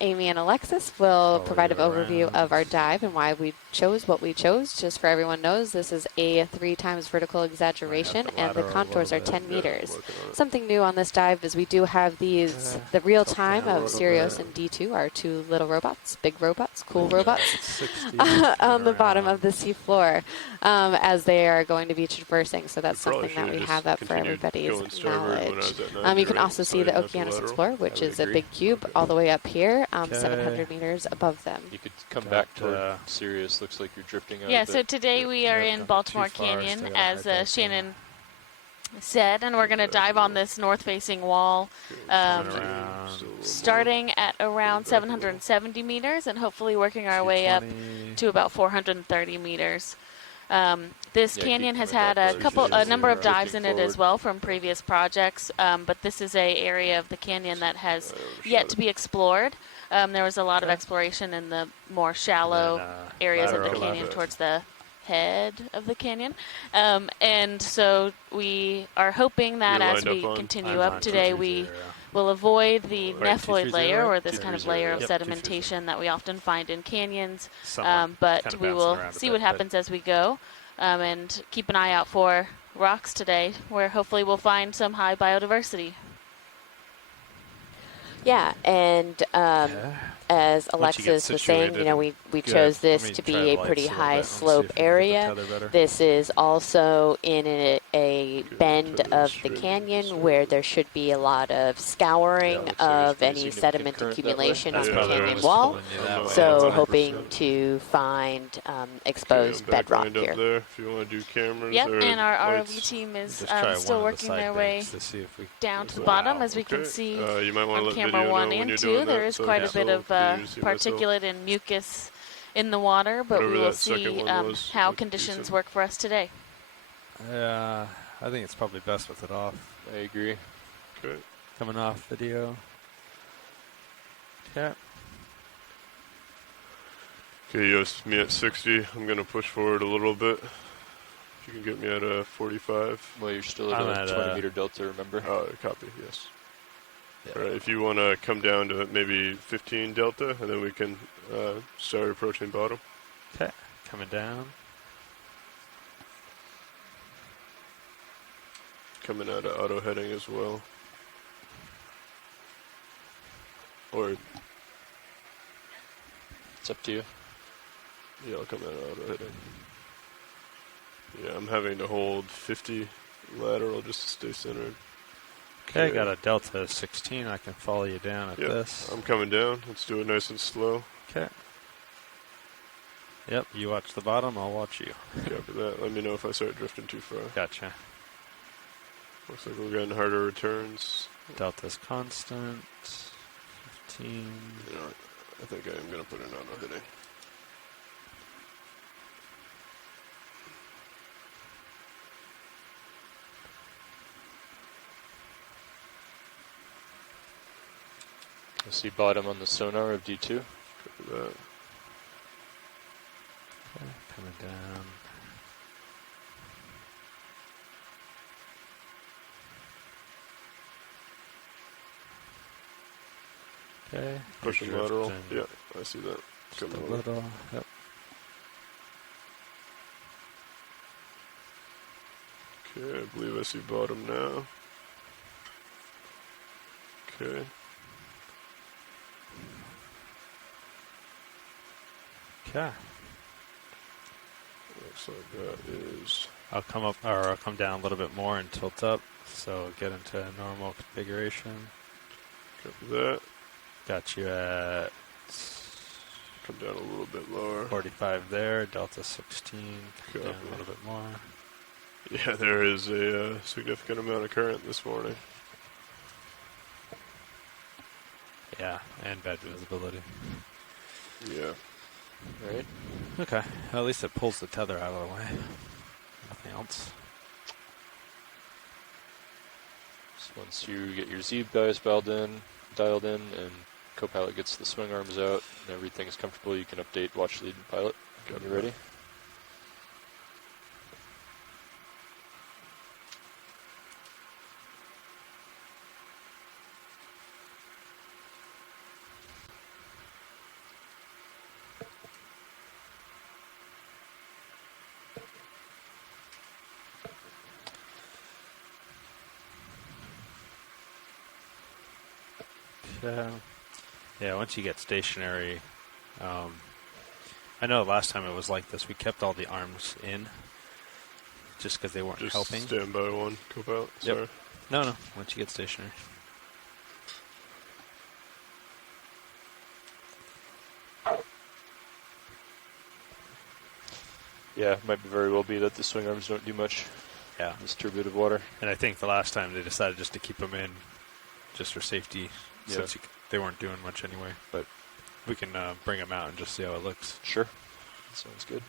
Amy and Alexis will provide an overview of our dive and why we chose what we chose. Just for everyone knows, this is a 3 times vertical exaggeration, and the contours are 10 meters. Something new on this dive is we do have these, the real time of Sirius and D2, our 2 little robots, big robots, cool robots, on the bottom of the seafloor as they are going to be traversing. So that's something that we have up for everybody's knowledge. You can also see the Okeanos Explorer, which is a big cube all the way up here, 700 meters above them. You could come back toward Sirius. Looks like you're drifting out. Yeah, so today we are in Baltimore Canyon, as Shannon said, and we're going to dive on this north-facing wall, starting at around 770 meters and hopefully working our way up to about 430 meters. This canyon has had a number of dives in it as well from previous projects, but this is an area of the canyon that has yet to be explored. There was a lot of exploration in the more shallow areas of the canyon towards the head of the canyon. And so we are hoping that as we continue up today, we will avoid the nephloid layer, or this kind of layer of sedimentation that we often find in canyons. But we will see what happens as we go. And keep an eye out for rocks today, where hopefully we'll find some high biodiversity. Yeah, and as Alexis was saying, you know, we chose this to be a pretty high slope area. This is also in a bend of the canyon where there should be a lot of scouring of any sediment accumulation on the canyon wall. So hoping to find exposed bedrock here. If you want to do cameras. Yep, and our ROV team is still working their way down to the bottom, as we can see on camera 1 and 2. There is quite a bit of particulate and mucus in the water, but we will see how conditions work for us today. Yeah, I think it's probably best with it off. I agree. Okay. Coming off video. Okay. Okay, yes, me at 60. I'm going to push forward a little bit. If you can get me at a 45. Well, you're still at a 20-meter delta, remember? Copy, yes. Yeah. All right, if you want to come down to maybe 15 delta, and then we can start approaching bottom. Okay, coming down. Coming out of auto heading as well. Or it's up to you. Yeah, I'll come out of auto heading. Yeah, I'm having to hold 50 lateral just to stay centered. Okay, got a delta 16. I can follow you down at this. I'm coming down. Let's do it nice and slow. Okay. Yep, you watch the bottom, I'll watch you. Copy that. Let me know if I start drifting too far. Gotcha. Looks like we're getting harder returns. Delta's constant. 15. You know, I think I am going to put an auto hitting. I see bottom on the sonar of D2. Copy that. Okay, coming down. Okay. Pushing lateral. Yeah, I see that. Just a little. Yep. Okay, I believe I see bottom now. Okay. Okay. Looks like that is. I'll come up, or I'll come down a little bit more and tilt up, so get into normal configuration. Copy that. Got you at. Come down a little bit lower. 45 there, delta 16. Come down a little bit more. Yeah, there is a significant amount of current this morning. Yeah, and bad visibility. Yeah. Right. Okay. At least it pulls the tether out of the way. Nothing else. So once you get your Z guys dialed in, and Copilot gets the swing arms out, and everything is comfortable, you can update watch lead and pilot. When you're ready. Yeah, once you get stationary, I know last time it was like this. We kept all the arms in just because they weren't Just helping. stand by one, co-pilot. Yep. Sorry. No, once you get stationary. Yeah, might very well be that the swing arms don't do much. Yeah. This turbid of water. And I think the last time they decided just to keep them in just for safety since they weren't doing much anyway. But we can bring them out and just see how it looks. Sure. That sounds good.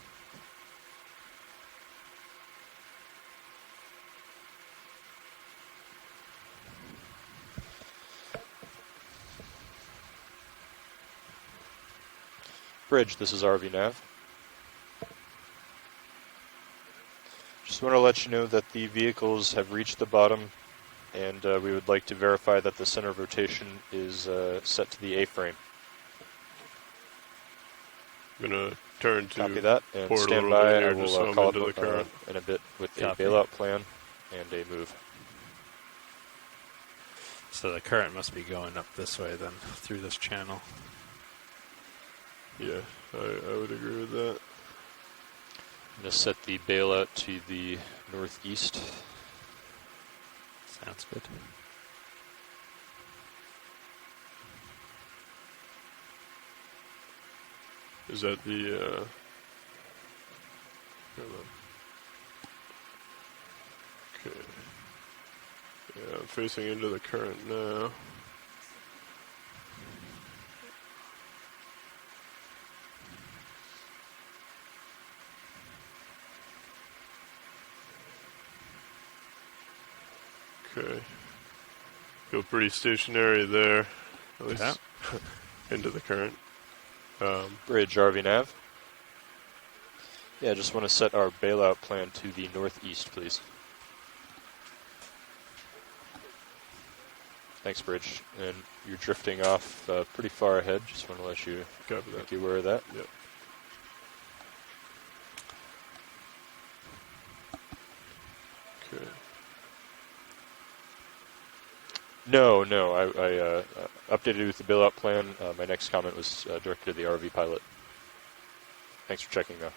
Bridge, this is RV Nav. Just want to let you know that the vehicles have reached the bottom, and we would like to verify that the center of rotation is set to the A-frame. I'm going to turn to Copy that, and port a stand little by. bit I here will just so I'm call into the up current. in a bit with Copy. a bailout plan and a move. So the current must be going up this way then, through this channel. Yeah, I would agree with that. I'm going to set the bailout to the northeast. Sounds good. Is that the, hold on. Okay. Yeah, I'm facing into the current now. Okay. Feel pretty stationary there, at least into the current. Bridge, RV Nav. Yeah, just want to set our bailout plan to the northeast, please. Thanks, Bridge. And you're drifting off pretty far ahead. Just want to let you make you aware of that. Yep. Okay. No, I updated with the bailout plan. My next comment was directed to the RV pilot. Thanks for checking, though.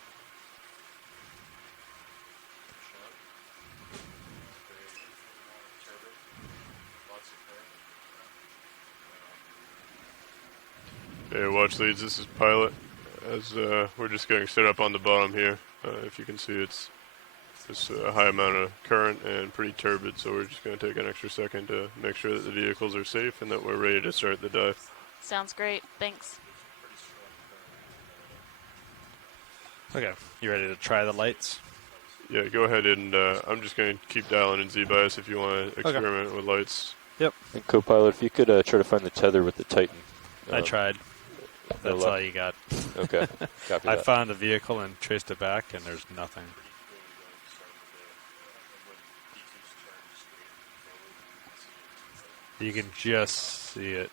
Hey, watch leads, this is pilot. As we're just getting set up on the bottom here. If you can see, it's just a high amount of current and pretty turbid, so we're just going to take an extra second to make sure that the vehicles are safe and that we're ready to start the dive. Sounds great. Thanks. Okay, you ready to try the lights? Yeah, go ahead and I'm just going to keep dialing in Z-bias if you want to experiment with lights. Yep. And co-pilot, if you could try to find the tether with the Titan. I tried. No That's luck. all you got. Okay, copy I that. found the vehicle and traced it back, and there's nothing. You can just see it.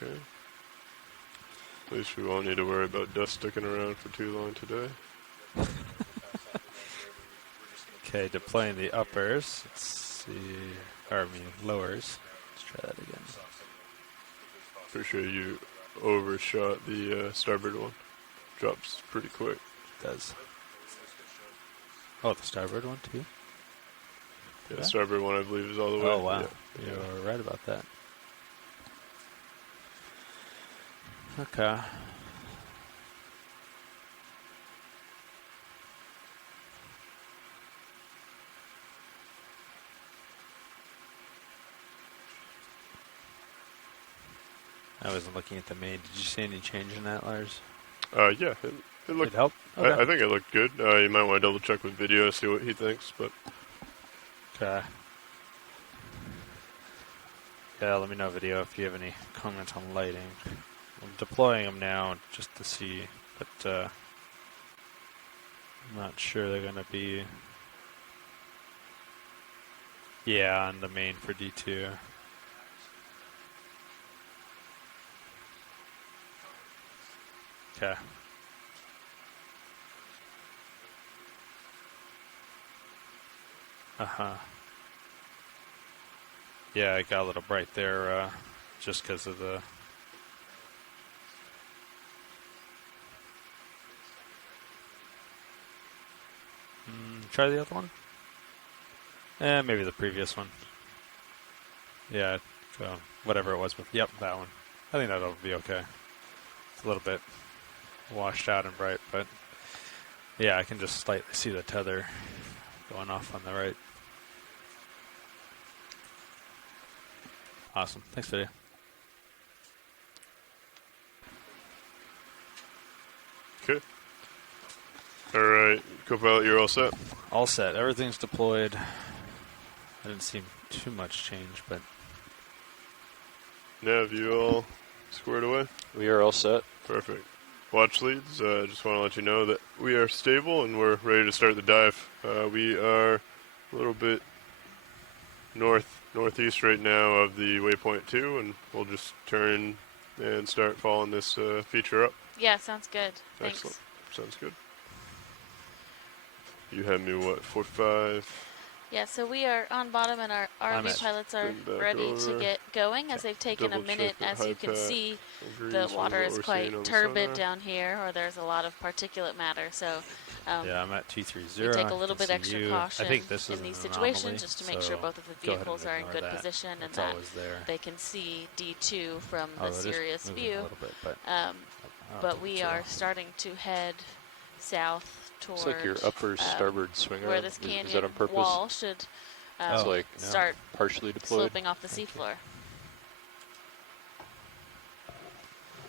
Okay. At least we won't need to worry about dust sticking around for too long today. Okay, deploying the uppers. Let's see. Or, I mean, lowers. Let's try that again. Pretty sure you overshot the starboard one. Drops pretty quick. It does. Oh, the starboard one, too? Yeah, Yeah. starboard one I believe is all the way. Oh, wow. Yeah. You're right about that. Okay. I wasn't looking at the main. Did you see any change in that, Lars? Yeah, it looked. It helped? Okay. I think it looked good. You might want to double check with video, see what he thinks. But Okay. Yeah, let me know video if you have any comments on lighting. I'm deploying them now just to see, but I'm not sure they're going to be. Yeah, on the main for D2. Okay. Yeah, it got a little bright there just because of the... try the other one? Maybe the previous one. Yeah, whatever it was. Yep, that one. I think that'll be okay. It's a little bit washed out and bright, but yeah, I can just slightly see the tether going off on the right. Awesome. Thanks, video. Okay. All right, Copilot, you're all set? All set. Everything's deployed. I didn't see too much change, but... Nav, you all squared away? We are all set. Perfect. Watch leads, just want to let you know that we are stable and we're ready to start the dive. We are a little bit northeast right now of the waypoint 2, and we'll just turn and start following this feature up. Yeah, sounds good. Thanks. Excellent. Sounds good. You had me, what, 45? Yeah, so we are on bottom and our ROV pilots are ready to get going as they've taken a minute. As you can see, the water is quite turbid down here, or there's a lot of particulate matter. So yeah, I'm at 230. we take a little bit extra caution I think this is in these an situations anomaly, just to make sure both of the vehicles are in good position and that they can see D2 from the Sirius view. But we are starting to head south towards It's like your upper starboard swing where arm. this Is that canyon on purpose? wall should It's like start partially deployed. sloping off the seafloor.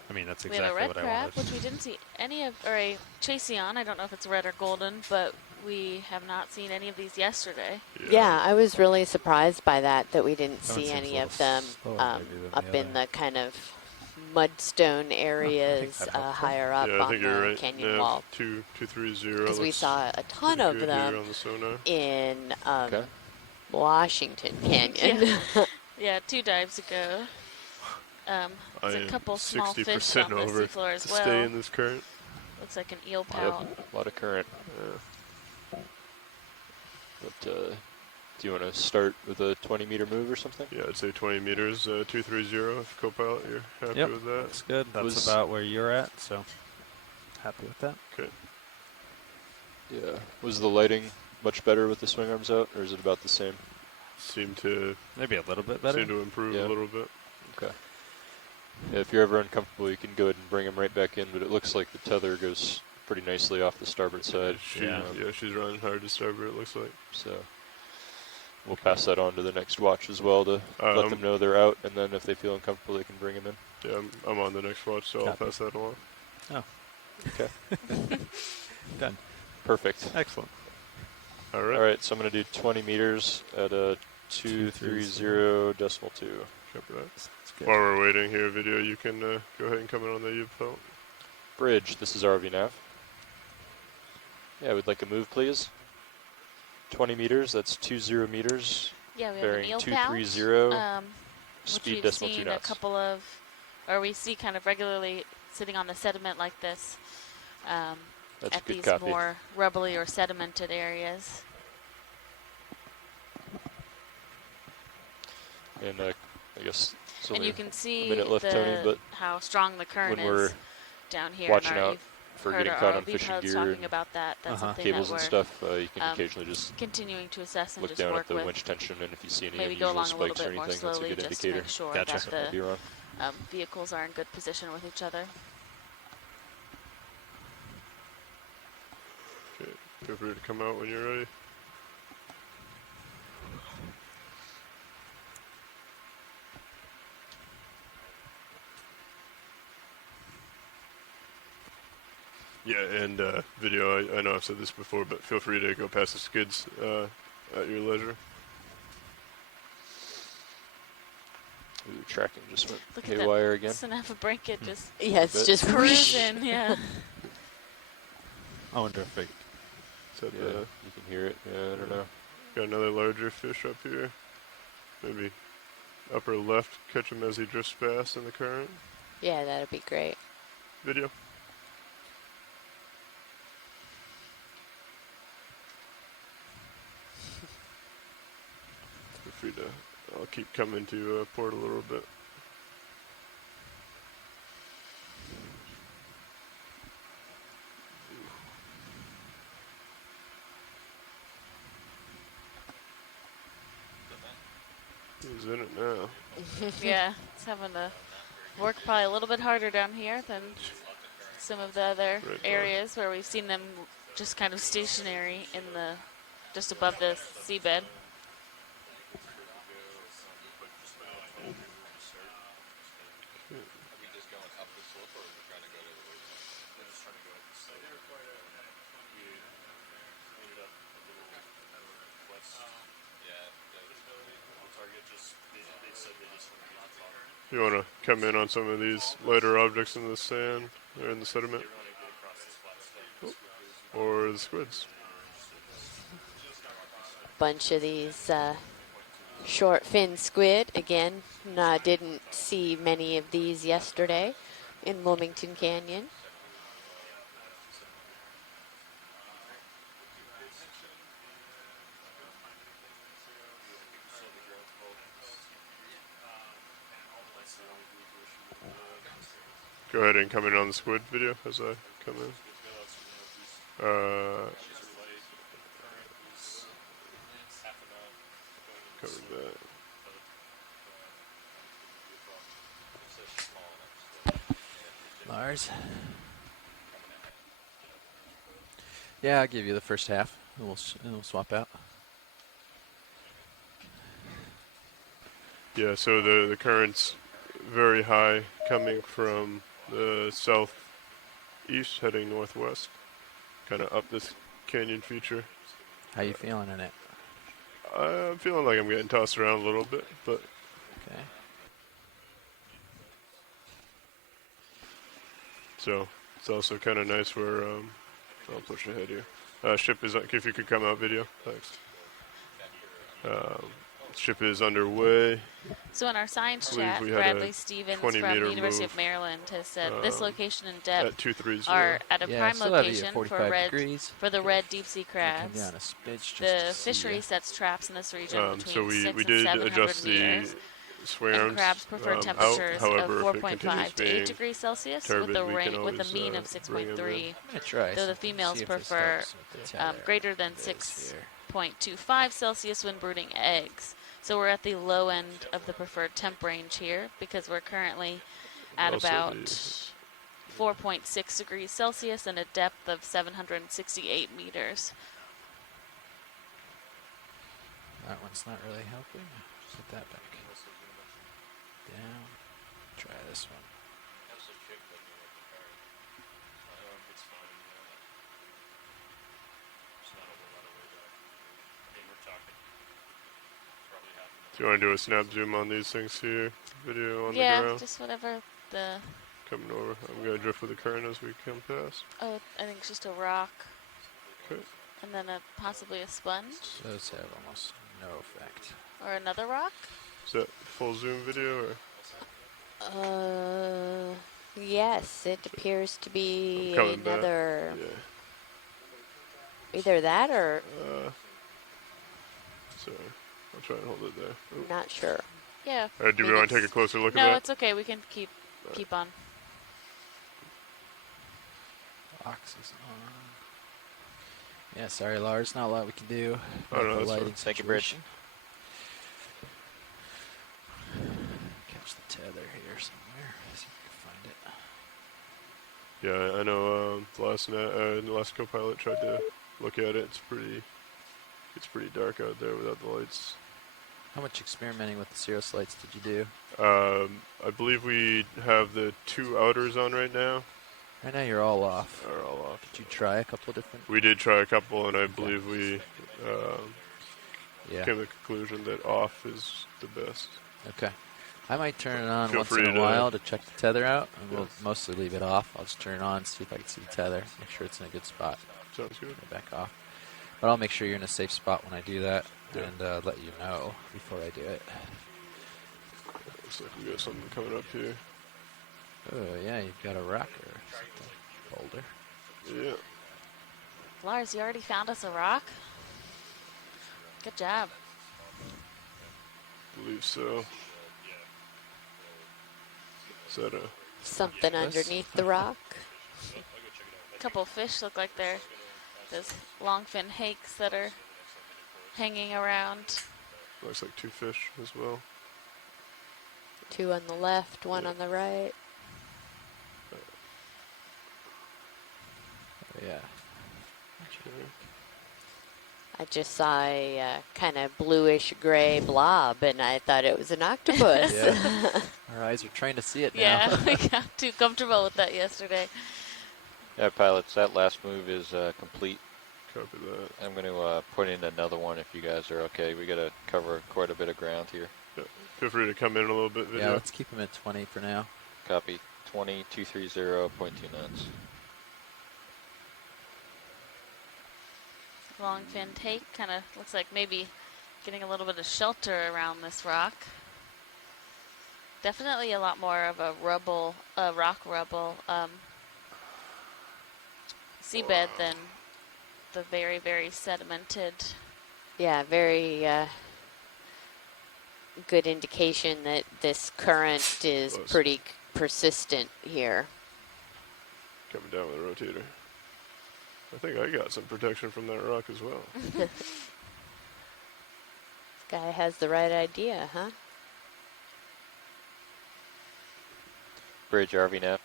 I mean, that's We have a exactly red what I crab, wanted. which we didn't see any of, or a chaseon. I don't know if it's red or golden, but we have not seen any of these yesterday. Yeah, I was really surprised by that we didn't That one see seems any a of little them slower maybe than up the in other. the kind of mudstone areas that'd help. higher up Yeah, I on think the you're right. canyon Nav, wall. 230. Because we looks saw a ton pretty of good them here on the sonar. in Okay. Washington Canyon. Yeah, 2 dives ago. There's a couple small fish 60% on the over seafloor as to well. stay in this current. Looks like an eel pout. Yep, a lot of current. But do you want to start with a 20-meter move or something? Yeah, I'd say 20 meters, 230. If Copilot, you're happy Yep, with that? that's good. That's about where you're at, so happy with that. Okay. Yeah. Was the lighting much better with the swing arms out, or is it about the same? Seem to Maybe a little bit better. Seem to improve a little bit. Okay. Yeah, if you're ever uncomfortable, you can go ahead and bring them right back in, but it looks like the tether goes pretty nicely off the starboard side. Yeah, she's running hard to starboard, it looks like. So we'll pass that on to the next watch as well to let them know they're out, and then if they feel uncomfortable, they can bring them in. Yeah, I'm on the next watch, so I'll pass that along. Oh. Okay. Done. Perfect. Excellent. All right. All right, so I'm going to do 20 meters at a 230.2. Copy that. While we're waiting here, video, you can go ahead and come in on the U-boat. Bridge, this is RV Nav. Yeah, we'd like a move, please. 20 meters, that's 20 meters. Yeah, we have bearing an eel 230, pout, speed which decimal we've 2 seen a knots. couple of, or we see kind of regularly sitting on the sediment like this That's at good these copy. more rubbly or sedimented areas. And I guess it's And only you can see a minute left, Tony, but how strong the current when we're is down here. watching and out you've for heard getting our caught on ROV fishing pilots gear talking and about that. That's something cables that and we're stuff, you can occasionally just continuing to assess and look just down work at the with. winch tension, and if you see any Maybe go unusual along a little spikes or bit more anything, that's a slowly good just to indicator. make sure Gotcha. that So might be wrong. the vehicles are in good position with each other. Okay, feel free to come out when you're ready. Yeah, and video, I know I've said this before, but feel free to go past the skids at your leisure. Ooh, tracking just went Look at haywire that again. Sinafa blanket just Yeah, it's Bit. just whoosh. cruising, yeah. I wonder if it... Is that Yeah, you can hear it. Yeah, I don't know. got another larger fish up here. Maybe upper left, catch him as he drifts past in the current. Yeah, that'd be great. Video. to. I'll keep coming to port a little bit. He's in it now. Yeah, it's having to work probably a little bit harder down here than some of the other areas where we've seen them just kind of stationary in the, just above the seabed. You want to come in on some of these lighter objects in the sand or in the sediment? Or the squids? Bunch of these short fin squid. Again, didn't see many of these yesterday in Wilmington Canyon. Go ahead and come in on the squid video as I come in. Covered that. Lars? Yeah, I'll give you the first half, and we'll swap out. Yeah, so the current's very high coming from the southeast heading northwest, kind of up this canyon feature. How you feeling in it? I'm feeling like I'm getting tossed around a little bit, but Okay. so it's also kind of nice where I'll push ahead here. Ship is, if you could come out video, thanks. Ship is underway. So in our science I believe chat, we had Bradley a Stevens from 20-meter the University of move, Maryland has said this location and at depth 230. are at a Yeah, prime still have you at location 45 for degrees. the red deep sea Come crabs. down a smidge just The to see fishery ya. sets traps in this region So between we 6 and did 700 adjust meters. the swing And arms crabs prefer out. temperatures However, of if it continues 4.5 to 8 being degrees Celsius turbid, with a we can with a always, mean of bring 'em in. 6.3. I'm gonna try Though the something, females see if this prefer helps with the tether. greater than It is here. 6.25 Celsius when brooding eggs. So we're at the low end of the preferred temp range here because we're currently at Also about these. 4.6 degrees Celsius and a depth of 768 meters. That one's not really helping. Put that back down. Try this one. Do you want to do a snap zoom on these things here? Video on the Yeah, ground? just whatever the, Coming over. I'm going to drift with the current as we come past. oh, I think it's just a rock. Okay. And then possibly a sponge Those have almost no effect. or another rock. Is that full zoom video or? Yes, it appears to be I'm coming back. another, Yeah. either that or Sorry. I'll try and hold it there. Oop. not sure. Yeah. Do we want to take a closer look No, at it's okay. We can keep on. Box is on. Yeah, sorry, Lars. Not a lot we can do. Oh, no, about the that's lighting fine. Thank you, Bridge. situation. Catch the tether here somewhere. See if I can find it. Yeah, I know. The last co-pilot tried to look at it. It's pretty dark out there without the lights. How much experimenting with the Cirrus lights did you do? I believe we have the two outers on right now. Right now you're all off. Are all off. Did you try a couple of different? We did try a couple, and I believe we Yeah. came to the conclusion that off is the best. Okay. I might turn it on Feel once free in a to- while to check the tether out, and Yeah. we'll mostly leave it off. I'll just turn it on, see if I can see the tether, make sure it's in a good spot. Sounds good. Go back off. But I'll make sure you're in a safe spot when I do that, Yeah. and let you know before I do it. Looks like we got something coming up here. Oh yeah, you've got a rock or something. Boulder. Yeah. Lars, you already found us a rock? Good job. believe so. Is that a... Something Octopus? underneath the rock. A couple fish look like they're those longfin hakes that are hanging around. Looks like 2 fish as well. 2 on the left, 1 on the right. Yeah. I just saw a kind of bluish gray blob, and I thought it was an octopus. Yeah. Our eyes are trained to see it now. Yeah, we got too comfortable with that yesterday. Yeah, pilots, that last move is complete. Copy that. I'm going to put in another one if you guys are okay. We got to cover quite a bit of ground here. Yeah. Feel free to come in a little bit, video. Yeah, let's keep him at 20 for now. Copy. 20230.2 knots. Longfin hake kind of looks like maybe getting a little bit of shelter around this rock. Definitely a lot more of a rock rubble seabed than the very, very sedimented. Yeah, very good indication that this current is pretty persistent here. Coming down with a rotator. I think I got some protection from that rock as well. This guy has the right idea, huh? Bridge RV nav.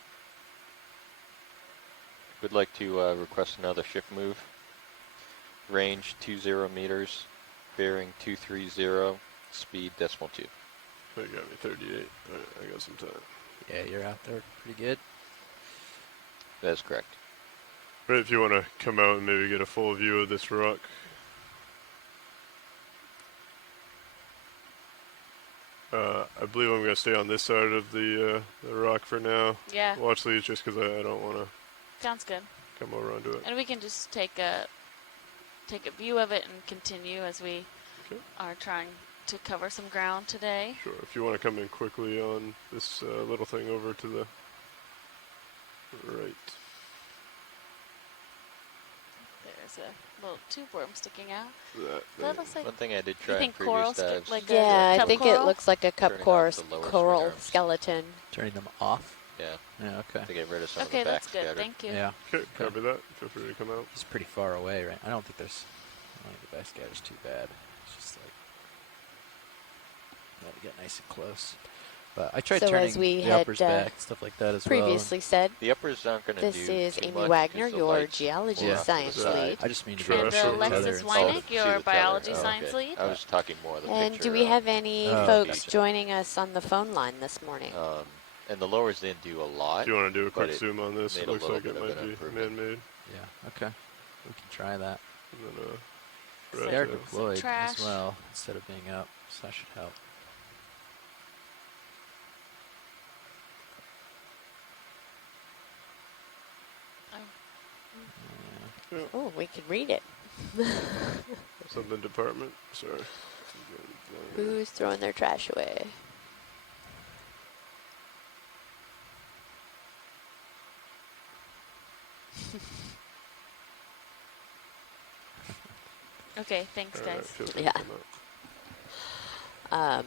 Would like to request another shift move. Range 20 meters, bearing 230, speed decimal 2. They got me 38. Alright, I got some time. Yeah, you're out there pretty good. That is correct. Right, if you want to come out and maybe get a full view of this rock. I believe I'm going to stay on this side of the rock for now. Yeah, Watch these just because I don't want to sounds good. come over onto it. And we can just take a view of it and continue as we are trying to cover some ground today. Sure, if you want to come in quickly on this little thing over to the right. There's a little tube worm sticking out. That That thing. looks like. One thing I did You try in think previous coral dives. like Yeah, a I cup think coral? it looks like a cup Turning coral, off the lower swing coral arms. skeleton. Turning them off. Yeah, Yeah, okay. to get rid of some Okay, of the back that's good. scatter. Thank you. Yeah. Okay, copy that. Feel free to come out. It's pretty far away, right? I don't think there's. I don't think the backscatter's too bad. It's just like. Gotta get nice and close. But I tried So turning as we the had, uppers back, stuff like that as Previously said, The uppers aren't going to do this is too Amy much Wagner, because the your light's geology more off to the science side. lead. I just mean to Sure, go And sure. to the tether Alexis and Oh, stuff. Weinig, see your the tether. biology Oh, science okay. lead. I was talking more of the And picture. do we have any Oh, folks gotcha. joining us on the phone line this morning? And the lowers didn't do a lot. Do you want to do a quick But it zoom on this? made It a looks little like it bit of might an be improvement. man-made. Yeah, okay. We can try that. And then, So right They're there. deployed trash. as well, instead of being up, so that should help. Yeah. Oh, we can read it. Something department. Sorry. Who's throwing their trash away? Okay, thanks, All right, guys. feel free to Yeah. come out.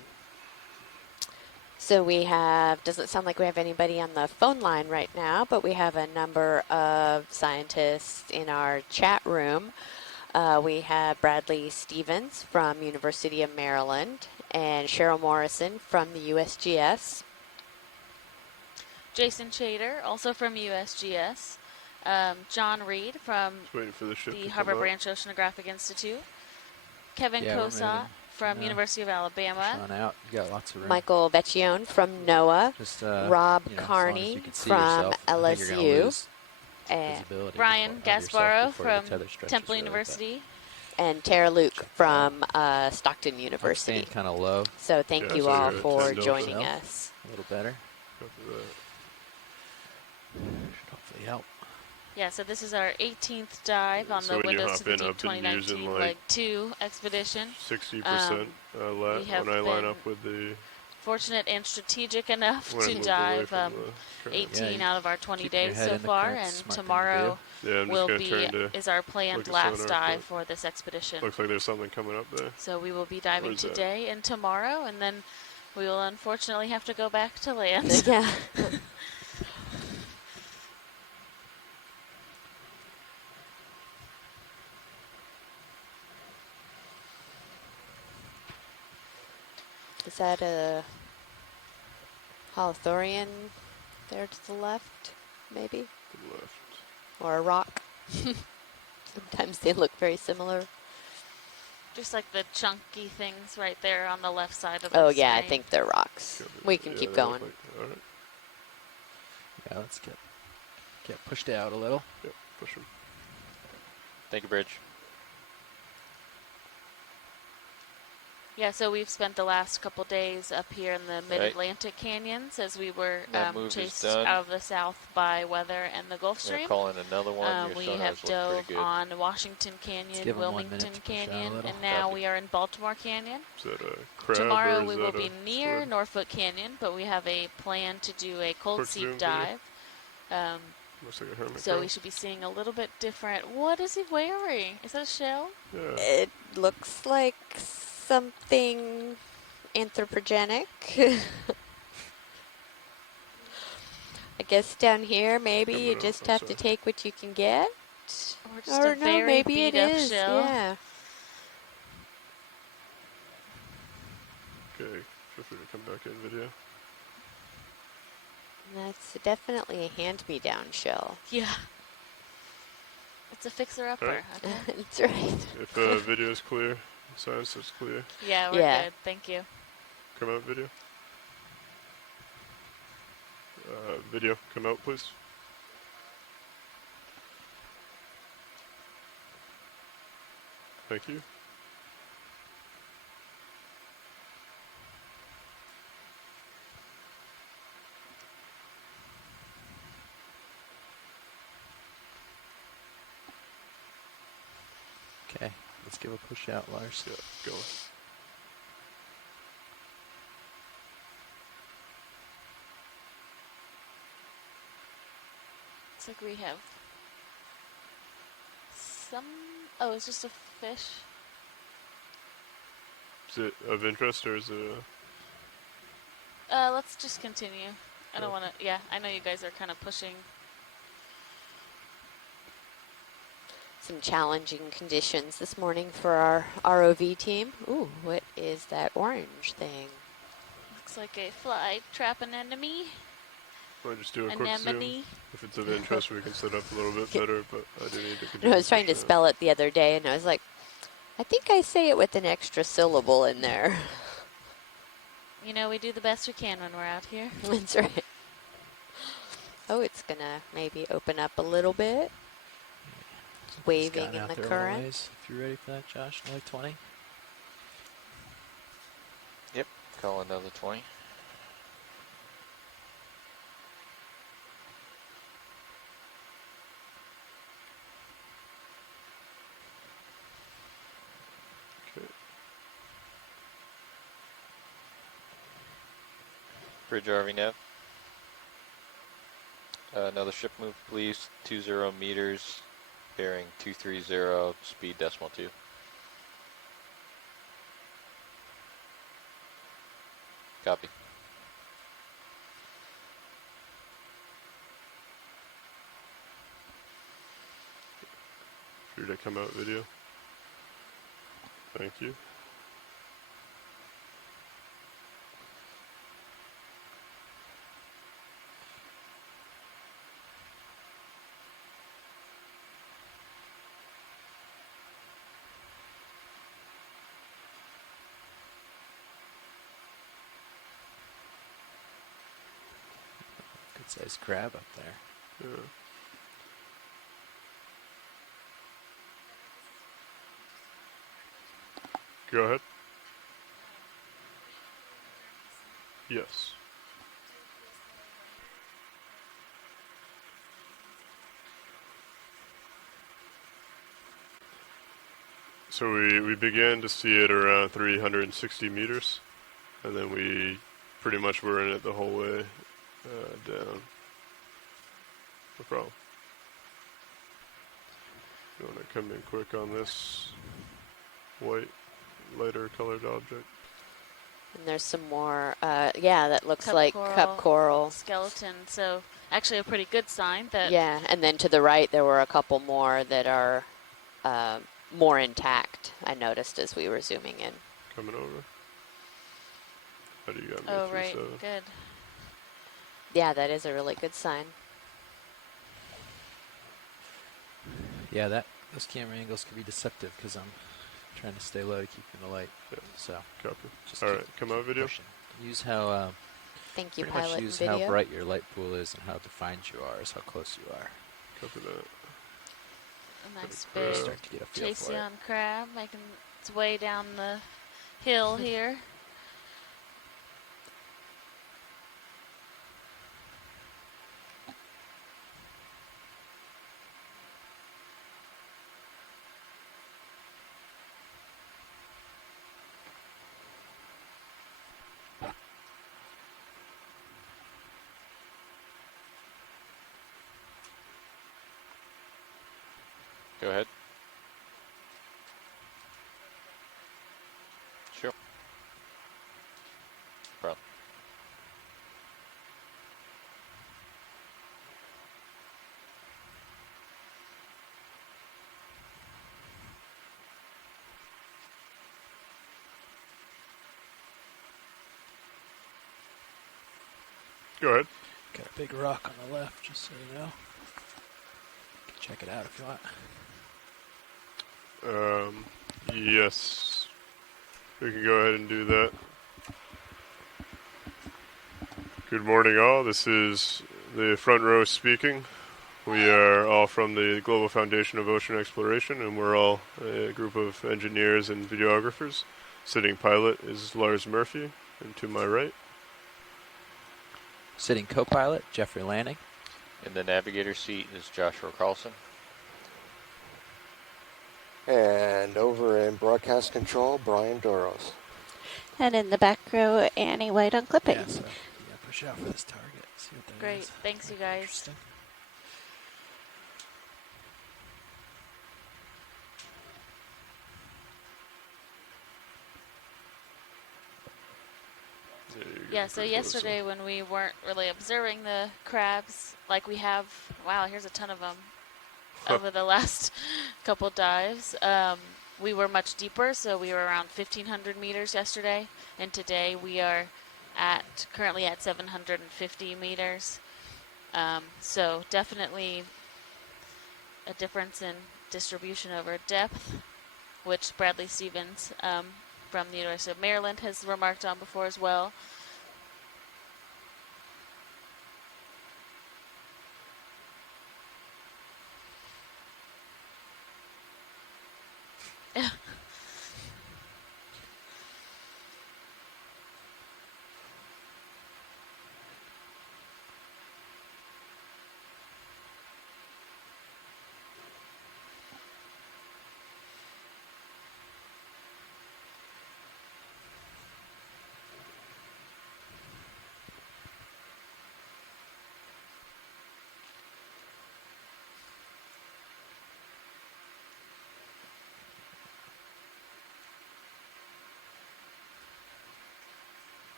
So we have, doesn't sound like we have anybody on the phone line right now, but we have a number of scientists in our chat room. We have Bradley Stevens from University of Maryland and Cheryl Morrison from the USGS. Jason Chater, also from USGS. John Reed from Just waiting for the ship the to come Harbor out. Branch Oceanographic Institute. Kevin Yeah, we're Kosat moving. from Yeah. University of Alabama. Sean out. You got lots of room. Michael Vecchione from NOAA. Just, Rob you know, as long as Carney you can see from yourself, I think you're gonna LSU. lose And, visibility Brian of yourself Gasparo before the from tether stretches Temple really, but University. and Tara Luke Check that from Stockton I'm University. staying kind of low, So thank Yeah, you so all you're at for 10 delta. joining Yeah. us. a little better. Copy that. Should hopefully help. Yeah, so this is our 18th dive on So the when you Windows hop to the in, Deep I've been 2019 using, Leg like, 2 expedition. 60% we have when I line been up with the fortunate and strategic enough When I to moved away dive from the current. 18 Yeah, out of our 20 keeping your days head so in the far, current's and smart thing to tomorrow Yeah, I'm just will gonna be turn to is our planned look at last sonar, dive but for this expedition. looks like there's something coming up there. So we will be diving Where's that? today and tomorrow, and then we will unfortunately have to go back to land. Yeah. Is that a Holothurian there to the left, maybe? To the left. Or a rock? Sometimes they look very similar. Just like the chunky things right there on the left side of the Oh, screen. yeah, I think they're rocks. We can keep they look going. like- all right. Yeah, let's get pushed out a little. Yep, push him. Thank you, Bridge. Yeah, so we've spent the last couple days up here in the mid-Atlantic canyons as we were That move is chased done. out of the south by weather and the Gulf I'm gonna Stream. call in another one. Your We sonars have look dove pretty good. on Washington Canyon, give 'em 1 minute Wilmington to push out a Canyon, little. and now Copy. we are in Baltimore Canyon. Is that a crab Tomorrow or is we that will be a near squid? Norfolk Canyon, but we have a plan to do a cold Quick seep zoom video. dive. Looks like a hermit So crab. we should be seeing a little bit different. What is he wearing? Is that a shell? Yeah. It looks like something anthropogenic. I guess down here, maybe Coming you up, just I'm have to sorry. take what you can get. Or just Or a no, very maybe it beat up is. shell? Yeah. Okay, feel free to come back in video. That's definitely a hand-me-down shell. Yeah. It's a fixer-upper. Alright. Okay. That's right. If video is clear, science is clear. Yeah, we're Yeah. good. Thank you. Come out video. Video, come out please. Thank you. Okay, let's give a push out, Lars. Yeah, go. Looks like we have some... Oh, it's just a fish. Is it of interest or is it Let's just continue. I don't want to... Yeah, I know you guys are kind of pushing. Some challenging conditions this morning for our ROV team. Ooh, what is that orange thing? Looks like a fly trap an enemy. want to just do a quick zoom? Anemone. If it's of interest, we can set up a little bit better, but I do need to No, continue. I was trying to spell it the other day, and I was like, I think I say it with an extra syllable in there. You know, we do the best we can when we're out here. That's right. Oh, it's going to maybe open up a little bit. Just Waving gotten in out the there a little current. ways. If you're ready for that, Josh, another 20. Yep, call another 20. Okay. Bridge RV nav. Another ship move, please. 20 meters, bearing 230, speed decimal 2. Copy. Free to come out video. Thank you. Good sized crab up there. Yeah. Go ahead. Yes. So we began to see it around 360 meters, and then we pretty much we're in it the whole way down. No problem. You want to come in quick on this white, lighter colored object? And there's some more, yeah, that looks Cup like coral cup coral. skeleton. So actually a pretty good sign that. Yeah, and then to the right there were a couple more that are more intact, I noticed as we were zooming in. Coming over. How do you got me? Oh, right. 3-7? Good. Yeah, that is a really good sign. Yeah, those camera angles can be deceptive because I'm trying to stay low to keep in the light. Yeah. So Copy. just All right, come out video. pushing. Use how Thank you, pretty much pilot and use video. how bright your light pool is and how defined you are is how close you are. Copy that. A nice Pretty big cool. Start to get a feel for it. Chasyon crab making its way down the hill here. Go ahead. Sure. Problem. Go ahead. Got a big rock on the left, just so you know. You can check it out if you want. Yes. We can go ahead and do that. Good morning, all. This is the front row speaking. We are all from the Global Foundation of Ocean Exploration, and we're all a group of engineers and videographers. Sitting pilot is Lars Murphy, and to my right. Sitting co-pilot, Jeffrey Lanning. In the navigator seat is Joshua Carlson. And over in broadcast control, Brian Doros. And in the back row, Annie White on clipping. Yeah, so yeah, push out for this target. See what that Great. is. Thanks, you Might be guys. interesting. Yeah, so yesterday when we weren't really observing the crabs like we have, wow, here's a ton of them over the last couple dives. We were much deeper, so we were around 1,500 meters yesterday, and today we are currently at 750 meters. So definitely a difference in distribution over depth, which Bradley Stevens from the University of Maryland has remarked on before as well.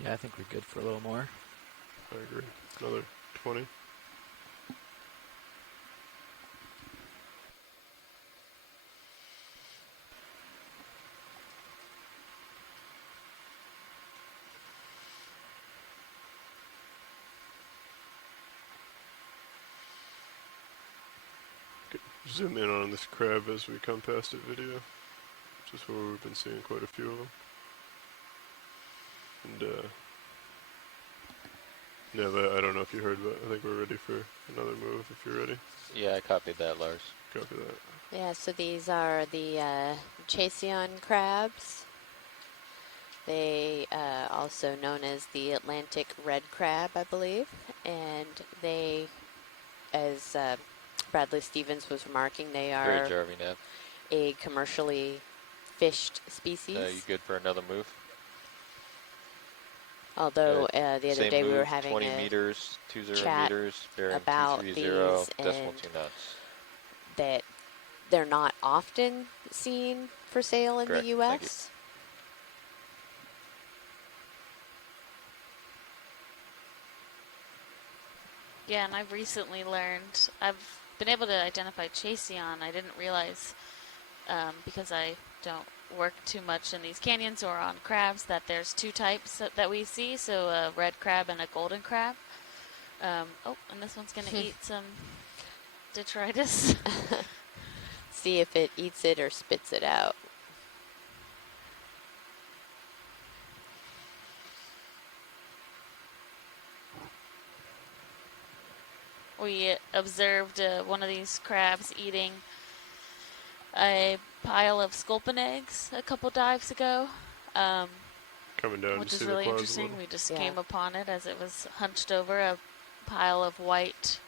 Yeah, I think we're good for a little more. I agree. Another 20. Okay, zoom in on this crab as we come past it video. Just where we've been seeing quite a few of them. And Yeah, but I don't know if you heard, but I think we're ready for another move if you're ready. Yeah, I copied that, Lars. Copy that. Yeah, so these are the Chaseon crabs. They also known as the Atlantic red crab, I believe. And they, as Bradley Stevens was remarking, they Great are job, Nav. a commercially fished species. You good for another move? Although the other Same day move, we were having 20 a meters, 20 chat meters, bearing about 230, these decimal and 2 knots. that they're not often seen for sale in Correct. the Thank you. U.S. Yeah, and I've recently learned, I've been able to identify Chaseon. I didn't realize, because I don't work too much in these canyons or on crabs, that there's two types that we see, so a red crab and a golden crab. Oh, and this one's going to eat some detritus. See if it eats it or spits it out. We observed one of these crabs eating a pile of sculpin eggs a couple dives ago, Coming down which to is see really the claws a interesting. little. We just Yeah. came upon it as it was hunched over a pile of white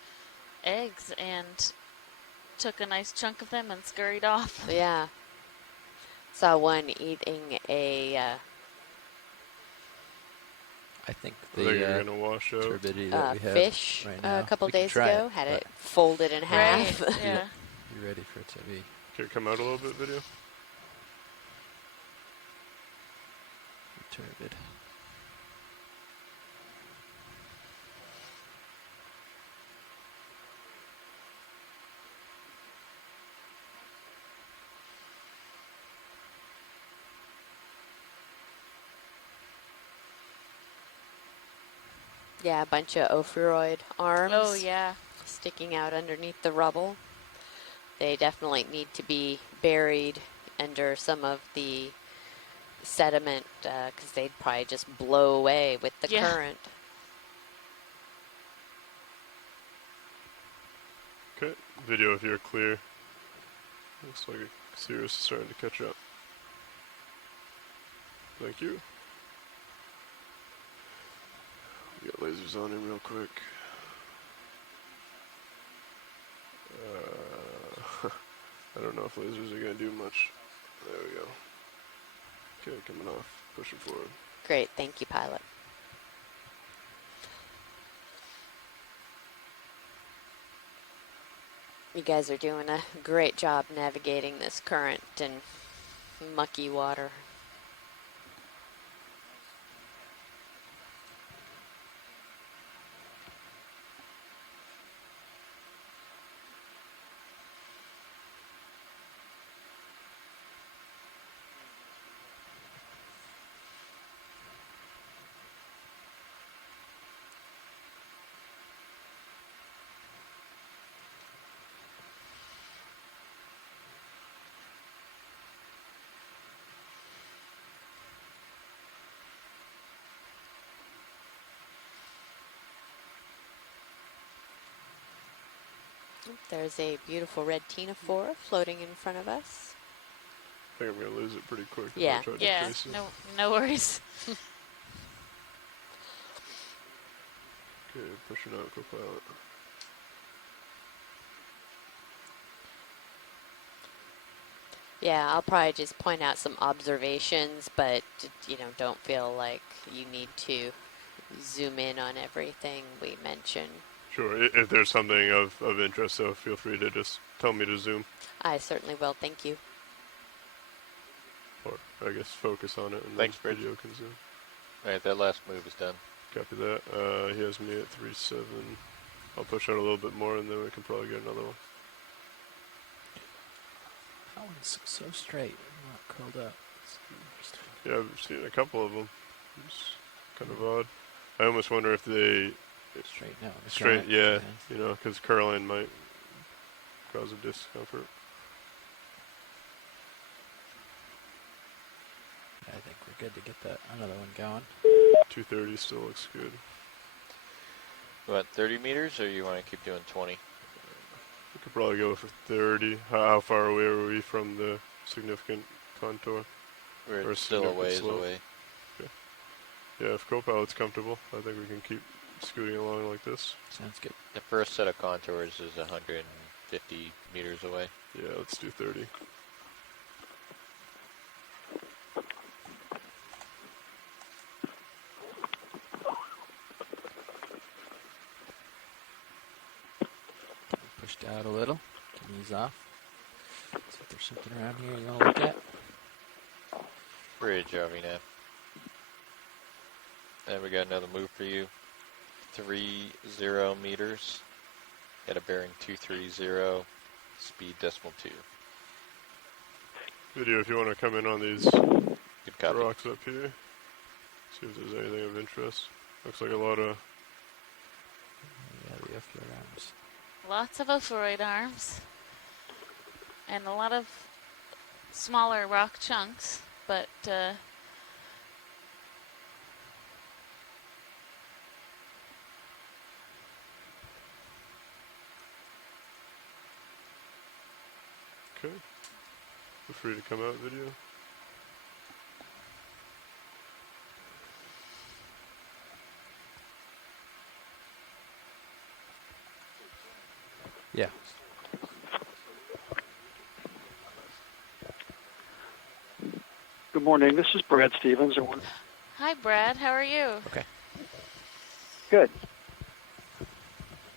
eggs and took a nice chunk of them and scurried off. Yeah. Saw one eating a I think I think you're the gonna wash out. turbidity that we have fish right now. a couple we can days try ago. it, Had but it folded in Right, half. yeah. be ready for it to be Can it come out a little bit, video? turbid. Yeah, a bunch of ophiuroid arms. Oh, yeah. Sticking out underneath the rubble. They definitely need to be buried under some of the sediment because they'd probably just blow away with the Yeah. current. Okay, video if you're clear. Looks like Sirius is starting to catch up. Thank you. We got lasers on him real quick. I don't know if lasers are gonna do much. There we go. Okay, coming off. Pushing forward. Great, thank you, pilot. You guys are doing a great job navigating this current and mucky water. There's a beautiful red ctenophore floating in front of us. I think I'm gonna lose it pretty quick if Yeah. I try to Yeah, chase it. no worries. Okay, pushing out co-pilot. Yeah, I'll probably just point out some observations, but you know, don't feel like you need to zoom in on everything we mention. Sure, if there's something of interest, so feel free to just tell me to zoom. I certainly will, thank you. Or, I guess, focus on it and Thanks, then Bridge. video can zoom. Alright, that last move is done. Copy that. He has me at 3.7. I'll push out a little bit more and then we can probably get another one. That one's so straight, not curled up. It's interesting. Yeah, I've seen a couple of them. It's kind of odd. I almost wonder if they Straight now. straight, yeah, you know, because curling might cause a discomfort. I think we're good to get that another one going. 230 still looks good. You want 30 meters, or you want to keep doing 20? We could probably go for 30. How far away are we from the significant contour? We're still a ways away. Okay. Yeah, if co-pilot's comfortable, I think we can keep scooting along like this. Sounds good. The first set of contours is 150 meters away. Yeah, let's do 30. Pushed out a little. Can ease off. See if there's something around here you want to look at. Great job, Nav. And we got another move for you. 30 meters. Got a bearing 230. Speed decimal 2. Video, if you want to come in on these Good copy. rocks up here. See if there's anything of interest. Looks like a lot of... Yeah, the opioid arms. Lots of ophiroid arms. And a lot of smaller rock chunks, but Okay. Feel free to come out, video. Yeah. Good morning. This is Brad Stevens. hi, Brad. How are you? Okay. Good.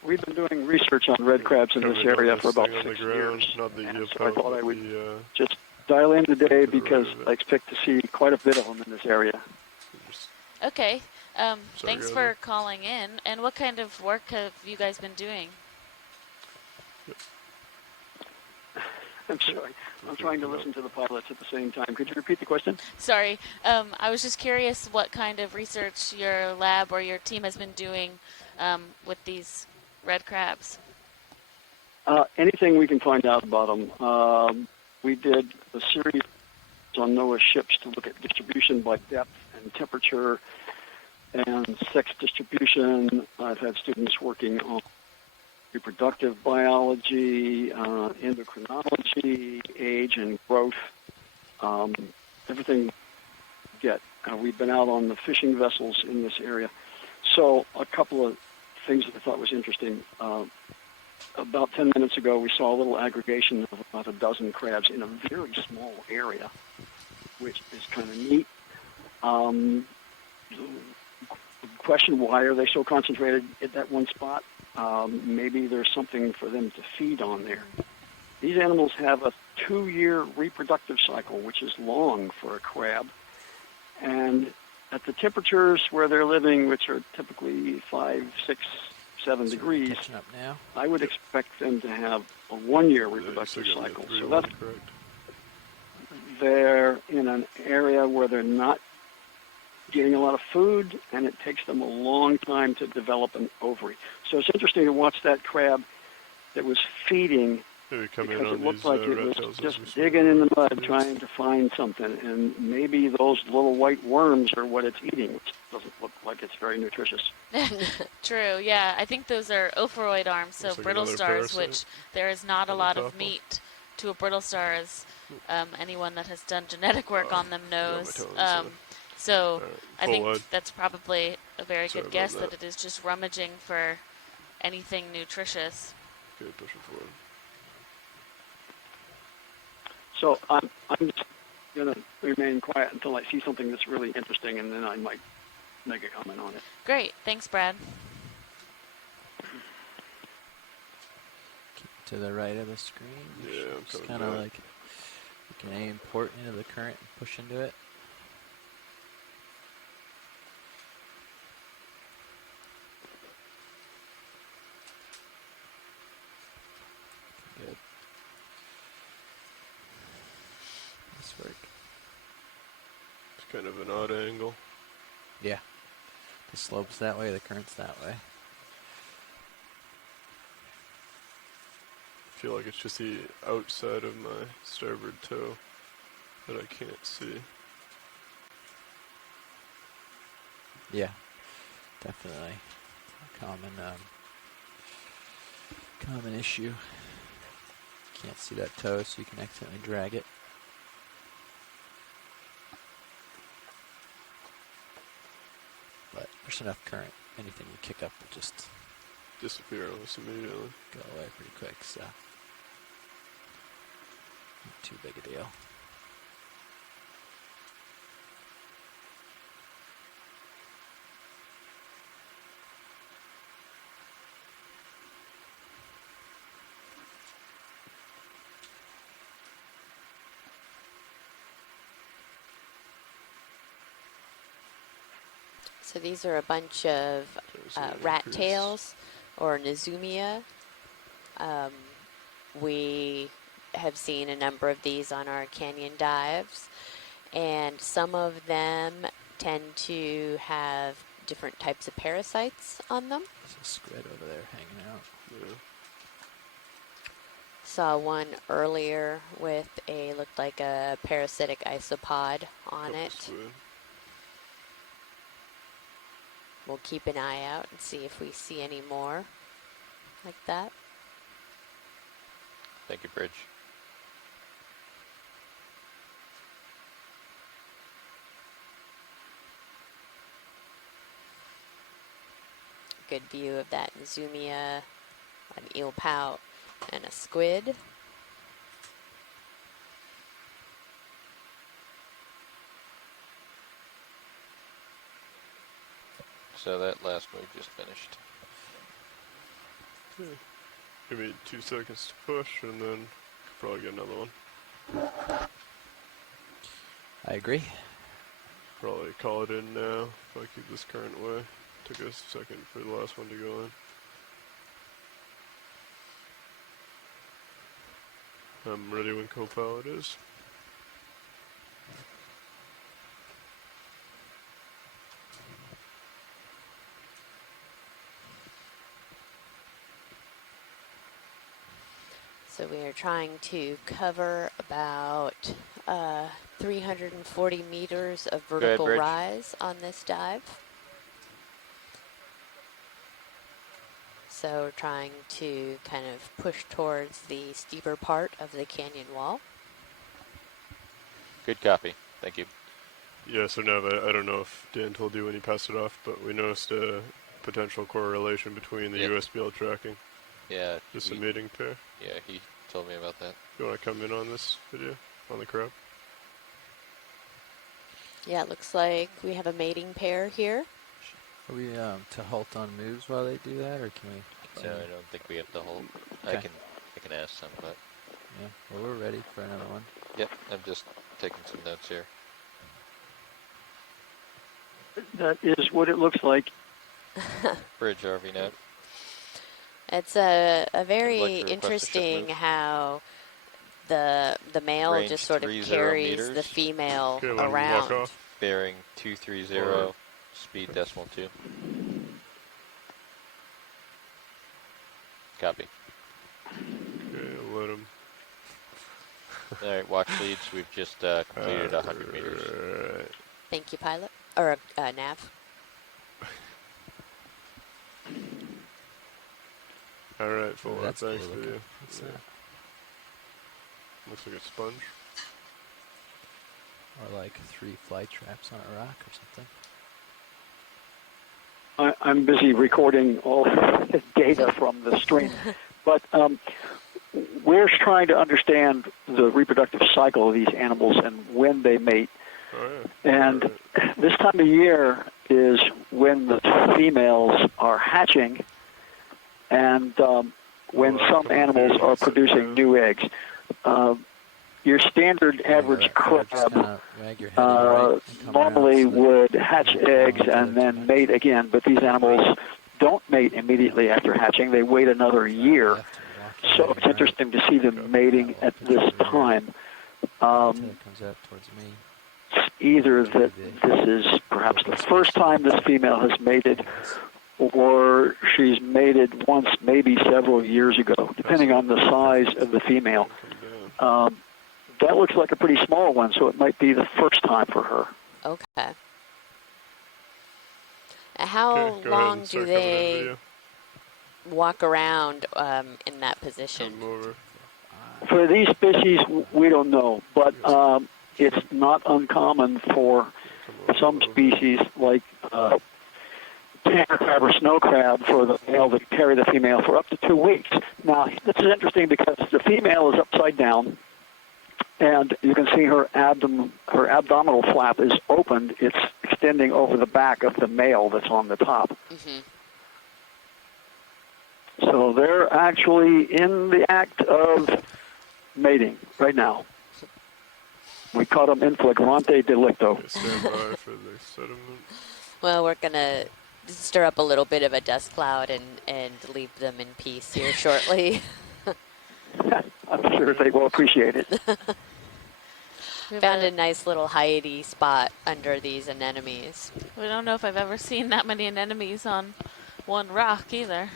We've been doing research on red crabs in this Coming on area this for about thing on the 6 ground, years. not the And EF so I thought I would the, just dial in today to the right because of it. I expect to see quite a bit of them in this area. just Okay. Sorry, Thanks go for ahead. calling in. And what kind of work have you guys been doing? I'm sorry. I'm trying to listen to the pilots at the same time. Could you repeat the question? Sorry. I was just curious what kind of research your lab or your team has been doing with these red crabs. Anything we can find out about them. We did a series on NOAA ships to look at distribution by depth and temperature and sex distribution. I've had students working on reproductive biology, endocrinology, age and growth, everything you get. We've been out on the fishing vessels in this area. So a couple of things that I thought was interesting. About 10 minutes ago, we saw a little aggregation of about a dozen crabs in a very small area, which is kind of neat. Question, why are they so concentrated at that one spot? Maybe there's something for them to feed on there. These animals have a 2-year reproductive cycle, which is long for a crab. And at the temperatures where they're living, which are typically 5, 6, 7 degrees, Catching up now. I would expect them to have a 1-year reproductive cycle. So that's correct. they're in an area where they're not getting a lot of food, and it takes them a long time to develop an ovary. So it's interesting to watch that crab that was feeding, Maybe come in because on it looked these like it was reptiles as just we see digging in the mud them. trying to find something, and maybe those little white worms are what it's eating, which doesn't look like it's very nutritious. True, yeah. I think those are ophiroid arms, so Looks like brittle another stars, parasite which there is not a on the lot top of one. meat to a brittle star, as anyone that has done genetic work on them knows. got my toes, So Alright, I full think wide. that's probably a very Sorry good about guess that. that it is just rummaging for anything nutritious. Okay, push it forward. So I'm just going to remain quiet until I see something that's really interesting, and then I might make a comment on it. Great, thanks, Brad. Keep to the right of the screen. Yeah, I'm Just coming kind of back. like you can aim port into the current and push into it. Good. Nice work. It's kind of an odd angle. Yeah. The slope's that way, the current's that way. I feel like it's just the outside of my starboard toe that I can't see. Yeah. Definitely. common issue. Can't see that toe, so you can accidentally drag it. But there's enough current. Anything you kick up will just disappear almost immediately. Go away pretty quick, so not too big a deal. So these are a bunch of rat tails or Nezumia. We have seen a number of these on our canyon dives, and some of them tend to have different types of parasites on them. There's a squid over there hanging out. Yeah. Saw one earlier with looked like a parasitic isopod on it. Squid. We'll keep an eye out and see if we see any more like that. Thank you, Bridge. Good view of that Nezumia, an eel pout, and a squid. So that last move just finished. Okay. Give me 2 seconds to push, and then probably get another one. I agree. Probably call it in now if I keep this current way. Took a second for the last one to go in. I'm ready when co-pilot is. So we are trying to cover about 340 meters of vertical Bridge. rise on this dive. So we're trying to kind of push towards the steeper part of the canyon wall. Good copy. Thank you. Yeah, so Nev, I don't know if Dan told you when he passed it off, but we noticed a potential correlation between the Yep. USBL tracking. Yeah. Just a mating pair. Yeah, he told me about that. You want to come in on this video? On the crab? Yeah, it looks like we have a mating pair here. Are we to halt on moves while they do that, or can we? So I don't think we have to hold. Okay. I can ask some, but Yeah, well, we're ready for another one. yep, I'm just taking some notes here. That is what it looks like. Bridge RV note. It's a I'd very like to request a ship interesting move. how the male Range just sort of 30 carries meters. the female Okay, when we walk around. off. Bearing 230, speed decimal 2. Copy. Okay, I'll let him. Alright, watch leads. We've just completed 100 meters. Alright. Thank you, pilot. Or nav. Alright, full on. That's cool Thanks for looking. you. What's Yeah. that? Looks like a sponge. Or like 3 fly traps on a rock or something. I'm busy recording all the data from the stream, but we're trying to understand the reproductive cycle of these animals and when they mate. Oh, yeah. And Alright. this time of year is when the females are hatching and when some animals are producing new eggs. Your standard average crab normally would hatch eggs and then mate again, but these animals don't mate immediately after hatching. They wait another year. So it's interesting to see them mating at this time. Either that this is perhaps the first time this female has mated, or she's mated once, maybe several years ago, depending on the size of the female. That looks like a pretty small one, so it might be the first time for her. Okay. How Okay, go ahead long and do start coming in they video. walk around in that position? Come over. For these species, we don't know, but it's not uncommon for some species like tanner crab or snow crab for the male to carry the female for up to 2 weeks. Now, this is interesting because the female is upside down, and you can see her abdominal flap is opened. It's extending over the back of the male that's on the top. Mm-hmm. So they're actually in the act of mating right now. We caught them in flagrante delicto. Okay, stand by for the sediment. Well, we're going to stir up a little bit of a dust cloud and leave them in peace here shortly. I'm sure they will appreciate it. Found a nice little hidey spot under these anemones. We don't know if I've ever seen that many anemones on one rock either.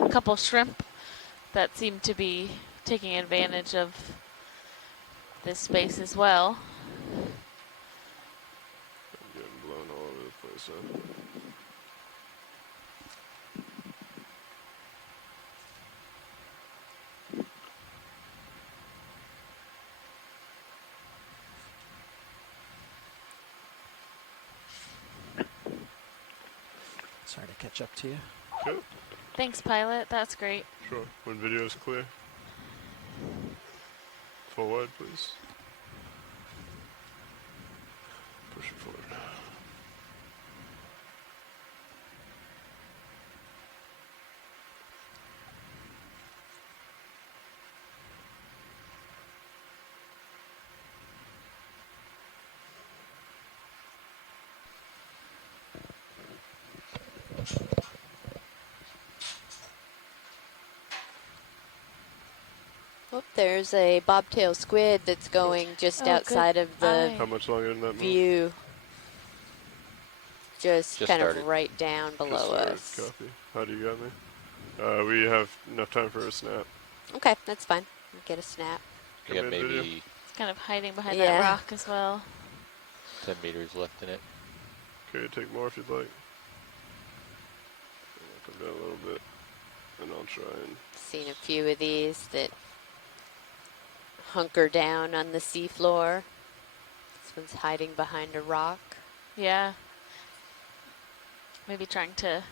A couple shrimp that seem to be taking advantage of this space as well. I'm getting blown all over the place, huh? Sorry to catch up to you. Okay. Thanks, pilot. That's great. Sure. When video is clear. Full wide, please. Push it forward. Oh, there's a bobtail squid that's going just outside of the How much longer than that view. Just kind started. of right down below us. Copy. How do you got me? We have enough time for a snap. Okay, that's fine. We'll get a snap. You got Come in, video. maybe It's kind of hiding behind Yeah. that rock as well. 10 meters left in it. Okay, take more if you'd like. I'll come down a little bit, and I'll try and... Seen a few of these that hunker down on the seafloor. This one's hiding behind a rock. Yeah. Maybe trying to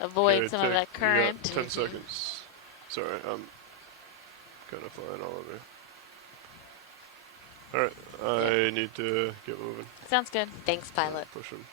avoid Okay, some of that you got current. 10 seconds. Sorry, I'm kind of flying all over. Alright, I need to get moving. Sounds good. Thanks, pilot. Push him.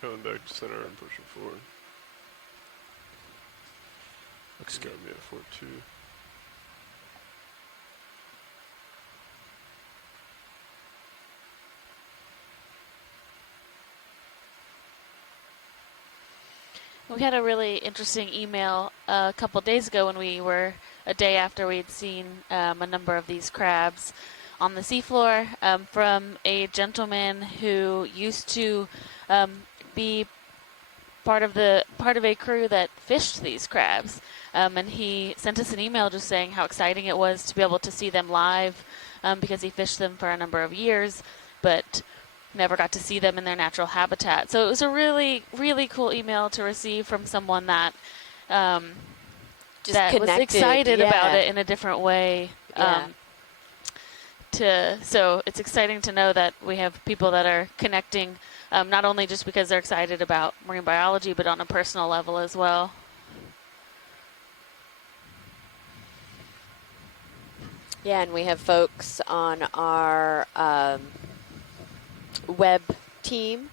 Coming back to center and pushing forward. Looks good. Got me at 4-2. We had a really interesting email a couple days ago when we were a day after we'd seen a number of these crabs on the seafloor from a gentleman who used to be part of a crew that fished these crabs, and he sent us an email just saying how exciting it was to be able to see them live because he fished them for a number of years, but never got to see them in their natural habitat. So it was a really, really cool email to receive from someone that Just that was connected, excited yeah. about it in a different way. Yeah. So it's exciting to know that we have people that are connecting, not only just because they're excited about marine biology, but on a personal level as well. Yeah, and we have folks on our web team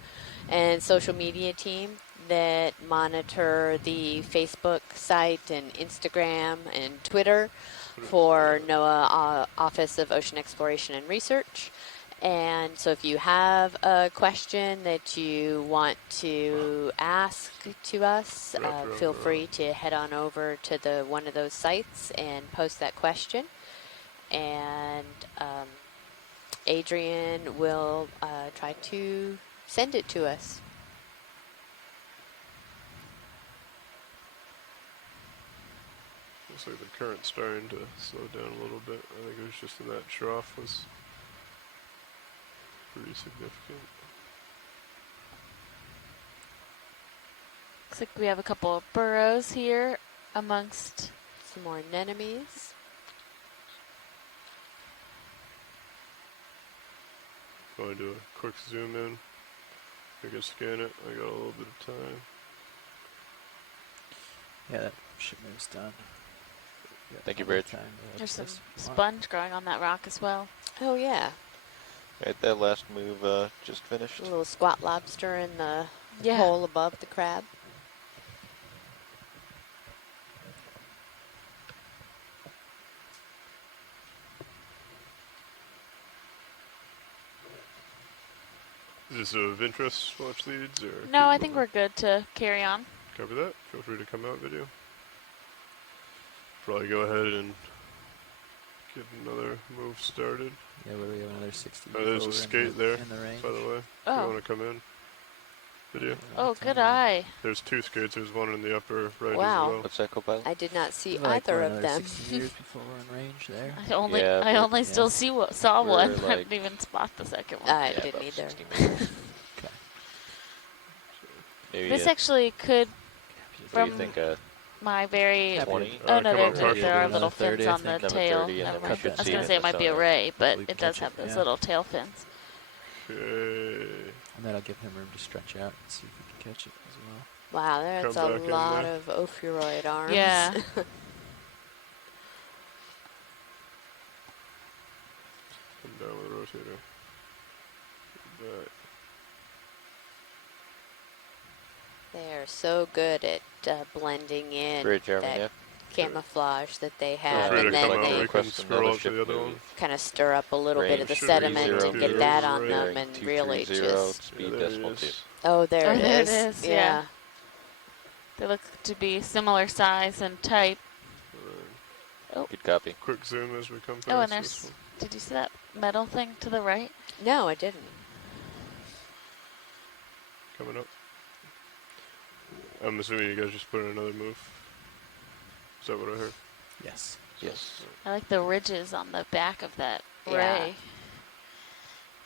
and social media team that monitor the Facebook site and Instagram and Twitter for NOAA Office of Ocean Exploration and Research. And so if you have a question that you want to ask to us, feel free to head on over to one of those sites and post that question. And Adrian will try to send it to us. Looks like the current's starting to slow down a little bit. I think it was just in that trough was pretty significant. Looks like we have a couple of burrows here amongst some more anemones. Want to do a quick zoom in? I can scan it. I got a little bit of time. Yeah, that ship move's done. Thank you, Bridge. There's some sponge growing on that rock as well. Oh, yeah. Right, that last move just finished. A little squat lobster in the hole above the crab. Is this of interest, watch leads? Or no, I think we're good to carry on. Copy that. Feel free to come out video. Probably go ahead and get another move started. Yeah, what do we have? Another 60. There's a skate there, in the range. by the way. Oh. If you want to come in. Video. Oh, good eye. There's two skates. There's one in the upper right Wow. as well. What's that, co-pilot? I did not see Like either of another them. 60 meters before we're in range there. I only still saw one. Like I didn't even spot the second one. I didn't either. Maybe This actually could, what do you from think, my very... 20? Oh, no, come on, there are talk little to me. fins on the 30, tail. 30, and Never then we mind. should I was see going to it say in it might the be a sonar. ray, but We it can does catch have it, those yeah. little tail fins. Okay. And that'll give him room to stretch out and see if we can catch it as well. Wow, that's Come a back in lot there. of ophiuroid arms. Yeah. Come down with the rotator. Back. They are so good at blending in Bridge, Jeremy, that yeah. camouflage that they Feel have, free to and come then out. We they can scroll up to the other one. kind of stir up a little bit of the Range sediment 330 and get that on bearing them and really 230, just... speed Yeah, there decimal it 2. is. Oh, there it there is. it is, yeah. They look to be similar size and type. Good copy. Quick zoom as we come past Oh, and this there's... one. Did you see that metal thing to the right? No, I didn't. Coming up. I'm assuming you guys just put in another move. Is that what I heard? Yes. Yes. I like the ridges on the back of that Yeah. ray.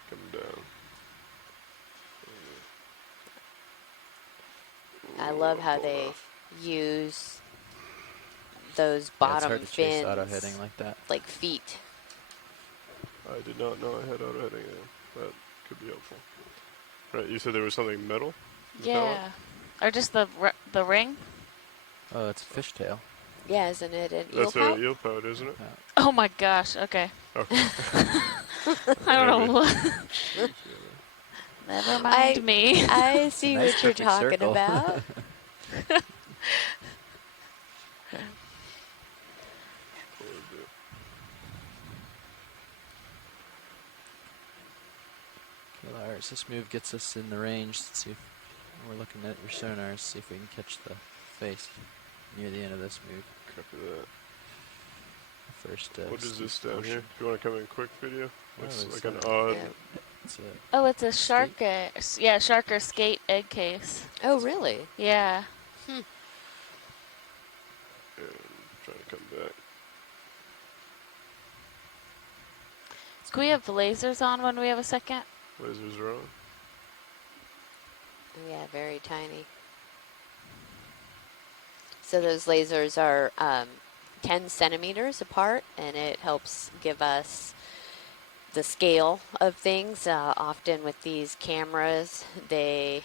Coming down. I love how Pull it they off. use those Yeah, it's bottom hard to chase fins auto heading like that. like feet. I did not know I had auto heading there. That could be helpful. Right, you said there was something metal? Yeah. Or just the ring? Oh, it's a fishtail. Yeah, isn't it an eel That's pout? an eel pout, isn't it? Oh my gosh, okay. Okay. I don't Maybe. know what. Never mind me. I see Nice what you're perfect talking circle. about. Okay, Lars, this move gets us in the range. Let's see if we're looking at your sonars, see if we can catch the face near the end of this move. Copy that. First, What is steep this down portion. here? Do you want to come in quick video? Looks it's like an not- odd. Yeah. It's a, Oh, it's a shark. Yeah, shark or skate egg case. Oh, really? Yeah. And trying to come back. Can we have lasers on when we have a second? Lasers are on. Yeah, very tiny. So those lasers are 10 centimeters apart, and it helps give us the scale of things. Often with these cameras, they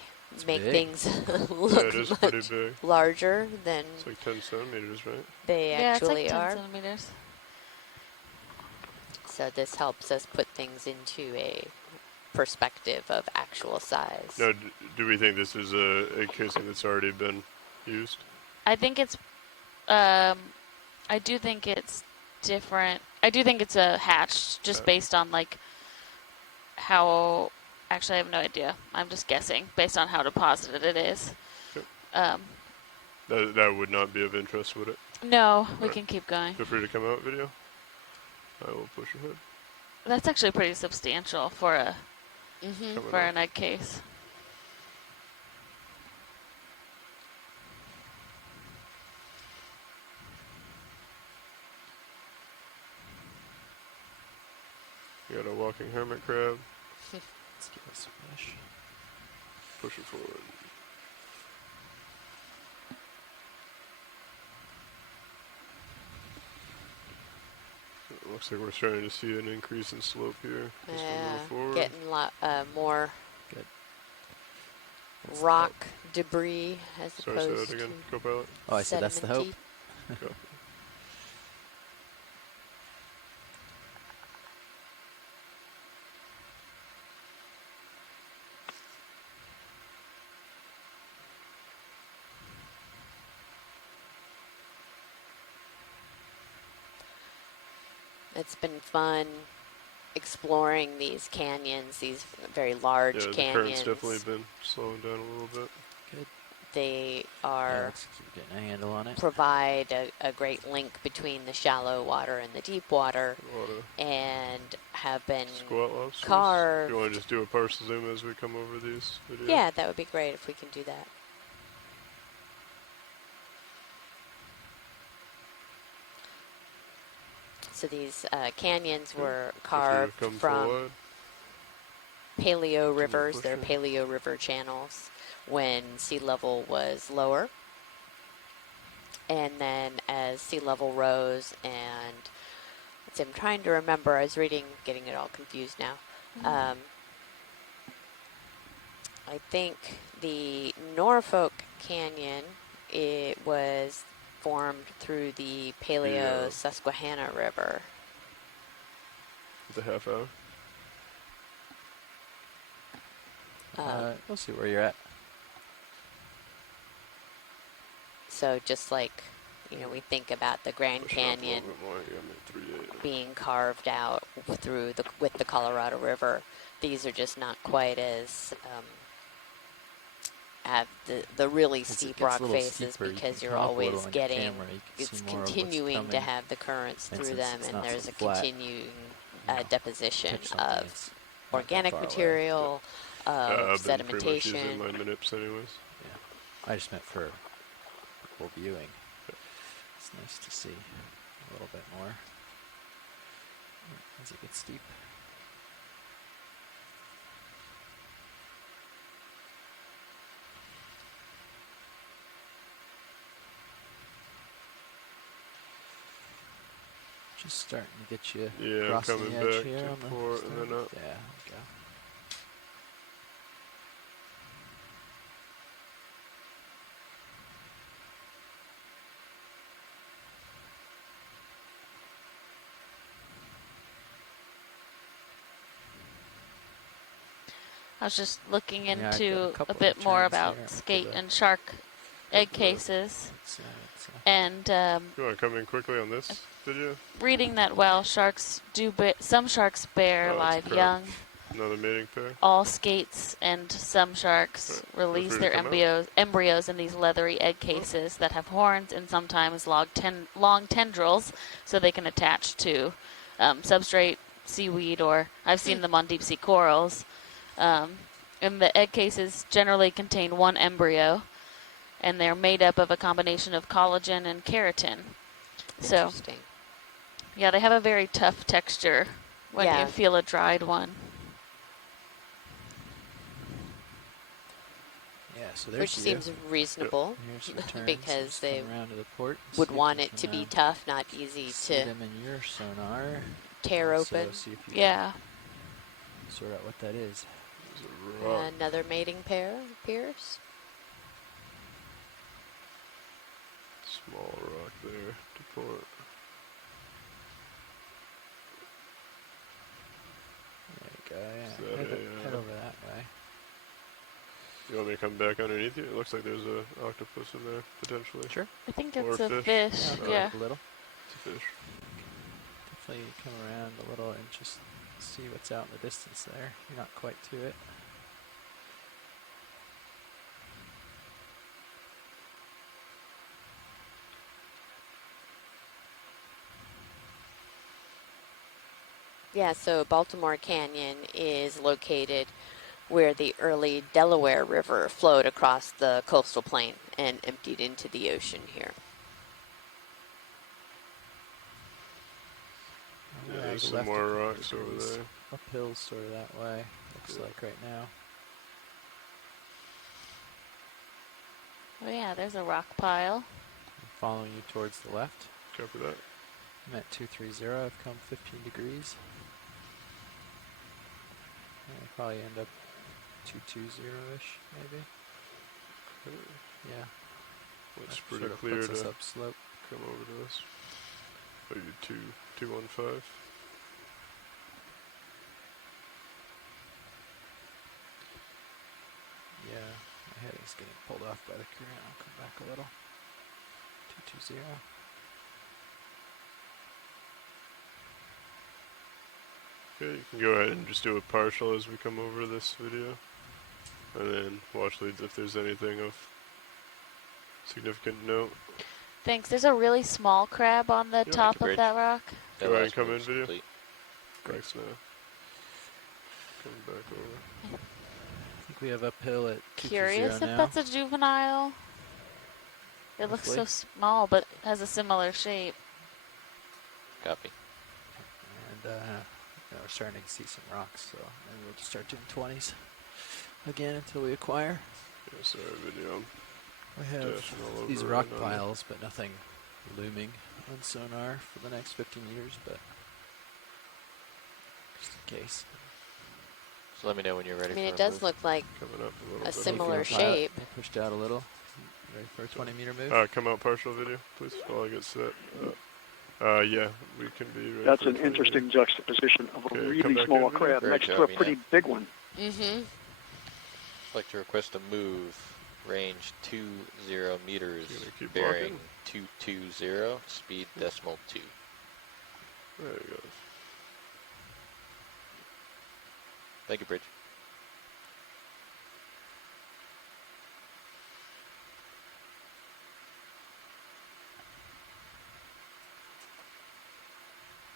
make big. things Yeah, look it is much pretty big. larger than It's like 10 centimeters, right? they Yeah, it's actually like 10 are. centimeters. So this helps us put things into a perspective of actual size. Now, do we think this is a casing that's already been used? I think it's, I do think it's different. I do think it's a hatch just based on like how. Actually, I have no idea. I'm just guessing based on how deposited it is. Yep. That would not be of interest, would it? No, we Alright. can keep going. Feel free to come out, video. I will push ahead. That's actually pretty substantial for a Mm-hmm. for an egg case. You got a walking hermit crab. Let's give us a fish. Push it forward. It looks like we're starting to see an increase in slope here as we move forward. Getting more Good. rock debris as Sorry, say opposed that again, to co-pilot. Oh, I said that's the hope. sedimenty. Go. It's been fun exploring these canyons, these very large Yeah, the canyons. current's definitely been slowing down a little bit. Good. They Yeah, are let's keep getting a handle on it. provide a great link between the shallow water and the deep water, A lot of and have been squat lobsters. carved. Do you want to just do a partial zoom as we come over these videos? Yeah, that would be great if we can do that. So these canyons were carved Come from forward. paleo rivers. They're pushing. paleo river channels when sea level was lower. And then as sea level rose, and let's see, I'm trying to remember, I was reading, getting it all confused now. I think the Norfolk Canyon, it was formed through the Paleo Susquehanna River. The half hour. We'll see where you're at. So just like, you know, we think about the Grand Push it up a Canyon little bit more. You got me at 3.8. being carved out through with the Colorado River. These are just not quite as have the really steep rock faces, because you're always getting, it's continuing to have the currents through them, and there's a continuing deposition of organic material, of I've been pretty much using sedimentation. my minips anyways. Yeah. I just meant for people viewing. It's nice to see a little bit more as it gets steep. Just starting to get you Yeah, I'm crossing coming the edge back here to on the port and then start. up. Yeah, there we go. I was just looking Yeah, I've got into a couple a bit of more turns about here for skate the- and shark egg cases, and You want to come in quickly on this video? reading that while sharks do some sharks bear Oh, it's live correct. young, Another mating pair. all skates and some sharks Right, feel release free to their come out. embryos in these leathery egg cases that have horns and sometimes long tendrils, so they can attach to substrate, seaweed, or I've seen them on deep sea corals. And the egg cases generally contain one embryo, and they're made up of a combination of collagen and keratin. So, Interesting. yeah, they have a very tough texture when Yeah. you feel a dried one. Yeah, so there's Which you. seems reasonable, Here's your turns. because Just they come around to the port and would see if want you it can, to be tough, not easy see to them in your sonar. tear Also open. see if you Yeah. can sort out what that is. There's a rock. Another mating pair appears. Small rock there to port. There you go. Yeah. Is that Head over that way. You want me to come back underneath you? It looks like there's a octopus in there, potentially. Sure. I think Or it's a fish. fish. Go Yeah. up a little. It's a fish. Definitely come around a little and just see what's out in the distance there. You're not quite to it. Yeah, so Baltimore Canyon is located where the early Delaware River flowed across the coastal plain and emptied into the ocean here. Yeah, there's some more rocks over there. Uphill sort of that way, looks like right now. Oh yeah, there's a rock pile. I'm following you towards the left. Copy that. I'm at 230. I've come 15 degrees. I'll probably end up 220-ish, maybe. Yeah. Looks That pretty sort of clear puts us to upslope. come over to us. Maybe 215. Yeah, my heading's getting pulled off by the current. I'll come back a little. 220. Okay, you can go ahead and just do a partial as we come over this video. And then watch leads if there's anything of significant note. Thanks. There's a really small crab on the top of that rock. Go ahead and come in video. Thanks now. Come back over. I think we have uphill at 220 Curious now. if that's a juvenile. It looks so small, but has a similar shape. Copy. And we're starting to see some rocks, so maybe we'll just start doing 20s again until we acquire. Yeah, sorry, video. We have these rock piles, but nothing looming on sonar for the next 50 meters, but just in case. So let me know when you're ready. I mean, it does look like coming up a similar shape. They pushed out a little. Ready for a 20-meter move? Come out partial video, please, while I get set. Yeah, we can be ready. That's an interesting juxtaposition of a really small crab next to a pretty big one. Mm-hmm. I'd like to request a move, range 20 meters, keep bearing walking? 220, speed decimal 2. There he goes. Thank you, Bridge.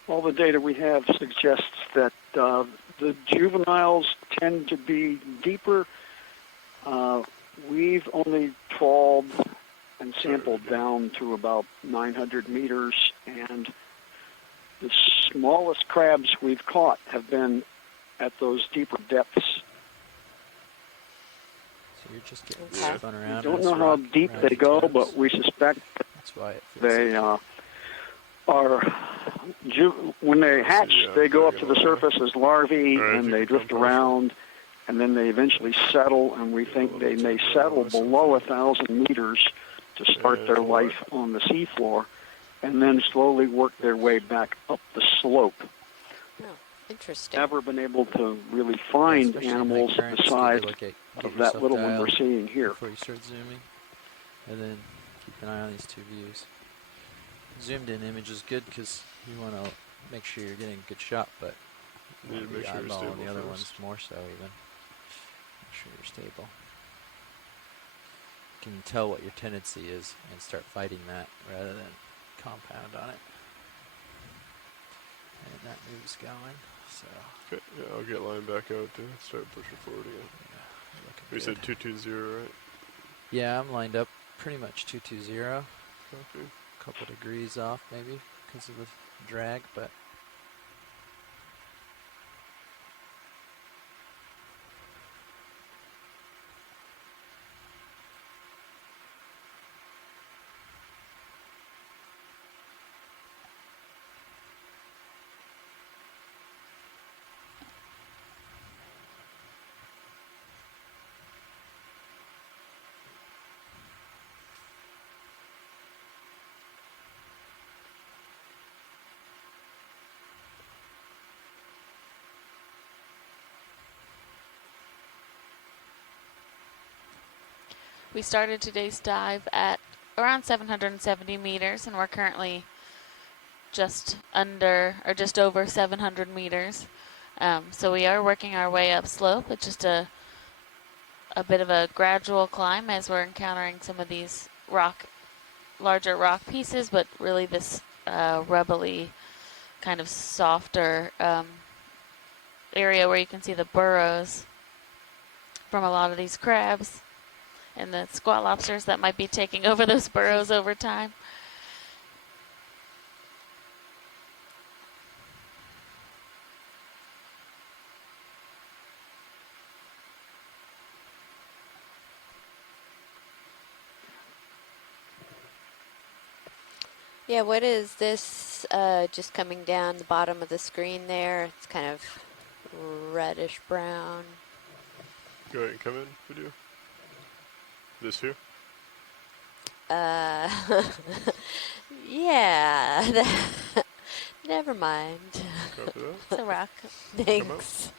All the data we have suggests that the juveniles tend to be deeper. We've only trawled and sampled down to about 900 meters, and the smallest crabs we've caught have been at those deeper depths. So you're just getting spun around. We don't know how deep they go, but we suspect that's why they are. When they hatch, they go up to the surface as larvae, and they drift around, and then they eventually settle, and we think they may settle below 1,000 meters to start their life on the seafloor, and then slowly work their way back up the slope. Oh, interesting. Never been able to really find animals the size of that little one we're seeing here. Before you start zooming, and then keep an eye on these two views. Zoomed in image is good because you want to make sure you're getting a good shot, but you want to be eyeballing the other ones more so even. Make sure you're stable. You can tell what your tendency is and start fighting that rather than compound on it. And that move's going, so. Okay, yeah, I'll get line back out to start pushing forward again. Yeah, you said 220, right? Yeah, I'm lined up pretty much 220. Copy. Couple degrees off maybe because of the drag, but We started today's dive at around 770 meters, and we're currently just under or just over 700 meters. So we are working our way up slope. It's just a bit of a gradual climb as we're encountering some of these larger rock pieces, but really this rubbly kind of softer area where you can see the burrows from a lot of these crabs and the squat lobsters that might be taking over those burrows over time. Yeah, what is this just coming down the bottom of the screen there? It's kind of reddish brown. Go ahead and come in, video. This here? Yeah. Never mind. Copy that. It's a rock. Thanks.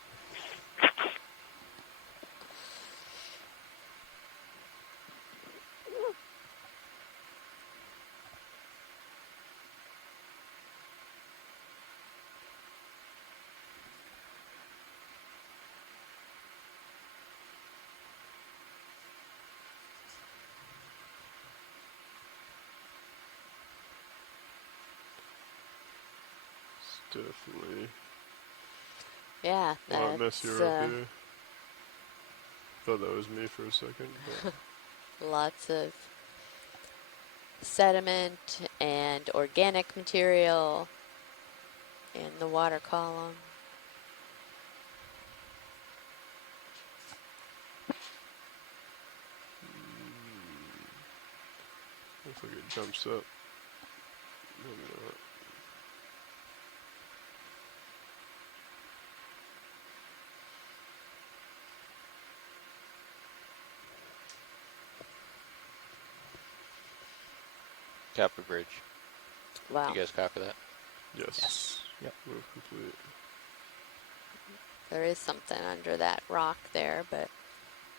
Definitely Yeah, a lot that's messier up here. Thought that was me for a second. lots of sediment and organic material in the water column. Looks like it jumps up. Maybe not. Capper Bridge. Wow. You guys copy that? Yes. Yep. Move complete. There is something under that rock there, but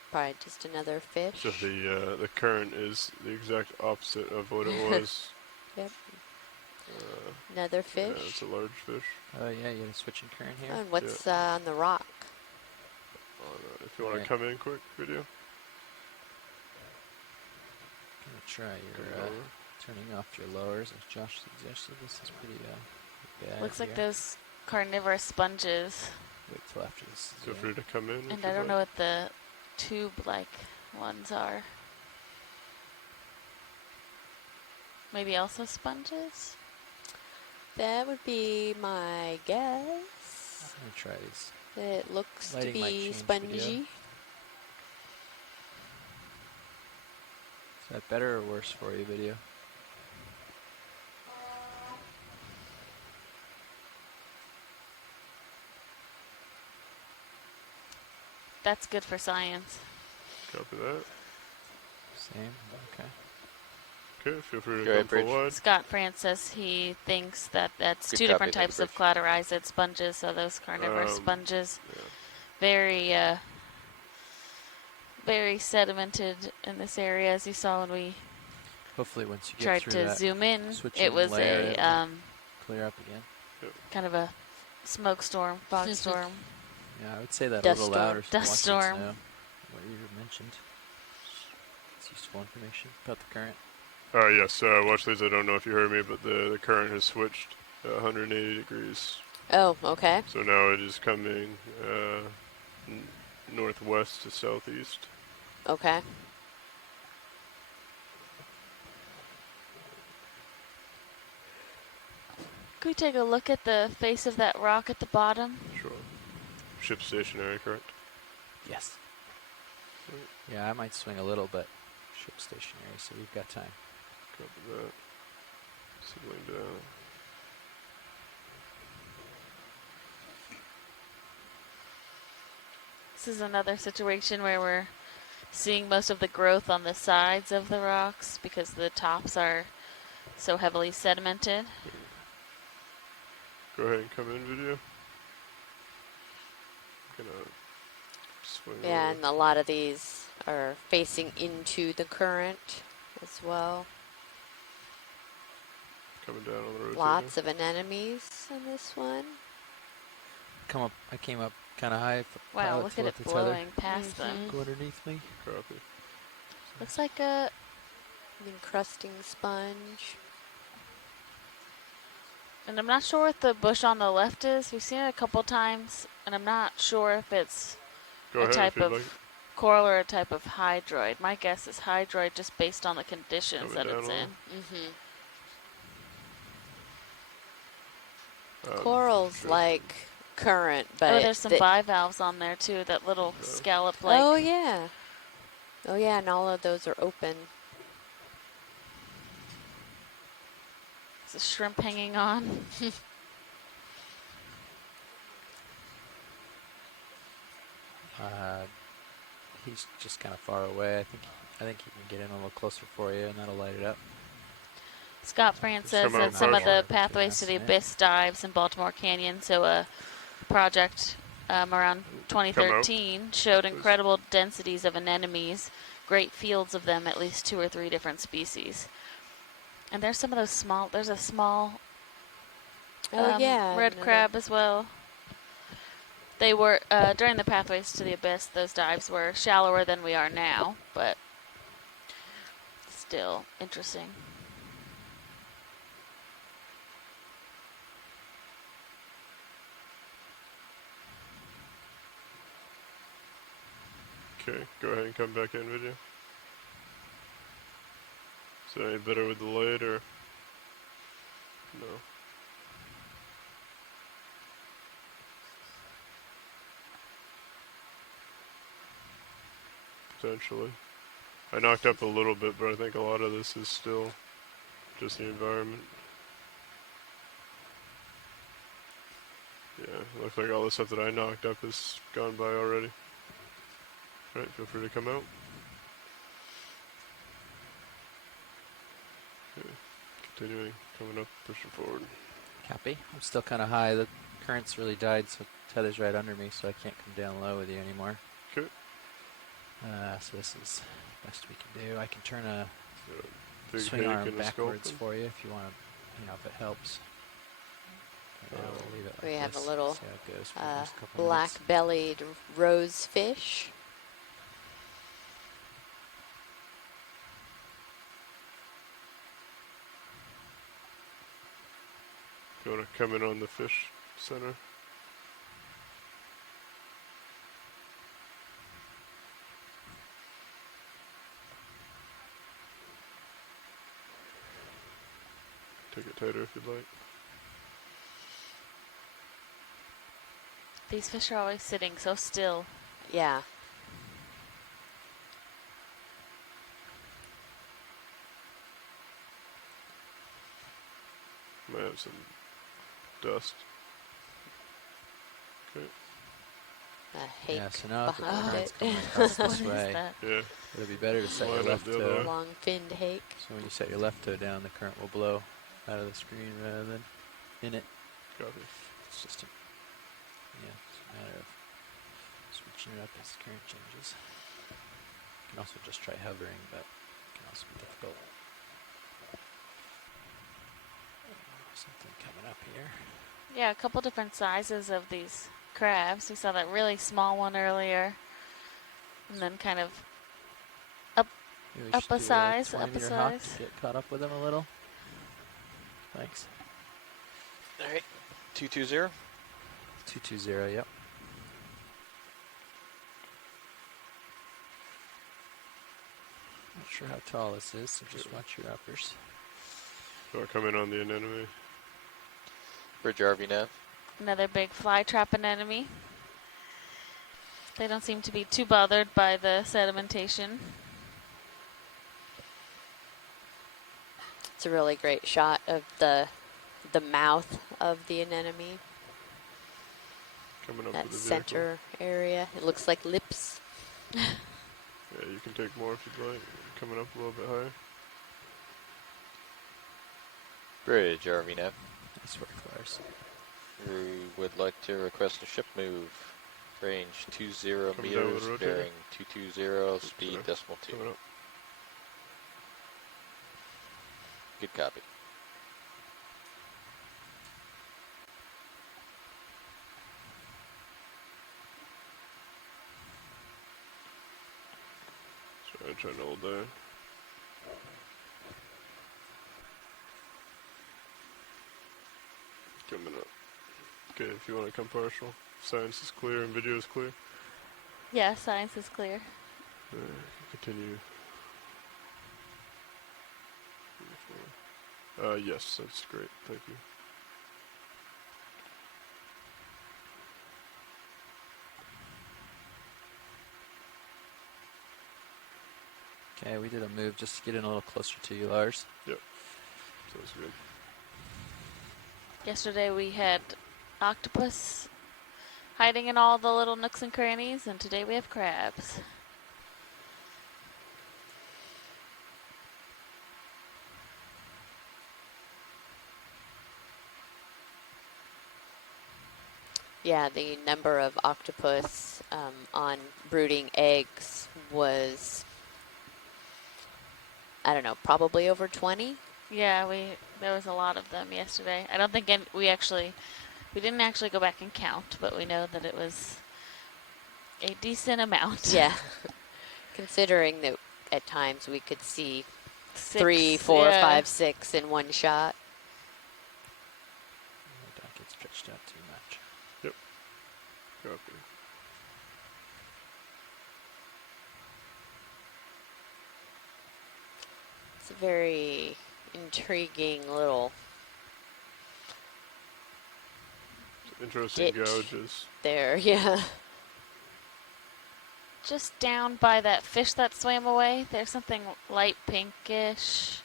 probably just another fish. So the current is the exact opposite of what it was. Yep. Another fish. Yeah, it's a large fish. Oh yeah, you got a switching current here. Oh, and what's on the rock? If you want to come in quick, video. Gonna try your turning off your lowers, as Josh suggested. This is pretty bad. Looks like here. those carnivorous sponges. Wait till after this. Feel free to come in. And I don't know what the tube-like ones are. Maybe also sponges? That would be my guess. I'm gonna try these. It looks Lighting to might be change spongy. video. Is that better or worse for you, video? That's good for science. Copy that. Same. Okay. Okay, feel free to Go come ahead, full Bridge. wide. Scott Francis, he thinks that that's Good two different copy, types of Bridge. cladorized sponges, so those carnivorous sponges. Yeah. Very sedimented in this area, as you saw when we Hopefully, once you get tried through to that zoom in, switching it was layer, a it'll clear up again. kind of a smoke storm, fog storm. Yeah, I would say that Dust a little storm. louder. So Dust watch storm. Know what you mentioned. It's useful information about the current. Yes, watch these. I don't know if you heard me, but the current has switched 180 degrees. Oh, okay. So now it is coming northwest to southeast. Okay. Could we take a look at the face of that rock at the bottom? Sure. Ship stationary, correct? Yes. Yeah, I might swing a little, but ship stationary, so we've got time. Copy that. Settling down. This is another situation where we're seeing most of the growth on the sides of the rocks because the tops are so heavily sedimented. Go ahead and come in, video. I'm gonna swing Yeah, over. and a lot of these are facing into the current as well. Coming down on the rotator. Lots of anemones in this one. I came up kind of high. Wow, look at it blowing past them. Go underneath me. Copy. Looks like a An encrusting sponge. And I'm not sure what the bush on the left is. We've seen it a couple times, and I'm not sure if it's Go a ahead type if you'd of like. coral or a type of hydroid. My guess is hydroid just based on the conditions Coming that down it's a in. little. Coral's like current, but Oh, there's some bivalves on there too, that little scallop-like. Oh, yeah. Oh, yeah, and all of those are open. There's a shrimp hanging on. He's just kind of far away. I think he can get in a little closer for you, and that'll light it up. Scott France says that some of the Pathways to the Abyss dives in Baltimore Canyon, so a project around 2013, showed incredible densities of anemones, great fields of them, at least 2 or 3 different species. And there's some of those small, there's a small red crab as well. They were, during the Pathways to the Abyss, those dives were shallower than we are now, but still interesting. Okay, go ahead and come back in video. Is that any better with the light or no? Potentially. I knocked up a little bit, but I think a lot of this is still just the environment. Yeah, looks like all the stuff that I knocked up has gone by already. Alright, feel free to come out. Okay, continuing, coming up, pushing forward. Copy. I'm still kind of high. The current's really died, so tether's right under me, so I can't come down low with you anymore. Okay. So this is the best we can do. I can turn a big swing hake arm and a backwards sculpin. for you if you want to, if it helps. Right now we'll leave it We like have this, a little see how it goes for the next couple minutes. black-bellied rosefish. If you want to come in on the fish center. Take it tighter if you'd like. These fish are always sitting so still. Yeah. Might have some dust. Okay. A hake Yeah, so now if the behind current's it. coming across this What is way, that? Yeah. it'll be better to set your Line up left the other toe. way. Long-finned hake. So when you set your left toe down, the current will blow out of the screen rather than in it. Copy. It's just a matter of switching it up as the current changes. You can also just try hovering, but it can also be difficult. Something coming up here. Yeah, a couple different sizes of these crabs. We saw that really small one earlier, and then kind of Maybe we up should a do size, 20 up a meter hawk size. to get caught up with them a little. Thanks. All right, 220. 220, yep. Not sure how tall this is, so just watch your uppers. So I come in on the anemone. Bridge RV nav. Another big fly trap anemone. They don't seem to be too bothered by the sedimentation. It's a really great shot of the mouth of the anemone. Coming up That with the vehicle. center area. It looks like lips. Yeah, you can take more if you'd like. Coming up a little bit higher. Bridge RV nav. Nice work, Lars. We would like to request a ship move. Range 20 Coming down with meters, the rotator. bearing 220, speed Sorry. decimal 2. Coming up. Good copy. try to hold there. Coming up. Okay, if you want to come partial. Science is clear and video is clear. Yeah, science is clear. Continue. Yes, that's great. Thank you. Okay, we did a move just to get in a little closer to you, Lars. Yep. Sounds good. Yesterday we had octopus hiding in all the little nooks and crannies, and today we have crabs. Yeah, the number of octopus on brooding eggs was, I don't know, probably over 20. Yeah, there was a lot of them yesterday. I don't think we didn't actually go back and count, but we know that it was a decent amount. Yeah, considering that at times we could see 6, 3, 4, yeah. 5, 6 in one shot. Don't get stretched out too much. Yep. Copy. It's a very intriguing little Interesting ditch gouges. there, yeah. Just down by that fish that swam away, there's something light pinkish.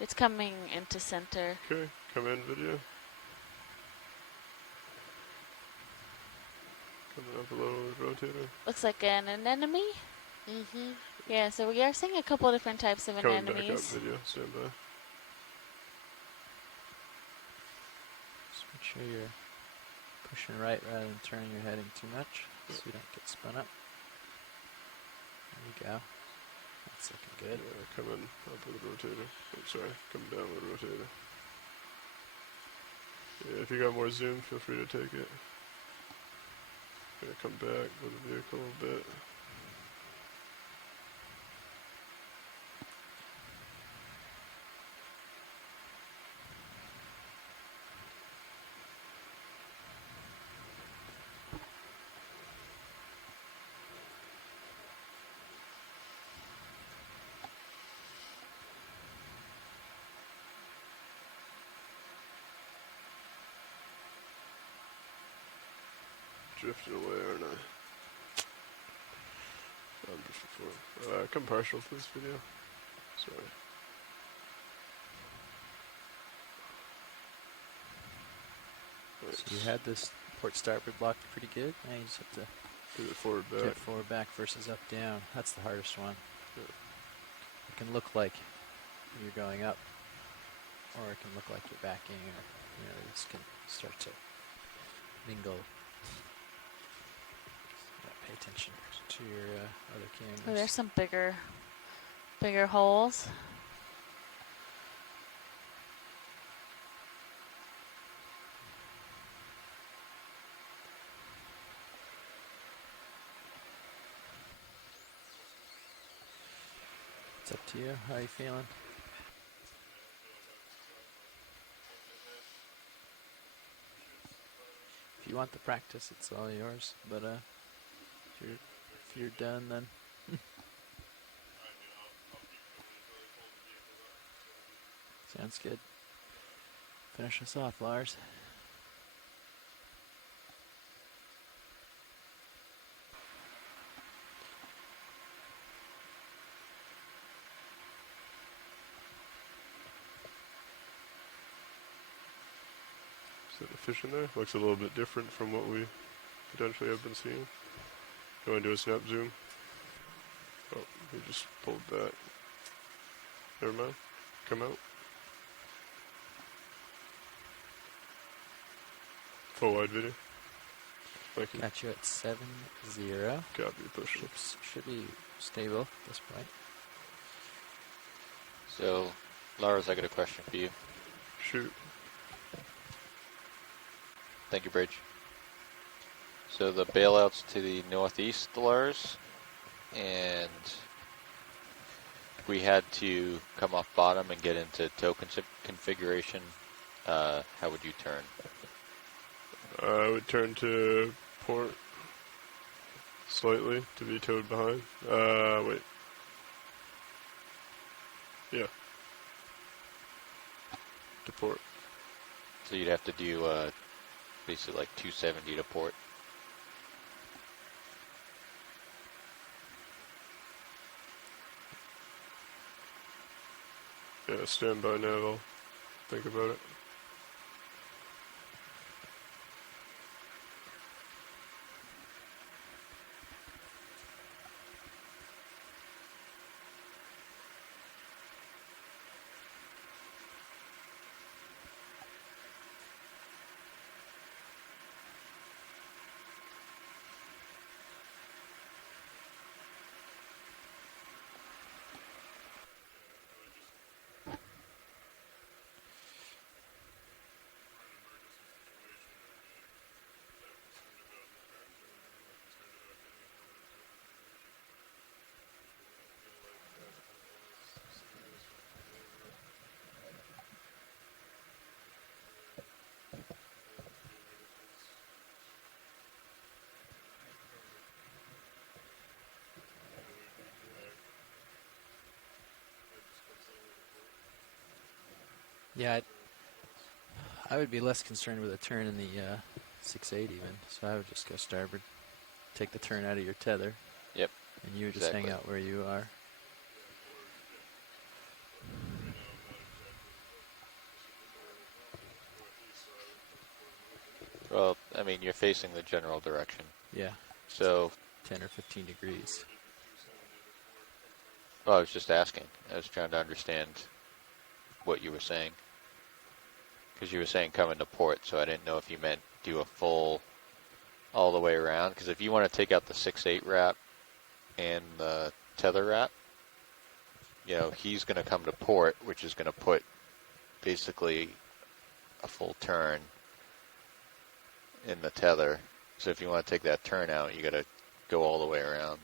It's coming into center. Okay, come in video. Coming up a little with rotator. Looks like an anemone. Mm-hmm. Yeah, so we are seeing a couple different types of Coming back up anemones. video, stand by. Just make sure you're pushing right rather than turning your heading too much so you don't get spun up. There you go. That's looking good. Yeah, coming up with a rotator. Oh, sorry, coming down with a rotator. Yeah, if you got more zoom, feel free to take it. Gonna come back with the vehicle a bit. Drifting away, aren't I? I'm drifting forward. Come partial for this video. Sorry. Nice. So you had this port starboard blocked pretty good. Now you just have to Do it forward get back. forward back versus up down. That's the hardest one. Yeah. It can look like you're going up, or it can look like you're backing, or these can start to mingle. Pay attention to your other cameras. Oh, there's some bigger holes. It's up to you. How are you feeling? If you want the practice, it's all yours. But if you're done, then sounds good. Finish us off, Lars. Is that a fish in there? Looks a little bit different from what we potentially have been seeing. Go into a snap zoom. Oh, he just pulled back. Never mind. Come out. Full wide video. Thank you. Got you at 7-0. Copy, push it. Ships should be stable at this point. So, Lars, I got a question for you. Shoot. Thank you, Bridge. So the bailout's to the northeast, Lars, and we had to come off bottom and get into tow configuration, how would you turn? I would turn to port slightly to be towed behind. Wait. Yeah. To port. So you'd have to do basically like 270 to port. Yeah, stand by nav. I'll think about it. Yeah, I would be less concerned with a turn in the 6.8 even, so I would just go starboard. Take the turn out of your tether. Yep. And you would just hang out where you are. Well, I mean, you're facing the general direction. Yeah. So 10 or 15 degrees. Well, I was just asking. I was trying to understand what you were saying. Because you were saying come into port, so I didn't know if you meant do a full all the way around. Because if you want to take out the 6.8 wrap and the tether wrap, you know, he's going to come to port, which is going to put basically a full turn in the tether. So if you want to take that turn out, you got to go all the way around.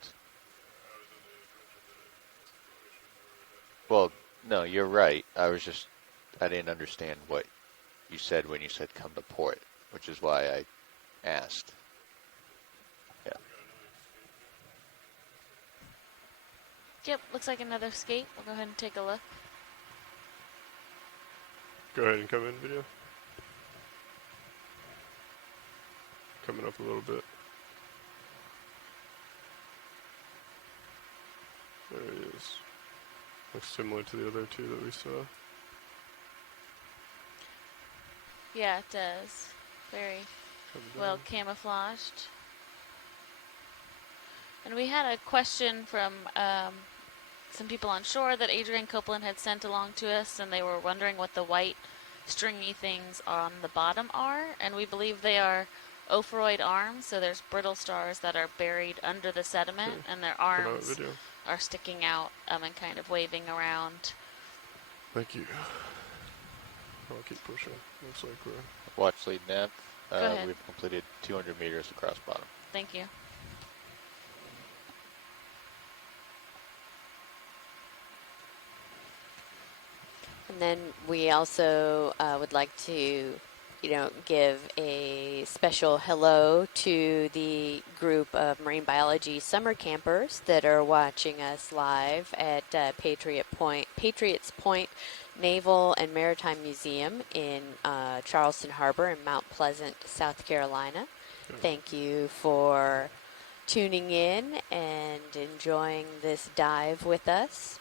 Well, no, you're right. I didn't understand what you said when you said come to port, which is why I asked. Yeah. Yep, looks like another skate. We'll go ahead and take a look. Go ahead and come in, video. Coming up a little bit. There he is. Looks similar to the other two that we saw. Yeah, it does. Very well camouflaged. And we had a question from some people on shore that Adrian Copeland had sent along to us, and they were wondering what the white stringy things on the bottom are, and we believe they are ophiroid arms, so there's brittle stars that are buried under the sediment, and their arms are sticking out and kind of waving around. Thank you. I'll keep pushing. Looks like we're... Watch lead nav. Go ahead. We've completed 200 meters across bottom. Thank you. And then we also would like to, give a special hello to the group of marine biology summer campers that are watching us live at Patriots Point Naval and Maritime Museum in Charleston Harbor in Mount Pleasant, South Carolina. Thank you for tuning in and enjoying this dive with us.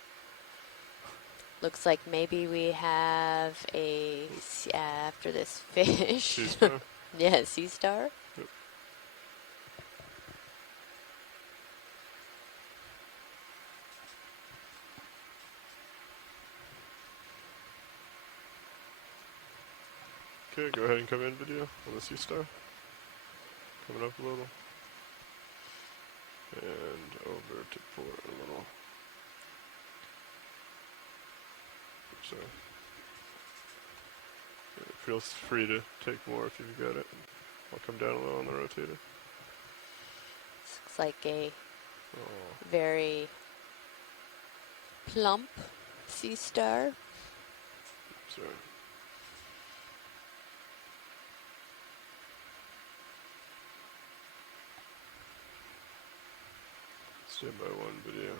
Looks like maybe we have a, after this fish. Sea star? Yeah, sea star. Yep. Okay, go ahead and come in, video on the sea star. Coming up a little. And over to port a little. So, feel free to take more if you've got it. I'll come down a little on the rotator. Looks like a very plump sea star. Sorry. Stand by one video.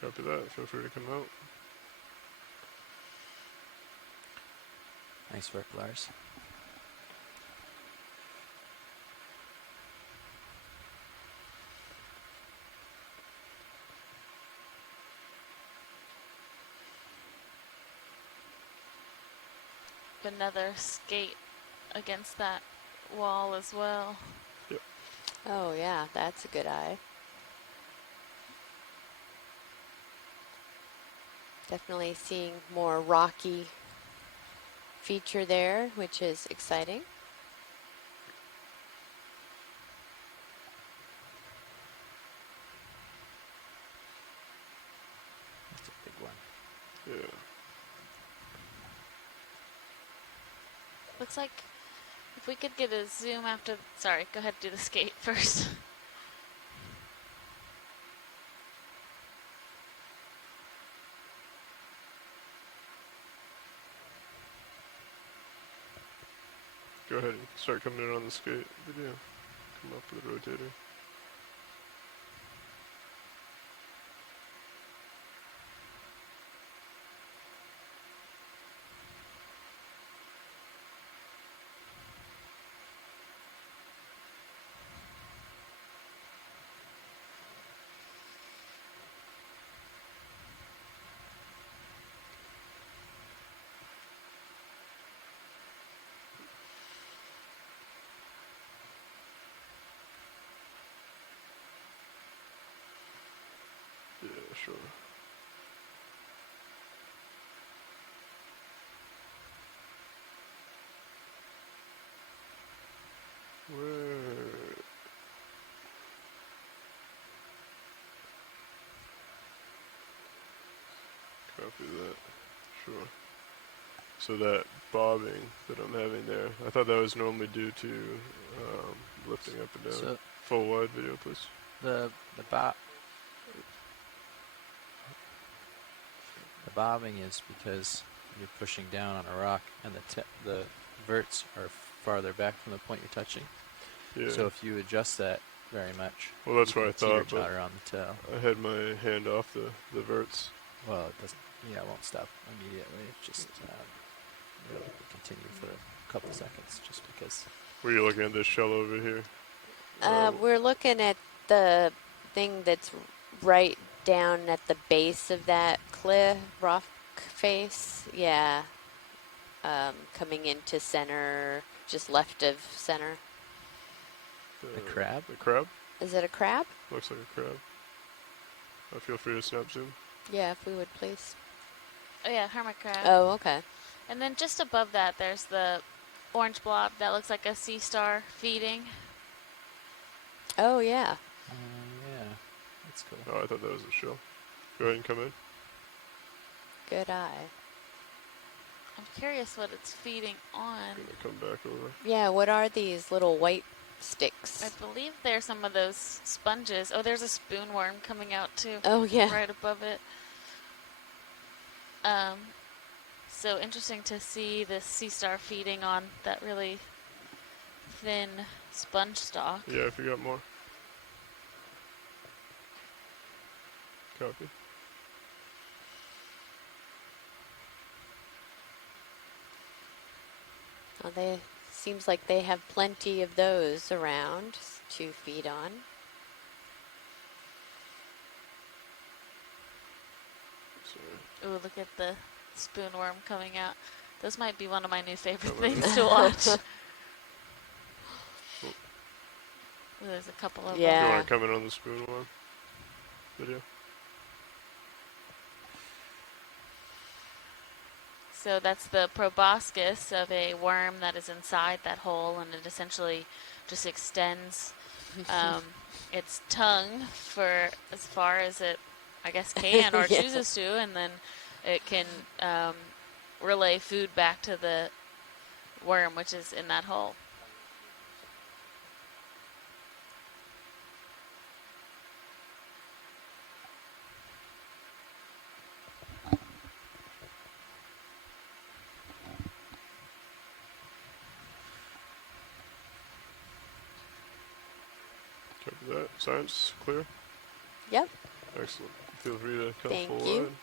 Copy that. Feel free to come out. Nice work, Lars. Another skate against that wall as well. Yep. Oh yeah, that's a good eye. Definitely seeing more rocky feature there, which is exciting. That's a big one. Yeah. Looks like if we could get a zoom after. Sorry, go ahead, do the skate first. Go ahead and start coming in on the skate video. Come up with the rotator. Yeah, sure. Where? Copy that. Sure. So that bobbing that I'm having there, I thought that was normally due to lifting up and down. So full wide video, please. the bobbing is because you're pushing down on a rock, and the verts are farther back from the point you're touching. Yeah. So if you adjust that very much, Well, that's you what I can thought, but teeter-totter on the tail. I had my hand off the verts. Well, it doesn't. Yeah, it won't stop immediately. It just it'll continue for a couple seconds, just because. Were you looking at this shell over here? We're looking at the thing that's right down at the base of that cliff rock face. Yeah. Coming into center, just left of center. The crab? The crab? Is it a crab? Looks like a crab. Feel free to snap zoom. Yeah, if we would please. Oh yeah, hermit crab. Oh, okay. And then just above that, there's the orange blob that looks like a sea star feeding. Oh, yeah. Yeah, that's cool. Oh, I thought that was a shell. Go ahead and come in. Good eye. I'm curious what it's feeding on. Gonna come back over. Yeah, what are these little white sticks? I believe there's some of those sponges. Oh, there's a spoon worm coming out too. Oh, yeah. Right above it. So interesting to see this sea star feeding on that really thin sponge stalk. Yeah, if you got more. Copy. Well, seems like they have plenty of those around to feed on. Ooh, look at the spoon worm coming out. Those might be one of my new favorite things to watch. Ooh, there's a couple of You Yeah. want to come in on the spoon one video? So that's the proboscis of a worm that is inside that hole, and it essentially just extends its tongue for as far as it, I guess, can or Yeah. chooses to, and then it can relay food back to the worm, which is in that hole. Copy that. Science clear? Yep. Excellent. Feel free to come Thank forward. you.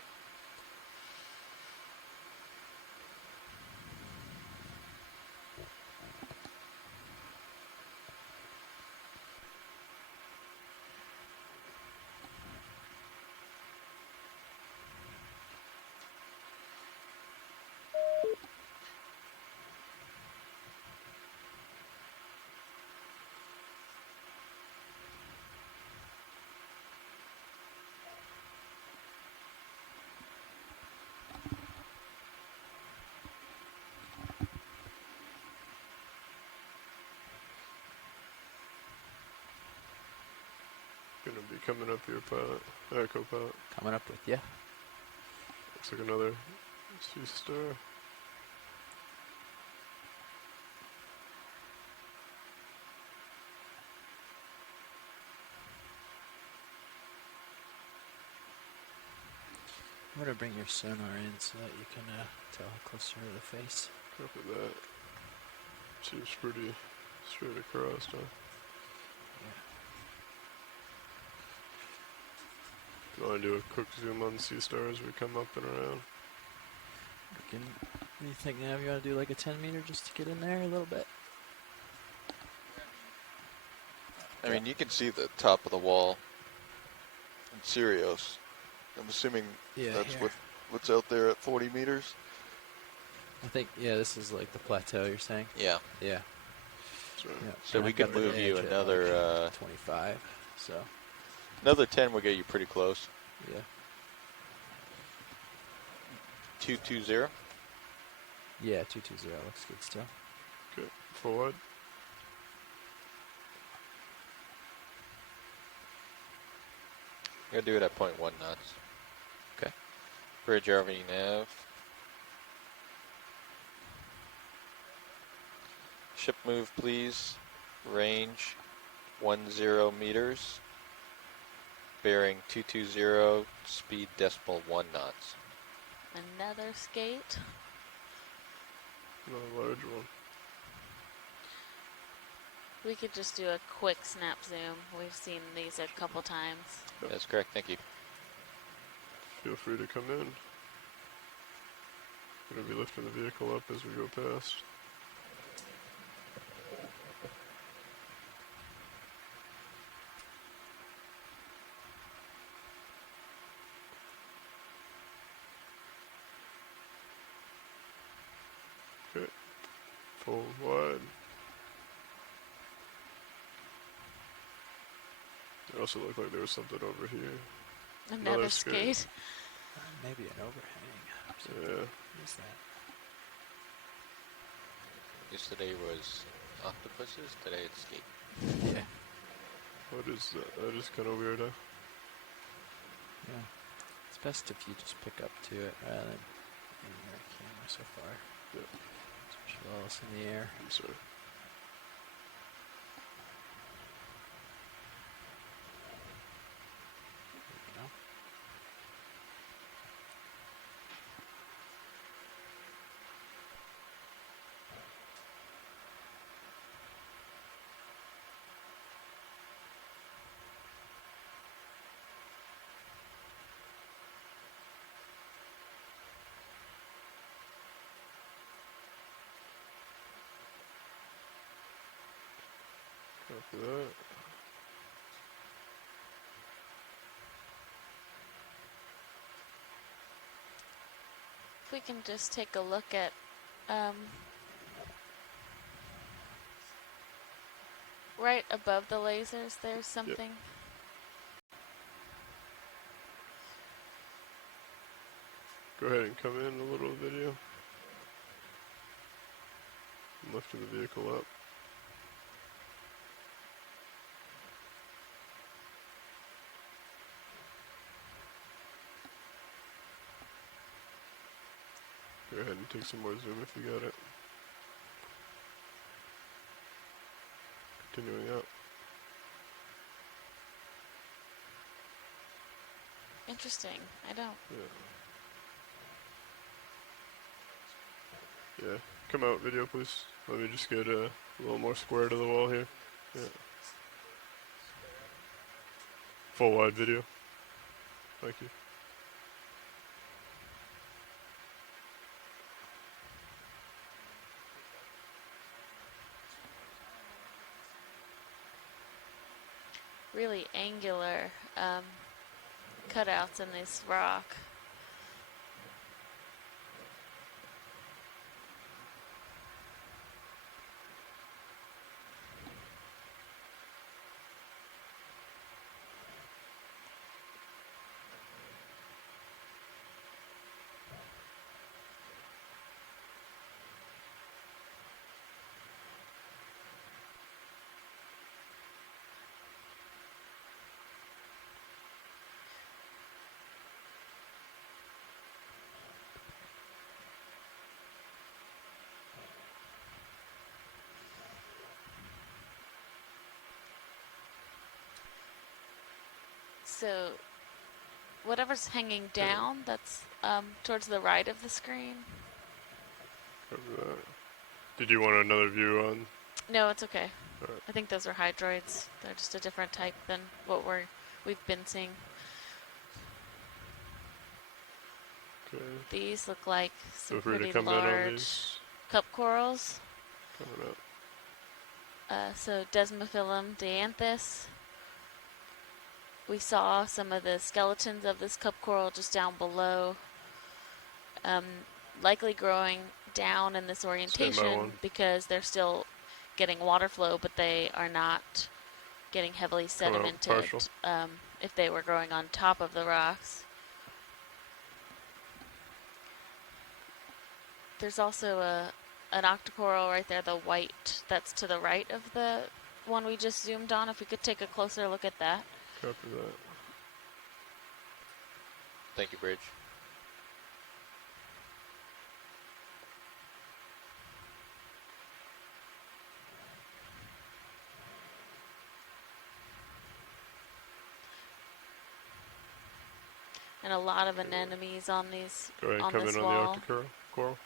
Gonna be coming up here, pilot. Co-pilot. Coming up with you. Looks like another sea star. I'm going to bring your sonar in so that you can tell closer to the face. Copy that. Seems pretty straight across, huh? Do you want to do a quick zoom on the sea star as we come up and around? What do you think, Nav? You want to do like a 10 meter just to get in there a little bit? I mean, you can see the top of the wall in Sirius. I'm assuming that's what's out there at 40 meters. I think, yeah, this is like the plateau you're saying? Yeah. Yeah. So we can move you another... Like 25, so... Another 10 will get you pretty close. Yeah. 220? Yeah, 220 looks good still. Okay, forward. I'm going to do it at 0.1 knots. Okay. Bridge RV nav. Ship move, please. Range 10 meters. Bearing 220, speed decimal 1 knots. Another skate. Another large one. We could just do a quick snap zoom. We've seen these a couple times. Yep. That's correct, thank you. Feel free to come in. We're going to be lifting the vehicle up as we go past. Okay, full wide. It also looked like there was something over here. Another skate. Maybe an overhang. Yeah. What is that? Yesterday was octopuses, today it's skate. Yeah. What is that? That is kind of weird, huh? Yeah. It's best if you just pick up to it rather than aiming your camera so far. Yeah. Especially while it's in the air. I'm sorry. There you go. Copy that. If we can just take a look at right above the lasers, there's something. Go ahead and come in a little video. I'm lifting the vehicle up. Go ahead and take some more zoom if you got it. Continuing up. Interesting. I don't. Yeah. Come out, video, please. Let me just get a little more square to the wall here. Yeah. Full wide video. Thank you. Really angular cutouts in this rock. So whatever's hanging down, that's towards the right of the screen. Cover that. Did you want another view on? No, it's okay. All right. I think those are hydroids. They're just a different type than what we've been seeing. Okay. These look like some Feel free to pretty come in on large these. cup corals. Coming up. So Desmophyllum dianthus. We saw some of the skeletons of this cup coral just down below, likely growing down in this orientation because they're still getting water flow, but they are not getting heavily sedimented if they were growing on top of the rocks. There's also an octocoral right there, the white that's to the right of the one we just zoomed on. If we could take a closer look at that. Copy that. Thank you, Bridge. And a lot of anemones on these Go ahead and on come this in wall. on the octocoral.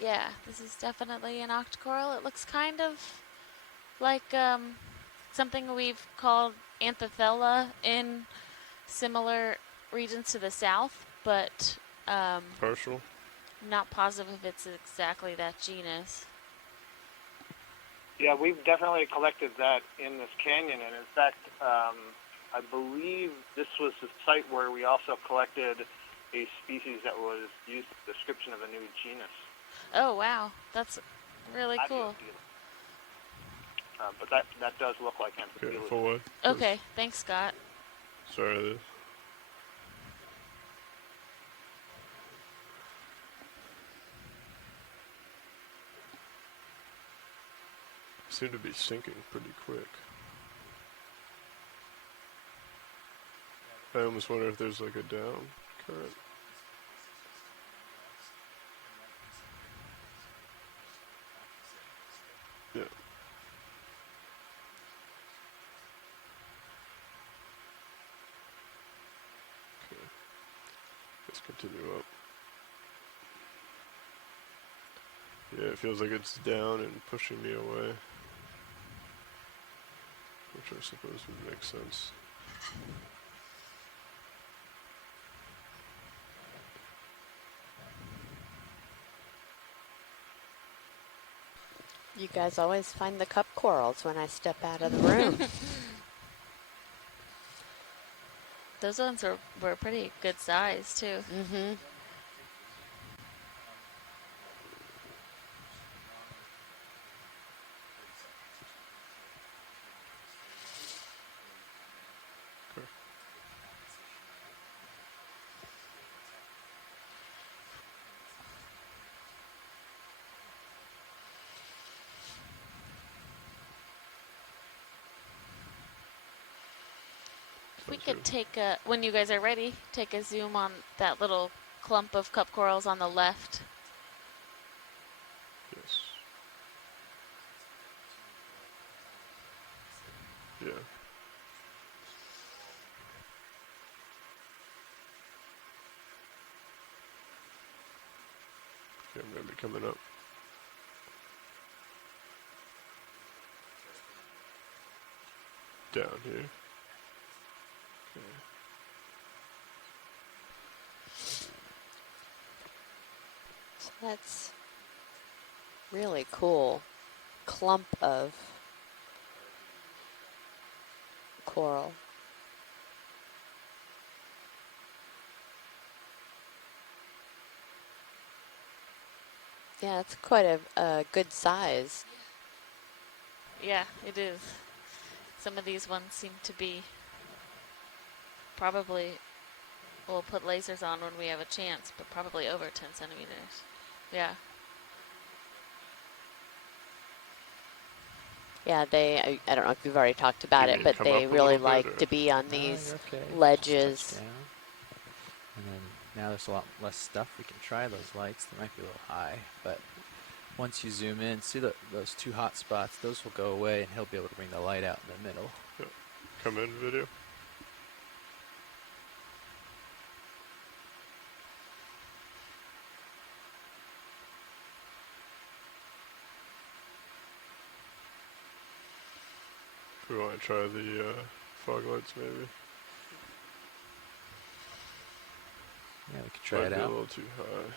Yeah, this is definitely an octocoral. It looks kind of like something we've called Anthothella in similar regions to the south, but partial. Not positive if it's exactly that genus. Yeah, we've definitely collected that in this canyon, and in fact, I believe this was the site where we also collected a species that was used as a description of a new genus. Oh wow, that's really cool. But that does look like Anthothella. Okay, full wide. Okay, thanks, Scott. Sorry. Seem to be sinking pretty quick. I almost wonder if there's like a down current. Yeah. Okay. Let's continue up. Yeah, it feels like it's down and pushing me away. Which I suppose would make sense. You guys always find the cup corals when I step out of the room. Those ones were pretty good size too. Mm-hmm. If we could take a, when you guys are ready, take a zoom on that little clump of cup corals on the left. Yes. Yeah. Okay, I'm going to be coming up. Down here. Okay. So that's really cool clump of coral. Yeah, it's quite a good size. Yeah, it is. Some of these ones seem to be probably, we'll put lasers on when we have a chance, but probably over 10 centimeters. Yeah. Yeah, I don't know if you've already talked about it, but they really like to be on these ledges. And then now there's a lot less stuff. We can try those lights. They might be a little high, but once you zoom in, see those two hot spots, those will go away and he'll be able to bring the light out in the middle. Yep. Come in video. We want to try the fog lights maybe. Yeah, we could try Might it be out. a little too high.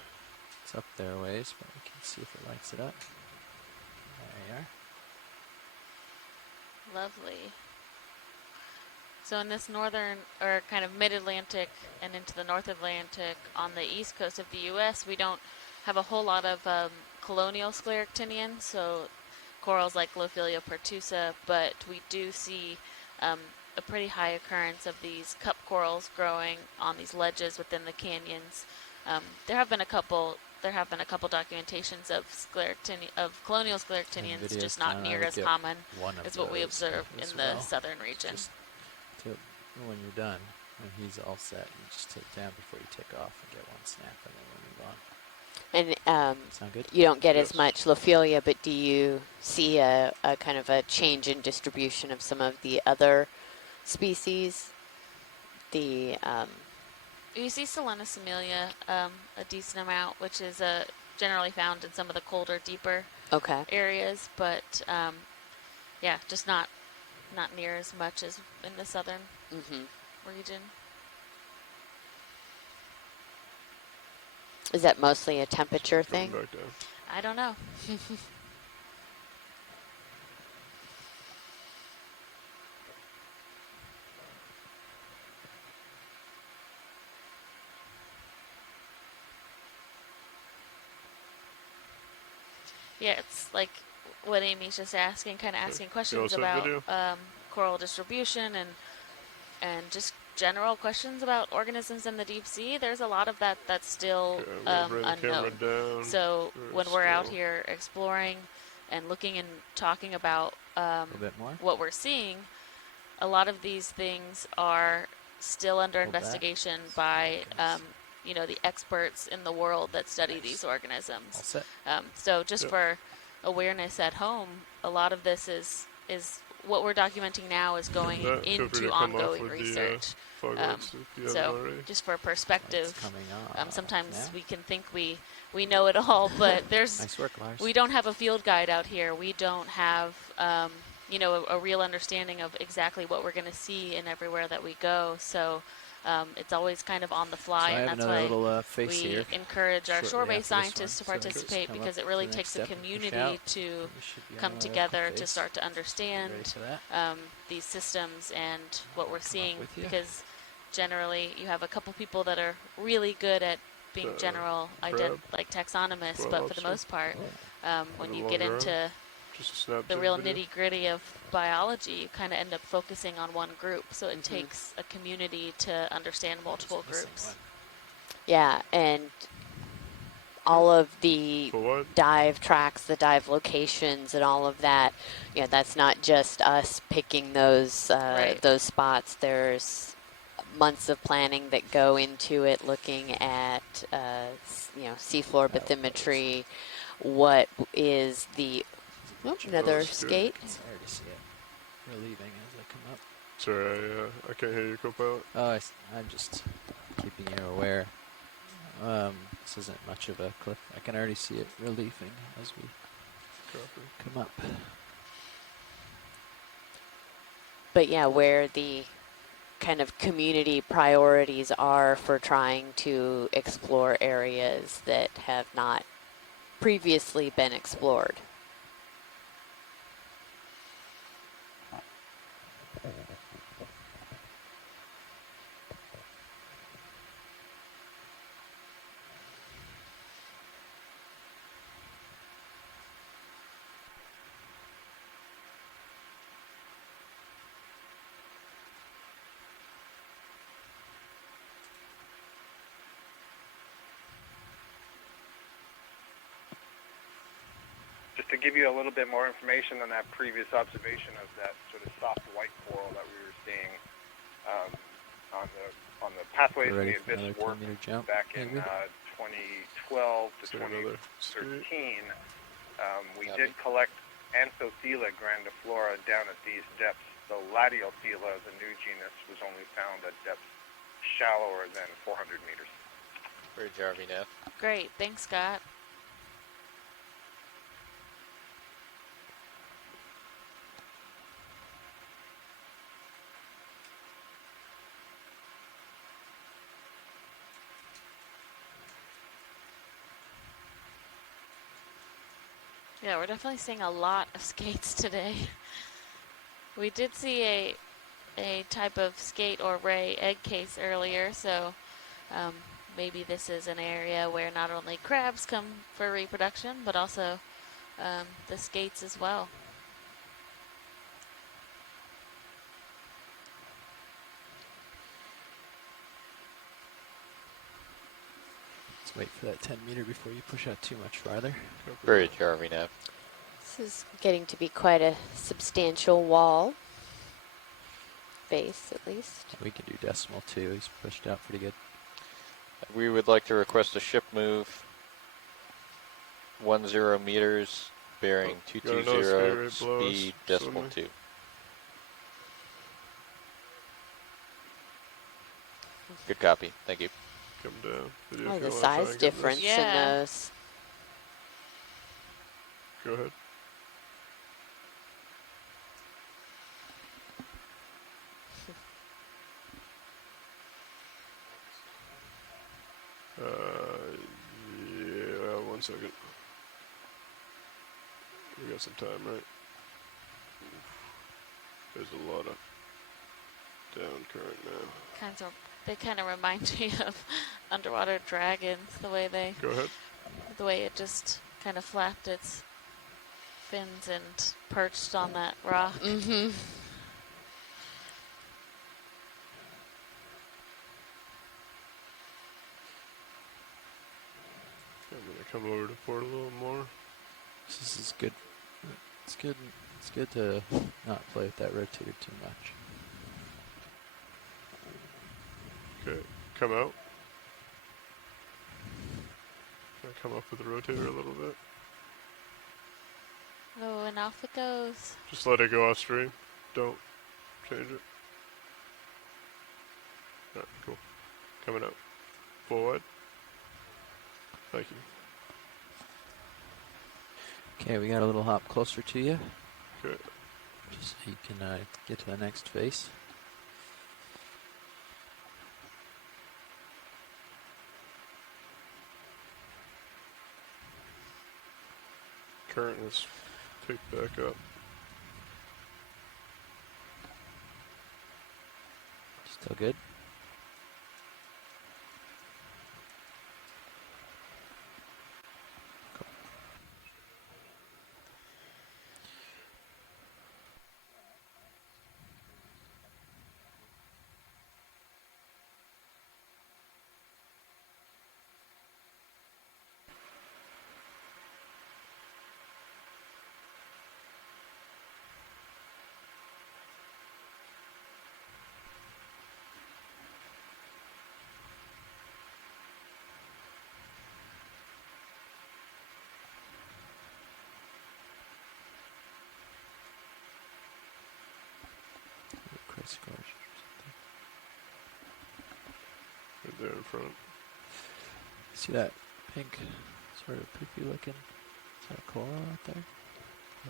It's up there a ways, but we can see if it lights it up. There you are. Lovely. So in this northern, or kind of mid-Atlantic and into the North Atlantic on the east coast of the U.S., we don't have a whole lot of colonial scleractinians, so corals like Lophilia pertusa, but we do see a pretty high occurrence of these cup corals growing on these ledges within the canyons. There have been a couple documentations of colonial scleractinians, just not near as common as what we observe in the southern region. When you're done, when he's all set, you just take it down before you take off and get one snap, and then we'll move on. And Sound good? you don't get as much Lophilia, but do you see a kind of a change in distribution of some of the other species? You see Solenis amelia a decent amount, which is generally found in some of the colder, deeper areas, but yeah, just not near as much as in the southern region. Is that mostly a temperature thing? I don't know. Yeah, it's like what Amy's just asking, kind of asking questions about coral distribution and just general questions about organisms in the deep sea. There's a lot of that that's still unknown. So when we're out here exploring and looking and talking about what we're seeing, a lot of these things are still under investigation by the experts in the world that study these organisms. So just for awareness at home, a lot of this is what we're documenting now is going into ongoing research. So just for perspective, sometimes we can think we know it all, but we don't have a field guide out here. We don't have a real understanding of exactly what we're going to see in everywhere that we go. So it's always kind of on the fly, and that's why we encourage our shore-based scientists to participate, because it really takes a community to come together to start to understand these systems and what we're seeing, because generally you have a couple people that are really good at being general like taxonomists, but for the most part, when you get into the real nitty-gritty of biology, you kind of end up focusing on one group, so it takes a community to understand multiple groups. Yeah, and all of the dive tracks, the dive locations, and all of that, that's not just us picking those those spots. There's months of planning that go into it, looking at seafloor bathymetry. What is the another skate? I already see it. They're leaving as they come up. Sorry, I can't hear you, co-pilot. Oh, I'm just keeping you aware. This isn't much of a cliff. I can already see it relieving as we come up. But yeah, where the kind of community priorities are for trying to explore areas that have not previously been explored. Just to give you a little bit more information on that previous observation of that sort of soft white coral that we were seeing on the pathways from the abyss work back in 2012 to 2013, we did collect Anthothela grandiflora down at these depths. The Ladiothela, the new genus, was only found at depths shallower than 400 meters. Bridge RV nav. Great, thanks, Scott. Yeah, we're definitely seeing a lot of skates today. We did see a type of skate or ray egg case earlier, so maybe this is an area where not only crabs come for reproduction, but also the skates as well. Let's wait for that 10 meter before you push out too much farther. Bridge RV nav. This is getting to be quite a substantial wall. Base, at least. We can do decimal too. He's pushed out pretty good. We would like to request a ship move 10 meters, bearing 220, speed decimal 2. Good copy. Thank you. Come down. Oh, the size difference in those. Go ahead. Yeah, 1 second. We got some time, right? There's a lot of down current now. They kind of remind me of underwater dragons, the way they. Go ahead. The way it just kind of flapped its fins and perched on that rock. Mm-hmm. I'm gonna come over to port a little more. This is good. It's good. It's good to not play with that rotator too much. Okay, come out. Gonna come up with the rotator a little bit. Oh, and off it goes. Just let it go off stream. Don't change it. Alright, cool. Coming up. Full wide. Thank you. Okay, we got a little hop closer to you. Okay. Just so you can get to the next face. Current has picked back up. Still good. scorch. Right there in front. See that pink, sort of poopy looking? Is that a coral out there?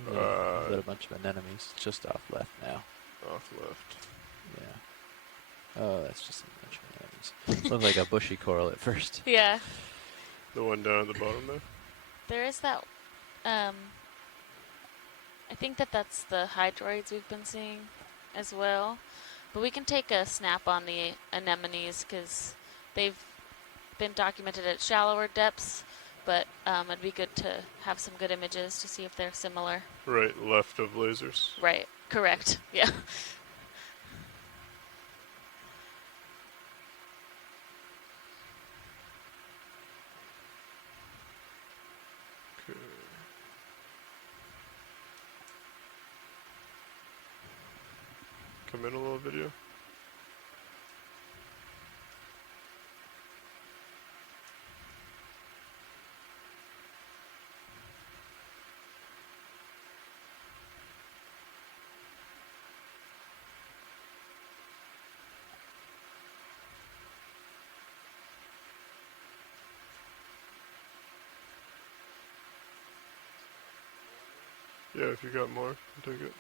We've got a bunch of anemones just off left now. Off left. Yeah. Oh, that's just a bunch of anemones. Looked like a bushy coral at first. Yeah. The one down at the bottom there? There is that. I think that's the hydroids we've been seeing as well. But we can take a snap on the anemones because they've been documented at shallower depths. But it'd be good to have some good images to see if they're similar. Right, left of lasers. Right. Correct. Yeah. Okay. Come in a little video. Yeah, if you got more, I'll take it.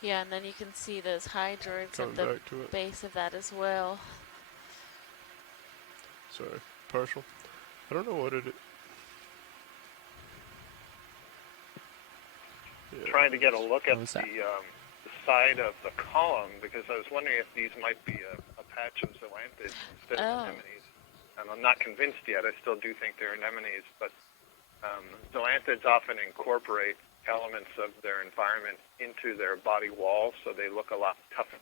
Yeah, and then you can see those hydroids Coming at the back to it. base of that as well. Sorry, partial. I don't know what it is. Yeah. Trying to get a look at What was that? the side of the column because I was wondering if these might be a patch of zoanthids instead of anemones. And I'm not convinced yet. I still do think they're anemones, but zoanthids often incorporate elements of their environment into their body walls, so they look a lot tougher,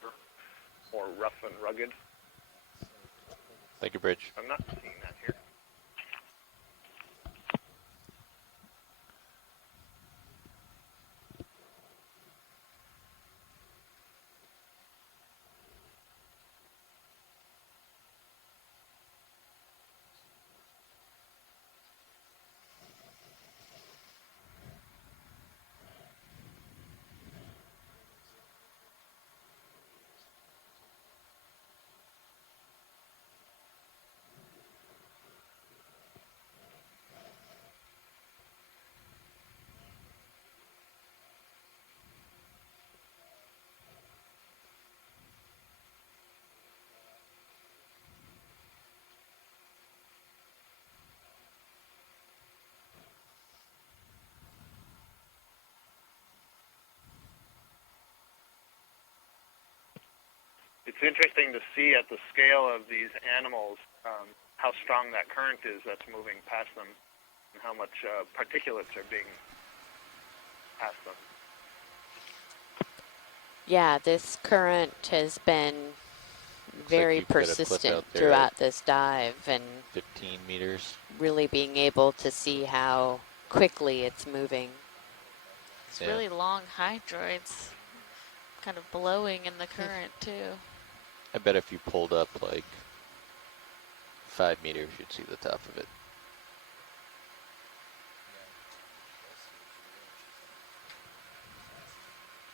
more rough and rugged. Thank you, Bridge. I'm not seeing that here. It's interesting to see at the scale of these animals how strong that current is that's moving past them and how much particulates are being past them. Yeah, this current has been very you put a clip persistent out there throughout at this dive, and 15 meters. really being able to see how quickly it's moving. It's really long hydroids, kind of blowing in the current too. I bet if you pulled up like 5 meters, you'd see the top of it.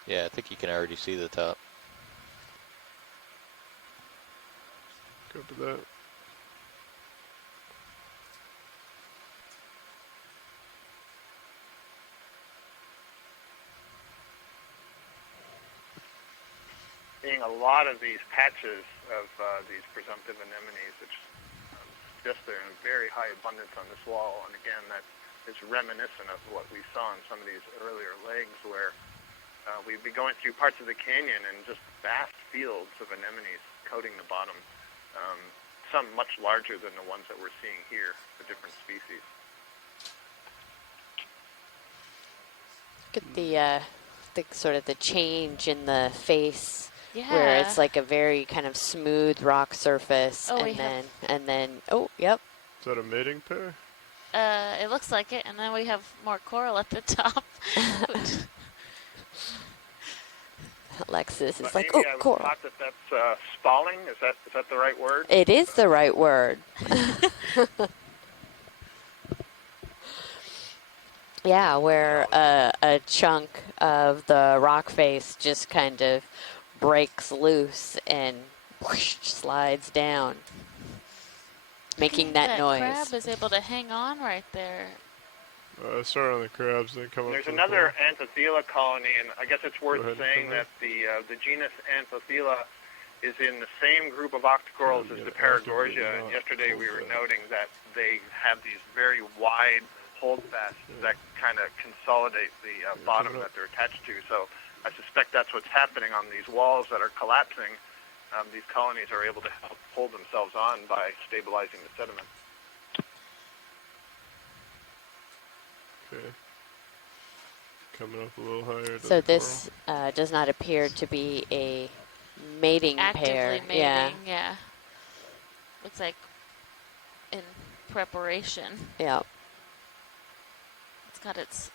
Yeah, I think you can already see the top. Copy that. Seeing a lot of these patches of these presumptive anemones, which just they're in very high abundance on this wall. And again, that is reminiscent of what we saw in some of these earlier legs where we'd be going through parts of the canyon and just vast fields of anemones coating the bottom. Some much larger than the ones that we're seeing here, the different species. Look at the sort of the change in the face. Yeah. Where it's like a very kind of smooth rock surface, Oh, and then oh, yep. Is that a mating pair? It looks like it, and then we have more coral at the top. Alexis is But like, Amy, oh, I was coral. taught that that's spalling. Is that the right word? It is the right word. Yeah, where a chunk of the rock face just kind of breaks loose and whoosh, slides down, making that noise. Crab is able to hang on right there. Start on the crabs, then come up There's to the another coral. Anthothela colony, and I guess it's worth ahead and saying come that the genus Anthothela is in the same group of octocorals as the Paragorgia, and yesterday we were noting that they have these very wide holdfasts that kind of consolidate the bottom that they're attached to. So I suspect that's what's happening on these walls that are collapsing. These colonies are able to help hold themselves on by stabilizing the sediment. Okay. Coming up a little higher. So this does not appear to be a mating pair. Actively mating, yeah. Looks like in preparation. Yeah. It's got its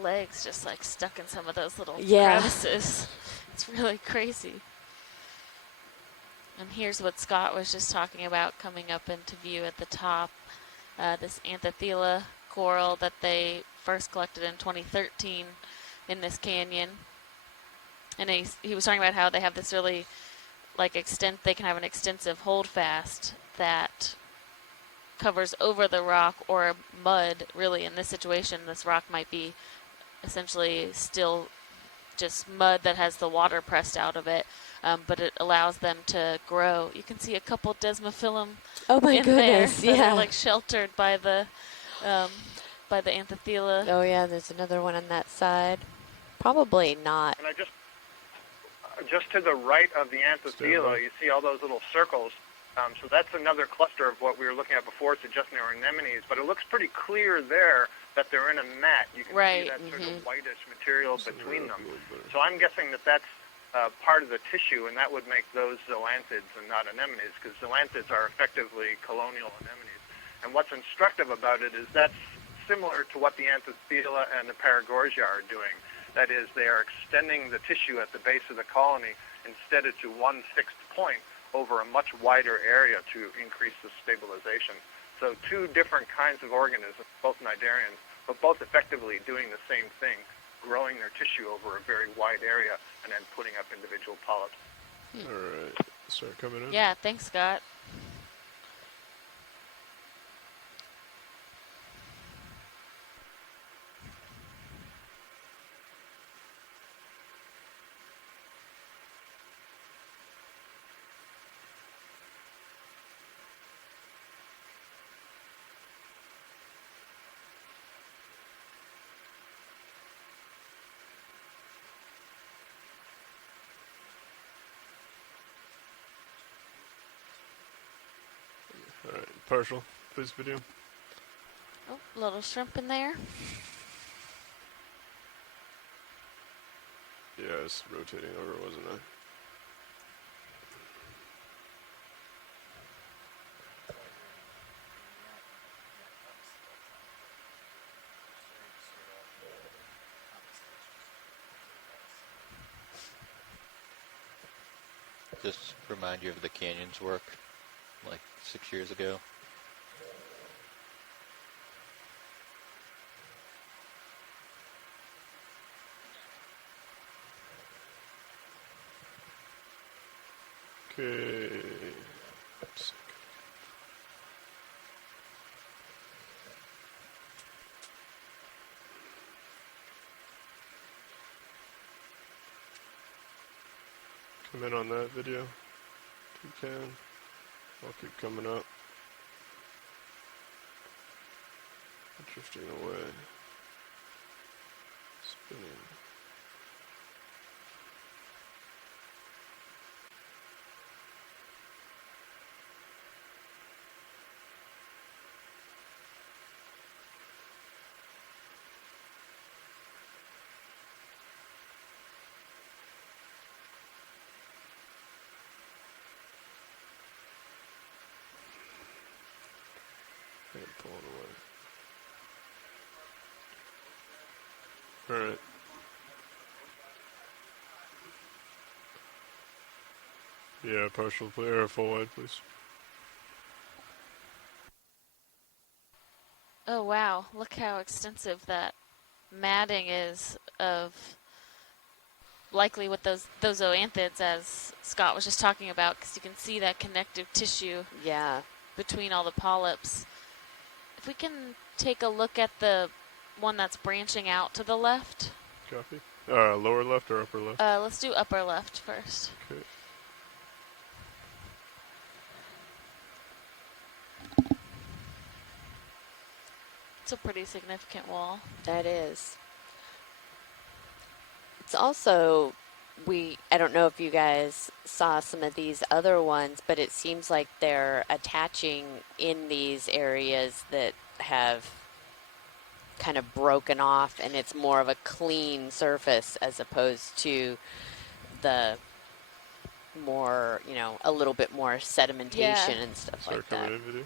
legs just stuck in some of those little crevices. It's really crazy. And here's what Scott was just talking about coming up into view at the top. This Anthothela coral that they first collected in 2013 in this canyon. And he was talking about how they have this really they can have an extensive holdfast that covers over the rock or mud. Really, in this situation, this rock might be essentially still just mud that has the water pressed out of it, but it allows them to grow. You can see a couple desmophyllum in goodness, there that are sheltered by the Anthothela. Oh yeah, there's another one on that side. Probably not. And I just to the right of the Anthothela, you see all those little circles. So that's another cluster of what we were looking at before, suggesting they were anemones. But it looks pretty clear there that they're in a mat. You can see that sort of whitish material between them. So I'm guessing that that's part of the tissue, and that would make those zoanthids and not anemones, because zoanthids are effectively colonial anemones. And what's instructive about it is that's similar to what the Anthothela and the Paragorgia are doing. That is, they are extending the tissue at the base of the colony instead of to one fixed point over a much wider area to increase the stabilization. So two different kinds of organisms, both cnidarians, but both effectively doing the same thing, growing their tissue over a very wide area and then putting up individual polyps. All right, start coming in. Yeah, thanks, Scott. All right, partial, please video. Oh, little shrimp in there. Yeah, it's rotating over, wasn't I? Just remind you of the canyons work, 6 years ago. Okay. Come in on that video if you can. I'll keep coming up. Drifting away. Spinning. And pulling away. All right. Yeah, partial play or full wide, please. Oh wow, look how extensive that matting is of likely what those zoanthids, as Scott was just talking about, because you can see that connective tissue between all the polyps. If we can take a look at the one that's branching out to the left. Copy. Lower left or upper left? Let's do upper left first. Okay. It's a pretty significant wall. That is. It's also, I don't know if you guys saw some of these other ones, but it seems like they're attaching in these areas that have kind of broken off, and it's more of a clean surface as opposed to the more, a little bit more sedimentation and stuff like that. In video.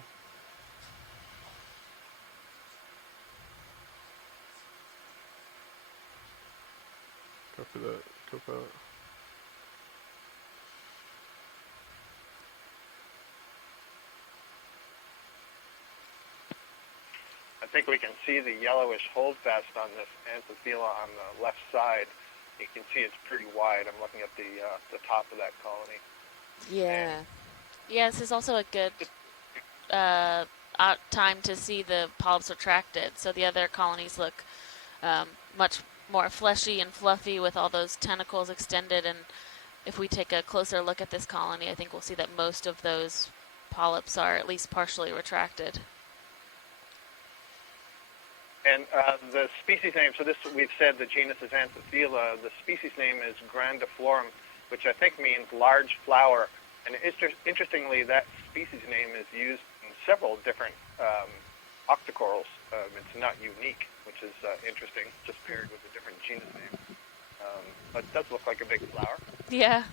Copy that. Copy out. I think we can see the yellowish holdfast on this anthophila on the left side. You can see it's pretty wide. I'm looking at the top of that colony. Yeah. Yeah, this is also a good time to see the polyps retracted. So the other colonies look much more fleshy and fluffy with all those tentacles extended. And if we take a closer look at this colony, I think we'll see that most of those polyps are at least partially retracted. And the species name, so this we've said the genus is Anthophila. The species name is grandiflorum, which I think means large flower. And interestingly, that species name is used in several different octocorals. It's not unique, which is interesting, just paired with a different genus name. But it does look like a big flower. Yeah.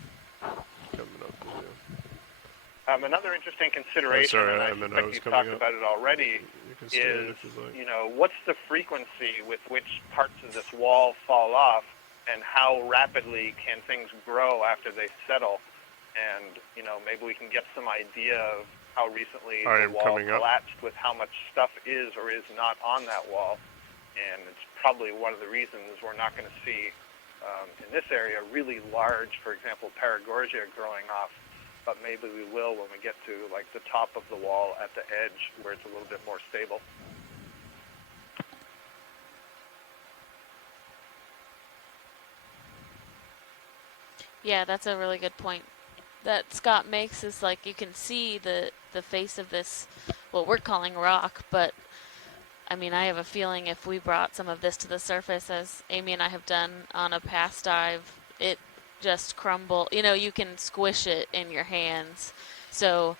Coming up, yeah. Another interesting consideration, and I think you've talked about it already, is, what's the frequency with which parts of this wall fall off, and how rapidly can things grow after they settle? And, maybe we can get some idea of how recently the wall collapsed with how much stuff is or is not on that wall. And it's probably one of the reasons we're not going to see, in this area, really large, for example, paragorgia growing off. But maybe we will when we get to like the top of the wall at the edge where it's a little bit more stable. Yeah, that's a really good point that Scott makes. Is like you can see the face of this, what we're calling rock, but I mean, I have a feeling if we brought some of this to the surface, as Amy and I have done on a past dive, it just crumble. You can squish it in your hands. So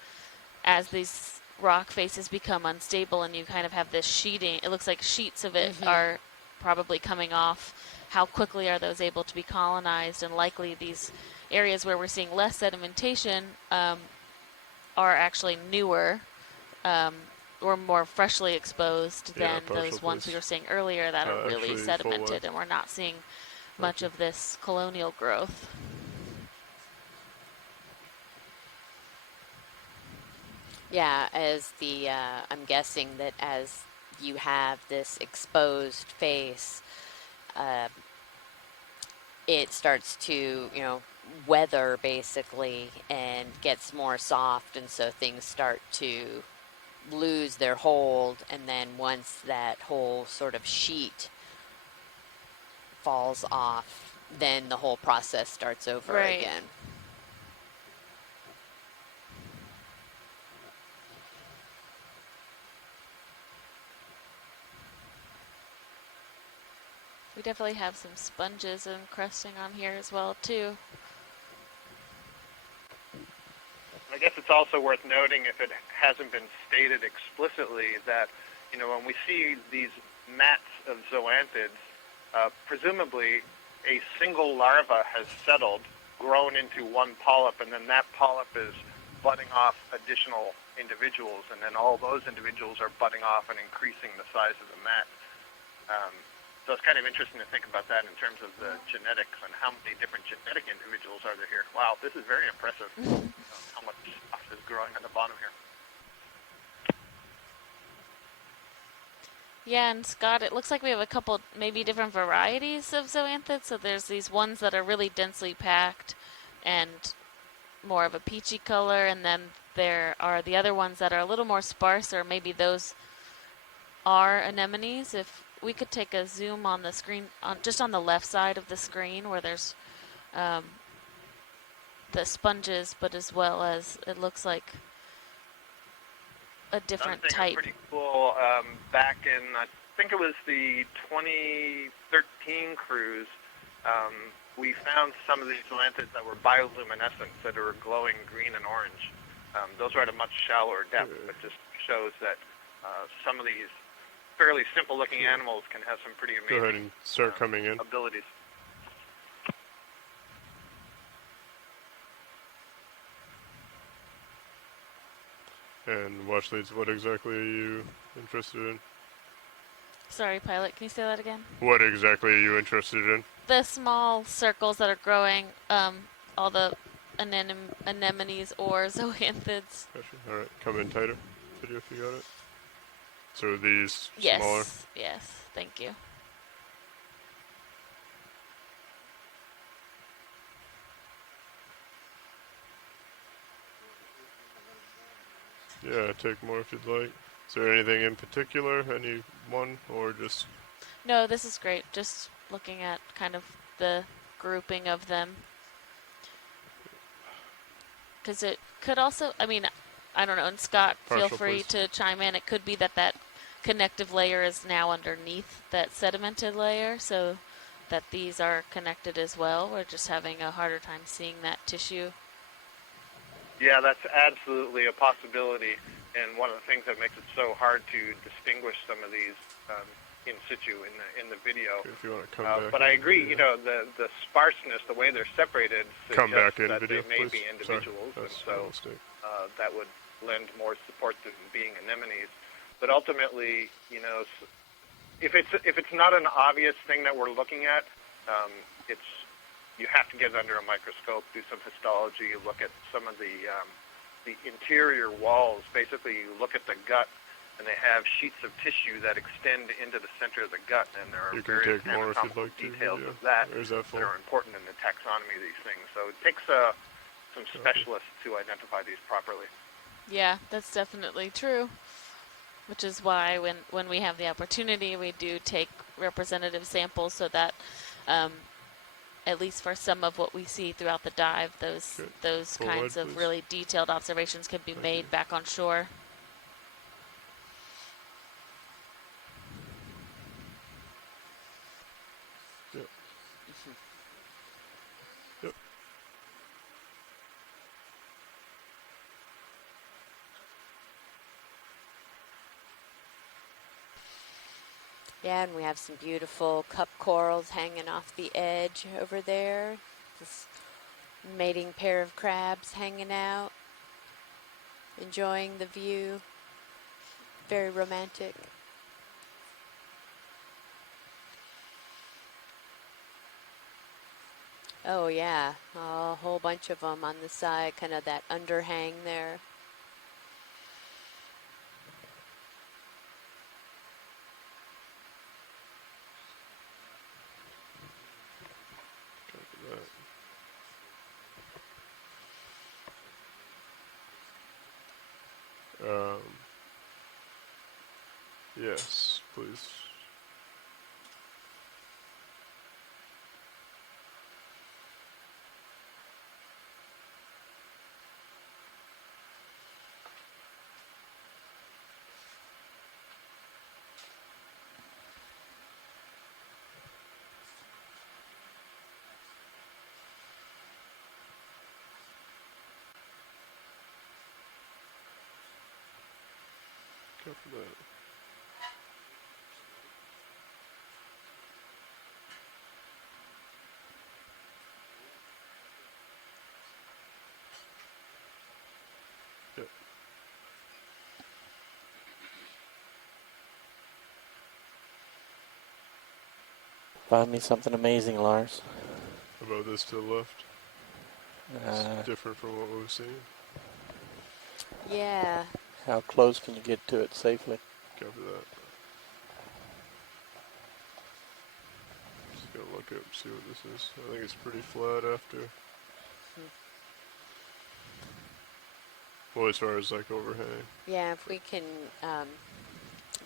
as these rock faces become unstable and you kind of have this sheeting, it looks like sheets of it are probably coming off. How quickly are those able to be colonized? And likely these areas where we're seeing less sedimentation are actually newer or more freshly exposed than those ones we were seeing earlier that are really sedimented, and we're not seeing much of this colonial growth. Yeah, I'm guessing that as you have this exposed face, it starts to, weather basically and gets more soft, and so things start to lose their hold, and then once that whole sort of sheet falls off, then the whole process starts over again. We definitely have some sponges encrusting on here as well, too. I guess it's also worth noting, if it hasn't been stated explicitly, that, when we see these mats of zoanthids, presumably a single larva has settled, grown into one polyp, and then that polyp is budding off additional individuals, and then all those individuals are budding off and increasing the size of the mat. So it's kind of interesting to think about that in terms of the genetics and how many different genetic individuals are there here. Wow, this is very impressive, how much stuff is growing at the bottom here. Yeah, and Scott, it looks like we have a couple, maybe different varieties of zoanthids. So there's these ones that are really densely packed and more of a peachy color, and then there are the other ones that are a little more sparse, or maybe those are anemones. If we could take a zoom on the screen, just on the left side of the screen where there's the sponges, but as well as it looks like a different Another thing type. Pretty cool. Back in, I think it was the 2013 cruise, we found some of these zoanthids that were bioluminescent, that are glowing green and orange. Those are at a much shallower depth, but just shows that some of these fairly simple-looking animals can have some pretty amazing Go ahead and start coming in. abilities. And watch leads, what exactly are you interested in? Sorry, Pilot, can you say that again? What exactly are you interested in? The small circles that are growing, all the anemones or zoanthids. Gotcha. Alright, come in tighter. Video if you got it. So these Yes, smaller? yes, thank you. Yeah, take more if you'd like. Is there anything in particular? Any one or just... No, this is great. Just looking at kind of the grouping of them. Because it could also, I mean, I don't know, and Scott, feel free to chime in. It could be that that connective layer is now underneath that sedimented layer, so that these are connected as well. We're just having a harder time seeing that tissue. Yeah, that's absolutely a possibility, and one of the things that makes it so hard to distinguish some of these in situ in the video. If you want to come back. But I agree, you know, the sparseness, the way they're separated, come back suggests in that video, they may please. be individuals, Sorry, and so mistake. that would lend more support to being anemones. But ultimately, you know, if it's not an obvious thing that we're looking at, you have to get under a microscope, do some histology, look at some of the interior walls. Basically, you look at the gut, and they have sheets of tissue that extend into the center of the gut, and there are various anatomical details of that that are important in the taxonomy of these things. So it takes some specialists to identify these properly. Yeah, that's definitely true. Which is why when we have the opportunity, we do take representative samples so that at least for some of what we see throughout the dive, those kinds of really detailed observations can be made back on shore. Yep. Yep. Yeah, and we have some beautiful cup corals hanging off the edge over there. This mating pair of crabs hanging out, enjoying the view. Very romantic. Oh yeah, a whole bunch of them on the side, kind of that underhang there. Yes, please. Copy that. Yep. Find me something amazing, Lars. How about this to the left? It's different from what we've seen. Yeah. How close can you get to it safely? Copy that. look up and see what this is. I think it's pretty flat after. Well, as far as like overhang. Yeah, if we can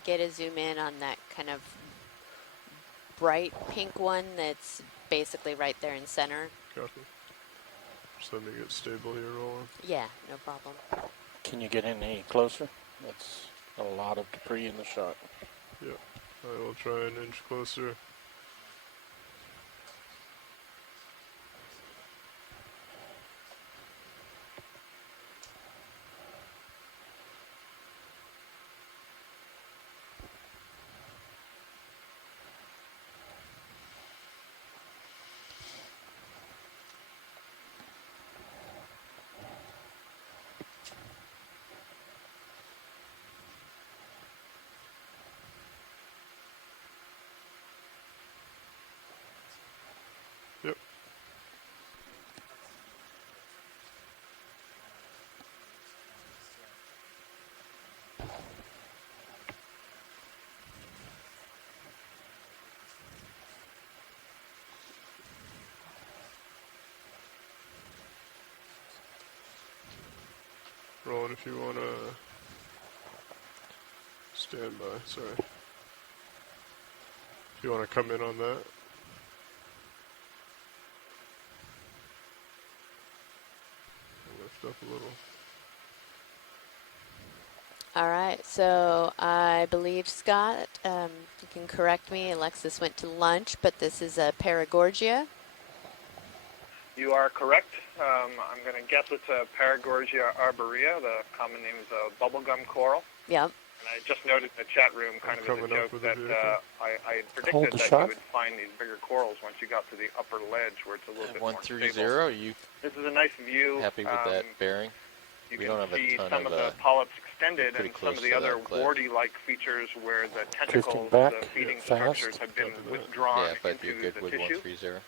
get a zoom in on that kind of bright pink one that's basically right there in center. Copy. Just let me get stable here, rolling. Yeah, no problem. Can you get in any closer? That's a lot of debris in the shot. Yep. I will try an inch closer. Yep. Rolling if you want to stand by, sorry. If you want to come in on that. Lift up a little. All right, so I believe, Scott, you can correct me, Alexis went to lunch, but this is a Paragorgia. You are correct. I'm going to guess it's a Paragorgia arborea. The common name is a bubblegum coral. Yep. And I just noted in the chat room, kind of as a joke, that I had predicted that shot. you would find these bigger corals once you got to the upper ledge where it's a little bit more stable. 130, you This is a nice view. happy with that bearing? You We can don't have a see ton some of, of the polyps extended pretty and some close of the to other that cliff. warty-like features where the tentacles, back, the feeding fast. structures have been Copy that. withdrawn Yeah, if I'd be into good the with tissue. 130.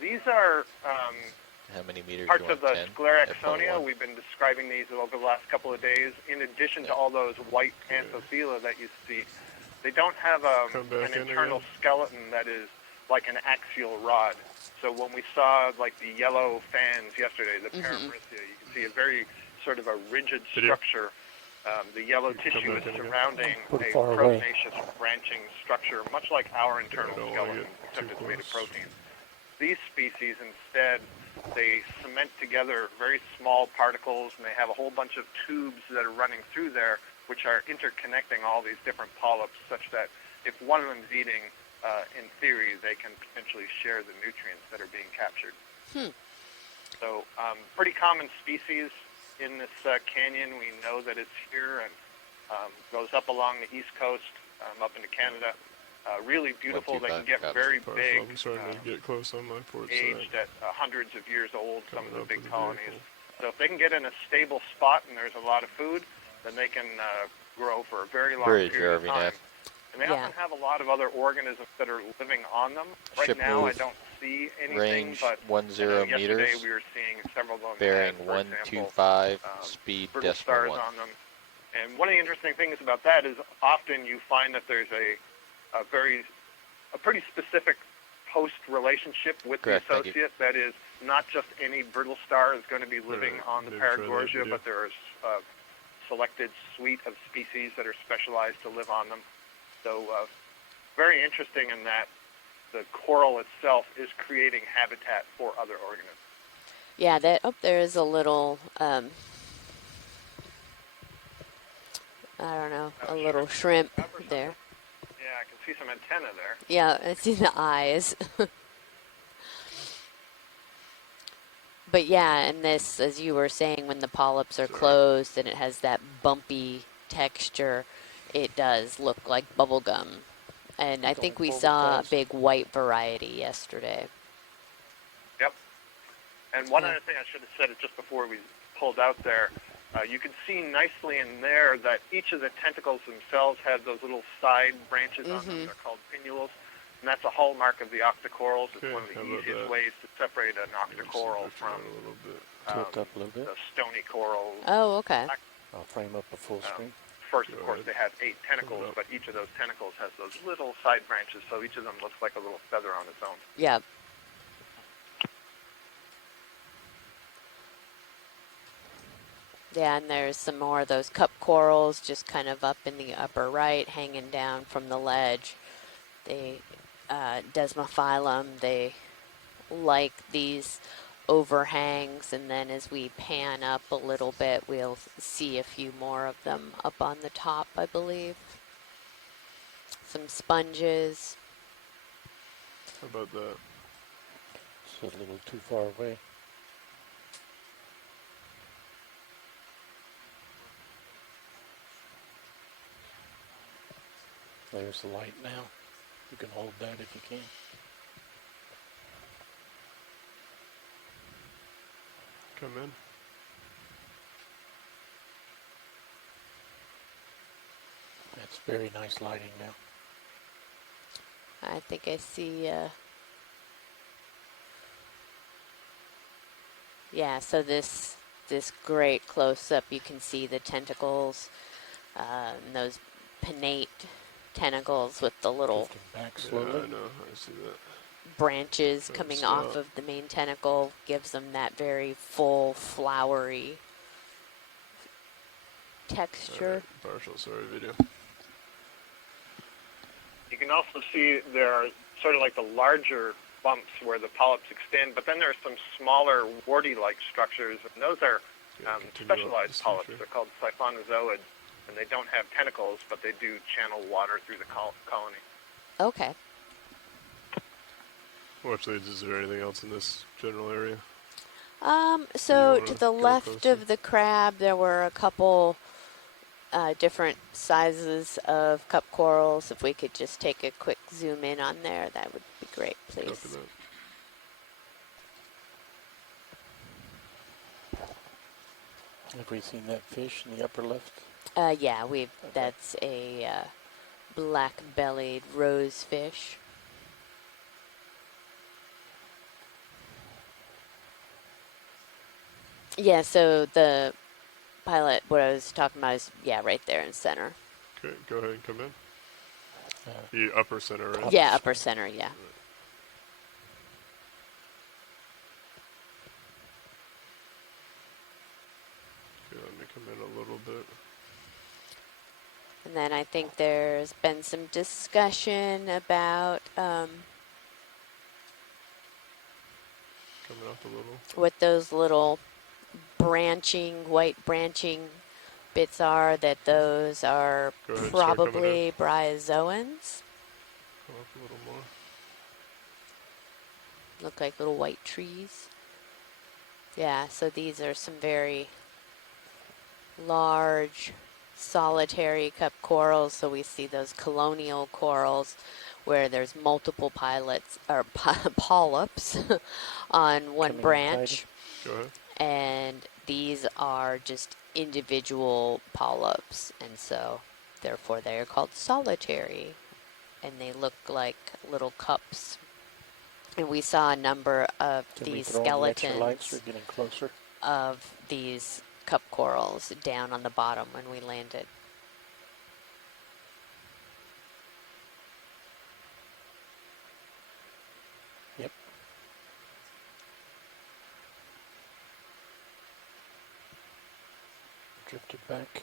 These are How many meters parts you of want? the 10? scleraxonia. F11? We've been describing these over the last couple of days. In addition to all those white anthophila that you see, they don't have an internal skeleton that is like an axial rod. So when we saw like the yellow fans yesterday, the Paramyrthia, you can see a very sort of a rigid structure. The yellow tissue is surrounding a proteinaceous branching structure, much like our internal skeleton, except it's made of protein. These species, instead, they cement together very small particles, and they have a whole bunch of tubes that are running through there, which are interconnecting all these different polyps, such that if one of them is eating, in theory, they can potentially share the nutrients that are being captured. So, pretty common species in this canyon. We know that it's here and goes up along the east coast, up into Canada. Really beautiful. They can get very big, I'm starting to get close on my port aged side. at hundreds of years old, some of Coming the up big with a colonies. vehicle. So if they can get in a stable spot and there's a lot of food, then they can grow for a very long period of time. And they often have a lot of other organisms that are living on them. Right now, I don't see anything, range but 10 yesterday meters, we were seeing several of them bearing had, for example, 125, speed brittle decimal stars 1. on them. And one of the interesting things about that is often you find that there's a pretty specific host relationship with the associate. That is, not just any brittle star is going to be living on the Paragorgia, but there is a selected suite of species that are specialized to live on them. So very interesting in that the coral itself is creating habitat for other organisms. Yeah, there is a little, I don't know, a little shrimp there. Yeah, I can see some antenna there. Yeah, I see the eyes. But yeah, and this, as you were saying, when the polyps are closed and it has that bumpy texture, it does look like bubble gum. And I think we saw a big white variety yesterday. Yep. And one other thing I should have said it just before we pulled out there, you can see nicely in there that each of the tentacles themselves have those little side branches on them. They're called pinnules. And that's a hallmark of the octocorals. It's one of the easiest ways to separate an octocoral from Tilt up a little bit. the stony coral. Oh, okay. I'll frame up a full screen. first, of course, they had 8 tentacles, but each of those tentacles has those little side branches, so each of them looks like a little feather on its own. Yep. Yeah, and there's some more of those cup corals just kind of up in the upper right, hanging down from the ledge. They, Desmophyllum, they like these overhangs, and then as we pan up a little bit, we'll see a few more of them up on the top, I believe. Some sponges. How about that? It's a little too far away. There's the light now. You can hold that if you can. Come in. That's very nice lighting now. I think I see, yeah, so this great close-up, you can see the tentacles, and those pinnate tentacles with the little back slowly. Yeah, I know. I see that. branches coming off of the main tentacle, gives them that very full, flowery texture. Right. Partial, sorry, video. You can also see there are sort of like the larger bumps where the polyps extend, but then there are some smaller warty-like structures, and those are specialized polyps. They're called siphonozoids, and they don't have tentacles, but they do channel water through the colony. Okay. Watch leads, is there anything else in this general area? So to the left of the crab, there were a couple different sizes of cup corals. If we could just take a quick zoom in on there, that would be great, please. Have we seen that fish in the upper left? Yeah, that's a black-bellied rosefish. Yeah, so the pilot, what I was talking about is, yeah, right there in center. Okay, go ahead and come in. The upper center, right? Yeah, upper center, yeah. Okay, let me come in a little bit. And then I think there's been some discussion about Coming up a little. what those little white branching bits are, that those are probably bryozoans. Come up a little more. Look like little white trees. Yeah, so these are some very large solitary cup corals. So we see those colonial corals where there's multiple polyps on one branch. Go ahead. And these are just individual polyps, and so therefore they are called solitary, and they look like little cups. And we saw a number of these skeletons of these cup corals down on the bottom when we landed. Yep. Drifted back.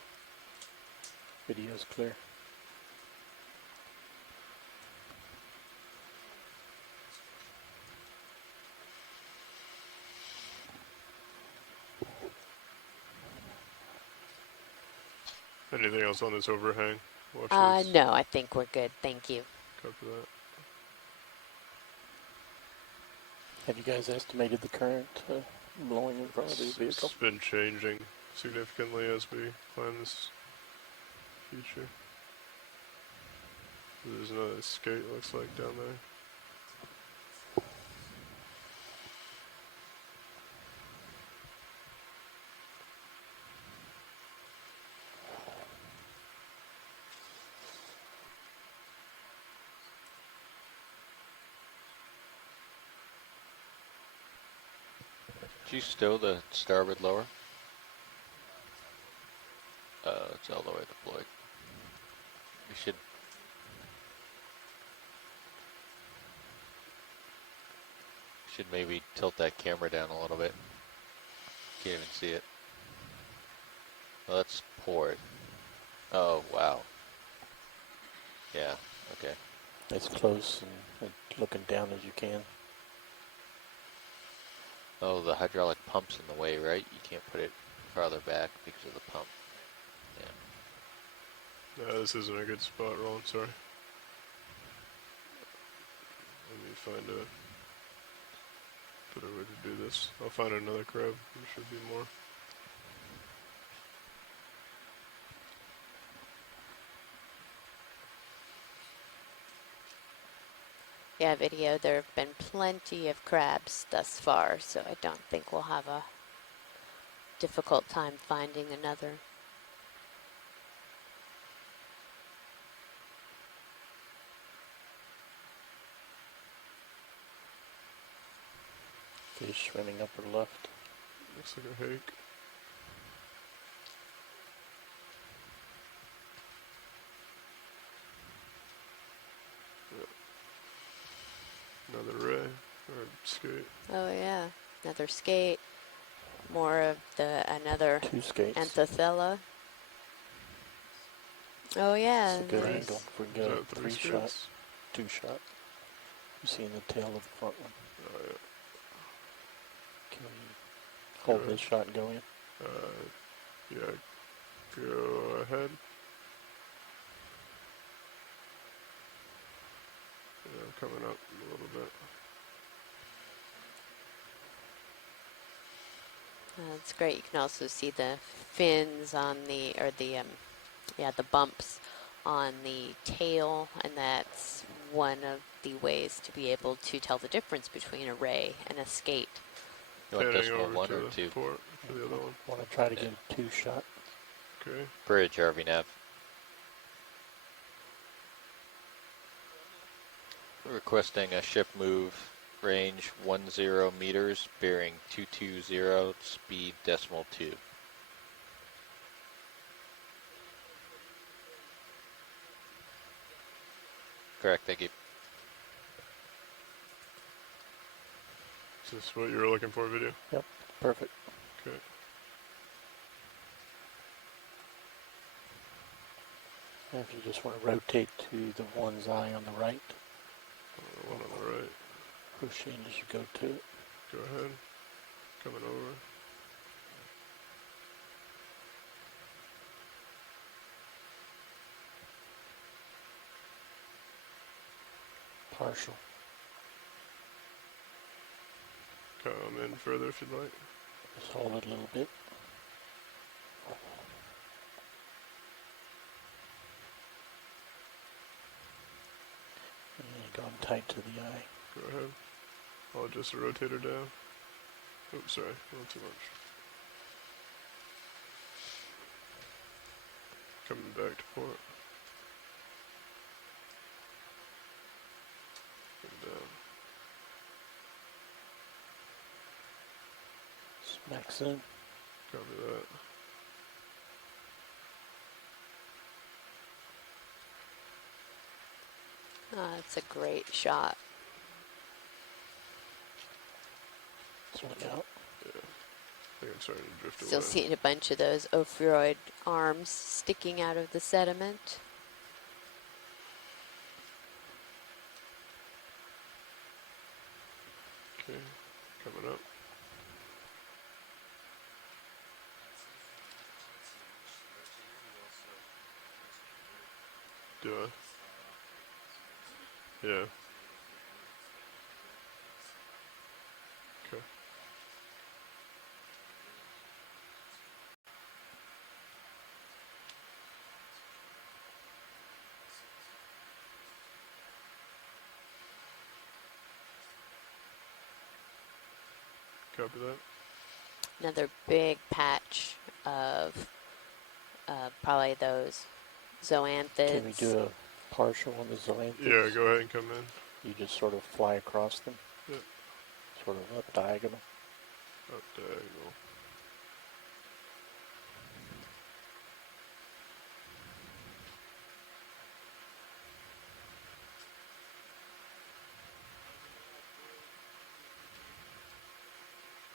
Video's clear. Anything else on this overhang? No, I think we're good. Thank you. Copy that. Have you guys estimated the current blowing in front of the vehicle? It's been changing significantly as we climb this feature. There's another skate, looks like, down there. Did you stow the starboard lower? It's all the way deployed. We should maybe tilt that camera down a little bit. Can't even see it. Well, that's port. Oh, wow. Yeah, okay. As close and looking down as you can. Oh, the hydraulic pump's in the way, right? You can't put it farther back because of the pump. Yeah. No, this isn't a good spot, Roland, sorry. Let me find a better way to do this. I'll find another crab. There should be more. Yeah, video, there have been plenty of crabs thus far, so I don't think we'll have a difficult time finding another. Fish swimming upper left. Looks like a hake. Another ray or skate. Oh yeah, another skate. More of another 2 skates. Anthothella. Oh yeah. That's a good nice. angle. If we go 3 shot, 2 shot. You see in the tail of the front one. Oh yeah. Can we hold this shot and go in? Yeah. Go ahead. Yeah, I'm coming up a little bit. That's great. You can also see the fins on the bumps on the tail, and that's one of the ways to be able to tell the difference between a ray and a skate. You want Heading decimal over 1 to or the 2? port for the other one. Want to try to get a 2 shot? Okay. Bridge, RV nav. Requesting a ship move, range 10 meters, bearing 220, speed decimal 2. Correct, thank you. Is this what you were looking for, video? Yep, perfect. Okay. And if you just want to rotate to the one's eye on the right. One on the right. Push in as you go to it. Go ahead. Coming over. Partial. Come in further if you'd like. Just hold it a little bit. And going tight to the eye. Go ahead. I'll adjust the rotator down. Oops, sorry, a little too much. Coming back to port. And down. Smacks in. Copy that. It's a great shot. Swing out. Yeah. I think I'm starting to drift Still away. seeing a bunch of those ophiuroid arms sticking out of the sediment. Okay, coming up. Do I? Yeah. Okay. Copy that. Another big patch of probably those zoanthids. Can we do a partial on the zoanthids? Yeah, go ahead and come in. You just sort of fly across them? Yep. Sort of up diagonal? Up diagonal.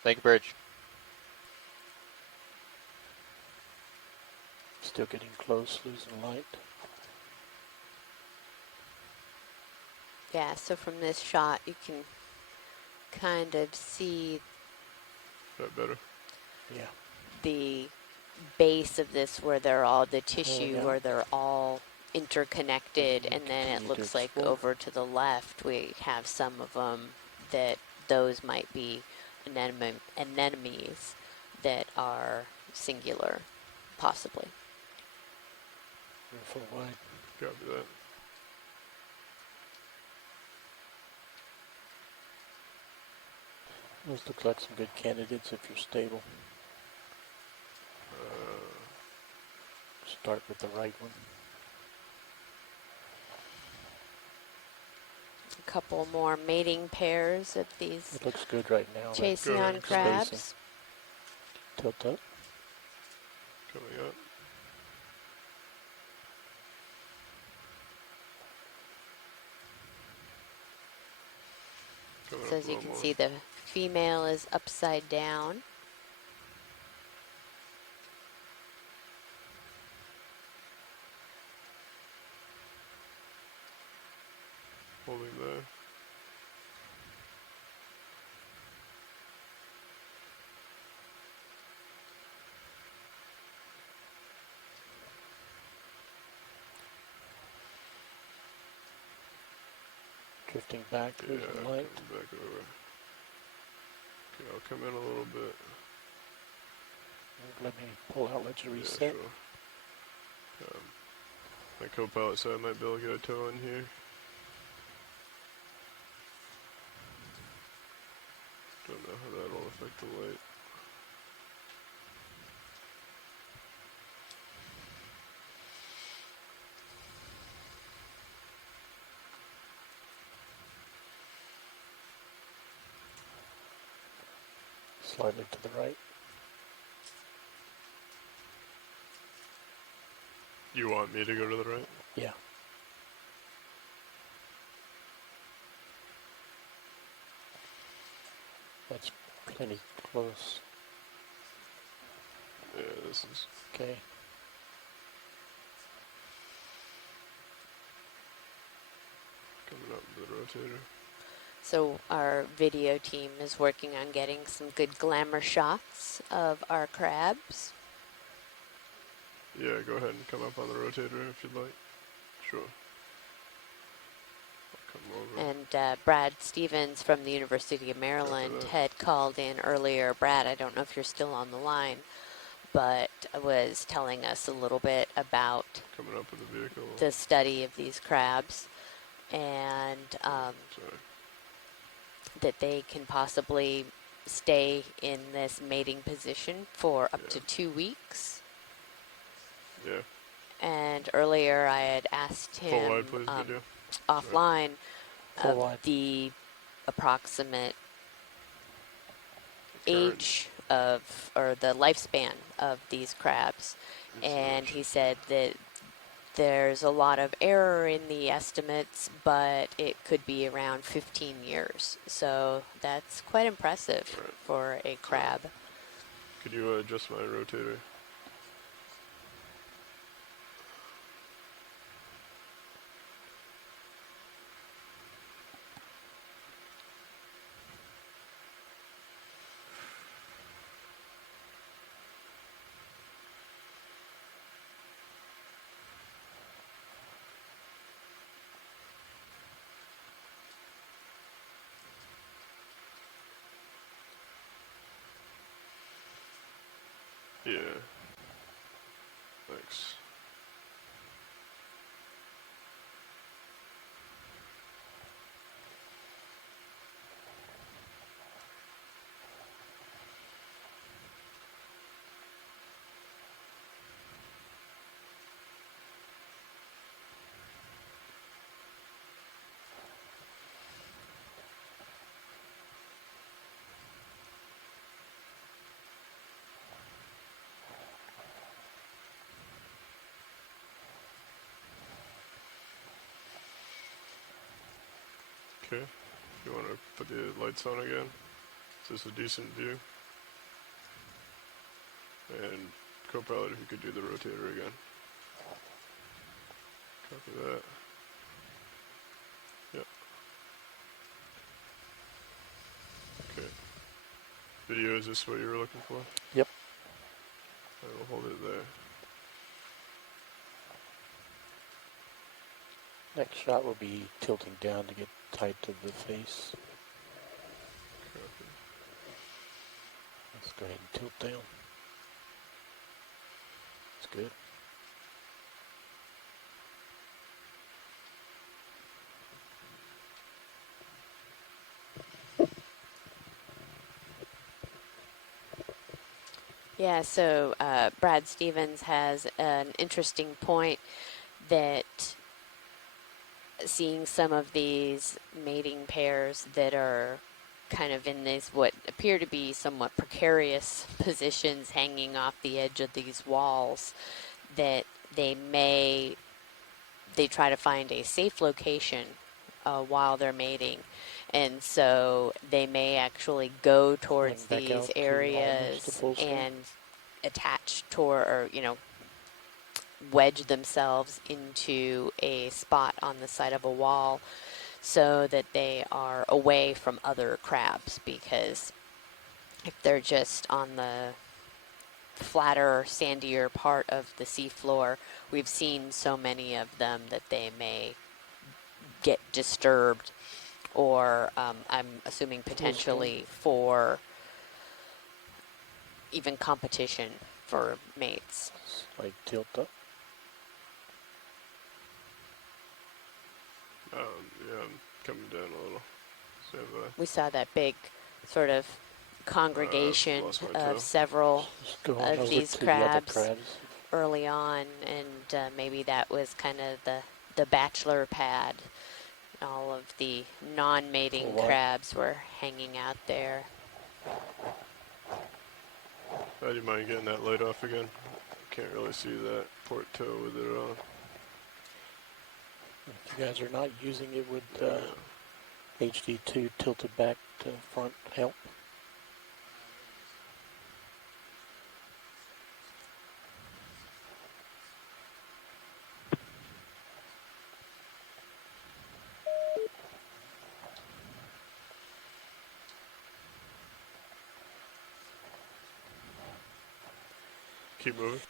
Thank you, Bridge. Still getting close, losing light. Yeah, so from this shot, you can kind of see That better? Yeah. the base of this where they're all the tissue where they're all interconnected, and then it looks like over to the left we have some of them that those might be anemones that are singular, possibly. Full wide. Copy that. Those look like some good candidates if you're stable. Start with the right one. A couple more mating pairs of these. It looks good right now. Chasing crabs. Spacing. Tilt up. Coming up. So as you can see, the female is upside down. Holding there. Drifting back, losing light. Back over. Okay, I'll come in a little bit. Let me pull out, let you reset. Yeah, sure. My co-pilot said I might be able to get a tow in here. Don't know how that'll affect the light. Slightly to the right. You want me to go to the right? Yeah. That's plenty close. Yeah, this is... Okay. Coming up with the rotator. So our video team is working on getting some good glamour shots of our crabs. Yeah, go ahead and come up on the rotator if you'd like. Sure. I'll come over. And Brad Stevens from the University of Maryland had called in earlier. Brad, I don't know if you're still on the line, but was telling us a little bit about coming up with the vehicle, the study of these crabs, and that they can possibly stay in this mating position for up to 2 weeks. Yeah. And earlier I had asked him Full wide, please, video. offline Full of wide. the approximate age of, or the lifespan of these crabs. And he said that there's a lot of error in the estimates, but it could be around 15 years. So that's quite impressive for a crab. Could you adjust my rotator? Yeah. Thanks. Okay. You want to put the lights on again? Is this a decent view? And co-pilot, if you could do the rotator again. Copy that. Yep. Okay. Video, is this what you were looking for? Yep. I will hold it there. Next shot will be tilting down to get tight to the face. Copy. Let's go ahead and tilt down. That's good. Yeah, so Brad Stevens has an interesting point that seeing some of these mating pairs that are kind of in these what appear to be somewhat precarious positions hanging off the edge of these walls, that they try to find a safe location while they're mating. And so they may actually go towards Back these out to almost the areas full screen. and attach toward, or, wedge themselves into a spot on the side of a wall so that they are away from other crabs, because if they're just on the flatter, sandier part of the seafloor, we've seen so many of them that they may get disturbed, or I'm assuming potentially for even competition for mates. Like tilt up. Yeah, I'm coming down a little. So We saw that big sort of congregation lost my toe. of several Just go on of over these to the other crabs crabs. early on, and maybe that was kind of the bachelor pad. All of the non-mating Pull up. crabs were hanging out there. Do you mind getting that light off again? Can't really see that port toe with it on. If you guys are not using it, would HD2 tilted back to front help? Keep moving.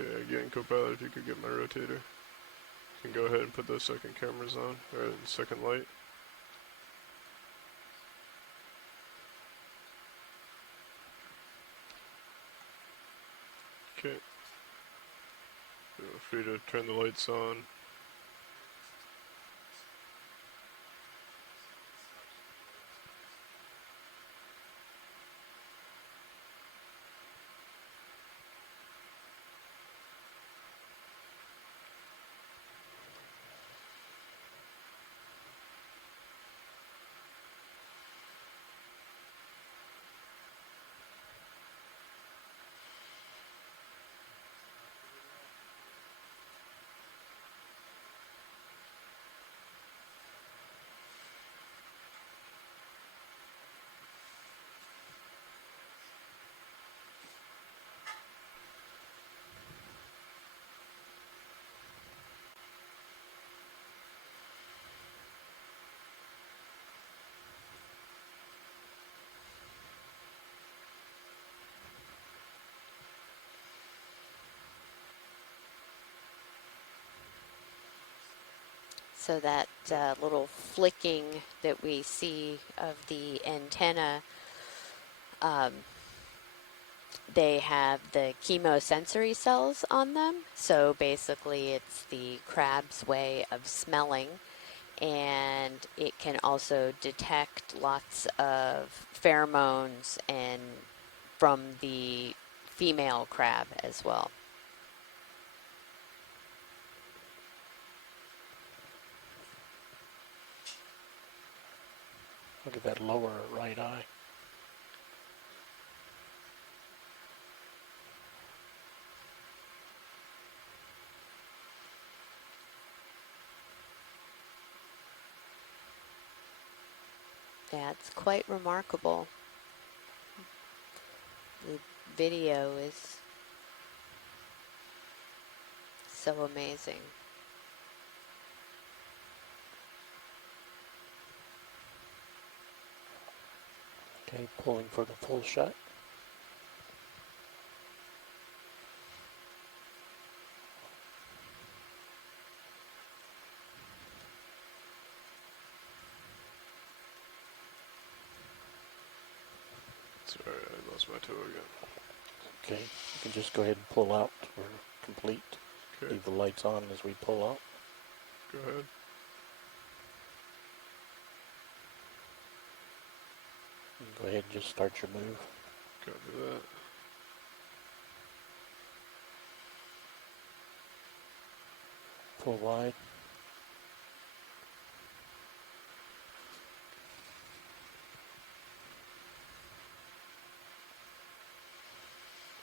Okay, again, co-pilot, if you could get my rotator. You can go ahead and put those second cameras on, or second light. Okay. Feel free to turn the lights on. So that little flicking that we see of the antenna, they have the chemosensory cells on them. So basically it's the crab's way of smelling, and it can also detect lots of pheromones and from the female crab as well. Look at that lower right eye. Yeah, it's quite remarkable. The video is so amazing. Okay, pulling for the full shot. Sorry, I lost my toe again. Okay, you can just go ahead and pull out. We're complete. Okay. Leave the lights on as we pull out. Go ahead. Go ahead and just start your move. Copy that. Pull wide.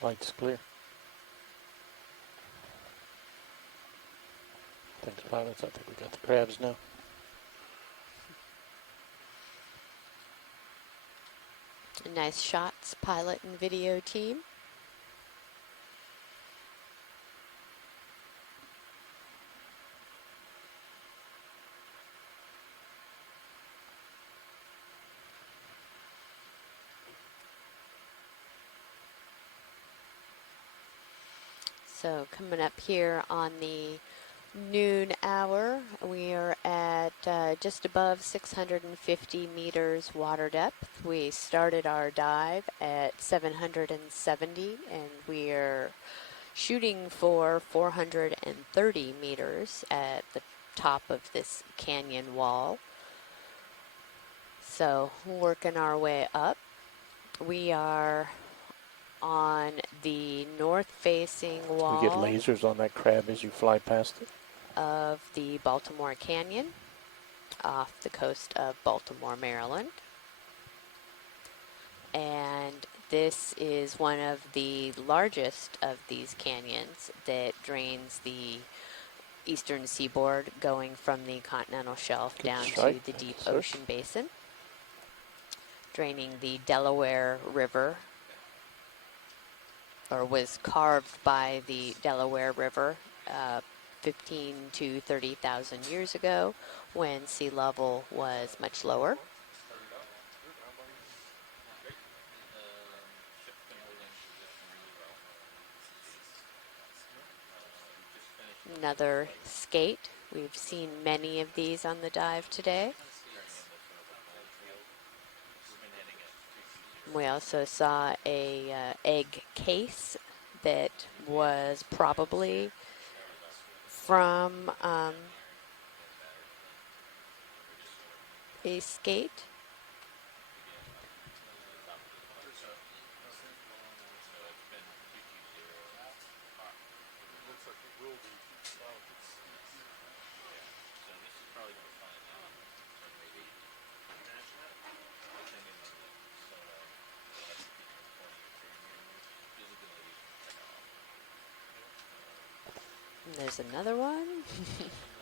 Lights clear. Thanks, pilots. I think we got the crabs now. Nice shots, pilot and video team. So coming up here on the noon hour, we are at just above 650 meters water depth. We started our dive at 770 and we are shooting for 430 meters at the top of this canyon wall. So working our way up. We are on the north-facing wall. We get lasers on that crab as you fly past it. Of the Baltimore Canyon off the coast of Baltimore, Maryland. And this is one of the largest of these canyons that drains the eastern seaboard going from the continental shelf down to the deep ocean basin, draining the Delaware River, or was carved by the Delaware River 15 to 30,000 years ago when sea level was much lower. Another skate. We've seen many of these on the dive today. We also saw a egg case that was probably from a skate. And there's another one.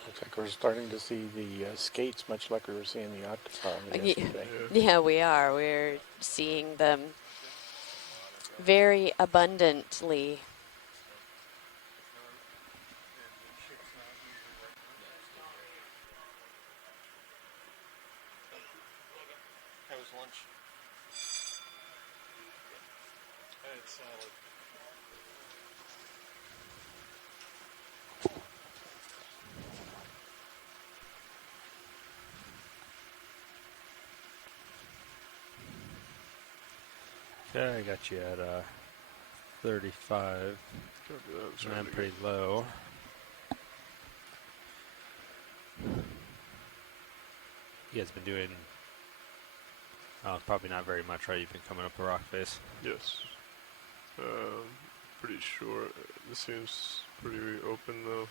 Looks like we're starting to see the skates, much like we were seeing the octopi yesterday. Yeah, we are. We're seeing them very abundantly. How was lunch? I had salad. Okay, I got you at 35. And I'm pretty low. You guys been doing probably not very much, right? You've been coming up the rock face. Yes. Pretty short. This seems pretty open though.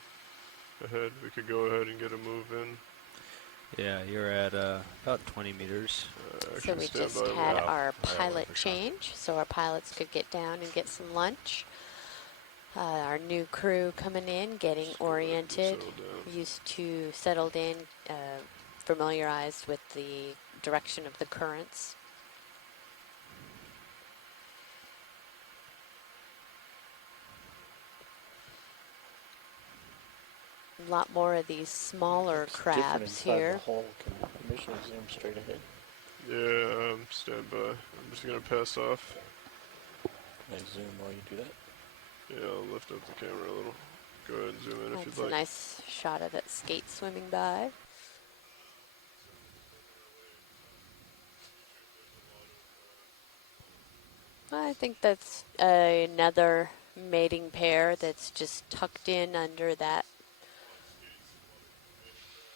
Ahead, we could go ahead and get a move in. Yeah, you're at about 20 meters. So we just had our pilot change, so our pilots could get down and get some lunch. Our new crew coming in, getting oriented, used to, settled in, familiarized with the direction of the currents. A lot more of these smaller crabs here. The hole. Can the mission zoom straight ahead? Yeah, stand by. I'm just gonna pass off. Can I zoom while you do that? Yeah, I'll lift up the camera a little. Go ahead and zoom in if you'd like. That's a nice shot of that skate swimming by. I think that's another mating pair that's just tucked in under that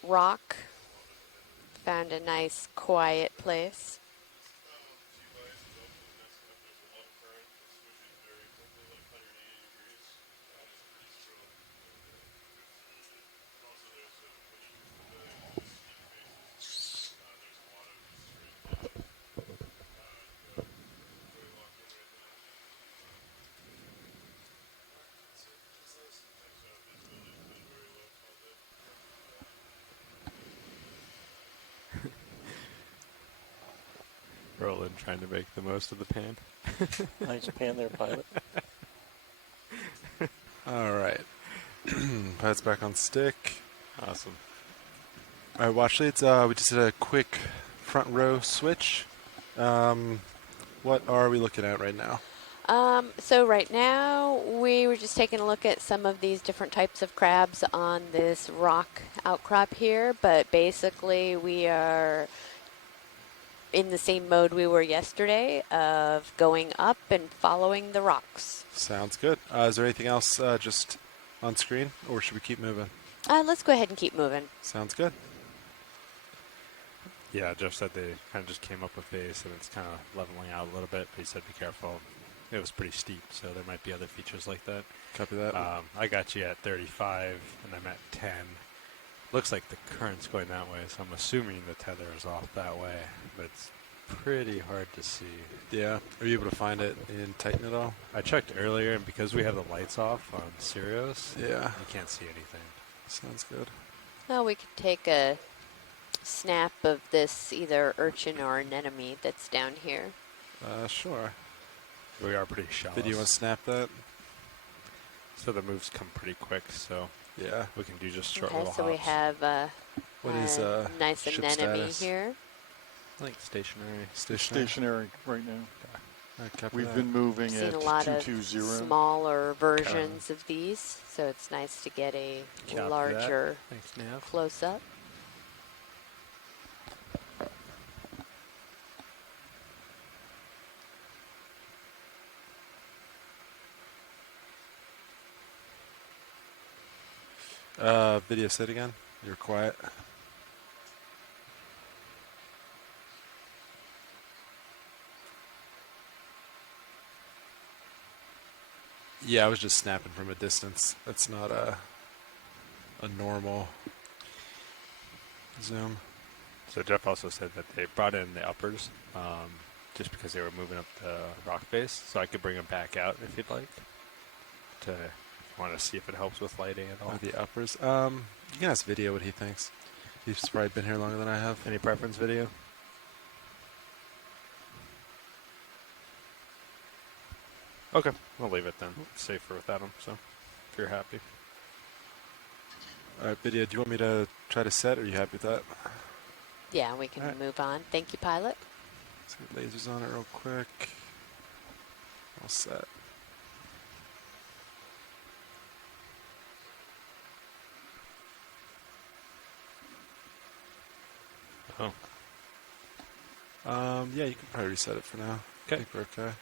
rock. Found a nice quiet place. Roland trying to make the most of the pan. Nice pan there, pilot. All right. Pilot's back on stick. Awesome. All right, watch leads. We just did a quick front row switch. What are we looking at right now? So right now we were just taking a look at some of these different types of crabs on this rock outcrop here, but basically we are in the same mode we were yesterday of going up and following the rocks. Sounds good. Is there anything else just on screen, or should we keep moving? Let's go ahead and keep moving. Sounds good. Yeah, Jeff said they kind of just came up a face and it's kind of leveling out a little bit, but he said be careful. It was pretty steep, so there might be other features like that. Copy that. I got you at 35 and I'm at 10. Looks like the current's going that way, so I'm assuming the tether is off that way, but it's pretty hard to see. Yeah. Are you able to find it and tighten it all? I checked earlier, and because we have the lights off on Sirius, yeah, you can't see anything. Sounds good. Well, we could take a snap of this either urchin or anemone that's down here. Sure. We are pretty shallow. Did you want to snap that? So the moves come pretty quick, so yeah, we can do just short okay, little so hops. we have what is nice ship anemone status? here. I think stationary. Stationary right now. Okay. We've been moving Seen at a lot 220. of smaller versions of these, so it's nice to get a larger close-up. Video set again. You're quiet. Yeah, I was just snapping from a distance. That's not a normal zoom. So Jeff also said that they brought in the uppers just because they were moving up the rock face, so I could bring them back out if you'd like. To want to see if it helps with lighting at all. Or the uppers. You can ask Video what he thinks. He's probably been here longer than I have. Any preference, Video? Okay, we'll leave it then. It's safer without them, so if you're happy. All right, Video, do you want me to try to set, or are you happy with that? Yeah, we can move on. Thank you, pilot. Let's get lasers on it real quick. All set. Oh. Yeah, you can probably reset it for now. Okay. I think we're okay.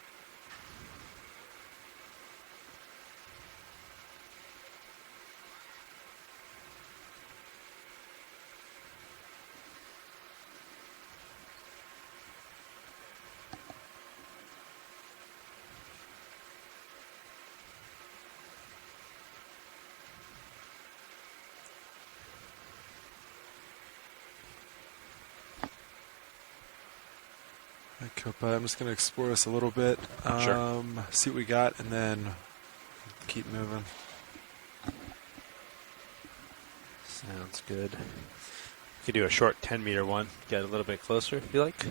Copa. I'm just going to explore this a little bit, Sure. see what we got, and then keep moving. Sounds good. We could do a short 10-meter one. Get a little bit closer if you like.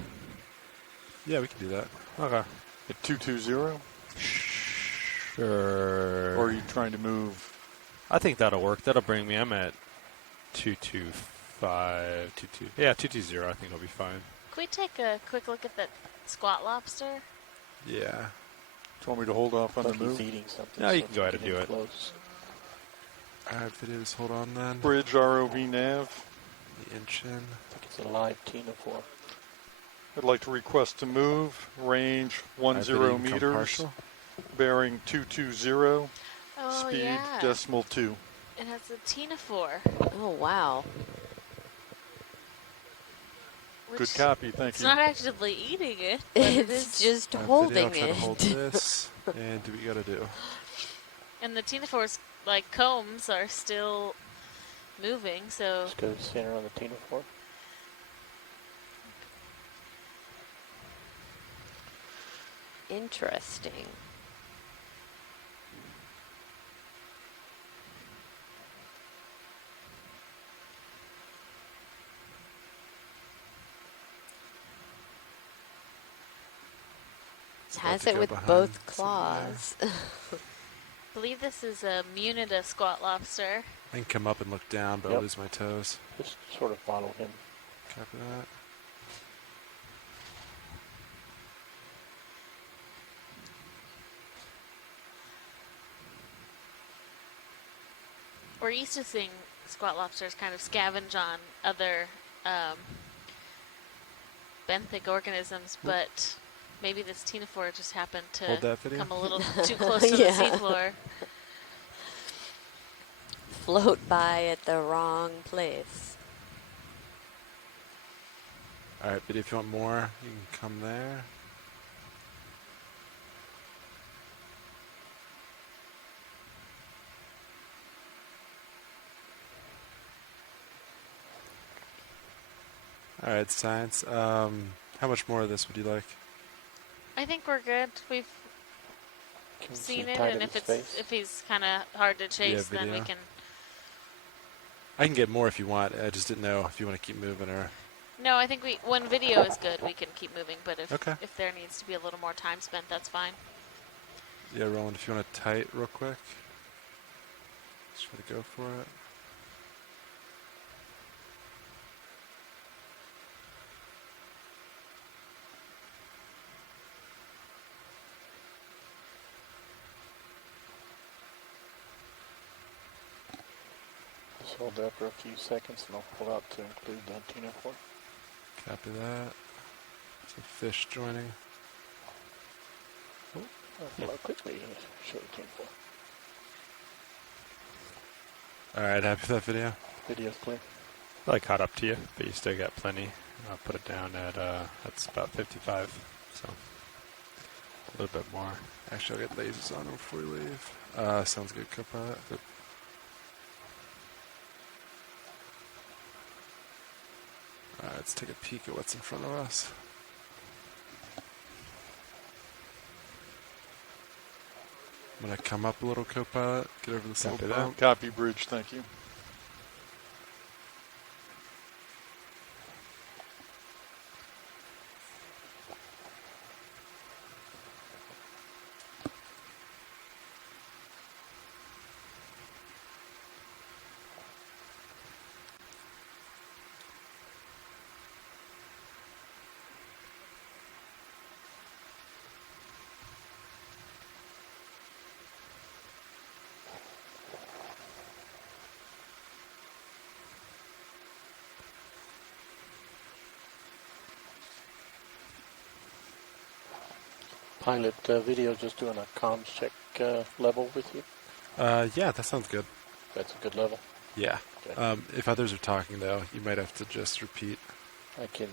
Yeah, we can do that. Okay. At 220? Sure. Or are you trying to move? I think that'll work. That'll bring me. I'm at 225, 22. Yeah, 220. I think it'll be fine. Can we take a quick look at that squat lobster? Yeah. Do you want me to hold off on the move? He's eating something. No, so you can go ahead and do it. close. All right, videos, hold on then. Bridge ROV nav. The inch in. I think it's a live Tina-4. I'd like to request to move. Range 10 meters. Bearing 220. Oh, Speed yeah. decimal 2. It has a Tina-4. Oh, wow. Good copy, thank It's you. not actively eating it. But it It's is. just Video, holding try to it. hold this, and do what you got to do. And the Tina-4's like combs are still moving, so Just go to center on the Tina-4. Interesting. Has it with both claws. I believe this is a Munida squat lobster. I can come up and look down, but I'll lose my toes. Just sort of follow him. Copy that. We're used to seeing squat lobsters kind of scavenge on other benthic organisms, but maybe this Tina-4 just happened to come a little too close to the seafloor. Float by at the wrong place. All right, but if you want more, you can come there. All right, science. How much more of this would you like? I think we're good. We've seen it, and if he's kind of hard to chase, then we can. I can get more if you want. I just didn't know if you want to keep moving or. No, I think when video is good, we can keep moving. But if there needs to be a little more time spent, that's fine. Yeah, Roland, if you want to tight real quick. Just try to go for it. Just hold that for a few seconds and I'll pull out to include the Tina-4. Copy that. Some fish joining. I'll pull out quickly and show the Tina-4. Alright, happy with that video? Video's clear. I caught up to you, but you still got plenty. I'll put it down at, that's about 55, so a little bit more. Actually, I'll get lasers on before we leave. Sounds good, Copilot. Alright, let's take a peek at what's in front of us. I'm going to come up a little, Copilot, get over this little bump. Copy, Bridge, thank you. Pilot video just doing a comms check level with you. Yeah, that sounds good. That's a good level. Yeah. Okay. If others are talking, though, you might have to just repeat. I can.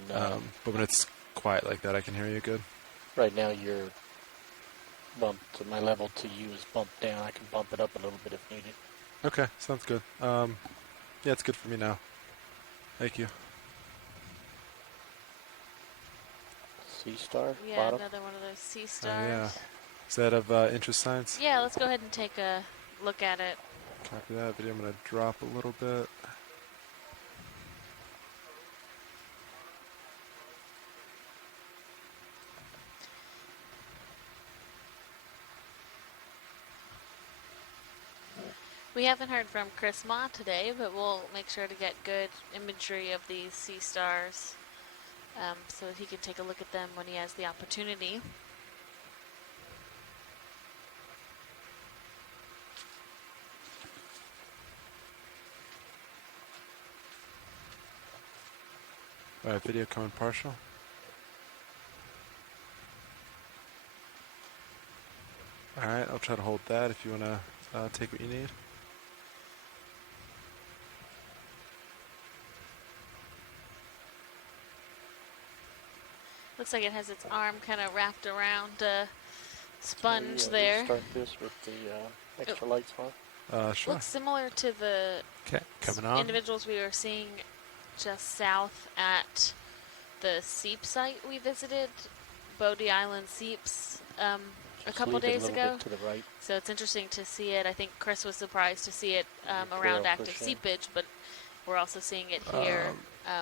But when it's quiet like that, I can hear you good. Right now, you're bumped. My level to you is bumped down. I can bump it up a little bit if needed. Okay, sounds good. Yeah, it's good for me now. Thank you. Sea star. Yeah, bottom. another one of those sea Oh, stars. yeah. Is that of interest science? Yeah, let's go ahead and take a look at it. Copy that video. I'm going to drop a little bit. We haven't heard from Chris Ma today, but we'll make sure to get good imagery of these sea stars so that he can take a look at them when he has the opportunity. All right, video coming partial. All right, I'll try to hold that if you want to take what you need. Looks like it has its arm kind of wrapped around a sponge Can we, there. Start this with the extra lights on. Sure. Looks similar to the coming on. individuals we were seeing just south at the seep site we visited, Bodie Island Seeps, a couple days ago. To the right. So it's interesting to see it. I think Chris was surprised to see it around active seepage, but we're also seeing it here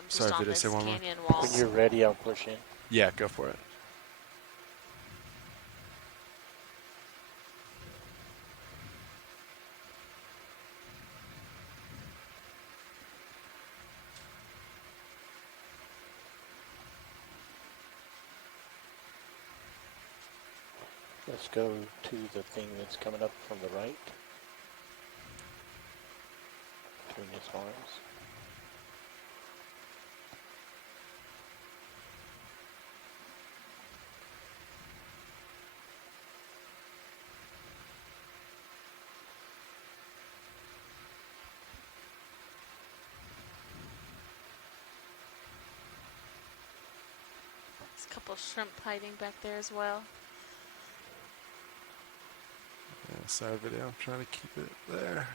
just on this canyon wall. When you're ready, I'll push in. Yeah, go for it. Let's go to the thing that's coming up from the right. Between its arms. There's a couple shrimp hiding back there as well. Yeah, sorry video, I'm trying to keep it there.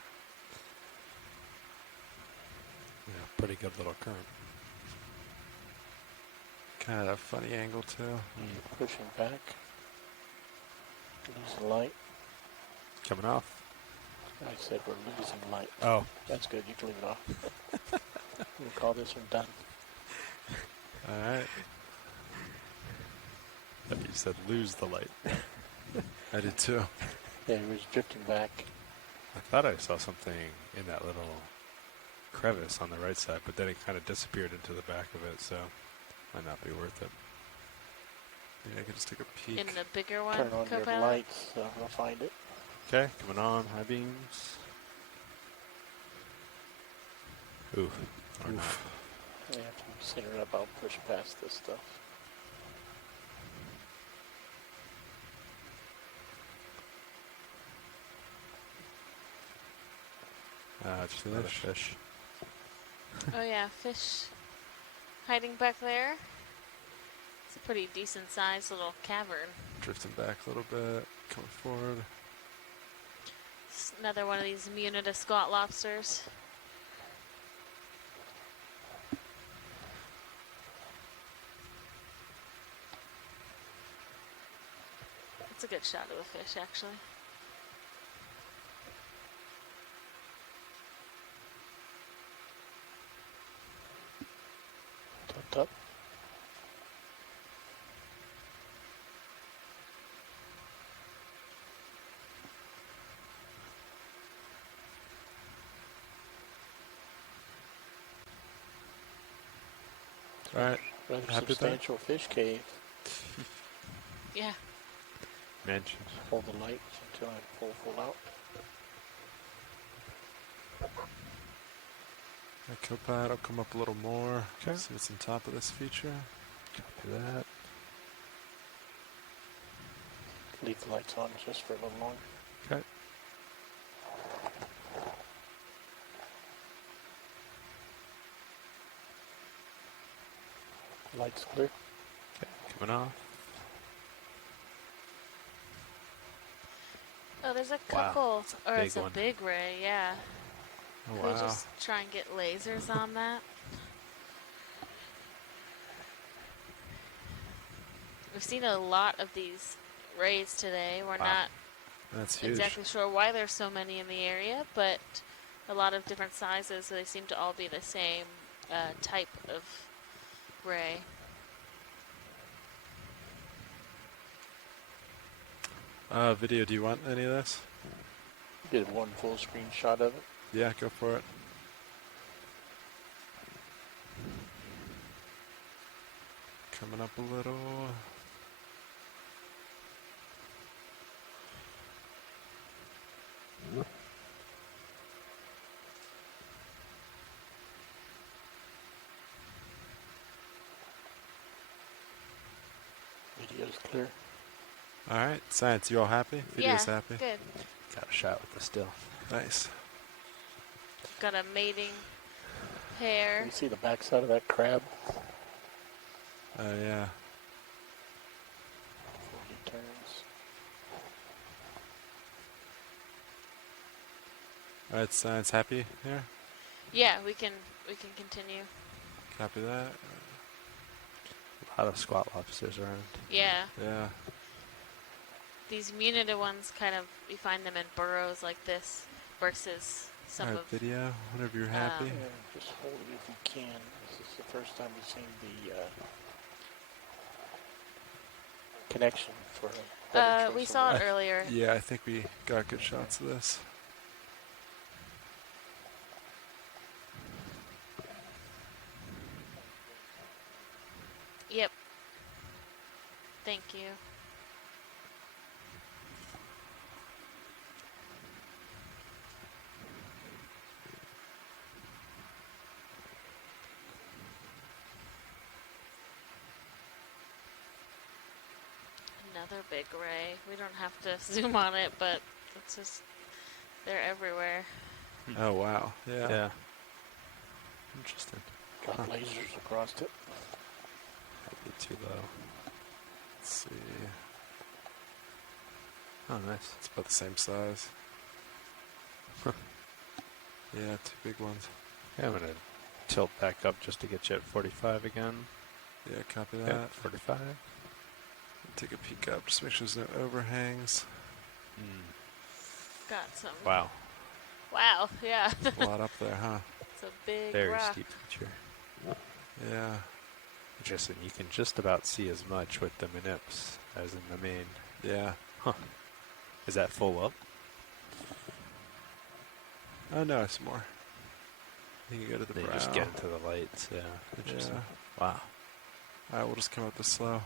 Yeah, pretty good little current. Kind of a funny angle too. Pushing back. Lose the light. Coming off. I said we're losing light. Oh. That's good. You can leave it off. We'll call this one done. All right. You said lose the light. I did too. Yeah, he was drifting back. I thought I saw something in that little crevice on the right side, but then it kind of disappeared into the back of it, so might not be worth it. Yeah, I can just take a peek. In the bigger one, Turn on your Copilot? lights, so we'll find it. Okay, coming on, high beams. Ooh, or not. Yeah, if you center it up, I'll push past this stuff. Just another fish. Oh yeah, fish hiding back there. It's a pretty decent sized little cavern. Drifting back a little bit, coming forward. It's another one of these Munida squat lobsters. It's a good shot of the fish, actually. Up. All right. Rather Happy with that? substantial fish cave. Yeah. Mentioned. Hold the lights until I pull full out. Copilot will come up a little more. Okay. See what's on top of this feature. Copy that. Leave the lights on just for a little longer. Okay. Lights clear. Okay, coming off. Oh, there's a Wow, couple, it's a or big it's a one. big ray, yeah. Oh, Could we wow. just try and get lasers on that? We've seen a lot of these rays today. We're not That's huge. exactly sure why there's so many in the area, but a lot of different sizes, so they seem to all be the same type of ray. Video, do you want any of this? Did one full screen shot of it. Yeah, go for it. Coming up a little. Video's clear. All right, science, you all happy? Video's Yeah, happy? good. Got a shot with the still. Nice. Got a mating pair. Can you see the backside of that crab? Oh, yeah. Before he turns. All right, science, happy here? Yeah, we can continue. Copy that. A lot of squat lobsters around. Yeah. Yeah. These munida ones kind of, you find them in burrows like this versus some All right, of video, whenever you're happy. Yeah, just hold it if you can. This is the first time we've seen the connection for a better choice we of saw it words. earlier. Yeah, I think we got good shots of this. Yep. Thank you. Another big ray. We don't have to zoom on it, but it's just, they're everywhere. Oh, wow. Yeah. Yeah. Interesting. Got lasers across it. Might be too low. Let's see. Oh, nice. It's about the same size. Yeah, two big ones. Yeah, I'm going to tilt back up just to get you at 45 again. Yeah, copy that. Yeah, 45. Take a peek up, just make sure there's no overhangs. Got some. Wow. Wow, yeah. A lot up there, huh? It's a big Very rock. steep feature. Yeah. Interesting. You can just about see as much with the manips as in the main. Yeah. Huh. Is that full up? Oh, no, it's more. You can go to the Then brow. you just get into the lights. Yeah. Interesting. Yeah. Wow. All right, we'll just come up this slow.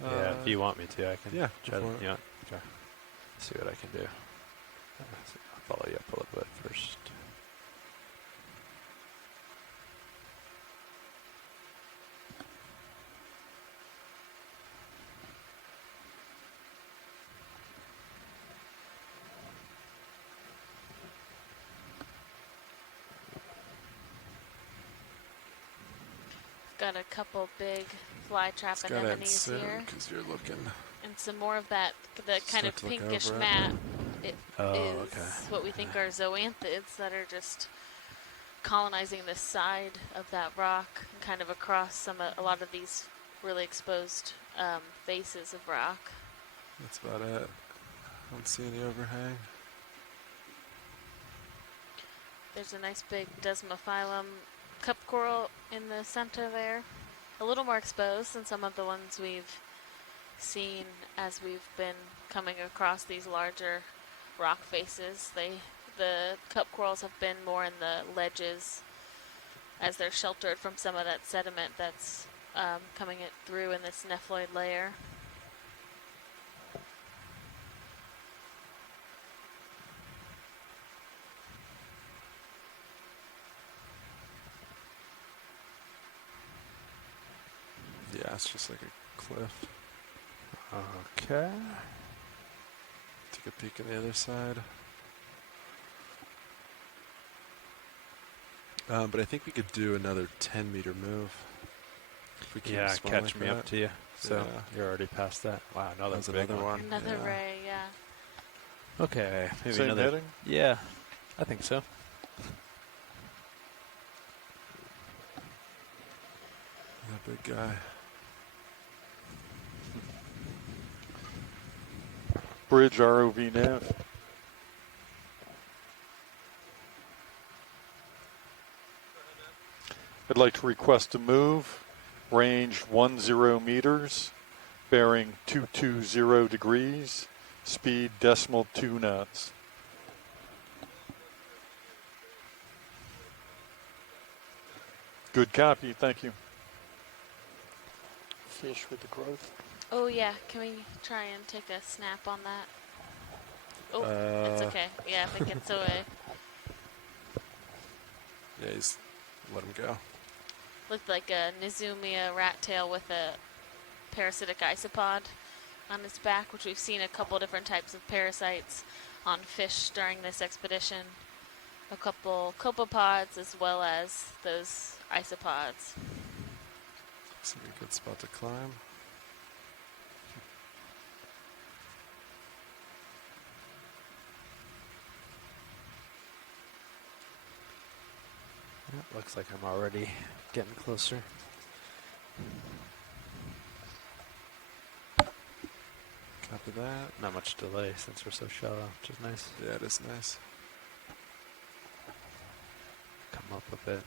Yeah, if you want me to, I can yeah, try to. go for it. Yeah. Okay. See what I can do. I'll follow you up a little bit first. Got a couple big fly trap Got it anemones soon, here. because you're looking. And some more of that, the kind of Start to look pinkish over it. mat. It Oh, is okay. what we think are zoanthids that are just colonizing the side of that rock and kind of across a lot of these really exposed faces of rock. That's about it. I don't see any overhang. There's a nice big Desmophyllum cup coral in the center there. A little more exposed than some of the ones we've seen as we've been coming across these larger rock faces. The cup corals have been more in the ledges as they're sheltered from some of that sediment that's coming through in this nephloid layer. Yeah, it's just like a cliff. Okay. Take a peek on the other side. But I think we could do another 10-meter move. If we keep Yeah, spun catch like me that. up to you. So Yeah. you're already past that. Wow, another That's big another one. Another Yeah. ray, yeah. Okay, maybe Same another. heading? Yeah, I think so. That big guy. Bridge ROV nav. I'd like to request a move, range 10 meters, bearing 220 degrees, speed decimal 2 knots. Good copy, thank you. Fish with the growth. Oh yeah, can we try and take a snap on that? Oh, it's okay. Yeah, if it gets away. Yeah, let him go. Looked like a Nizumia rat tail with a parasitic isopod on its back, which we've seen a couple different types of parasites on fish during this expedition. A couple copepods as well as those isopods. Looks like a good spot to climb. Looks like I'm already getting closer. Copy that. Not much delay since we're so shallow, which is nice. Yeah, it is nice. Come up a bit.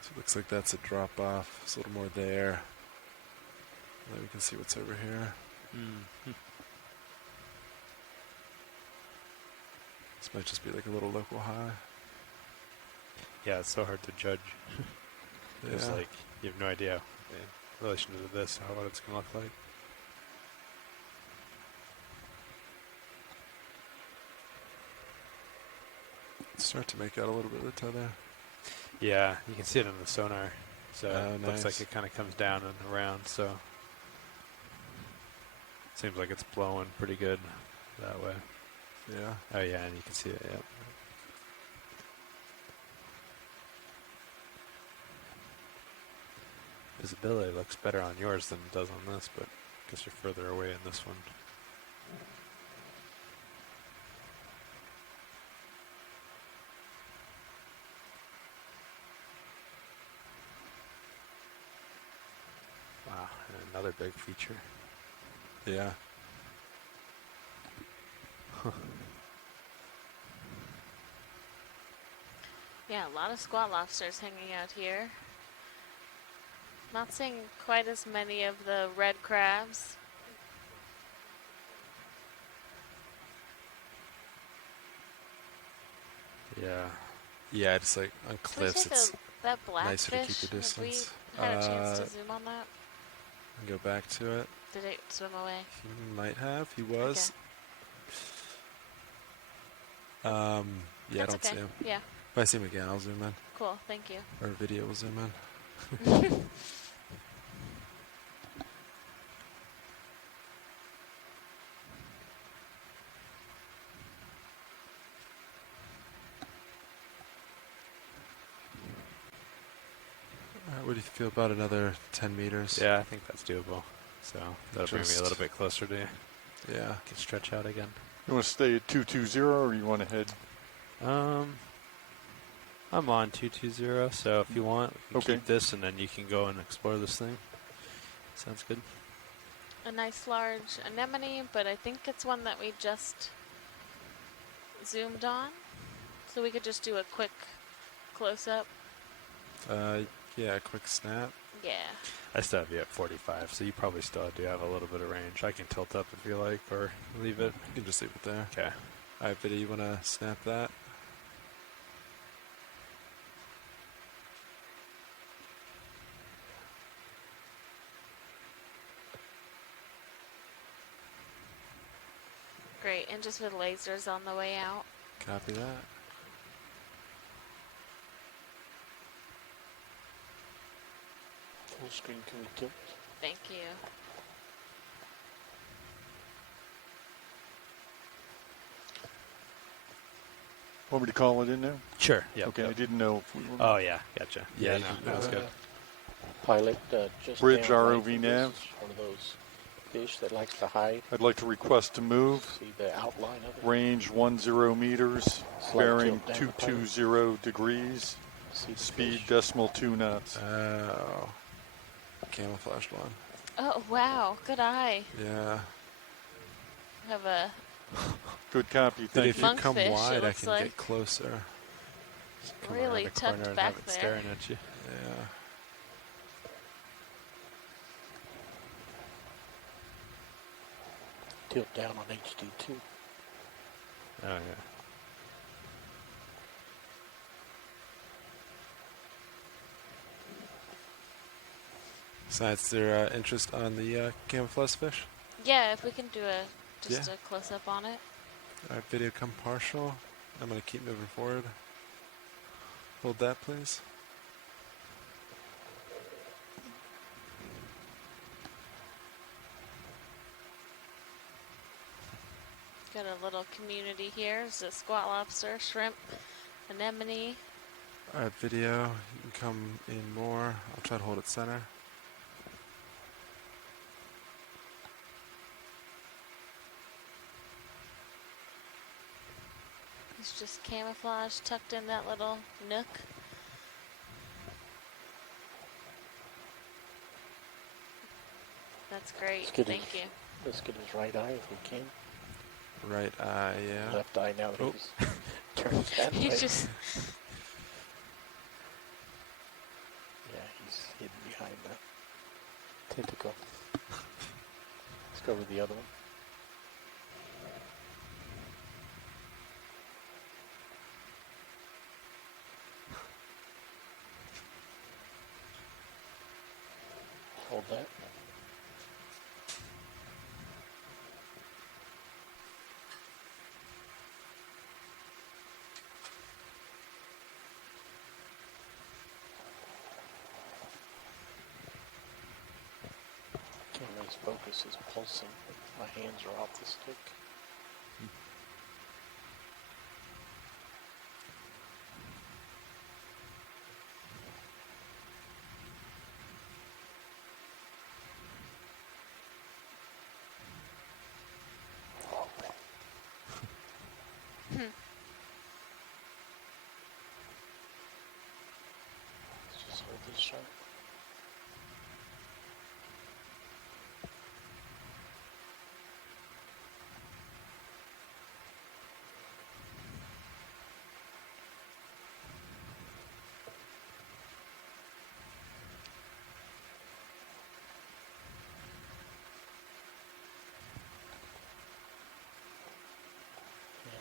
So it looks like that's a drop off. There's a little more there. Then we can see what's over here. This might just be like a little local high. Yeah, it's so hard to judge. It's Yeah. like you have no idea in relation to this what it's gonna look like. Start to make out a little bit of the tether. Yeah, you can see it in the sonar. So it looks like Nice. it kind of comes down and around. So seems like it's blowing pretty good that way. Yeah. Oh yeah, and you can see it. Yep. Visibility looks better on yours than it does on this, but I guess you're further away in this one. Wow, and another big feature. Yeah. Yeah, a lot of squat lobsters hanging out here. Not seeing quite as many of the red crabs. Yeah. Yeah, it's like on Can we cliffs. take It's that nicer to keep blackfish? the distance. Have we had a chance to zoom on that? And go back to it. Did it swim away? He might have. He was. Okay. Yeah, That's I don't see okay. him. Yeah. If I see him again, I'll zoom in. Cool, thank you. Or video will zoom in. What do you feel about another 10 meters? Yeah, I think that's doable. So that'll bring me a little bit closer to you. Yeah. Can stretch out again. You want to stay at 220 or you want to head? I'm on 220, so if you want, we can Okay. keep this and then you can go and explore this thing. Sounds good. A nice large anemone, but I think it's one that we just zoomed on. So we could just do a quick close-up. Yeah, a quick snap. Yeah. I still have you at 45, so you probably still do have a little bit of range. I can tilt up if you like, or leave it. You can just leave it there. Okay. All right, Viddy, you want to snap that? great. And just with lasers on the way out. Copy that. Full screen can be tilt. Thank you. Want me to call it in now? Sure. Yeah. Okay, I didn't know if we were. Oh, yeah. Gotcha. Yeah, no, that was good. Pilot, just Bridge down right ROV from nav. this is one of those fish that likes to hide. I'd like to request to move. See the outline of it? Range 10 meters, Slight bearing tilt down the pilot. 220 degrees, See the speed fish. decimal 2 knots. Oh. Camouflaged one. Oh, wow. Good eye. Yeah. Have a Good copy, But thank if you. you Monkfish, come it wide, I looks can like. get closer. Come around really the tucked corner and back have it there. staring at you. Yeah. Tilt down on HD too. Oh, yeah. Besides their interest on the camouflage fish. Yeah, if we can do a Yeah. a close up on it. All right, video come partial. I'm going to keep moving forward. Hold that, please. Got a little community here. There's a squat lobster, shrimp, anemone. All right, video. You can come in more. I'll try to hold it center. It's just camouflage tucked in that little nook. That's great. Let's get Thank you. Let's get his right eye if we can. Right eye, yeah. Left eye now that Oh. he's turned that He way. just Yeah, he's hidden behind the tentacle. Let's go with the other one. Hold that. Camera's focus is pulsing. My hands are off the stick. Let's just hold this shot.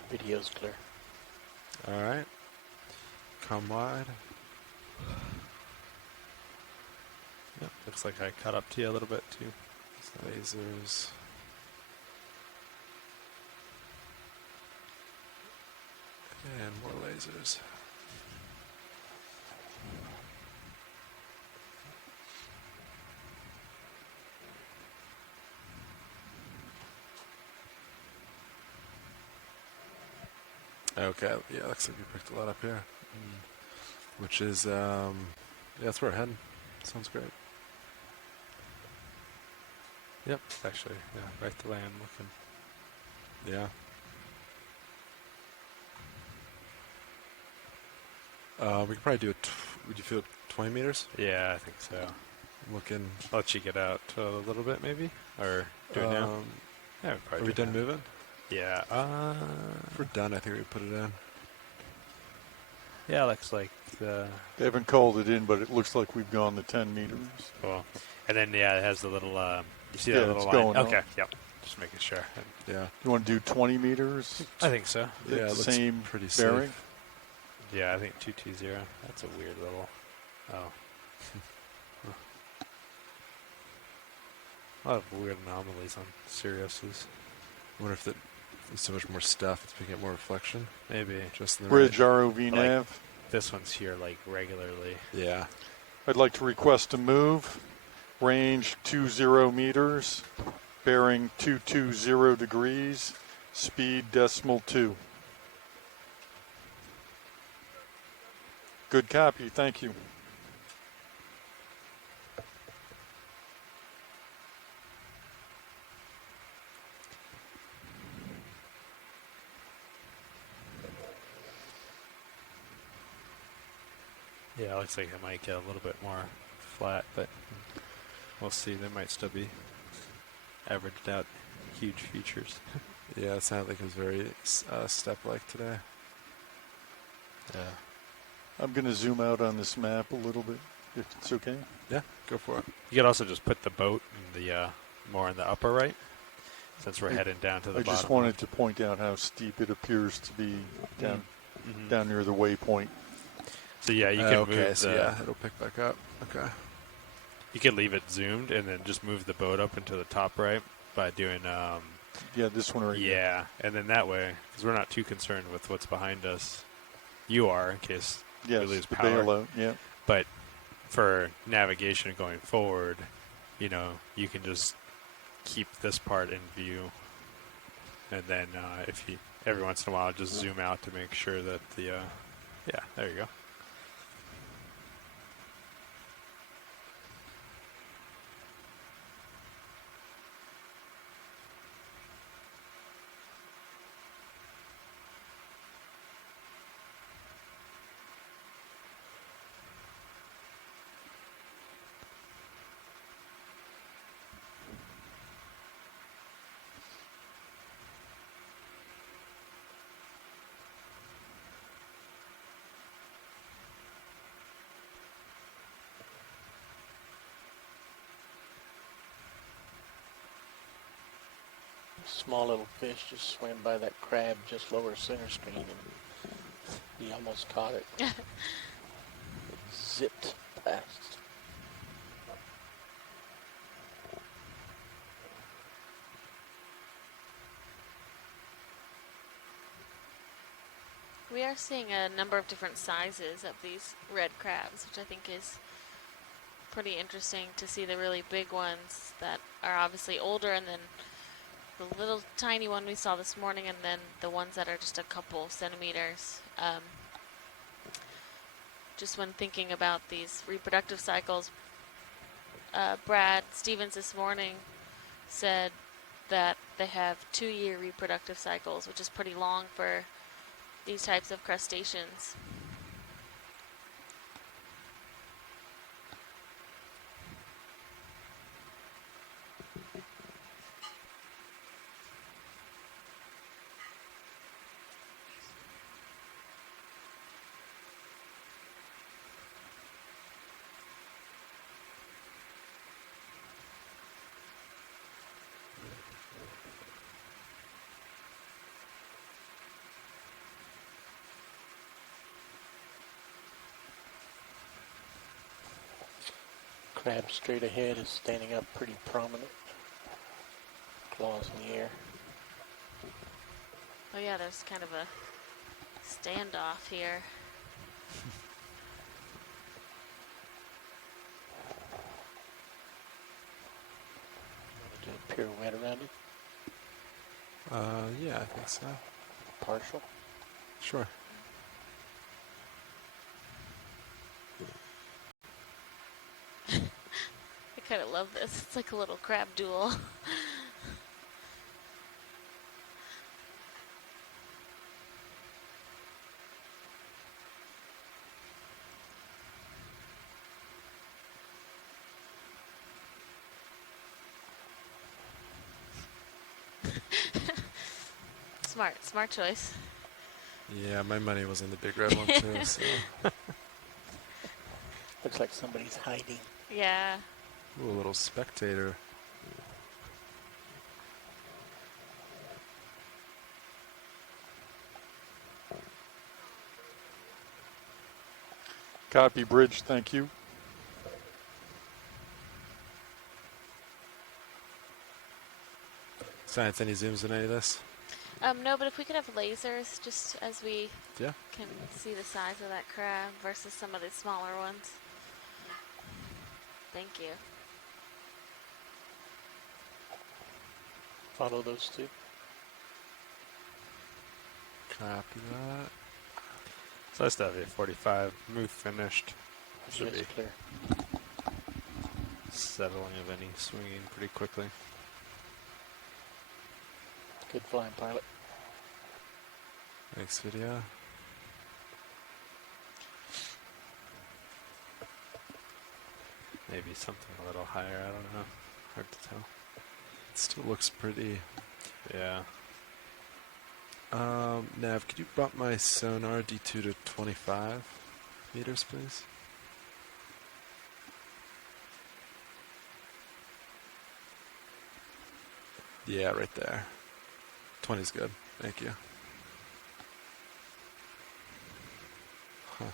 And video's clear. All right. Come wide. Yep, looks like I caught up to you a little bit too. Lasers. And more lasers. Okay, yeah, looks like we picked a lot up here. Which is, yeah, that's where we're heading. Sounds great. Yep, actually, yeah, right the way I'm looking. Yeah. We could probably do it. Would you feel 20 meters? Yeah, I think so. I'm looking. I'll let you get out a little bit, maybe, or do it now. Yeah, Are we done moving? Yeah. If we're done, I think we put it in. Yeah, looks like the. They haven't called it in, but it looks like we've gone the 10 meters. Cool. And then yeah, it has the little. You see Yeah, that little it's line? going Okay. on. Yep. Just making sure. Yeah. You want to do 20 meters? I think so. Yeah, it looks Same pretty bearing? safe. Yeah, I think 220. That's a weird little. Oh. A lot of weird anomalies on Sirius's. I wonder if it There's so much more stuff. It's picking up more reflection. Maybe. Just in the Bridge right. ROV nav. Like, this one's here like regularly. Yeah. I'd like to request a move. Range 20 meters. Bearing 220 degrees. Speed .2. Good copy. Thank you. Yeah, it looks like it might get a little bit more flat, but we'll see. There might still be averaged out huge features. Yeah, it sounded like it was very step-like today. Yeah. I'm going to zoom out on this map a little bit, if it's okay. Yeah, go for it. You could also just put the boat in the more in the upper right, since we're heading down to the bottom. I just wanted to point out how steep it appears to be down near the waypoint. So yeah, you can move so yeah, it'll pick back up. Okay. You could leave it zoomed and then just move the boat up into the top right by doing yeah, this one right here. Yeah, and then that way, because we're not too concerned with what's behind us. You are, in case we lose the power. bailout, yeah. But for navigation going forward, you know, you can just keep this part in view, and then if you every once in a while just zoom out to make sure that the yeah, there you go. Small little fish just swam by that crab just lower center screen, and he almost caught it. It zipped past. We are seeing a number of different sizes of these red crabs, which I think is pretty interesting to see. The really big ones that are obviously older, and then the little tiny one we saw this morning, and then the ones that are just a couple centimeters. Just when thinking about these reproductive cycles, Brad Stevens this morning said that they have 2-year reproductive cycles, which is pretty long for these types of crustaceans. Crab straight ahead is standing up pretty prominent. Claws in the air. Oh yeah, there's kind of a standoff here. Do a pirouette around it? Yeah, I think so. Partial? Sure. I kind of love this. It's like a little crab duel. Smart choice. Yeah, my money was on the big red one too. So. Looks like somebody's hiding. Yeah. Ooh, a little spectator. Copy, Bridge. Thank you. Science, any zooms in any of this? No, but if we could have lasers, just as we Yeah. can see the size of that crab versus some of the smaller ones. Thank you. Follow those two. Copy that. So I still have a 45. Move finished. Should be clear. settling of any swinging pretty quickly. Good flying, pilot. Thanks, video. Maybe something a little higher. I don't know. Hard to tell. It still looks pretty. Yeah. Nav, could you bump my sonar D2 to 25 meters, please? Yeah, right there. 20 is good. Thank you. Huh.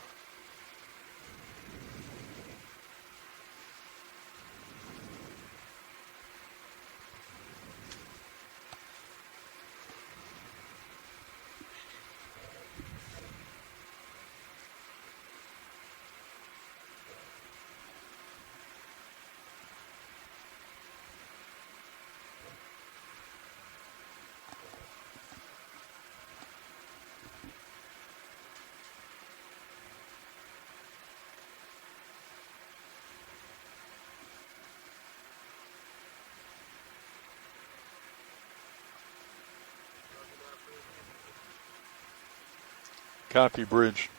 Copy, bridge.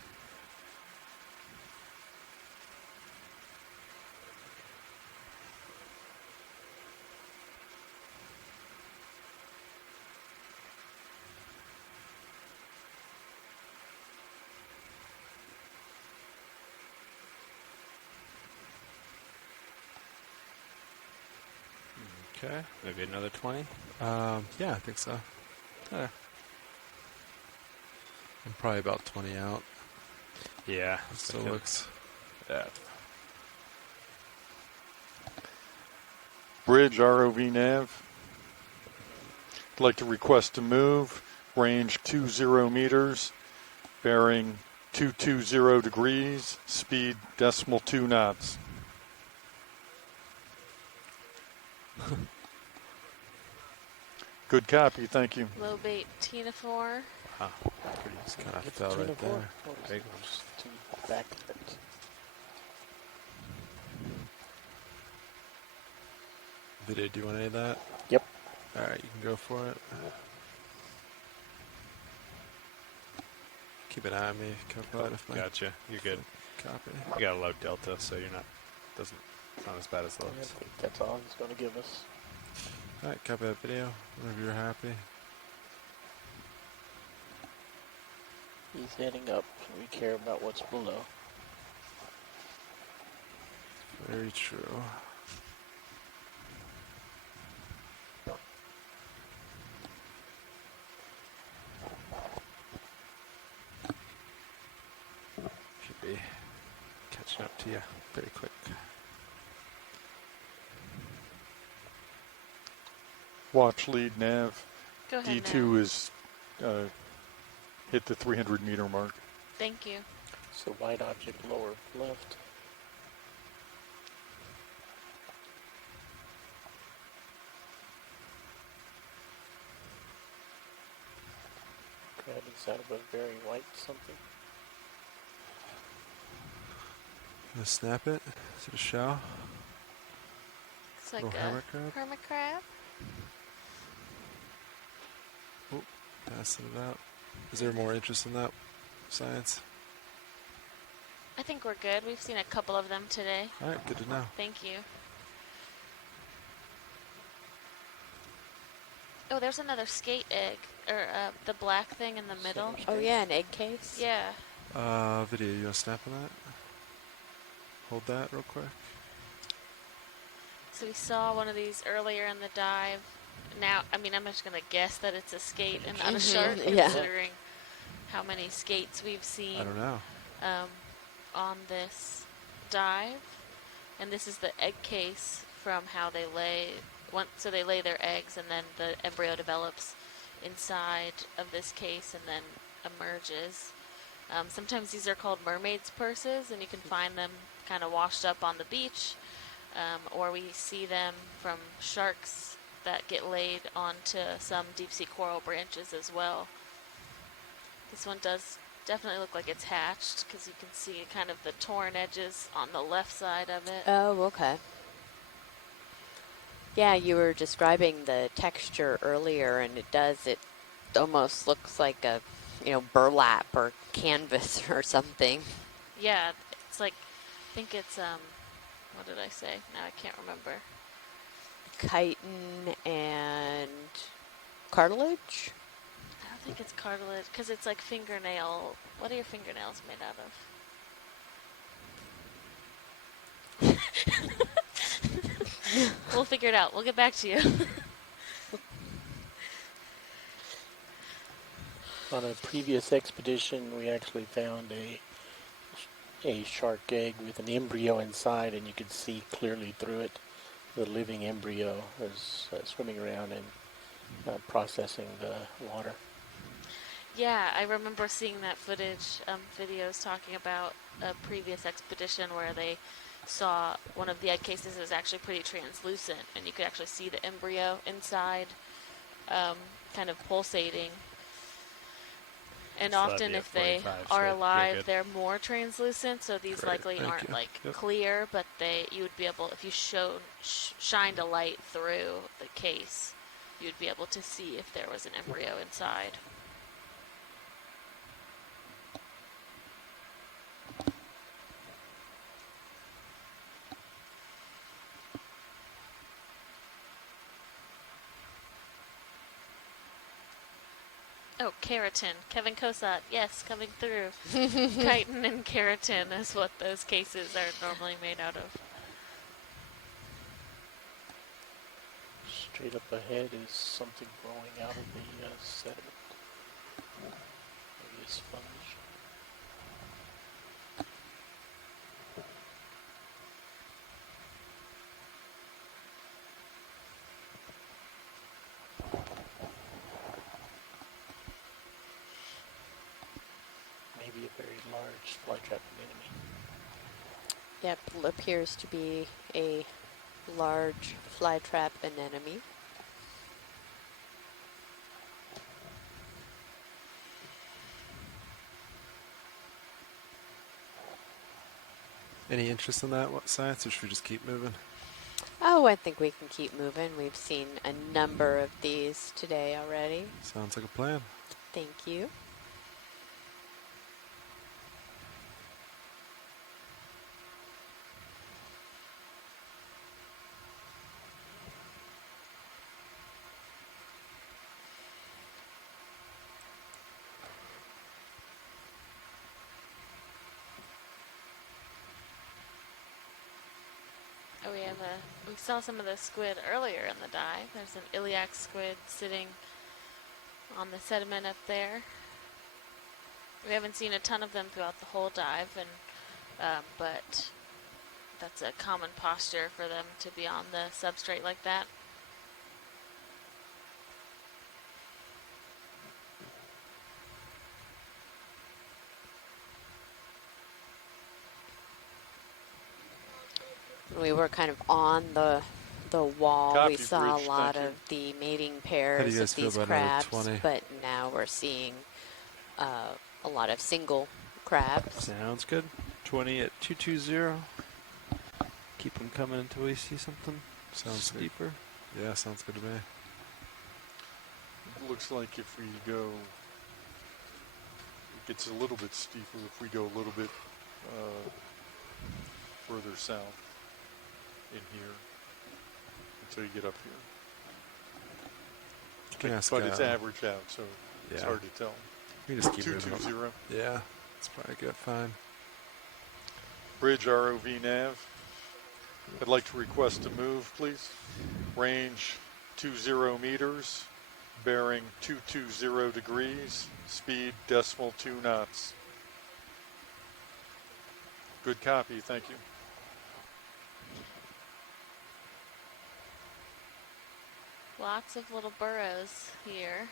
Okay. Maybe another 20. Yeah, I think so. There. I'm probably about 20 out. Yeah. Still looks. Yeah. Bridge, ROV nav. I'd like to request to move. Range 20 meters. Bearing 220 degrees. Speed decimal 2 knots. Good copy, thank you. Low bait Tina 4. Wow. Just kind of fell right there. Big back of it. Video, do you want any of that? Yep. Alright, you can go for it. Keep an eye on me. Copy if my Gotcha. You're good. copy. You got a low delta, so you're not. Doesn't. It's not as bad as it I looks. think that's all he's going to give us. Alright, copy that video. Whenever you're happy. He's heading up. We care about what's below. Very true. Should be catching up to you pretty quick. Watch lead nav. Go ahead, D2 is hit the 300 meter mark. Thank you. So white object lower left. Crab inside of a very white something. Gonna snap it. Is it a shell? It's like Little a hermit crab? hermit crab. Oh, passing it out. Is there more interest in that science? I think we're good. We've seen a couple of them today. Alright, good to know. Thank you. Oh, there's another skate egg, or the black thing in the middle. Oh yeah, an egg case. Yeah. Video, you want to snap on that? Hold that real quick. So we saw one of these earlier in the dive. Now, I mean, I'm just going to guess that it's a skate and not a shark, Yeah. considering how many skates we've seen I don't know. on this dive. And this is the egg case from how they lay. So they lay their eggs and then the embryo develops inside of this case and then emerges. Sometimes these are called mermaid's purses, and you can find them kind of washed up on the beach, or we see them from sharks that get laid onto some deep sea coral branches as well. This one does definitely look like it's hatched because you can see kind of the torn edges on the left side of it. Oh, okay. Yeah, you were describing the texture earlier, and it almost looks like a, burlap or canvas or something. Yeah, it's like, I think it's, what did I say? Now I can't remember. Chitin and cartilage? I don't think it's cartilage, because it's like fingernail. What are your fingernails made out of? We'll figure it out. We'll get back to you. On a previous expedition, we actually found a shark egg with an embryo inside, and you could see clearly through it. The living embryo was swimming around and processing the water. Yeah, I remember seeing that footage, videos talking about a previous expedition where they saw one of the egg cases is actually pretty translucent, and you could actually see the embryo inside, kind of pulsating. And So that'd often be a if they 45, are so alive, you're good. they're more translucent, so these Great, likely thank aren't you. like Yep. clear, but you would be able, if you shined a light through the case, you'd be able to see if there was an embryo inside. Oh, keratin. Kevin Cosat, yes, coming through. Chitin and keratin is what those cases are normally made out of. Straight up ahead is something growing out of the sediment. Maybe a sponge. Maybe a very large flytrap anemone. Yep, appears to be a large flytrap anemone. Any interest in that science, or should we just keep moving? Oh, I think we can keep moving. We've seen a number of these today already. Sounds like a plan. Thank you. Oh, we saw some of the squid earlier in the dive. There's an iliac squid sitting on the sediment up there. We haven't seen a ton of them throughout the whole dive, but that's a common posture for them to be on the substrate like that. We were kind of on the wall. Copy, We saw Bridge, a lot thank of the mating How do pairs you guys of feel these about another crabs, 20? but now we're seeing a lot of single crabs. Sounds good. 20 at 220. Keep them coming until we see something Sounds good. steeper. Yeah, sounds good to me. It looks like if we go, it gets a little bit steeper if we go a little bit further south in here until you get up here. Yes, But it's averaged out, so it's Yeah. hard to tell. We just keep moving. 220. Yeah, it's probably good. Fine. Bridge ROV nav. I'd like to request a move, please. Range 20 meters, bearing 220 degrees, speed decimal 2 knots. Good copy, thank you. Lots of little burrows here.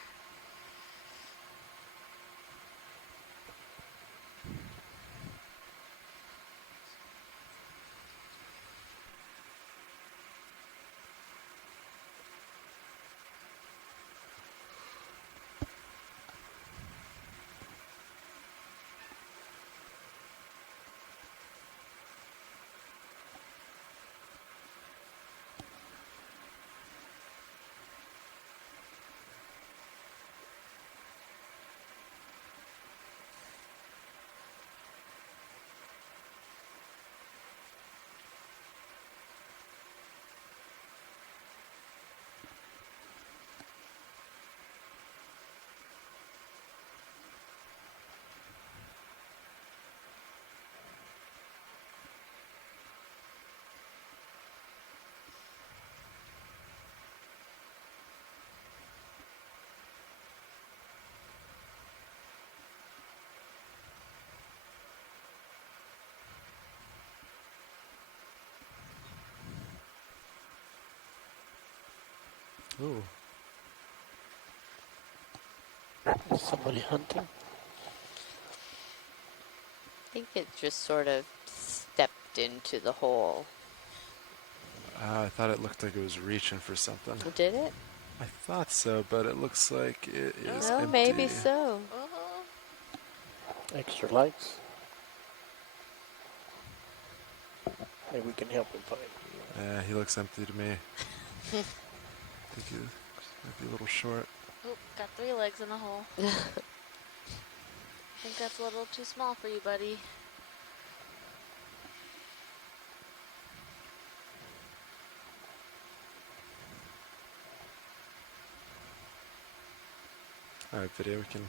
Ooh. Is somebody hunting? I think it just sort of stepped into the hole. I thought it looked like it was reaching for something. Did it? I thought so, but it looks like it is Oh, empty. maybe so. Extra lights? Maybe we can help him find it. He looks empty to me. I think he might be a little short. Oh, got 3 legs in the hole. I think that's a little too small for you, buddy. All right, video, we can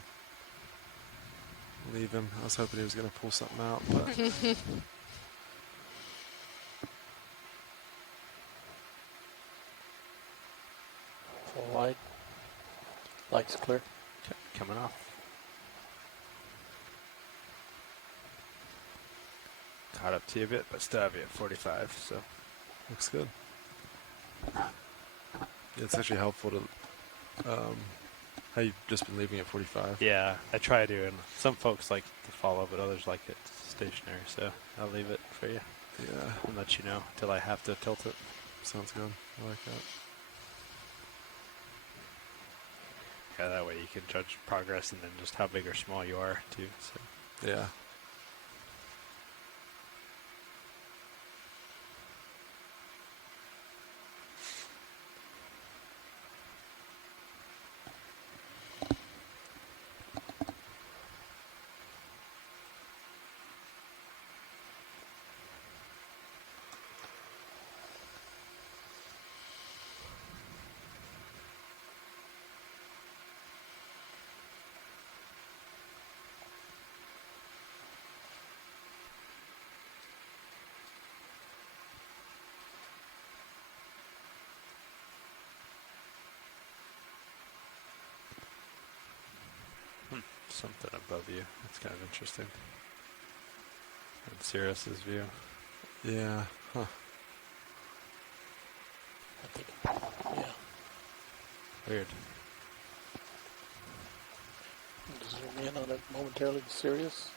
leave him. I was hoping he was going to pull something out, but Full light. Lights clear. Okay, coming off. Caught up to you a bit, but still have you at 45, so. looks good. It's actually helpful to how you've just been leaving at 45. Yeah, I try to, and some folks like to follow, but others like it stationary, so I'll leave it for you. Yeah. And let you know until I have to tilt it. Sounds good. I like that. Yeah, that way you can judge progress and then just how big or small you are, too. So. Yeah. Something above you. That's kind of interesting. And Sirius's view. Yeah. Huh. I think, yeah. Weird. Zoom in on it momentarily. Serious?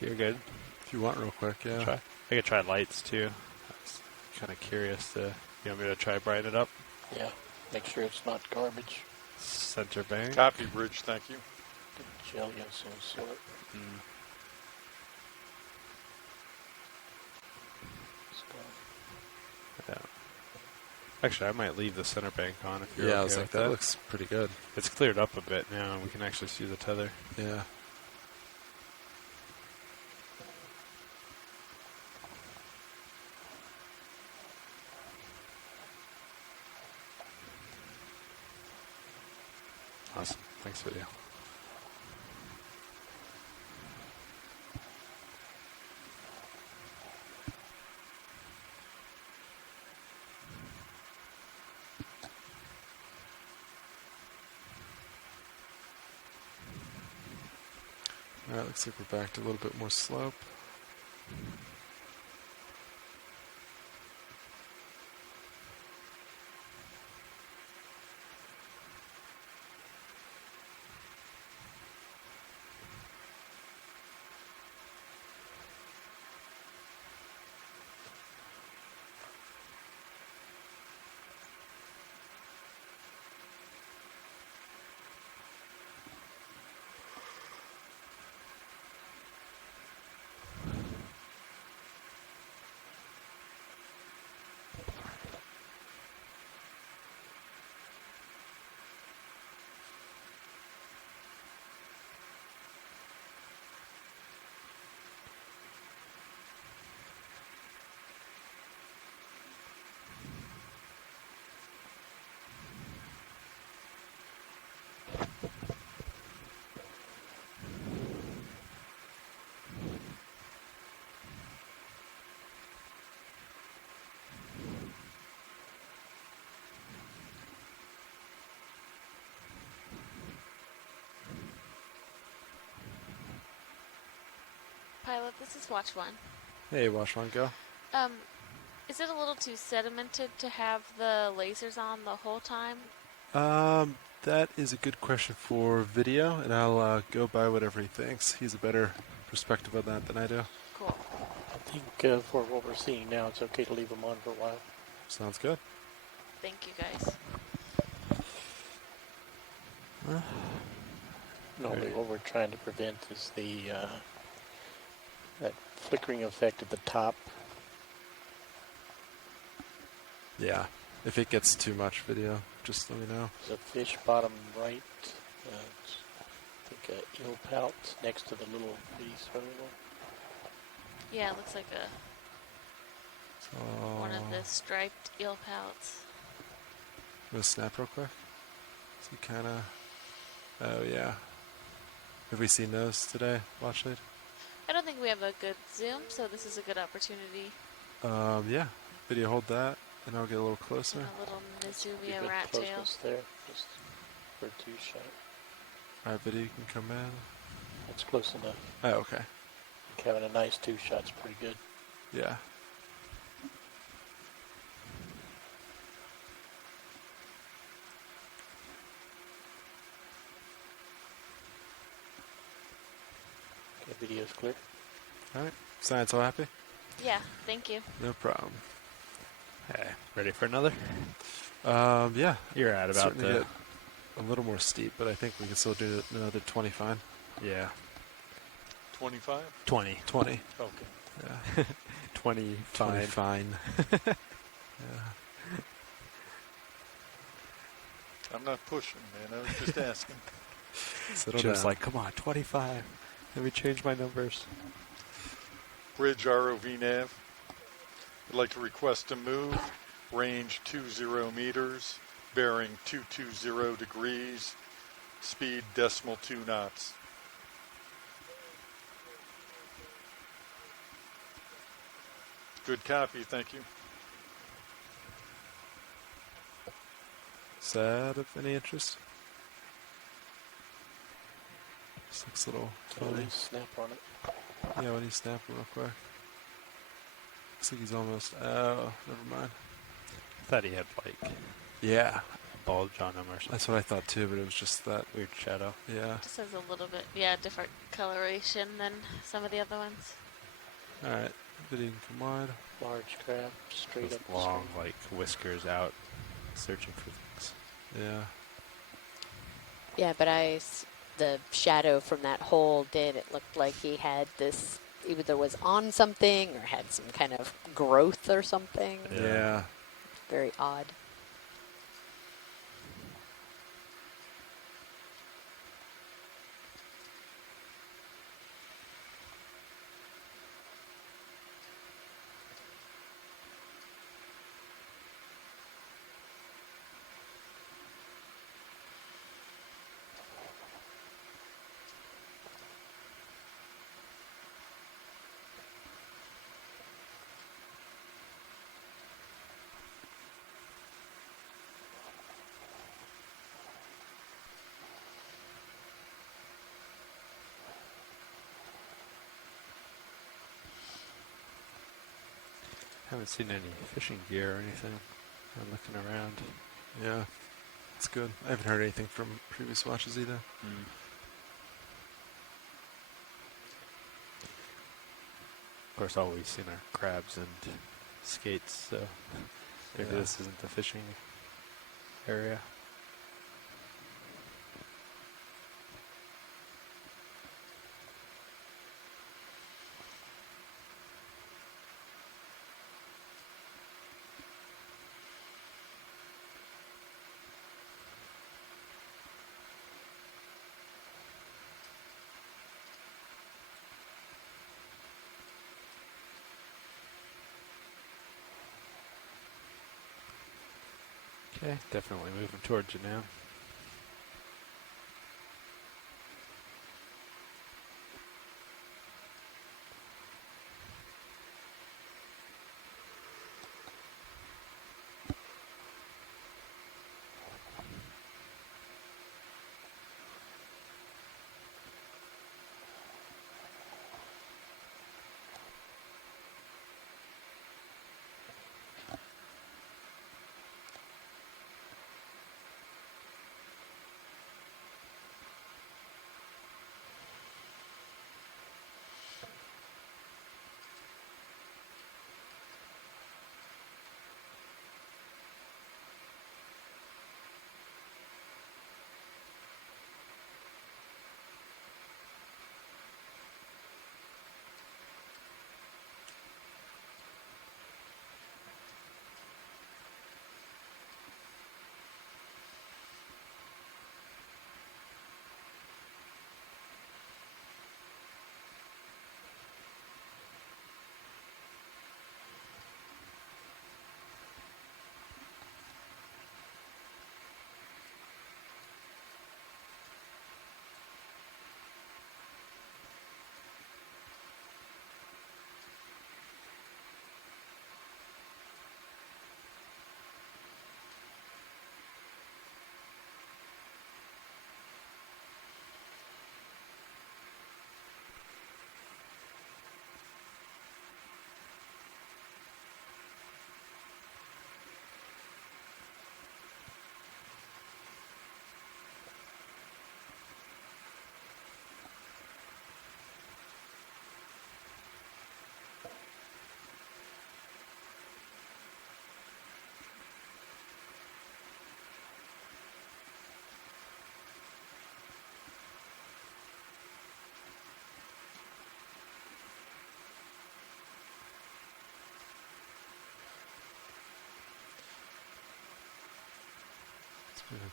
You're good. If you want real quick, yeah. Try. I could try lights too. I was kind of curious to. You want me to try brighten it up? Yeah. Make sure it's not garbage. Center bank. Copy, Bridge. Thank you. Jelly of some sort. Yeah. Actually, I might leave the center bank on if you're Yeah, okay I was like, with that looks pretty good. It's cleared up a bit now, and we can actually see the tether. Yeah. Awesome. Thanks, video. All right, looks like we're back to a little bit more slope. Pilot, this is Watch 1. Hey, watch one go. Is it a little too sedimented to have the lasers on the whole time? That is a good question for video, and I'll go by whatever he thinks. He's a better perspective on that than I do. Cool. I think for what we're seeing now, it's okay to leave them on for a while. Sounds good. Thank you, guys. Normally what we're trying to prevent is the that flickering effect at the top. Yeah. If it gets too much video, just let me know. There's a fish bottom right. I think a eel pout next to the little bitty swimming one. Yeah, it looks like one of the striped eel pouts. I'm gonna snap real quick. So kind of. Oh yeah. Have we seen those today, Watch Lead? I don't think we have a good zoom, so this is a good opportunity. Yeah. Video, hold that, and I'll get a little closer. And a little Mizuvia rat tail. There, just for a two shot. All right, video, you can come in. That's close enough. Oh, okay. Having a nice two shot's pretty good. Yeah. Okay, video's clear. All right. Science all happy? Yeah, thank you. No problem. Hey, ready for another? Yeah. You're at about Certainly get a little more steep, but I think we can still do another 20 fine. Yeah. 25? 20. 20. Okay. Yeah. 20 20 fine. fine. Yeah. I'm not pushing, man. I was just asking. Settle Just down. like, come on, 25. Let me change my numbers. Bridge ROV nav. I'd like to request a move. Range 20 meters. Bearing 220 degrees. Speed 0.2 knots. Good copy, thank you. Is that of any interest? This looks a little funny. Snap on it. Yeah, when he's snapping real quick. Looks like he's almost. Oh, never mind. I thought he had, like, Yeah. bulge on him or something. That's what I thought too, but it was just that Weird shadow. Yeah. Just has a little bit, yeah, different coloration than some of the other ones. All right. Video can come wide. Large crab, straight With up. long, straight. like, whiskers out, searching for things. Yeah. Yeah, but the shadow from that hole it looked like he had this, either was on something or had some kind of growth or something. Yeah. Very odd. Haven't seen any fishing gear or anything. I'm looking around. Yeah. It's good. I haven't heard anything from previous watches either. Of course, all we've seen are crabs and skates, so maybe this isn't the fishing area. Okay, definitely moving towards you now.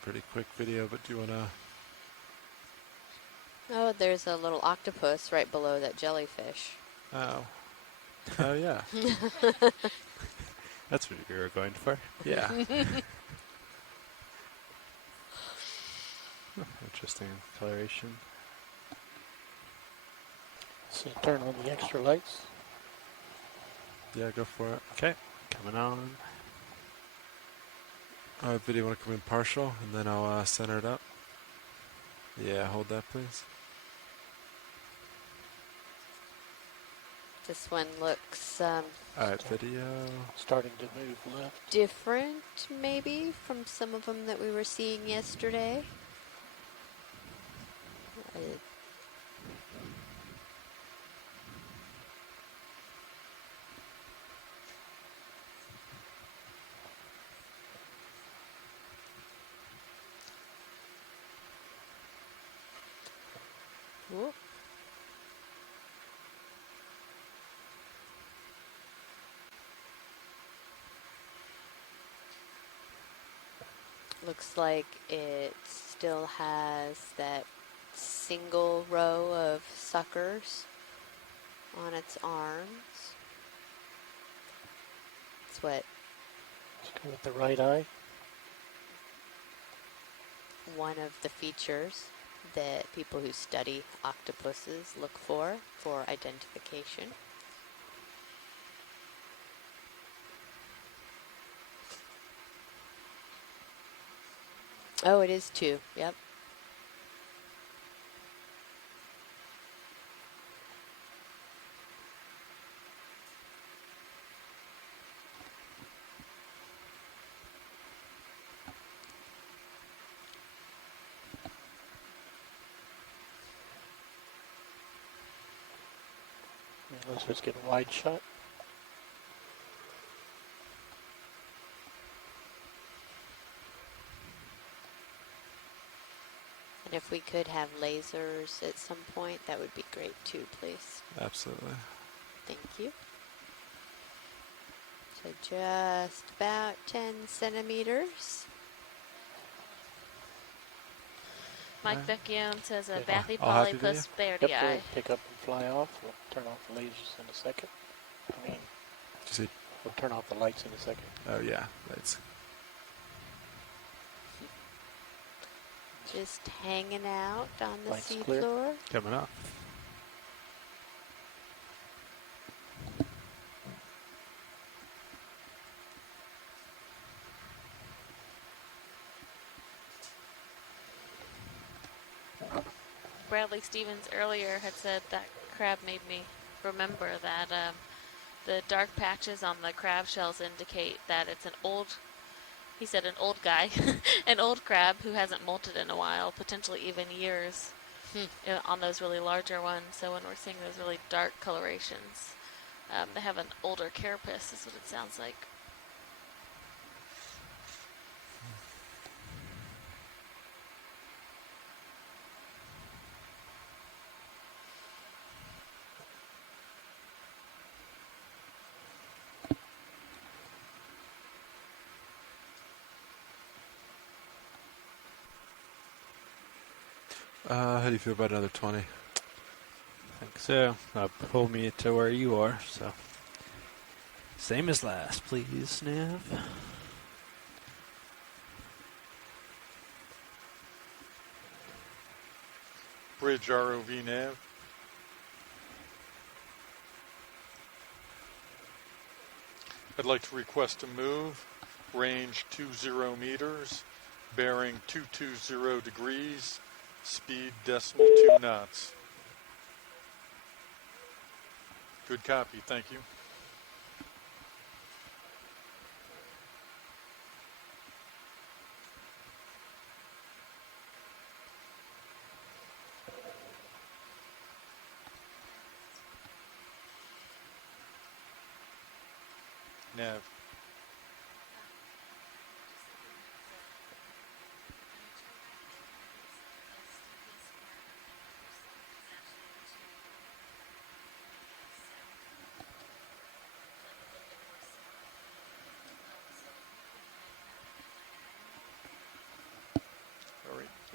pretty quick video, but do you want to... Oh, there's a little octopus right below that jellyfish. Oh. Oh, yeah. That's what you were going for? Yeah. Interesting coloration. So turn on the extra lights. Yeah, go for it. Okay, coming on. Video want to come in partial, and then I'll center it up. Yeah, hold that, please. This one looks Alright, video. Starting to move left. different, maybe, from some of them that we were seeing yesterday. Whoop. Looks like it still has that single row of suckers on its arms. That's what Let's go with the right eye. one of the features that people who study octopuses look for identification. Oh, it is two. Yep. Let's just get a wide shot. And if we could have lasers at some point, that would be great too, please. Absolutely. Thank you. So just about 10 centimeters. Mike Vecchione says a Yeah. bathy All happy polypus Yep, bairdi eye. we'll pick up and fly off. We'll turn off the lasers in a second. I mean, Did you see? we'll turn off the lights in a second. Oh, yeah. Lights. Just hanging out on the Lights clear. seafloor. Coming up. Bradley Stevens earlier had said that crab made me remember that the dark patches on the crab shells indicate that it's an old, he said an old guy, an old crab who hasn't molted in a while, potentially even years on those really larger ones. So when we're seeing those really dark colorations, they have an older carapace is what it sounds like. How do you feel about another 20? I think so. Pull me to where you are, so. Same as last, please, Nav. Bridge ROV nav. I'd like to request a move, range 20 meters, bearing 220 degrees, speed decimal 2 knots. Good copy, thank you. Nav.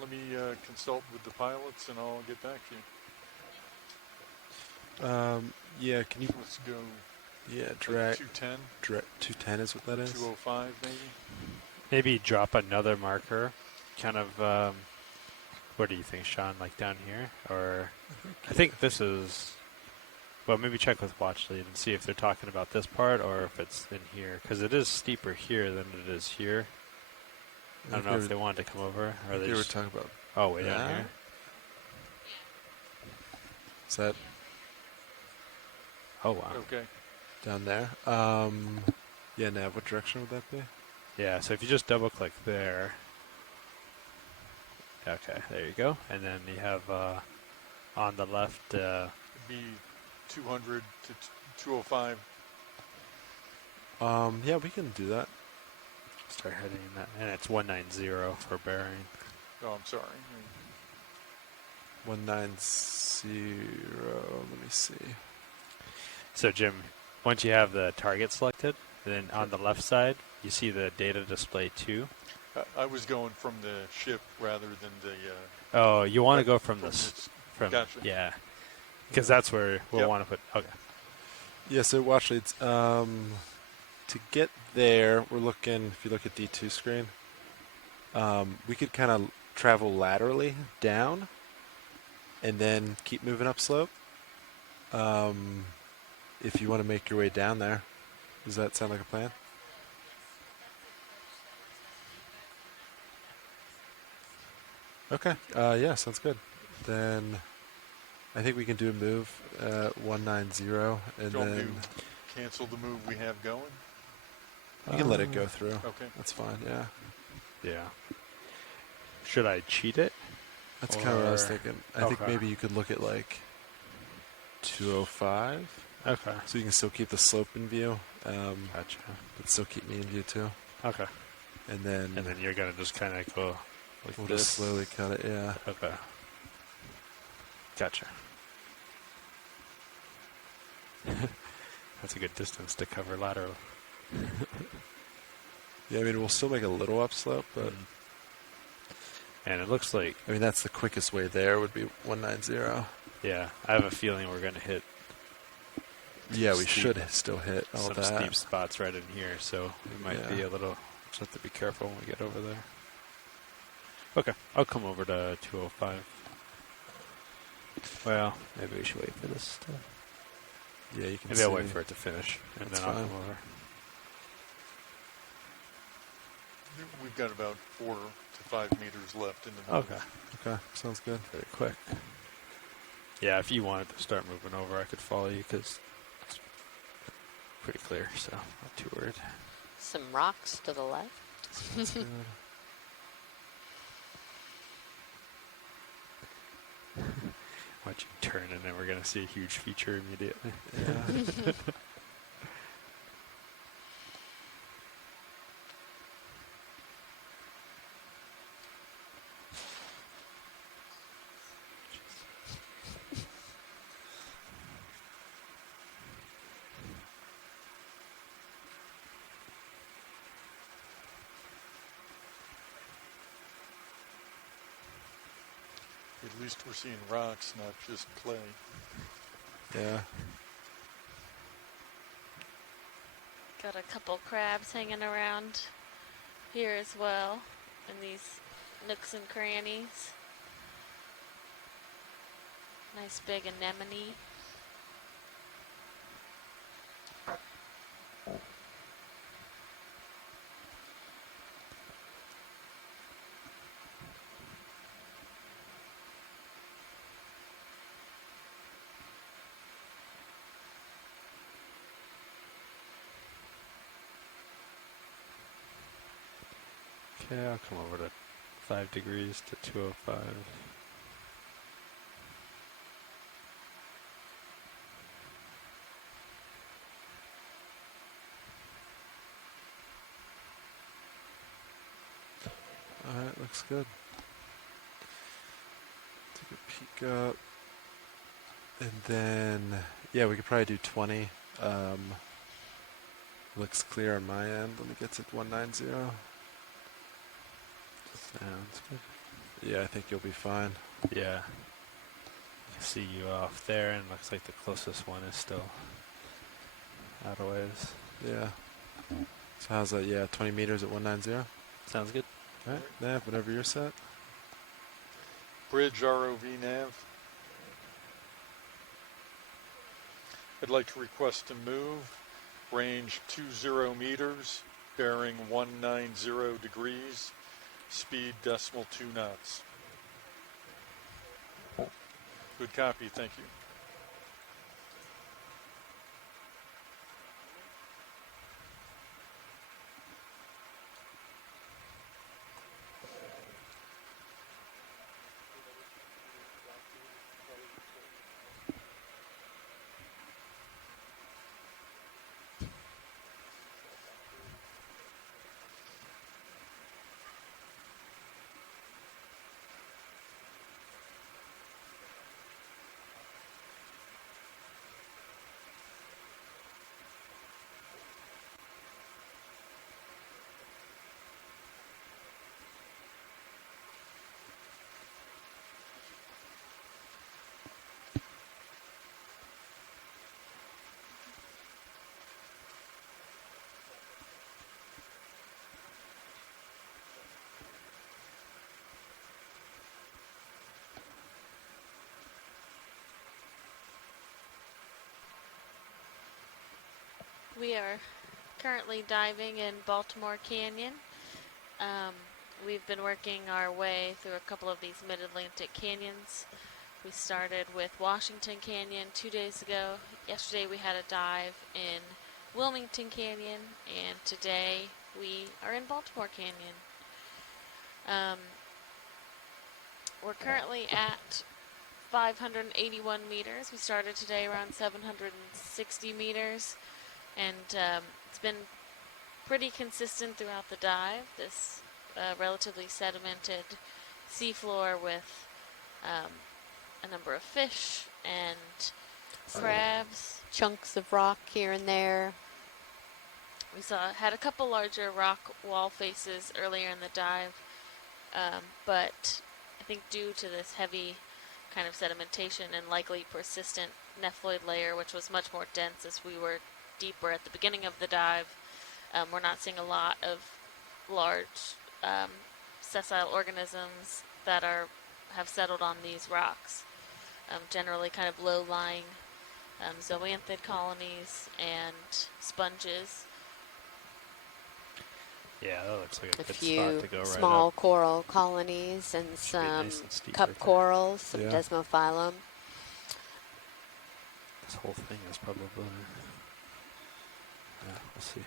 let me consult with the pilots, and I'll get back to you. Yeah, can you... Let's go. Yeah, Like drag... 210? 210 is what that is? 205, maybe? Maybe drop another marker, kind of, what do you think, Sean, like down here? Or, I think this is, well, maybe check with Watchlead and see if they're talking about this part or if it's in here, because it is steeper here than it is here. I don't know if they wanted to come over, or they were just... talking about... Oh, way down here? Is that... Oh, wow. Okay. Down there? Yeah, Nav, what direction would that be? Yeah, so if you just double-click there... Okay, there you go. And then you have on the left... It'd be 200 to 205. Yeah, we can do that. Start heading that. And it's 190 for bearing. Oh, I'm sorry. 190. Let me see. So, Jim, once you have the target selected, then on the left side, you see the data display 2. I was going from the ship rather than the... Oh, you want to go from from gotcha. Yeah, because that's where we'll want to put... Okay. Yeah, so watch leads. To get there, we're looking, if you look at D2 screen, we could kind of travel laterally down and then keep moving up slope. If you want to make your way down there. Does that sound like a plan? Okay. Yeah, sounds good. Then I think we can do a move 190 and Don't then cancel the move we have going. You can let it go through. Okay. That's fine. Yeah. Yeah. Should I cheat it? That's kind of what I was thinking. I think maybe you could look at like 205. Okay. So you can still keep the slope in view. Gotcha. But still keep me in view too. Okay. And then you're gonna just kind of go like we'll this. just slowly cut it. Yeah. Okay. Gotcha. That's a good distance to cover lateral. Yeah, I mean, we'll still make a little upslope, but... And it looks like... I mean, that's the quickest way there would be 190. Yeah, I have a feeling we're going to hit... Yeah, we should still hit all some that. steep spots right in here, so we might be a little... Just have to be careful when we get over there. Okay, I'll come over to 205. Well, maybe we should wait for this stuff. Yeah, you can Maybe I'll wait for it to finish, and That's then I'll fine. come over. We've got about 4 to 5 meters left in the move. Okay, sounds good. Very quick. Yeah, if you wanted to start moving over, I could follow you because it's pretty clear, so not too worried. Some rocks to the left. Sounds good. Watch you turn, and then we're going to see a huge feature immediately. Yeah. At least we're seeing rocks, not just clay. Yeah. Got a couple crabs hanging around here as well in these nooks and crannies. Nice big anemone. Okay, I'll come over to 5 degrees to 205. Alright, looks good. Take a peek up. And then, yeah, we could probably do 20. Looks clear on my end. Let me get to 190. Sounds good. Yeah, I think you'll be fine. Yeah. I can see you off there, and looks like the closest one is still out of ways. Yeah. So how's that? Yeah, 20 meters at 190. Sounds good. All right, Nav, whenever you're set. Bridge ROV nav. I'd like to request to move. Range 20 meters, bearing 190 degrees, speed decimal 2 knots. Good copy, thank you. We are currently diving in Baltimore Canyon. We've been working our way through a couple of these mid-Atlantic canyons. We started with Washington Canyon 2 days ago. Yesterday we had a dive in Wilmington Canyon, and today we are in Baltimore Canyon. We're currently at 581 meters. We started today around 760 meters. And it's been pretty consistent throughout the dive, this relatively sedimented seafloor with a number of fish and crabs. Chunks of rock here and there. We had a couple larger rock wall faces earlier in the dive, but I think due to this heavy kind of sedimentation and likely persistent nephloid layer, which was much more dense as we were deeper at the beginning of the dive, we're not seeing a lot of large sessile organisms that have settled on these rocks. Generally kind of low-lying zoanthid colonies and sponges. Yeah, that looks like a good few spot to go right small up. coral colonies and Should be some nice and steep cup right there. corals, some Yeah. desmophyllum. This whole thing is probably... Yeah, we'll see.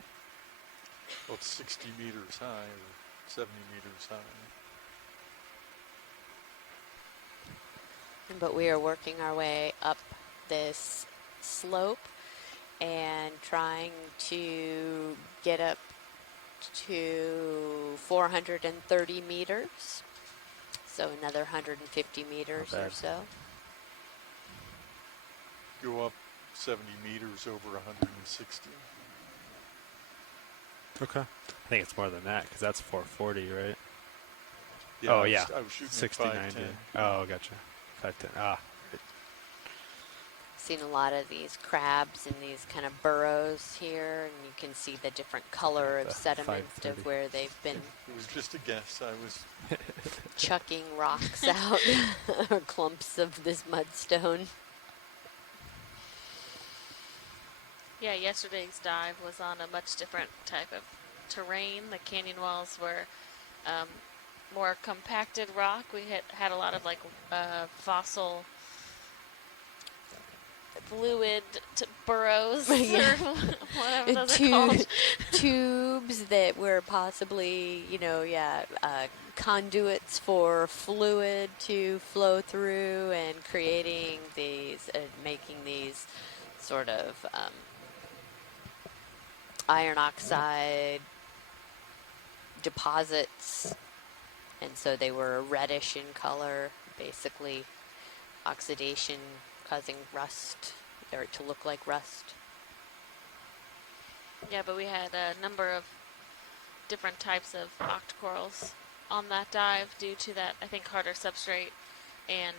Well, it's 60 meters high or 70 meters high. But we are working our way up this slope and trying to get up to 430 meters. So another 150 meters or so. Go up 70 meters over 160. Okay. I think it's more than that, because that's 440, right? Yeah, oh, I was- yeah. I was shooting at 60, 510. 90. Oh, gotcha. 510. Ah. Seen a lot of these crabs in these kind of burrows here, and you can see the different color of sediment of where they've been It was just a guess. I was chucking rocks out, or clumps of this mudstone. Yeah, yesterday's dive was on a much different type of terrain. The canyon walls were more compacted rock. We had a lot of like fossil fluid burrows Yeah. or whatever those are called. Tubes that were possibly, conduits for fluid to flow through, and creating these, making these sort of iron oxide deposits, and so they were reddish in color, basically oxidation causing rust, or to look like rust. Yeah, but we had a number of different types of octocorals on that dive due to that, I think, harder substrate and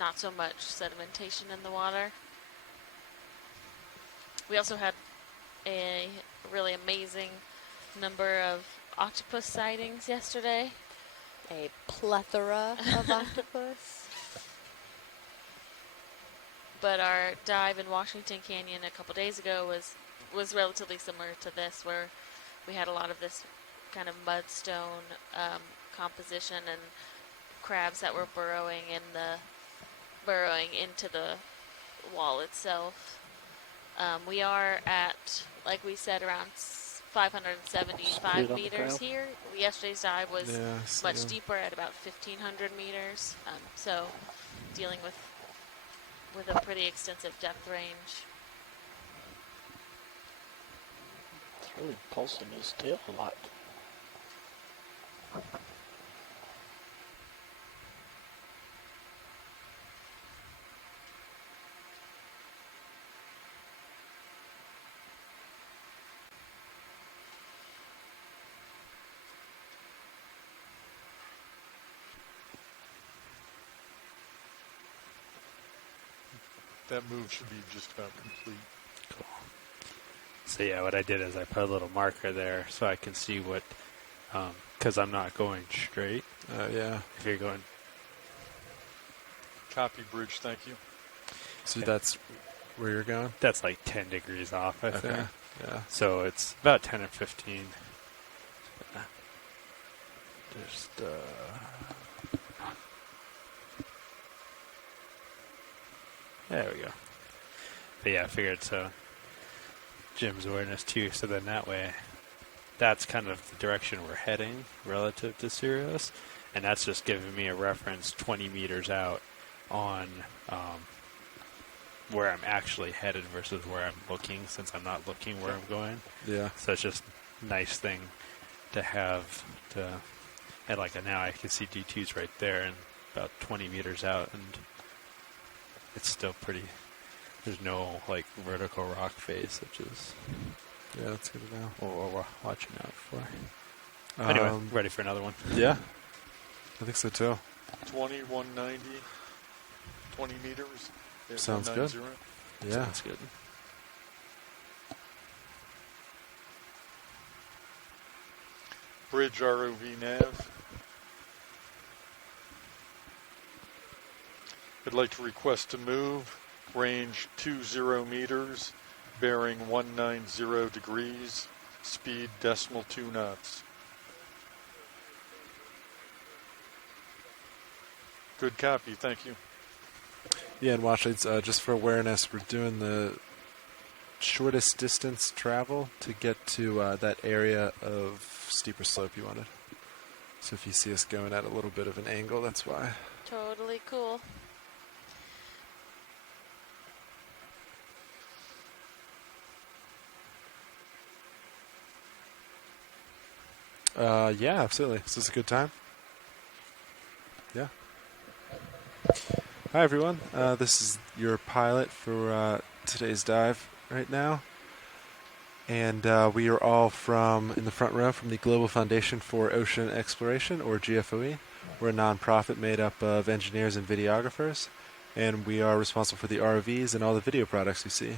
not so much sedimentation in the water. We also had a really amazing number of octopus sightings yesterday. A plethora of octopus. But our dive in Washington Canyon a couple days ago was relatively similar to this, where we had a lot of this kind of mudstone composition and crabs that were burrowing into the wall itself. We are at, like we said, around 575 meters here. Yesterday's dive was much deeper at about 1,500 meters. So dealing with a pretty extensive depth range. It's really pulsing his tail a lot. That move should be just about complete. Cool. So yeah, what I did is I put a little marker there so I can see what, because I'm not going straight. Yeah. If you're going. Copy, Bridge, thank you. So that's where you're going? That's like 10 degrees off, I think. Yeah. So it's about 10 or 15. Just, there we go. But yeah, I figured so. Jim's awareness too, so then that way, that's kind of the direction we're heading relative to Sirius, and that's just giving me a reference 20 meters out on where I'm actually headed versus where I'm looking, since I'm not looking where I'm going. Yeah. So it's just a nice thing to have to, and like now I can see D2's right there and about 20 meters out, and it's still pretty. There's no like vertical rock face, which is that's good to know. What we're watching out for. Anyway, ready for another one? Yeah, I think so too. 2190, 20 meters. Sounds good. Yeah. Sounds good. Bridge ROV nav. I'd like to request to move. Range 20 meters, bearing 190 degrees, speed decimal 2 knots. Good copy, thank you. Yeah, and Watchlights, just for awareness, we're doing the shortest distance travel to get to that area of steeper slope you wanted. So if you see us going at a little bit of an angle, that's why. Totally cool. Yeah, absolutely. Is this a good time? Yeah. Hi, everyone. This is your pilot for today's dive right now. And we are all in the front row from the Global Foundation for Ocean Exploration, or GFOE. We're a nonprofit made up of engineers and videographers, and we are responsible for the ROVs and all the video products you see.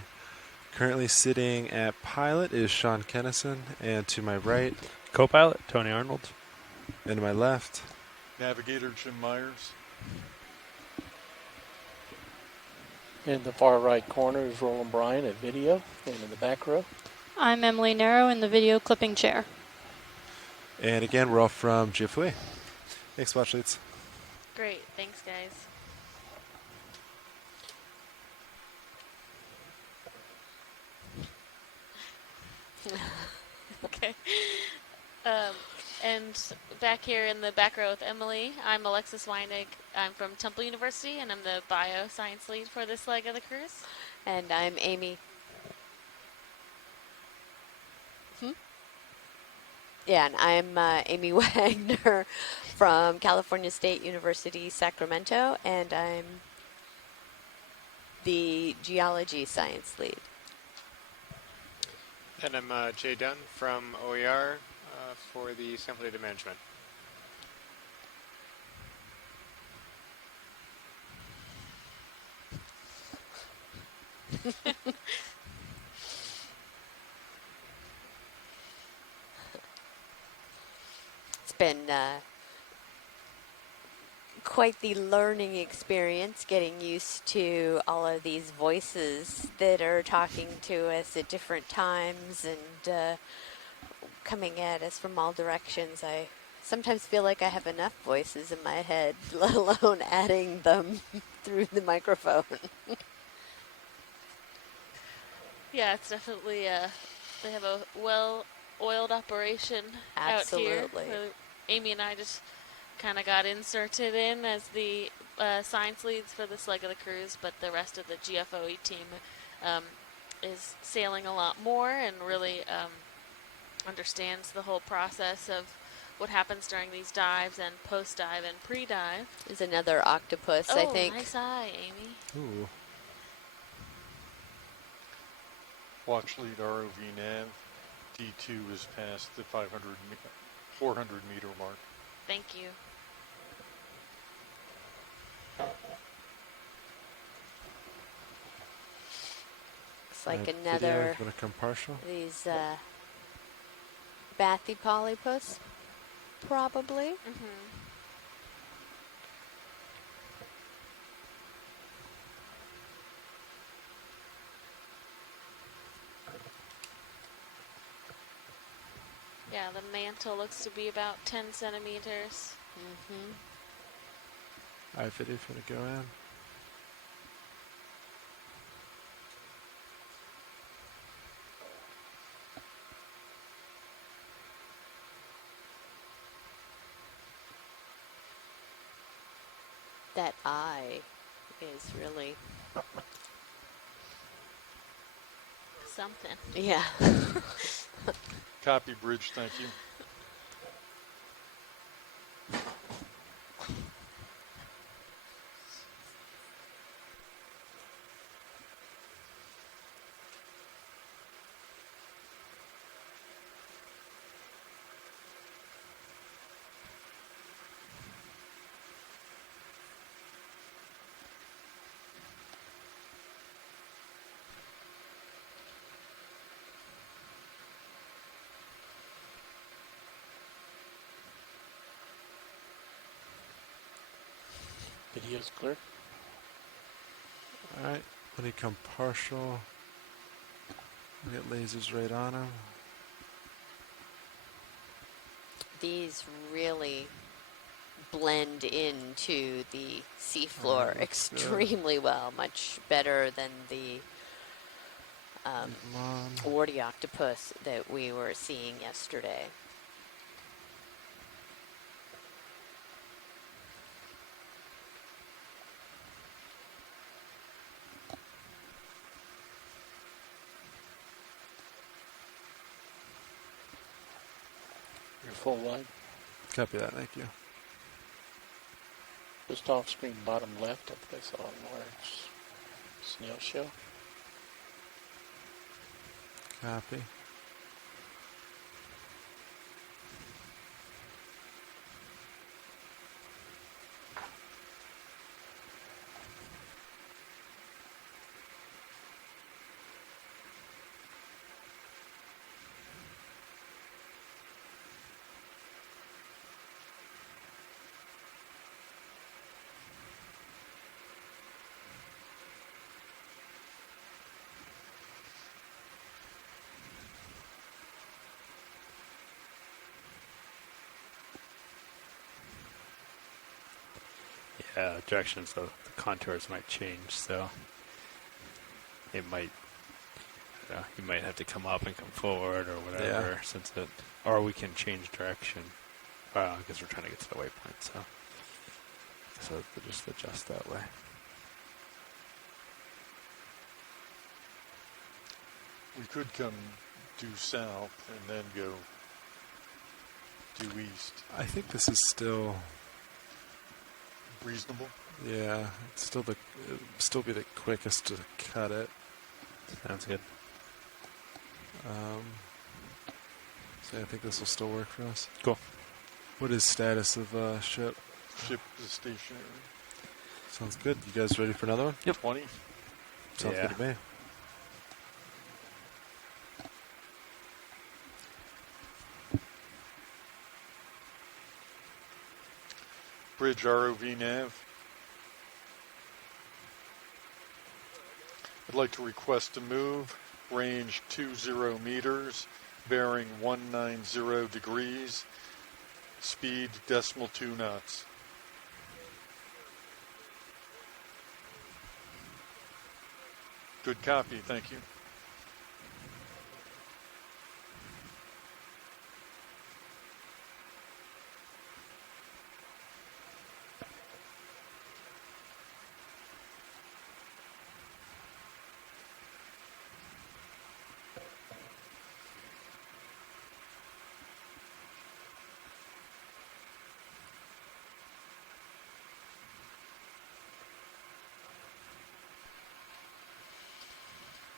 Currently sitting at pilot is Sean Kennison, and to my right, co-pilot Tony Arnold, and to my left, Navigator Jim Myers. In the far right corner is Roland Bryan at video, and in the back row, I'm Emily Narrow in the video clipping chair. And again, we're all from GFOE. Thanks, Watchlights. Great, thanks, guys. Okay. And back here in the back row with Emily, I'm Alexis Weinig. I'm from Temple University, and I'm the bioscience lead for this leg of the cruise. And I'm Amy. Yeah, and I'm Amy Wagner from California State University, Sacramento, and I'm the geology science lead. And I'm Jay Dunn from OER for the sample data management. It's been quite the learning experience getting used to all of these voices that are talking to us at different times and coming at us from all directions. I sometimes feel like I have enough voices in my head, let alone adding them through the microphone. Yeah, it's definitely they have a well-oiled operation Absolutely. out here. Amy and I just kind of got inserted in as the science leads for this leg of the cruise, but the rest of the GFOE team is sailing a lot more and really understands the whole process of what happens during these dives and post-dive and pre-dive. There's another octopus, I think. Oh, nice eye, Amy. Ooh. Watch lead ROV nav. D2 is past the 400 meter mark. Thank you. Looks like Video, another gonna come partial. these bathy polypus, probably. Yeah, the mantle looks to be about 10 centimeters. Alright, video, if you want to go in. That eye is really something. Yeah. Copy bridge, thank you. Video's clear. Alright, when he come partial, we get lasers right on him. These really blend into the seafloor extremely well, much better than the warty octopus that we were seeing yesterday. You're full wide. Copy that, thank you. Just off screen bottom left, I think I saw a large snail shell. Copy. Yeah, directions of the contours might change, so it might, you might have to come up and come forward or whatever, since it, or we can change direction. I guess we're trying to get to the waypoint, so I guess I'll have to just adjust that way. We could come due south and then go due east. I think this is still reasonable. Yeah, it's still still be the quickest to cut it. Sounds good. So I think this will still work for us. Cool. What is status of ship? Ship is stationary. Sounds good. You guys ready for another one? Yep. 20. Sounds good to me. Bridge ROV nav. I'd like to request to move, range 20 meters, bearing 190 degrees, speed 2 knots. Good copy, thank you.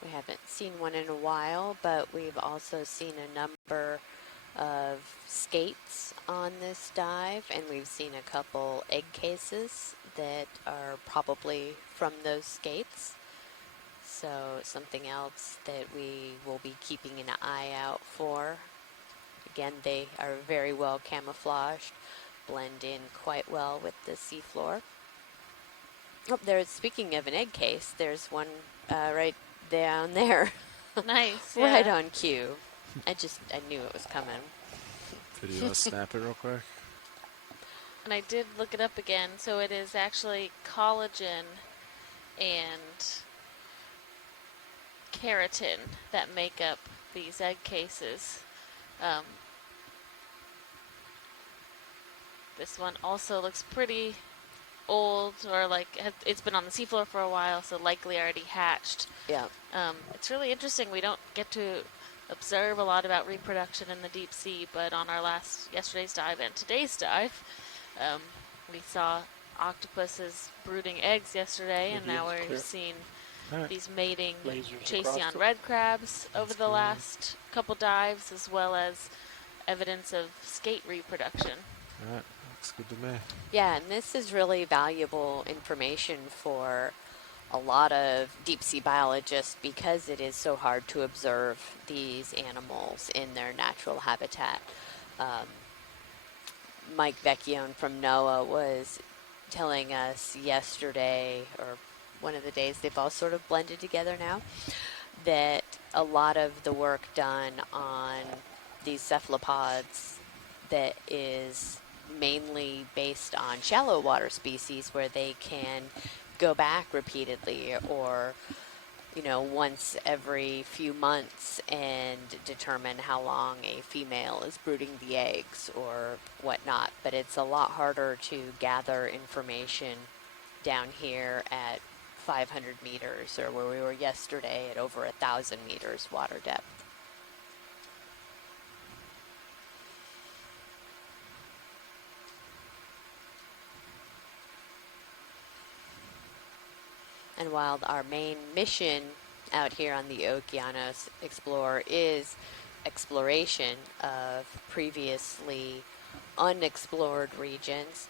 We haven't seen one in a while, but we've also seen a number of skates on this dive, and we've seen a couple egg cases that are probably from those skates. So something else that we will be keeping an eye out for. Again, they are very well camouflaged, blend in quite well with the seafloor. Oh, speaking of an egg case, there's one right down there. Nice. Right yeah. on cue. I knew it was coming. Video snap it real quick. And I did look it up again, so it is actually collagen and keratin that make up these egg cases. This one also looks pretty old, or like it's been on the seafloor for a while, so likely already hatched. Yeah. It's really interesting. We don't get to observe a lot about reproduction in the deep sea, but on our yesterday's dive and today's dive, we saw octopuses brooding eggs yesterday, and now we're seeing these mating Chasyon red crabs over the last couple dives, as well as evidence of skate reproduction. All right, looks good to me. Yeah, and this is really valuable information for a lot of deep sea biologists because it is so hard to observe these animals in their natural habitat. Mike Vecchione from NOAA was telling us yesterday, or one of the days, they've all sort of blended together now, that a lot of the work done on these cephalopods that is mainly based on shallow water species where they can go back repeatedly or, once every few months and determine how long a female is brooding the eggs or whatnot. But it's a lot harder to gather information down here at 500 meters or where we were yesterday at over 1,000 meters water depth. And while our main mission out here on the Okeanos Explorer is exploration of previously unexplored regions,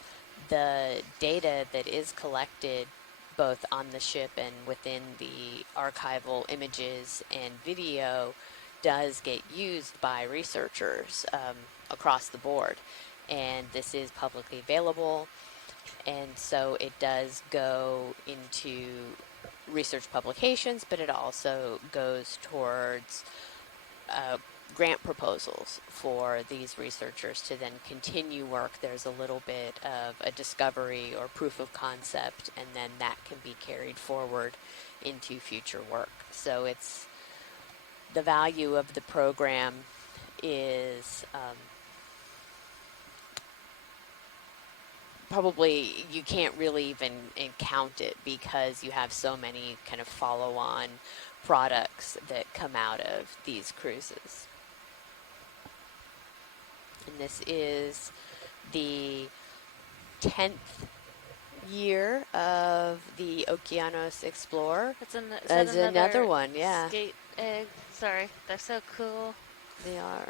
the data that is collected both on the ship and within the archival images and video does get used by researchers across the board. And this is publicly available. And so it does go into research publications, but it also goes towards grant proposals for these researchers to then continue work. There's a little bit of a discovery or proof of concept, and then that can be carried forward into future work. So it's the value of the program is probably you can't really even count it because you have so many kind of follow-on products that come out of these cruises. And this is the 10th year of the Okeanos Explorer. That's another one, yeah. Skate egg. Sorry, they're so cool. They are.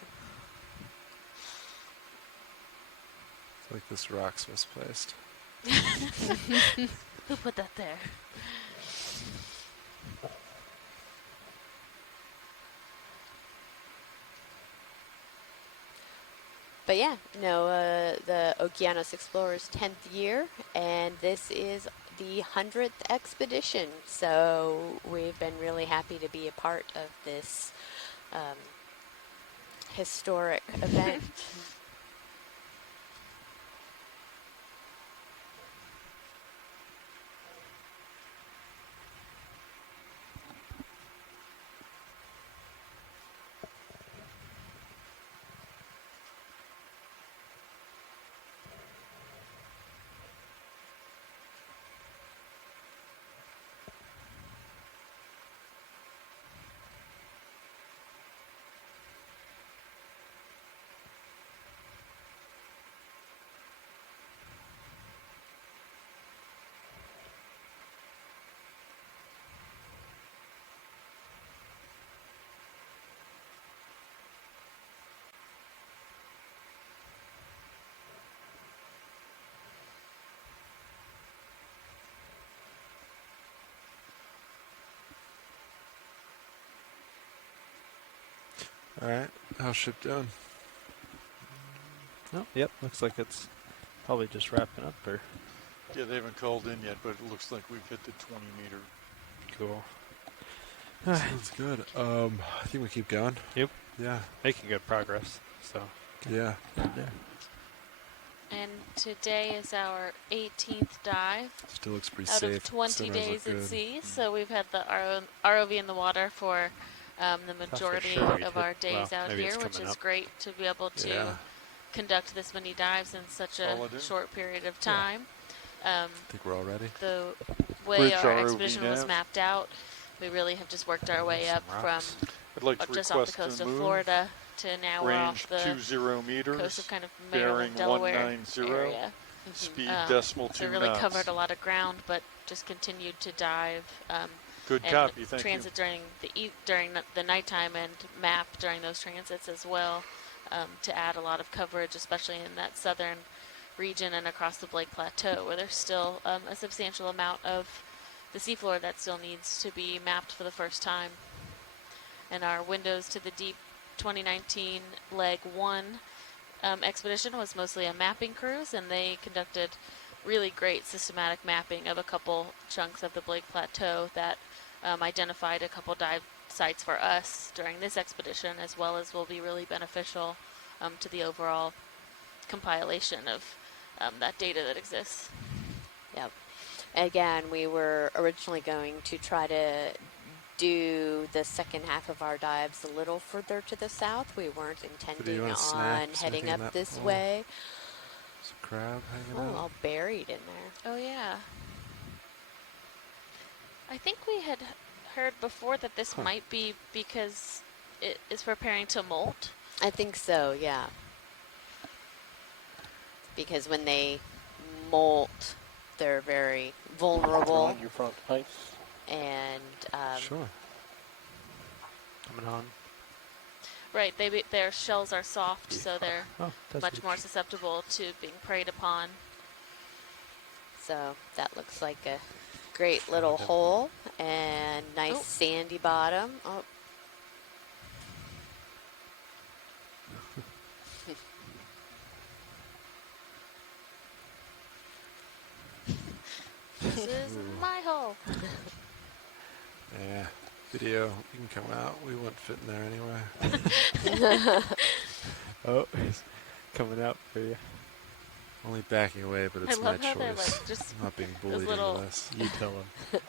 It's like this rock's misplaced. Who put that there? But yeah, no, the Okeanos Explorer's 10th year, and this is the 100th expedition. So we've been really happy to be a part of this historic event. All right, how's ship doing? Oh, yep. Looks like it's probably just wrapping up. Or Yeah, they haven't called in yet, but it looks like we've hit the 20 meter. cool. Sounds good. I think we keep going. Yep. Yeah. Making good progress. So. Yeah. And today is our 18th dive. Still looks pretty out safe. of 20 Sonas days look at good. sea. So we've had the ROV in the water for the majority of our days out here, which is great to be able to conduct this many dives in such a short period of time. I think we're all ready. The way our expedition was mapped out, we really have just worked our way up from just off the coast of Florida to now we're off the 20 meters, coast of kind of Maryland, Delaware area. Speed decimal 2 so really knots. covered a lot of ground, but just continued to dive. Good and copy, thank transit you. during the nighttime and map during those transits as well, to add a lot of coverage, especially in that southern region and across the Blake Plateau, where there's still a substantial amount of the seafloor that still needs to be mapped for the first time. And our Windows to the Deep 2019 Leg 1 expedition was mostly a mapping cruise, and they conducted really great systematic mapping of a couple chunks of the Blake Plateau that identified a couple dive sites for us during this expedition, as well as will be really beneficial to the overall compilation of that data that exists. Yep. Again, we were originally going to try to do the second half of our dives a little further to the south. We weren't intending on heading up this way. There's a crab hanging out. All buried in there. Oh, yeah. I think we had heard before that this might be because it is preparing to molt. I think so, yeah. Because when they molt, they're very vulnerable. On your front pipes. And sure. Coming on. Right, their shells are soft, so they're much huge. more susceptible to being preyed upon. So that looks like a great little hole and nice sandy bottom. Oh. This is my hole. Yeah, video, you can come out. We wouldn't fit in there anyway. Oh, he's coming out for you. Only backing away, but it's my choice. Like just I'm not being bullied into this. You tell him.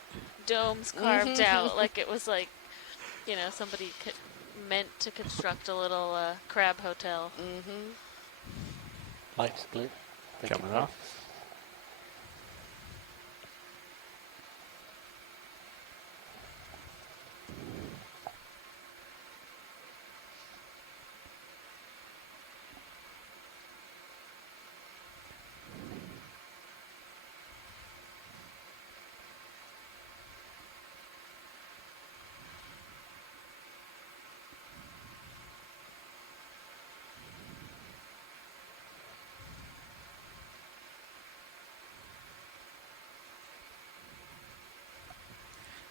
Domes carved out, like it was like, you know, somebody meant to construct a little crab hotel. Mm-hmm. Lights blue. Coming off.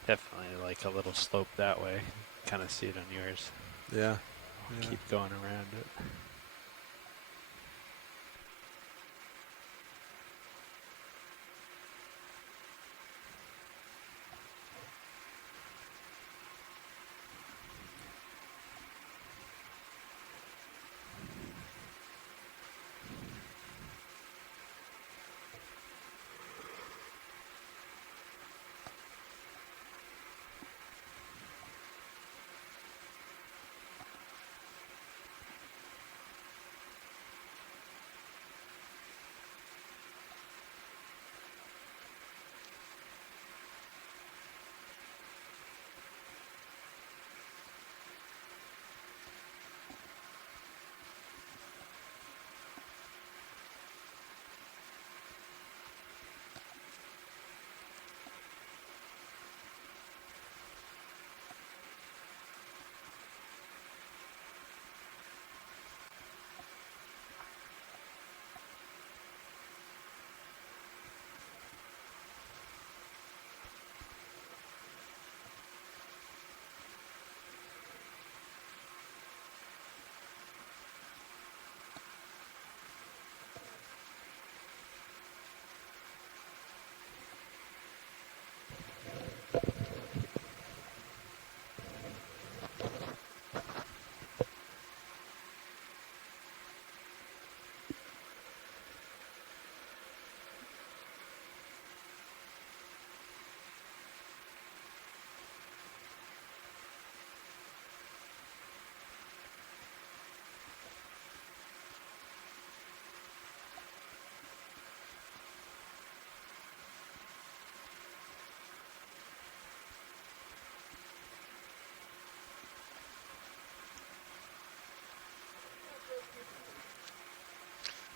Definitely like a little slope that way. Kind of see it on yours. Yeah. Keep going around it.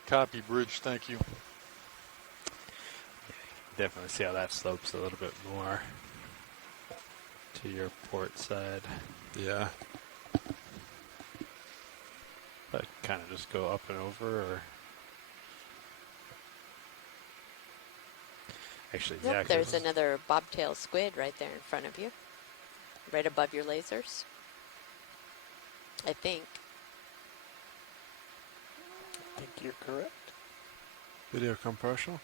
Copy, bridge, thank you. Definitely see how that slopes a little bit more to your port side. Yeah. But kind of just go up and over, or actually, Nope, yeah. there's another bobtail squid right there in front of you, right above your lasers. I think. I think you're correct. Video come partial.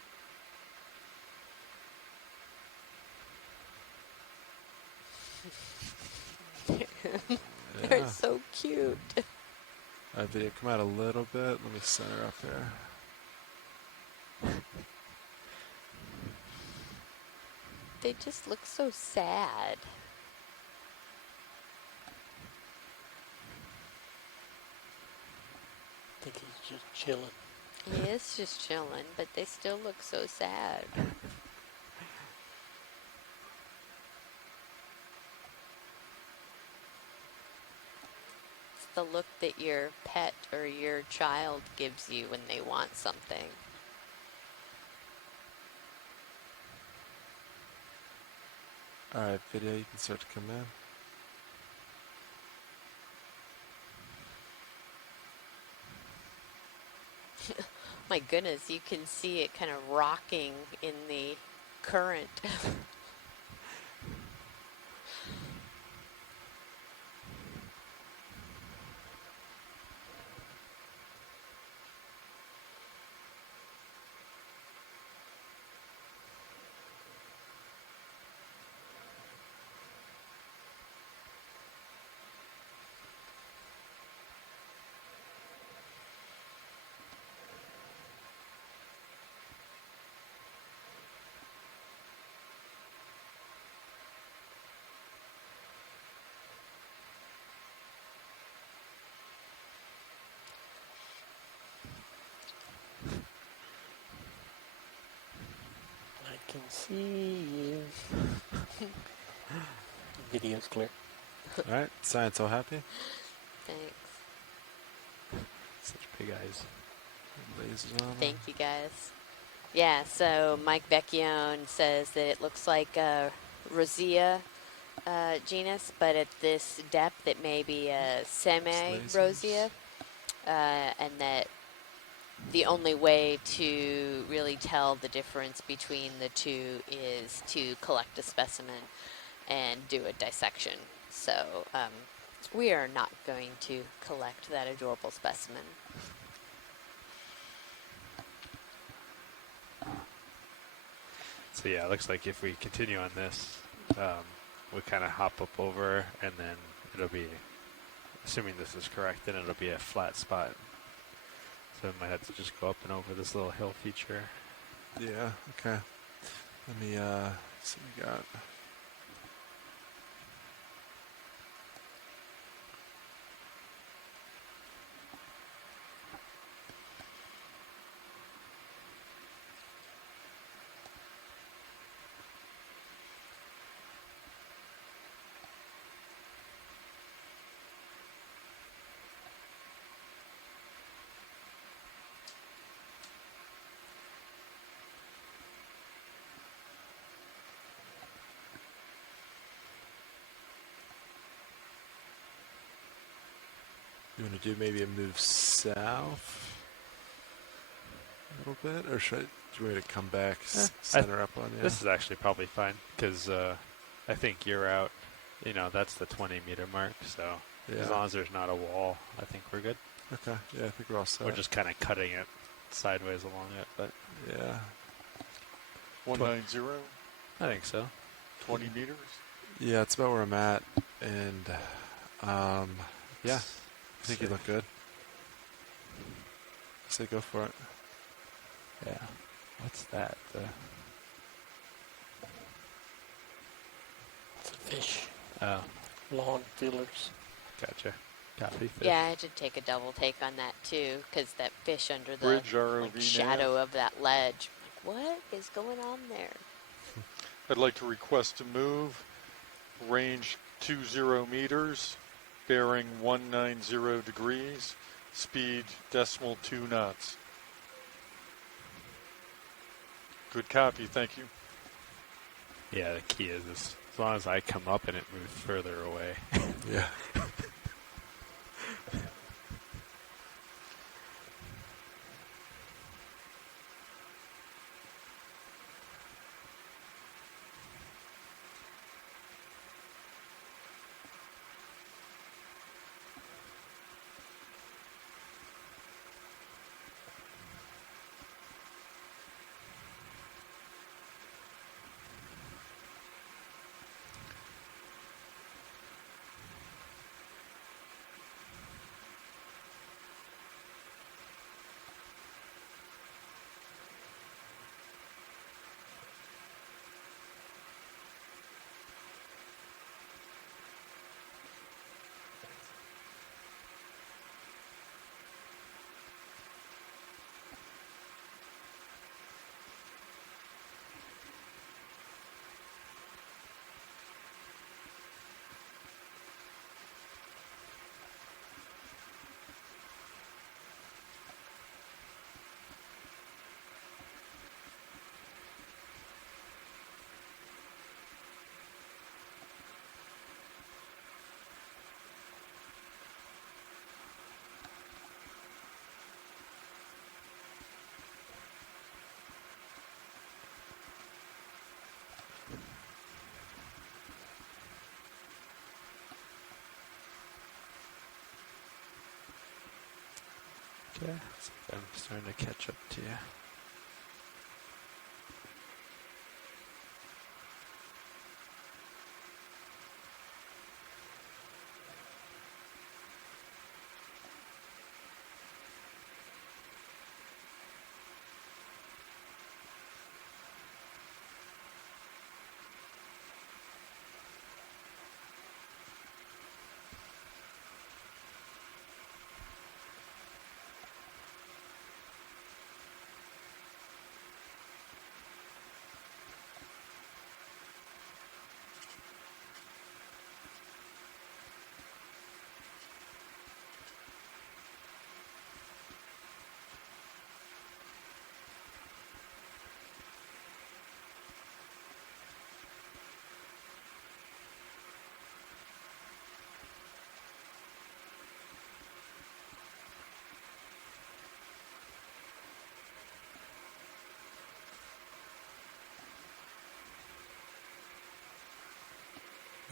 They're so cute. Video come out a little bit. Let me center up here. They just look so sad. I think he's just chilling. He is just chilling, but they still look so sad. It's the look that your pet or your child gives you when they want something. Alright, video, you can start to come in. My goodness, you can see it kind of rocking in the current. I can see you. Video's clear. Alright, science all happy? Thanks. Such big eyes. Lasers on. Thank you, guys. Yeah, so Mike Vecchione says that it looks like a Rosea genus, but at this depth it may be a semi-Rosea, and that the only way to really tell the difference between the two is to collect a specimen and do a dissection. So we are not going to collect that adorable specimen. So yeah, it looks like if we continue on this, we kind of hop up over, and then it'll be, assuming this is correct, then it'll be a flat spot. So we might have to just go up and over this little hill feature. Yeah, okay. Let me see what we got. You want to do maybe a move south a little bit, or do you want me to come back, center up on you? This is actually probably fine, because I think you're out, that's the 20-meter mark, so as long as there's not a wall, I think we're good. Okay, yeah, I think we're all set. We're just kind of cutting it sideways along it, but... Yeah. 190? I think so. 20 meters? Yeah, it's about where I'm at, and yeah, I think you look good. Say go for it. Yeah. What's that? It's a fish. Oh. Long feelers. Gotcha. Copy fish. Yeah, I had to take a double take on that too, because that fish under the Bridge ROV shadow of that ledge. Like, what is going on there? I'd like to request to move, range 20 meters, bearing 190 degrees, speed decimal 2 knots. Good copy. Thank you. Yeah, the key is this. As long as I come up and it moves further away. Yeah. Okay, so I'm starting to catch up to you.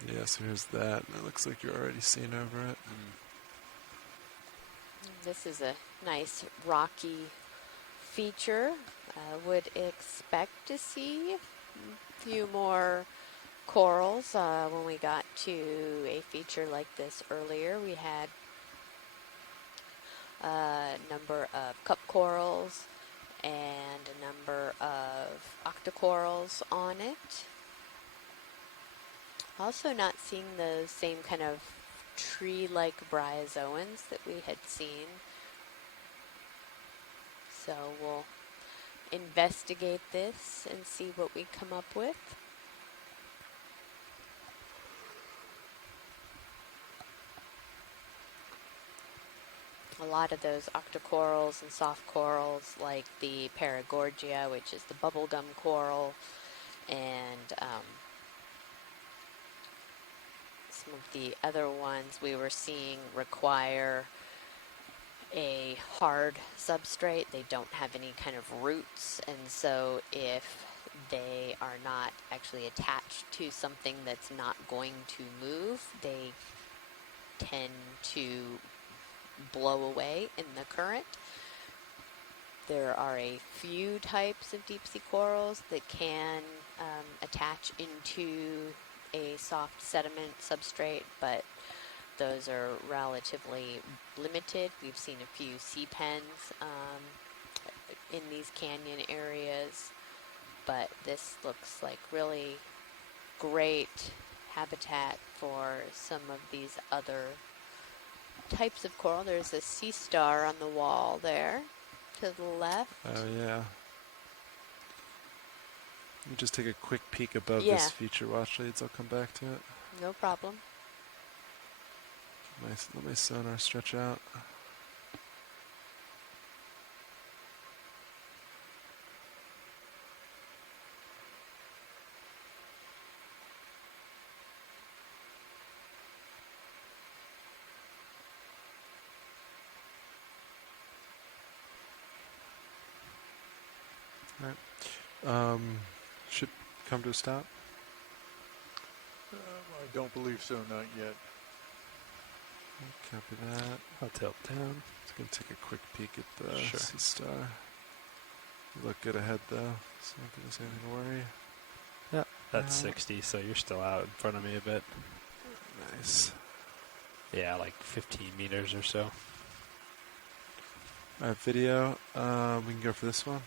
Yeah, so here's that, and it looks like you're already seeing over it. This is a nice rocky feature. Would expect to see a few more corals. When we got to a feature like this earlier, we had a number of cup corals and a number of octocorals on it. Also not seeing the same kind of tree-like bryozoans that we had seen. So we'll investigate this and see what we come up with. A lot of those octocorals and soft corals, like the Paragorgia, which is the bubblegum coral, and some of the other ones we were seeing require a hard substrate. They don't have any kind of roots, and so if they are not actually attached to something that's not going to move, they tend to blow away in the current. There are a few types of deep sea corals that can attach into a soft sediment substrate, but those are relatively limited. We've seen a few sea pens in these canyon areas, but this looks like really great habitat for some of these other types of coral. There's a sea star on the wall there to the left. Oh, yeah. Let me just take a quick peek above this feature watch leads. I'll come back to it. No problem. Let my sonar stretch out. Should come to a stop. I don't believe so, not yet. Copy that. I'll tilt down. Just gonna take a quick peek at the Sure. Sea Star. Look good ahead though, so I don't think there's anything to worry. Yeah, that's 60, so you're still out in front of me a bit. Nice. Yeah, like 15 meters or so. Alright, video. We can go for this one.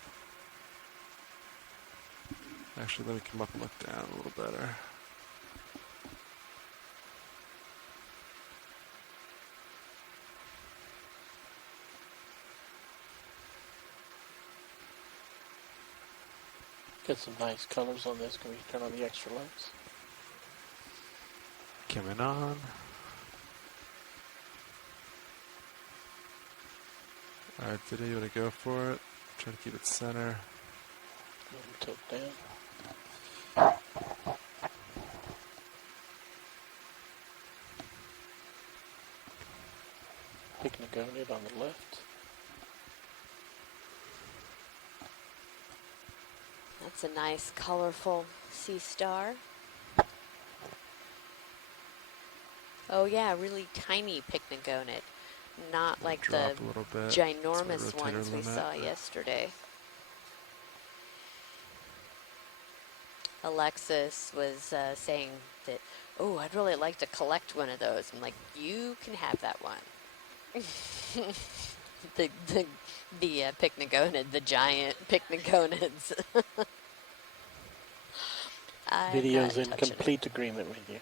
Actually, let me come up and look down a little better. Got some nice colors on this. Can we turn on the extra lights? Coming on. Alright, video, you want to go for it? Try to keep it center. Tilt down. Picnagonid on the left. That's a nice, colorful sea star. Oh yeah, really tiny picnagonid. Not like the ginormous ones we saw yesterday. Alexis was saying that, oh, I'd really like to collect one of those. I'm like, you can have that one. the picnagonid, the giant picnagonids. Video's in complete agreement with you.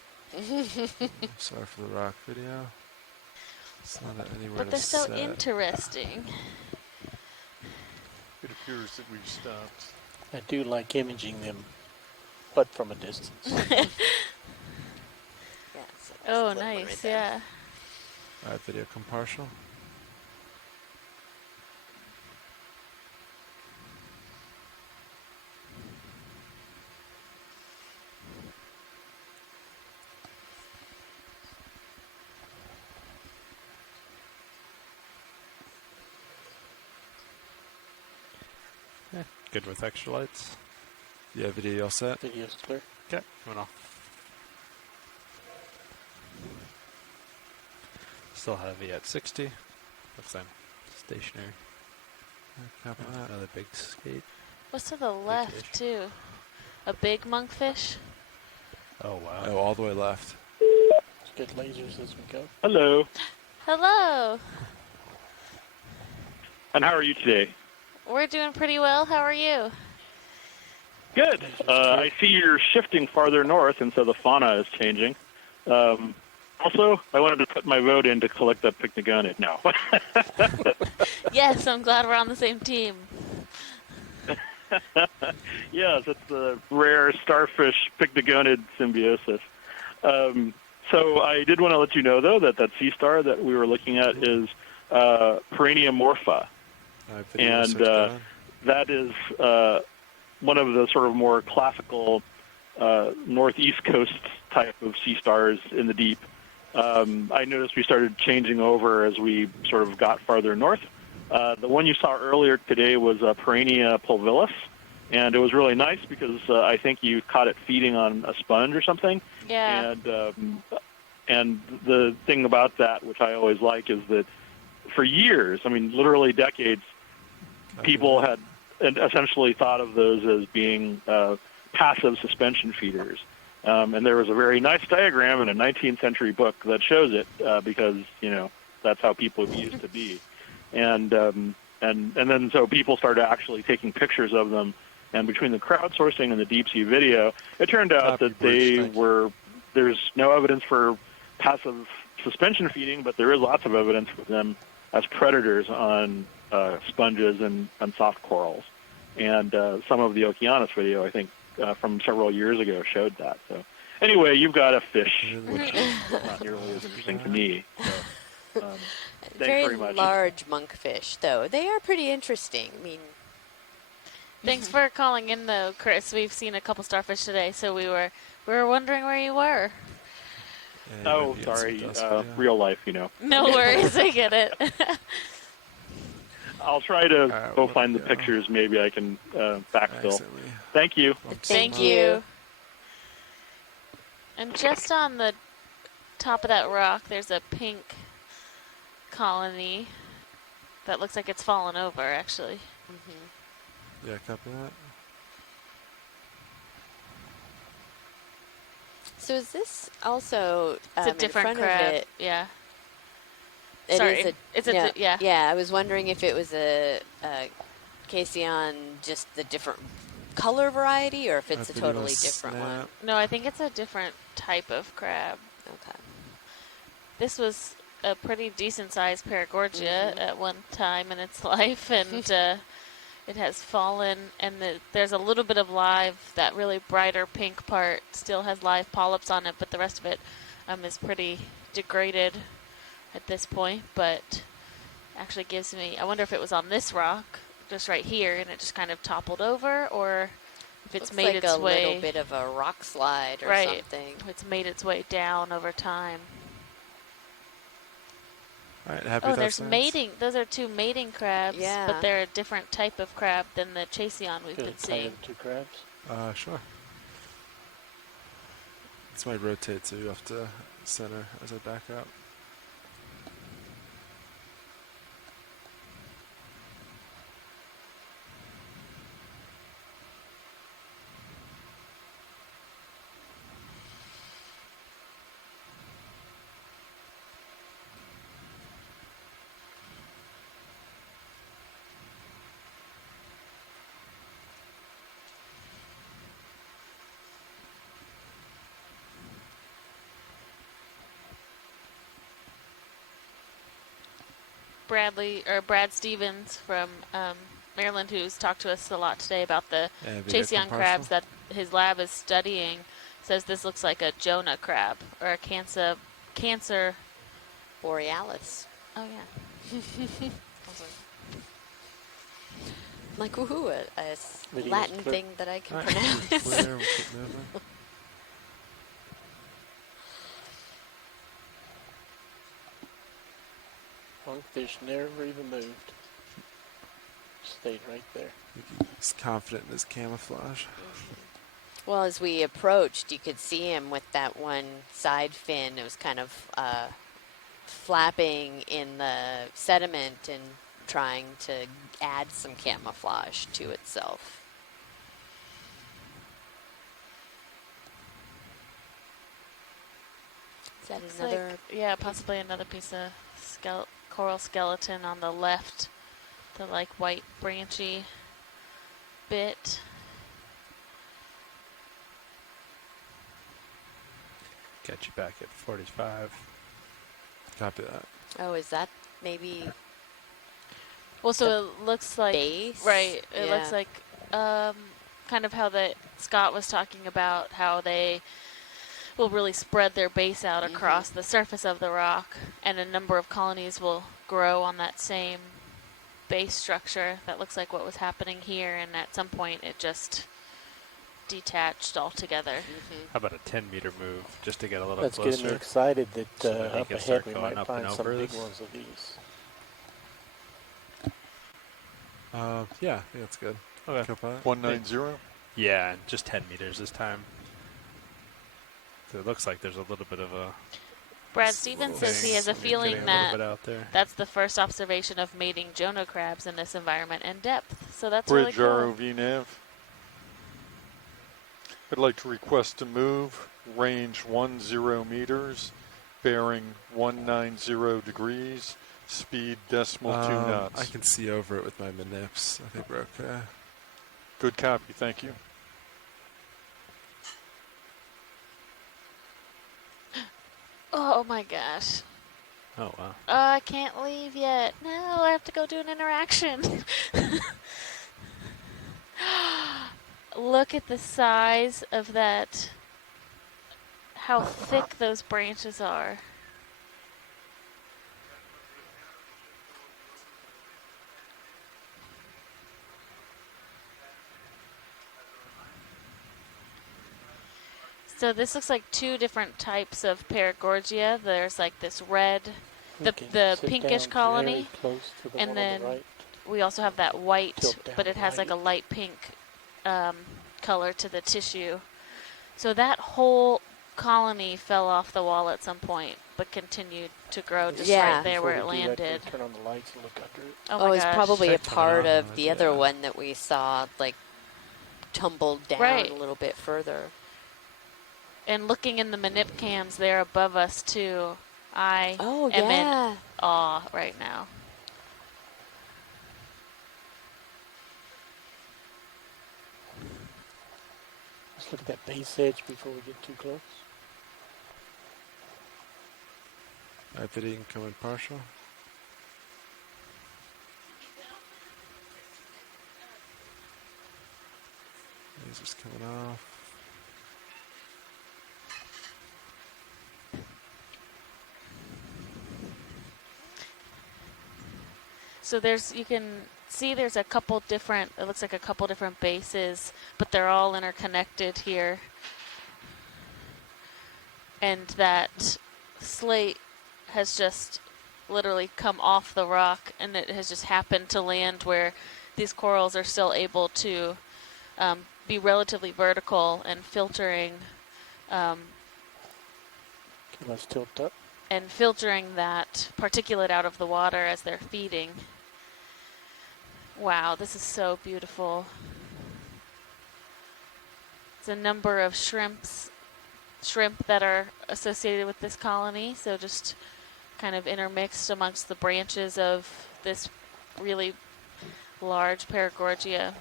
Sorry for the rock video. It's not anywhere But to they're so set. interesting. It appears that we've stopped. I do like imaging them, but from a distance. Yeah, so Oh, nice, yeah. Alright, video come partial. Yeah, good with extra lights. Yeah, video you all set? Video's clear. Okay, coming off. Still heavy at 60. Looks like stationary. Copy that. Another big skate. What's to the left, too? A big monkfish? Oh, wow. Oh, all the way left. Let's get lasers as we go. Hello. Hello. And how are you today? We're doing pretty well. How are you? Good. I see you're shifting farther north, and so the fauna is changing. Also, I wanted to put my vote in to collect that picnagonid now. Yes, I'm glad we're on the same team. Yes, it's the rare starfish picnagonid symbiosis. So I did want to let you know, though, that sea star that we were looking at is Perenniamorpha. And that is one of the sort of more classical northeast coast type of sea stars in the deep. I noticed we started changing over as we sort of got farther north. The one you saw earlier today was Perennia pulvilis, and it was really nice because I think you caught it feeding on a sponge or something. Yeah. And the thing about that, which I always like, is that for years, I mean, literally decades, people had essentially thought of those as being passive suspension feeders. And there was a very nice diagram in a 19th century book that shows it because, you know, that's how people used to be. And then so people started actually taking pictures of them. And between the crowdsourcing and the deep sea video, it turned out that there's no evidence for passive suspension feeding, but there is lots of evidence for them as predators on sponges and soft corals. And some of the Okeanos video, I think, from several years ago showed that. So anyway, you've got a fish, which is not nearly as interesting to me. So, thanks very much. Large monkfish, though. They are pretty interesting. I mean, Thanks for calling in, though, Chris. We've seen a couple starfish today, so we were wondering where you were. Oh, sorry. Real life, you know. No worries. I get it. I'll try to go find the pictures. Maybe I can backfill. Thank you. Thank you. And just on the top of that rock, there's a pink colony that looks like it's fallen over, actually. Yeah, copy that. So is this also It's a different in front crab. of it? Yeah. It Sorry. is It's no, yeah. Yeah, I was wondering if it was a Casion, just the different color variety, or if it's a totally different one. No, I think it's a different type of crab. Okay. This was a pretty decent-sized Paragorgia at one time in its life, and it has fallen, and there's a little bit of live, that really brighter pink part still has live polyps on it, but the rest of it is pretty degraded at this point, but actually gives me, I wonder if it was on this rock, just right here, and it just kind of toppled over, or if it's made like its a way. little bit of a rock slide or Right. something. It's made its way down over time. All right, happy Oh, with there's those mating. Those are two mating crabs, Yeah. but they're a different type of crab than the Chasion we've been seeing. Two crabs. Sure. This might rotate, so you have to center as I back up. Brad Stevens from Maryland, who's talked to us a lot today about the Chasion crabs that his lab is studying, says this looks like a Jonah crab or a Cancer borealis. Oh yeah. Like woohoo, a Latin thing that I can pronounce. Fish never even moved. Stayed right there. He's confident in his camouflage. Well, as we approached, you could see him with that one side fin. It was kind of flapping in the sediment and trying to add some camouflage to itself. Is that Looks another? like, yeah, possibly another piece of coral skeleton on the left. The like white branchy bit. Get you back at 45. Copy that. Oh, is that maybe? Well, so it looks like base? Right. It Yeah. looks like kind of how Scott was talking about how they will really spread their base out across the surface of the rock, and a number of colonies will grow on that same base structure. That looks like what was happening here, and at some point it just detached altogether. How about a 10-meter move just to get a little That's closer? getting me excited that so that he up can ahead start we going might up find and some over big this. ones of these. Yeah, I think that's good. Okay. Go by it. 190. Yeah, just 10 meters this time. So it looks like there's a little bit of a... Brad Stevens says he has a feeling that out there. that's the first observation of mating Jonah crabs in this environment and depth. So that's Bridge really cool. ROV nav. I'd like to request a move, range 10 meters, bearing 190 degrees, speed decimal 2 knots. I can see over it with my manips. I think we're okay. Good copy, thank you. Oh my gosh. Oh, wow. I can't leave yet. No, I have to go do an interaction. Look at the size of that, how thick those branches are. So this looks like two different types of Paragorgia. There's like this red, the pinkish colony, and then we also have that white, Tilt down but it has like a light pink color to the tissue. So that whole colony fell off the wall at some point, but continued to grow just right there where it landed. Turn on the lights and look under it. Oh, it's gosh. probably a Check part it out. of the other one that we saw, like, tumbled down Right. a little bit further. And looking in the manip cams there above us too, I am yeah. in awe right now. Let's look at that base edge before we get too close. Alright, video can come in partial. Laser's coming off. So you can see there's a couple different, it looks like a couple different bases, but they're all interconnected here. And that slate has just literally come off the rock, and it has just happened to land where these corals are still able to be relatively vertical and filtering. Let's tilt up. And filtering that particulate out of the water as they're feeding. Wow, this is so beautiful. There's a number of shrimp that are associated with this colony, so just kind of intermixed amongst the branches of this really large Paragorgia.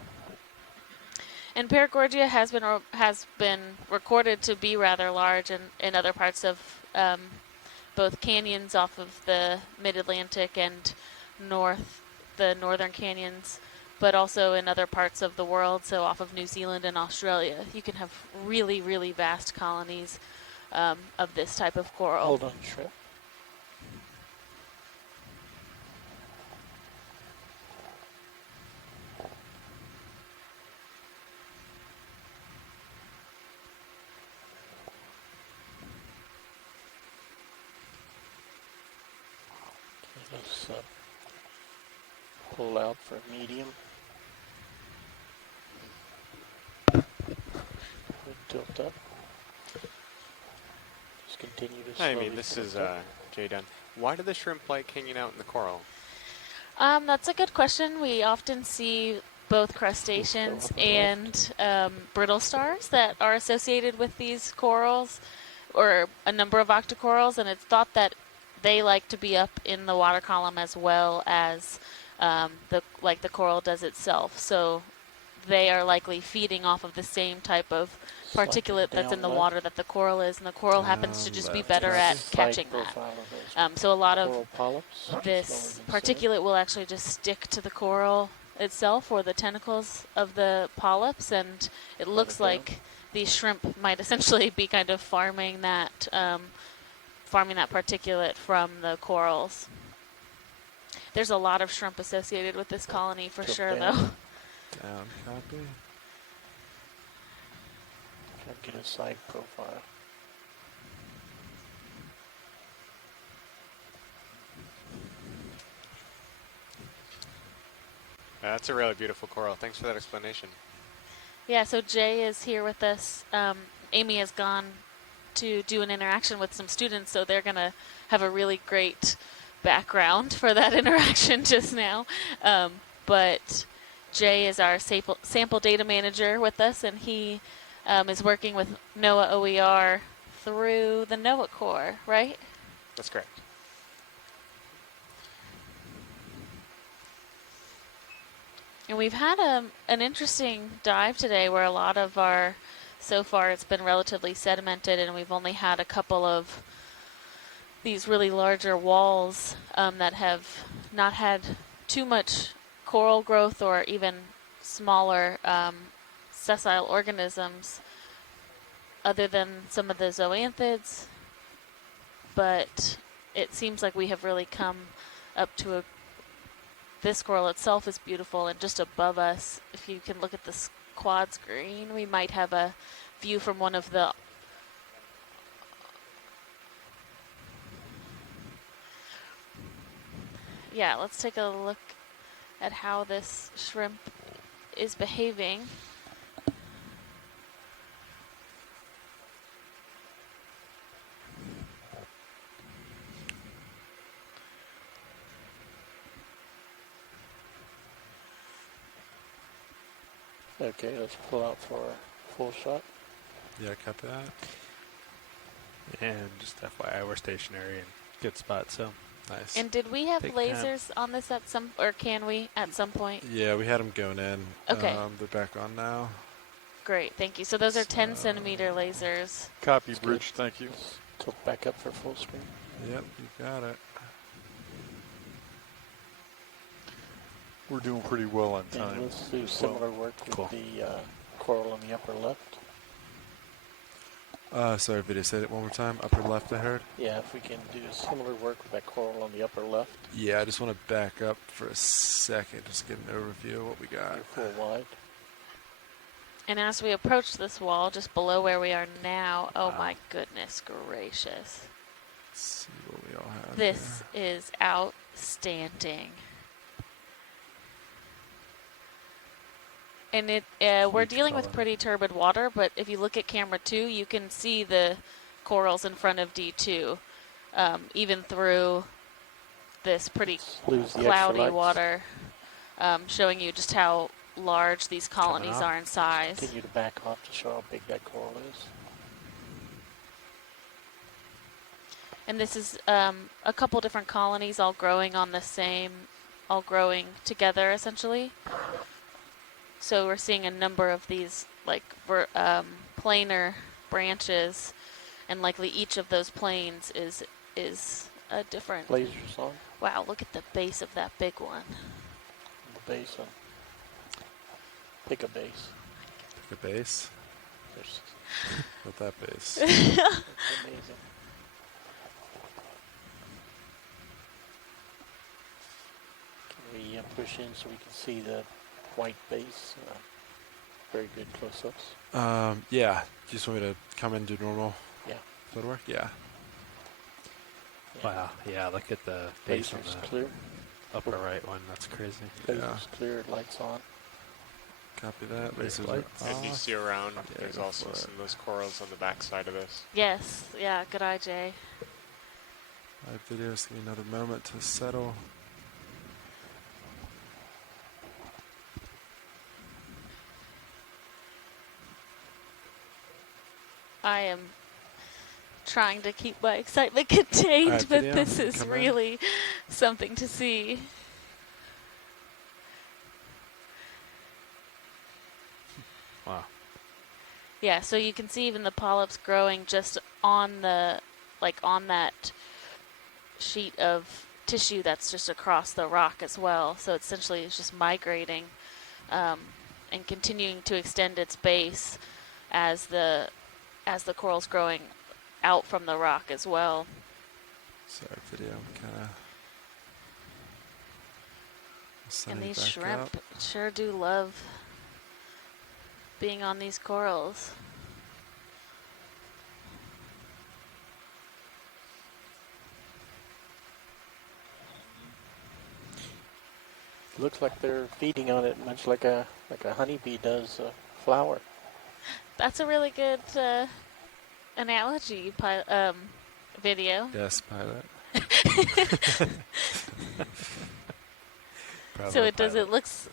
And Paragorgia has been recorded to be rather large in other parts of both canyons off of the Mid-Atlantic and the northern canyons, but also in other parts of the world, so off of New Zealand and Australia. You can have really, really vast colonies of this type of coral. Hold on, shrimp. Let's pull out for medium. Tilt up. Just continue to Hi, slowly Amy. This tilt is up. Jay Dunn. Why do the shrimp like hanging out in the coral? That's a good question. We often see both crustaceans and brittle stars that are associated with these corals, or a number of octocorals, and it's thought that they like to be up in the water column as well as the coral does itself. So they are likely feeding off of the same type of particulate that's in the water that the coral is, and the coral happens to just be better at catching that. So a lot of this particulate will actually just stick to the coral itself or the tentacles of the polyps, and it looks like these shrimp might essentially be kind of farming that particulate from the corals. There's a lot of shrimp associated with this colony for sure, though. Down copy. Try to get a side profile. That's a really beautiful coral. Thanks for that explanation. Yeah, so Jay is here with us. Amy has gone to do an interaction with some students, so they're going to have a really great background for that interaction just now. But Jay is our sample data manager with us, and he is working with NOAA OER through the NOAA Core, right? That's correct. And we've had an interesting dive today where a lot of so far it's been relatively sedimented, and we've only had a couple of these really larger walls that have not had too much coral growth or even smaller sessile organisms other than some of the zoanthids. But it seems like we have really come up to this coral itself is beautiful, and just above us, if you can look at the quad screen, we might have a view from one of the let's take a look at how this shrimp is behaving. Okay, let's pull out for a full shot. Yeah, copy that. And just FYI, we're stationary and good spot, so nice. And did we have Take lasers on this at some, or can we at some point? Yeah, we had them going in. Okay. They're back on now. Great, thank you. So those are 10 centimeter lasers. Copy, Bridge. Thank you. Tilt back up for full screen. Yep, you got it. We're doing pretty well on time. And let's do similar work with the coral on the upper left. Sorry, video, say it one more time. Upper left, I heard? Yeah, if we can do similar work with that coral on the upper left. Yeah, I just want to back up for a second, just get an overview of what we got. Full wide. And as we approach this wall, just below where we are now, oh my goodness gracious. Let's see what we all have. This is outstanding. And we're dealing with pretty turbid water, but if you look at camera 2, you can see the corals in front of D2, even through this pretty cloudy water, showing you just how large these colonies are in size. Continue to back off to show how big that coral is. And this is a couple different colonies all growing on the same, all growing together essentially. So we're seeing a number of these like planar branches, and likely each of those planes is a different. Lasers on. Wow, look at the base of that big one. The base on. Pick a base. Pick a base? Not that base. That's amazing. Can we push in so we can see the white base? Very good close-ups. Yeah. You just want me to come and do normal? Yeah. Photo work? Yeah. Wow. Yeah, look at the base on the clear. upper right one. That's crazy. Lasers clear, lights on. Copy that. Lasers And off. you see around, Yeah, there's go also for it. some of those corals on the back side of this. Yes, yeah, good eye, Jay. Live videos, give me another moment to settle. I am trying to keep my excitement contained, Alright, but video, this is come in. really something to see. Wow. Yeah, so you can see even the polyps growing just on the, like on that sheet of tissue that's just across the rock as well. So essentially it's just migrating and continuing to extend its base as the coral's growing out from the rock as well. Sorry, video. Kind of. And these shrimp sure do love being on these corals. Looks like they're feeding on it much like a honeybee does a flower. That's a really good analogy, video. Yes, pilot. So it does. It looks.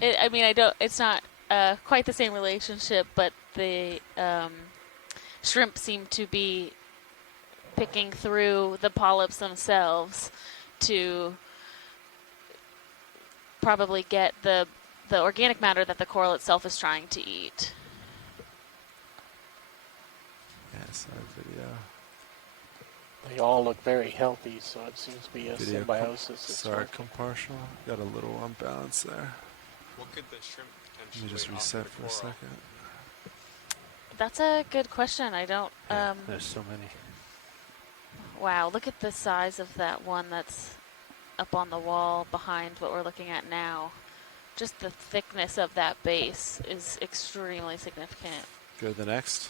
I mean, it's not quite the same relationship, but the shrimp seem to be picking through the polyps themselves to probably get the organic matter that the coral itself is trying to eat. Yes, video. They all look very healthy, so it seems to be a Video symbiosis. Sorry, partial. Got a little unbalance there. What could the shrimp Let me just reset for a second. That's a good question. I don't. There's so many. Wow, look at the size of that one that's up on the wall behind what we're looking at now. Just the thickness of that base is extremely significant. Go to the next.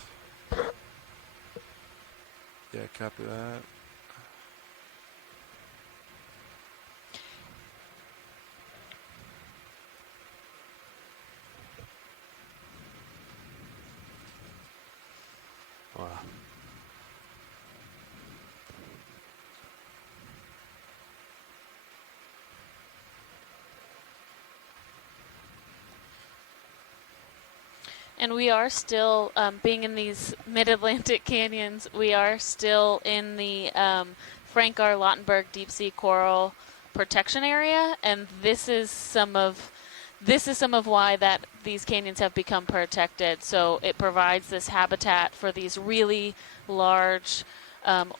Yeah, copy that. And we are still, being in these mid-Atlantic canyons, we are still in the Frank R. Lautenberg Deep Sea Coral Protection Area, and this is some of why that these canyons have become protected. So it provides this habitat for these really large,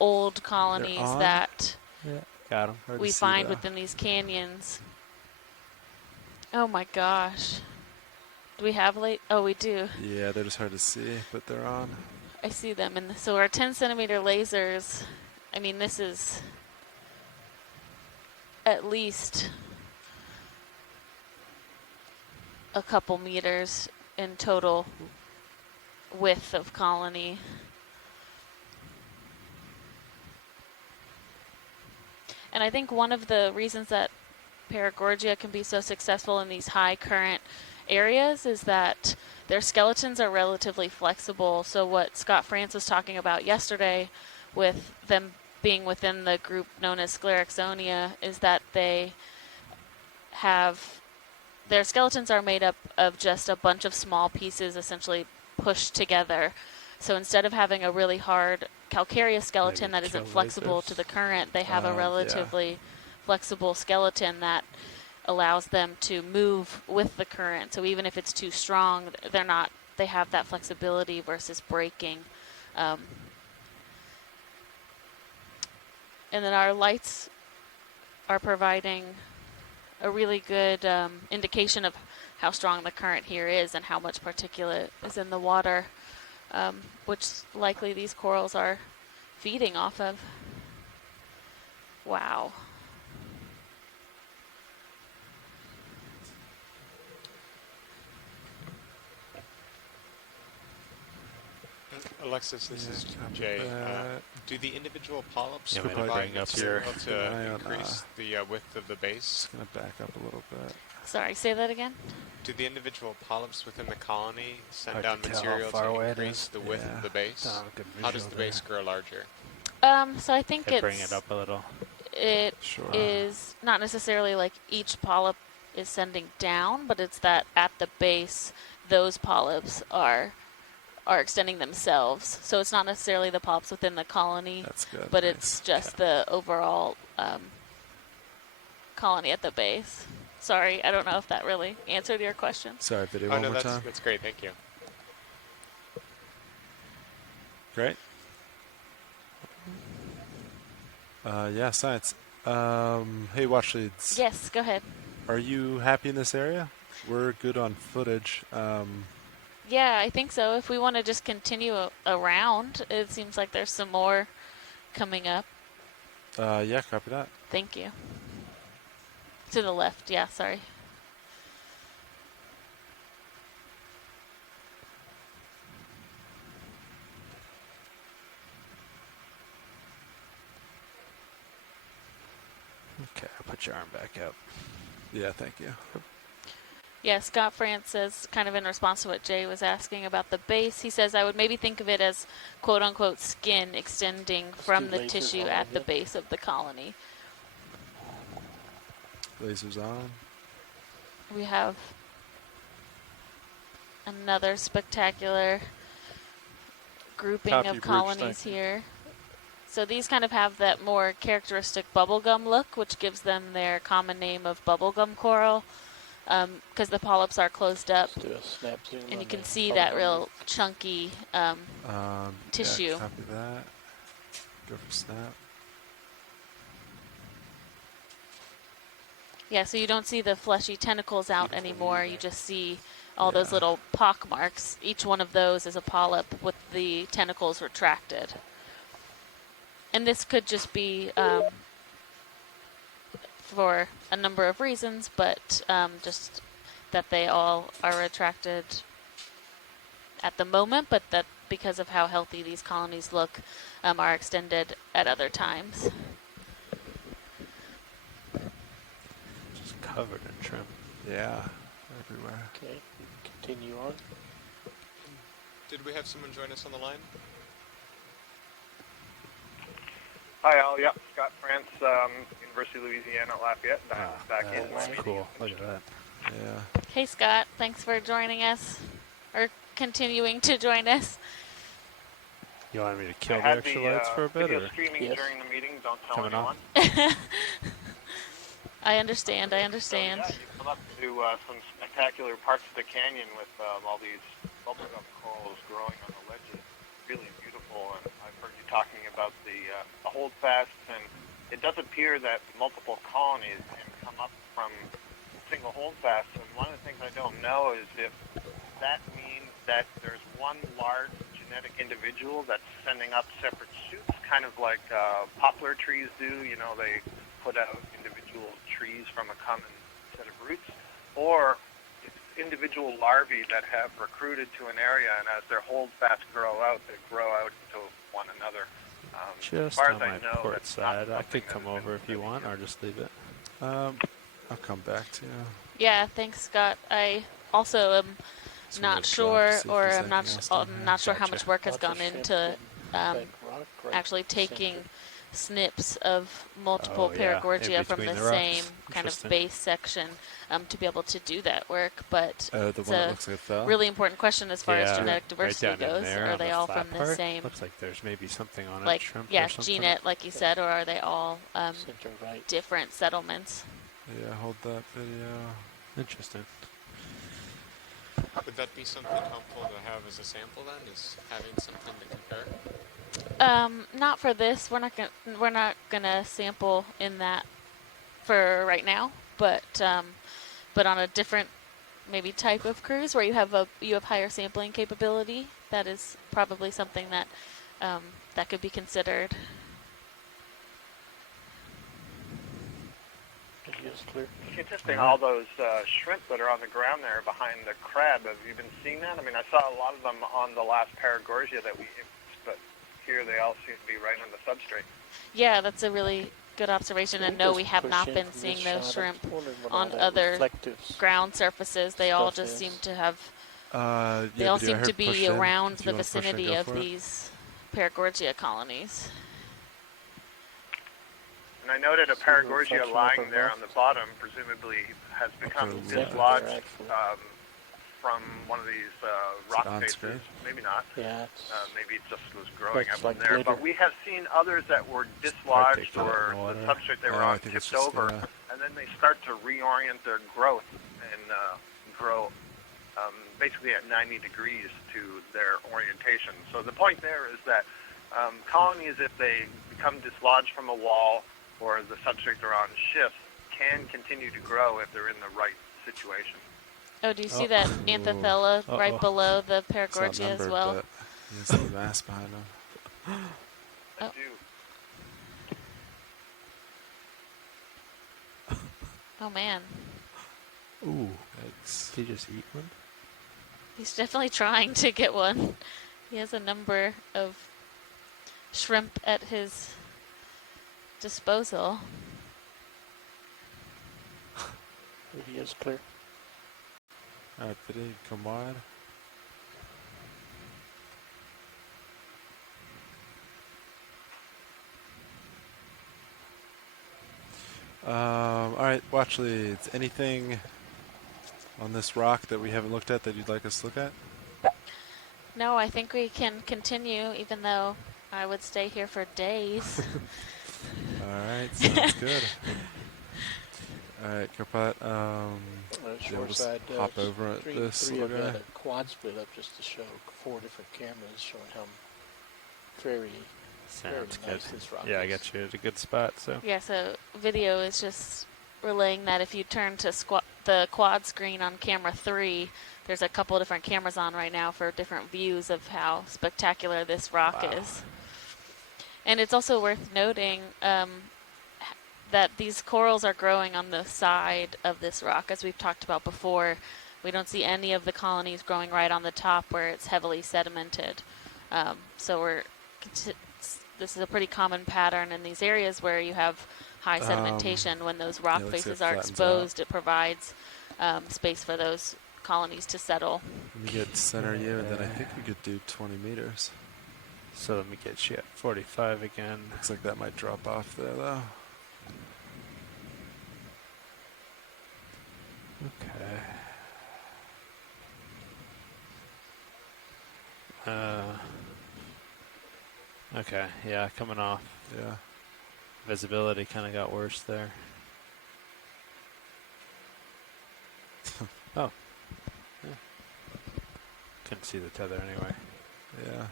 old colonies that got 'em. we find within these canyons. Oh my gosh. Do we have late? Oh, we do. Yeah, they're just hard to see, but they're on. I see them. And so our 10 centimeter lasers, I mean, this is at least a couple meters in total width of colony. And I think one of the reasons that Paragorgia can be so successful in these high current areas is that their skeletons are relatively flexible. So what Scott France was talking about yesterday with them being within the group known as Scleroxonia is that they have, their skeletons are made up of just a bunch of small pieces essentially pushed together. So instead of having a really hard calcareous skeleton that isn't flexible to the current, they have a relatively flexible skeleton that allows them to move with the current. So even if it's too strong, they have that flexibility versus breaking. And then our lights are providing a really good indication of how strong the current here is and how much particulate is in the water, which likely these corals are feeding off of. Wow. Alexis, this is Jay. Do the individual polyps Yeah, provide material Keep to an eye on, increase the width of the base? Just going to back up a little bit. Sorry, say that again? Do the individual polyps within the colony send Hard down to tell how material far to away it increase is. the width of the base? Don't have a good How does the visual base grow larger? So I think They bring it up a little. It is not necessarily like each polyp is sending down, but it's that at the base, those polyps are extending themselves. So it's not necessarily the polyps within the colony, but it's just the overall colony at the base. Sorry, I don't know if that really answered your question. Sorry, video Oh, one no, more time. that's great. Thank you. Great. Yeah, science. Hey, watch leads. Yes, go ahead. Are you happy in this area? We're good on footage. Yeah, I think so. If we want to just continue around, it seems like there's some more coming up. Yeah, copy that. Thank you. To the left, yeah, sorry. Okay, I'll put your arm back up. Yeah, thank you. Yeah, Scott France says, kind of in response to what Jay was asking about the base, he says, I would maybe think of it as quote-unquote skin extending from the tissue at the base of the colony. Lasers on. We have another spectacular grouping of colonies here. So these kind of have that more characteristic bubblegum look, which gives them their common name of bubblegum coral, because the polyps are closed up. Let's do a snap zoom and you on can the see bubblegum that real look. chunky tissue. Yeah, copy that. Go for snap. Yeah, so you don't see the fleshy tentacles out anymore. You just see all those little pock marks. Each one of those is a polyp with the tentacles retracted. And this could just be for a number of reasons, but just that they all are retracted at the moment, but that because of how healthy these colonies look, are extended at other times. Just covered in trim. Yeah, everywhere. Okay, continue on. Did we have someone join us on the line? Hi, Al. Yep, Scott France, University of Louisiana, Lafayette. Back in. That's cool. Look at that. Yeah. Hey, Scott. Thanks for joining us. Or continuing to join us. You want me to kill the I had extra the lights for a bit, video or streaming during the meeting. Don't tell coming anyone. off? I understand. I So, understand. yeah, you come up to some spectacular parts of the canyon with all these bubblegum corals growing on the ledges. Really beautiful, and I've heard you talking about the holdfasts, and it does appear that multiple colonies can come up from single holdfasts. And one of the things I don't know is if that means that there's one large genetic individual that's sending up separate shoots, kind of like poplar trees do. You know, they put out individual trees from a common set of roots, or it's individual larvae that have recruited to an area, and as their holdfasts grow out, they grow out into one another. As Just far on as I my know, port that's not side. I something could come over if you want, or just leave it. I'll come back to you. Yeah, thanks, Scott. I also am So not we'll drop to sure, see if or there's I'm not, anything else down I'm here. not sure how much Gotcha. work has Lots of gone shrimp into and bedrock right actually taking snips of multiple Oh, yeah, in Paragorgia from between the the rocks. same kind of Interesting. base section to be able to do that work. But The it's one that a looks like it fell? really important question as far as Yeah, genetic right diversity down in goes. there Are on they the all flat from the part. same, Looks like there's maybe something on like, it, shrimp yeah, or something. GNet, like you said, or are they all center right. different settlements? Yeah, hold that video. Interesting. Would that be something helpful to have as a sample then? Is having something to compare? Not for this. We're not gonna sample in that for right now. But on a different maybe type of cruise where you have higher sampling capability, that is probably something that that could be considered. Is clear. It's interesting, all those shrimp that are on the ground there behind the crab. Have you been seeing that? I mean, I saw a lot of them on the last Paragorgia that we imaged, but here they all seem to be right on the substrate. Yeah, that's a really good observation. And no, we have not been seeing those shrimp on other ground surfaces. They all just seem to have. They all seem to be around the vicinity of these Paragorgia colonies. And I noted a Paragorgia lying there on the bottom, presumably has become dislodged from one of these rock faces. Maybe not. Yeah. Maybe it just was growing up like in there. glitter. But we have seen others that were dislodged, or the substrate they were on tipped over, and then they start to reorient their growth and grow basically at 90 degrees to their orientation. So the point there is that colonies, if they become dislodged from a wall or the substrate they're on shifts, can continue to grow if they're in the right situation. Oh, do you see that Anthothella right below the Paragorgia as well? He has the mass behind him. I do. Oh man. Ooh. Did he just eat one? He's definitely trying to get one. He has a number of shrimp at his disposal. Video is clear. Alright, video, come wide. Alright, watch leads. Anything on this rock that we haven't looked at that you'd like us to look at? No, I think we can continue, even though I would stay here for days. Alright, sounds good. Alright, Copilot, Short just side, hop over at this three little of guy. that a quad split up just to show 4 different cameras showing how very Sounds good. nice this rock Yeah, I is. got you at a good spot. So Yeah, so video is just relaying that if you turn to the quad screen on camera 3, there's a couple different cameras on right now for different views of how spectacular this rock is. And it's also worth noting that these corals are growing on the side of this rock, as we've talked about before. We don't see any of the colonies growing right on the top where it's heavily sedimented. So this is a pretty common pattern in these areas where you have high sedimentation. When those rock faces are exposed, it provides space for those colonies to settle. Let me get center you, and then I think we could do 20 meters. So let me get you at 45 again. Looks like that might drop off there, though. Okay. Okay, yeah, coming off. Yeah. Visibility kind of got worse there. Oh. Yeah. Couldn't see the tether anyway. Yeah.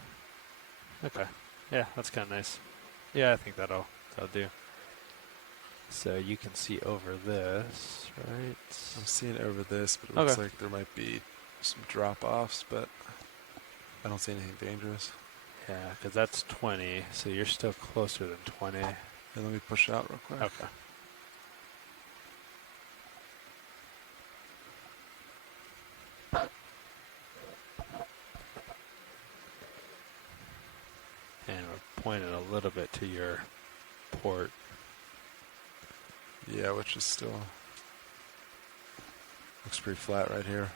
Okay. Yeah, that's kind of nice. Yeah, I think that'll do. So you can see over this, right? I'm seeing over this, but it looks like there might be some drop-offs, but I don't see anything dangerous. Yeah, because that's 20, so you're still closer than 20. And let me push out real quick. Okay. And we're pointing a little bit to your port. Yeah, which is still looks pretty flat right here.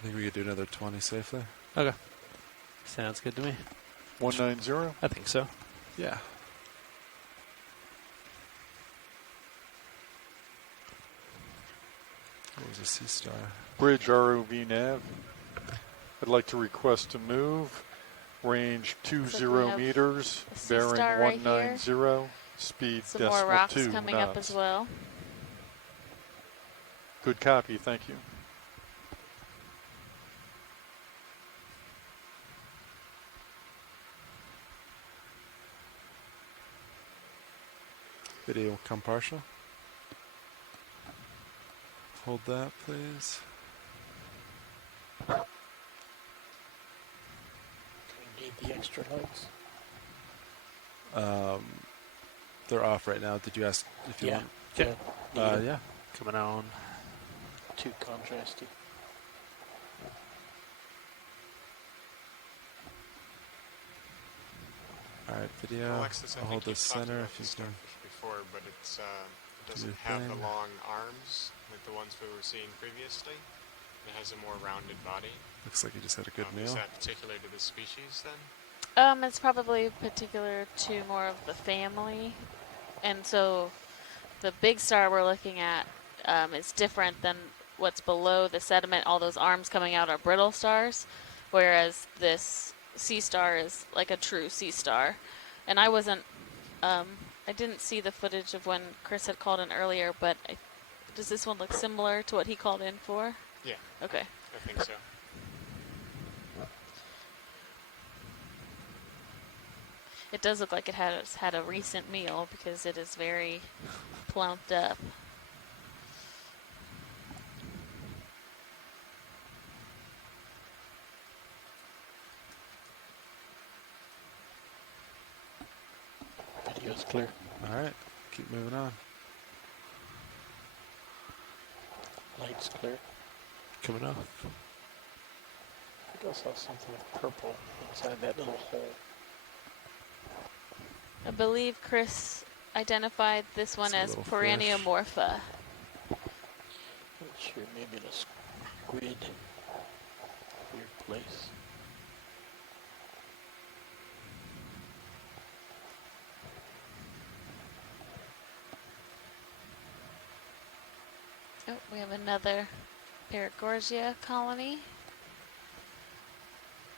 I think we could do another 20 safely. Okay. Sounds good to me. 190? I think so. Yeah. What was a Sea Star? Bridge ROV nav. I'd like to request to move. Range 20 meters, bearing 190, speed some more decimal rocks 2 coming knots. up as well. Good copy, thank you. Video will come partial. Hold that, please. Need the extra lights. They're off right now. Did you ask if you want? Yeah. Yeah. Coming on. Too contrasty. All right, video. Alexis, I I'll hold think the you've talked center about if you this can. stuff before, but it's it Do your doesn't have the thing. long arms like the ones we were seeing previously. It has a more rounded body. Looks like you just had a good meal. Is that particular to this species then? It's probably particular to more of the family. And so the big star we're looking at is different than what's below the sediment. All those arms coming out are brittle stars, whereas this sea star is like a true sea star. And I wasn't, I didn't see the footage of when Chris had called in earlier, but does this one look similar to what he called in for? Yeah. Okay. I think so. It does look like it has had a recent meal because it is very plumped up. Video's clear. All right, keep moving on. Light's clear. Coming off. I think I saw something purple inside that little hole. I believe Chris identified this one as Perenniomorpha. Not sure, maybe a squid. Weird place. Oh, we have another Paragorgia colony.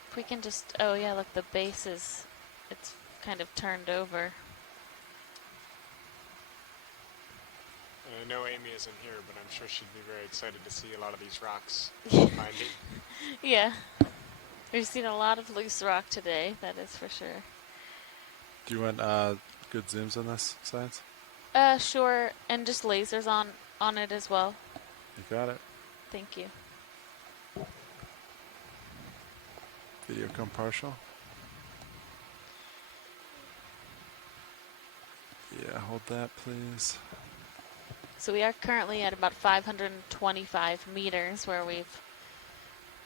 If we can just, oh yeah, look, the base is, it's kind of turned over. I know Amy isn't here, but I'm sure she'd be very excited to see a lot of these rocks finding. Yeah. We've seen a lot of loose rock today, that is for sure. Do you want good zooms on this, Science? Sure, and just lasers on it as well. You got it. Thank you. Video come partial. Yeah, hold that, please. So we are currently at about 525 meters where we've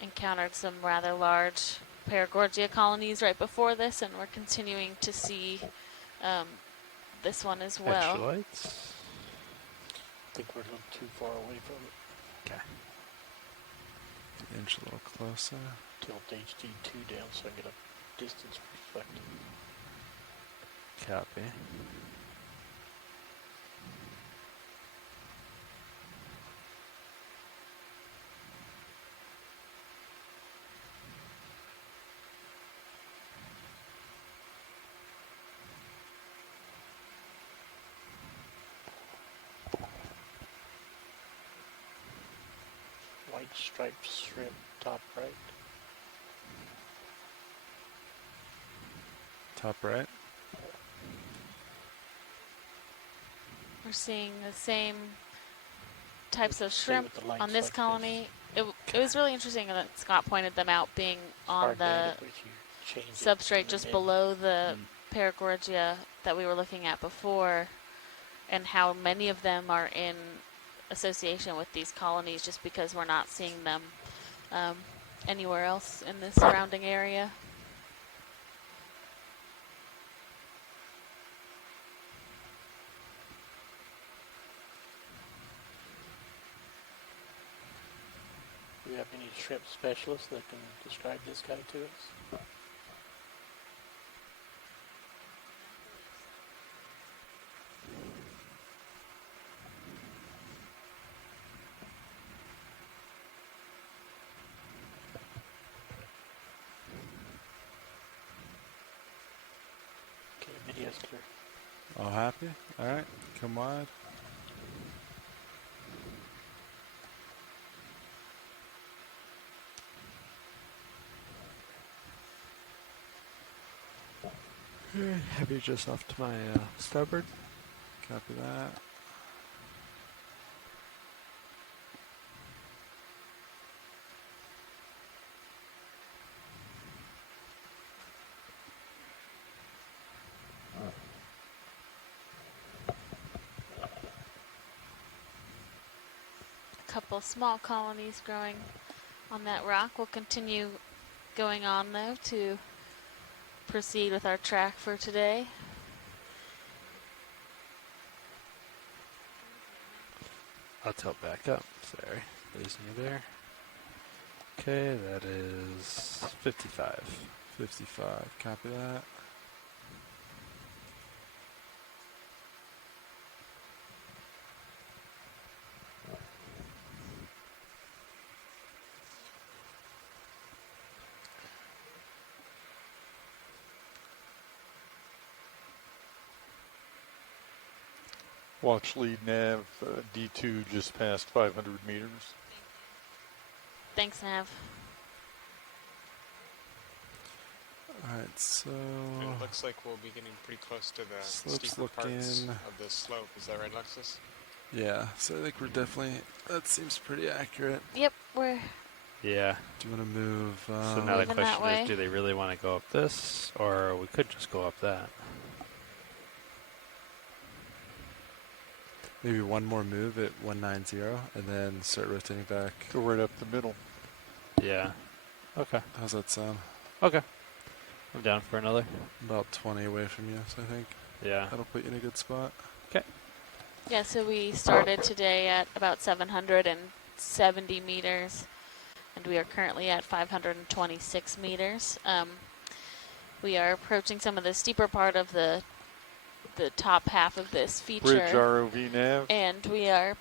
encountered some rather large Paragorgia colonies right before this, and we're continuing to see this one as well. Extra lights. I think we're a little too far away from it. Okay. Inch a little closer. Tilt HD2 down so I get a distance perspective. Copy. white striped shrimp top right. Top right. We're seeing the same types of shrimp on this colony. It was really interesting that Scott pointed them out being on the substrate just below the Paragorgia that we were looking at before, and how many of them are in association with these colonies just because we're not seeing them anywhere else in the surrounding area. Do you have any shrimp specialists that can describe this guy to us? Okay, video's clear. All happy? All right, come wide. Heavy just off to my starboard. Copy that. A couple small colonies growing on that rock. We'll continue going on though to proceed with our track for today. I'll tilt back up. Sorry, losing you there. Okay, that is 55. 55, copy that. Watch lead nav, D2 just past 500 meters. Thanks, Nav. Alright, so... And it looks like we'll be getting pretty close to the steeper parts of the slope. Is that right, Alexis? Yeah, so I think we're definitely... That seems pretty accurate. Yep, we're... Yeah. Do you want to move... so now the question is, do they really want to go up this? Or we could just go up that. Maybe one more move at 190 and then start rotating back. Go right up the middle. Yeah. Okay. How's that sound? Okay. I'm down for another. About 20 away from you, so I think. Yeah. That'll put you in a good spot. Okay. Yeah, so we started today at about 770 meters, and we are currently at 526 meters. We are approaching some of the steeper part of the top half of this feature. Bridge ROV nav. And we are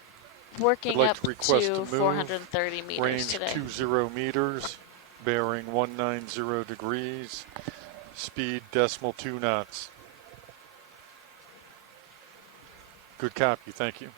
working I'd like up to request to a move. 430 meters Range today. 20 meters, bearing 190 degrees, speed 0.2 knots. Good copy, thank you.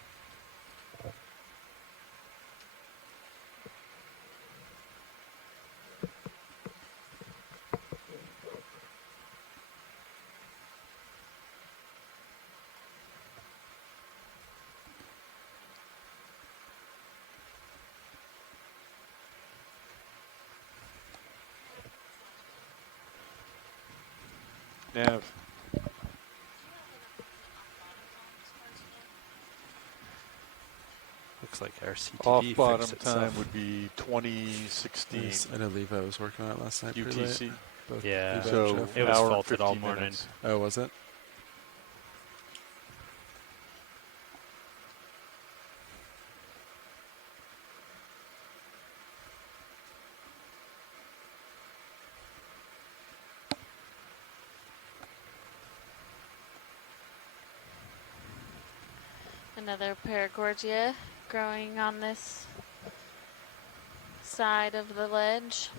Nav. Looks like our CTV Off fixed bottom itself. time would be 2016. Yes, I know Levi was working on it last night. UTC. Yeah. Levi So and Jeff. It was hour faulted all 50 morning. minutes. Oh, was it? Another Paragorgia growing on this side of the ledge.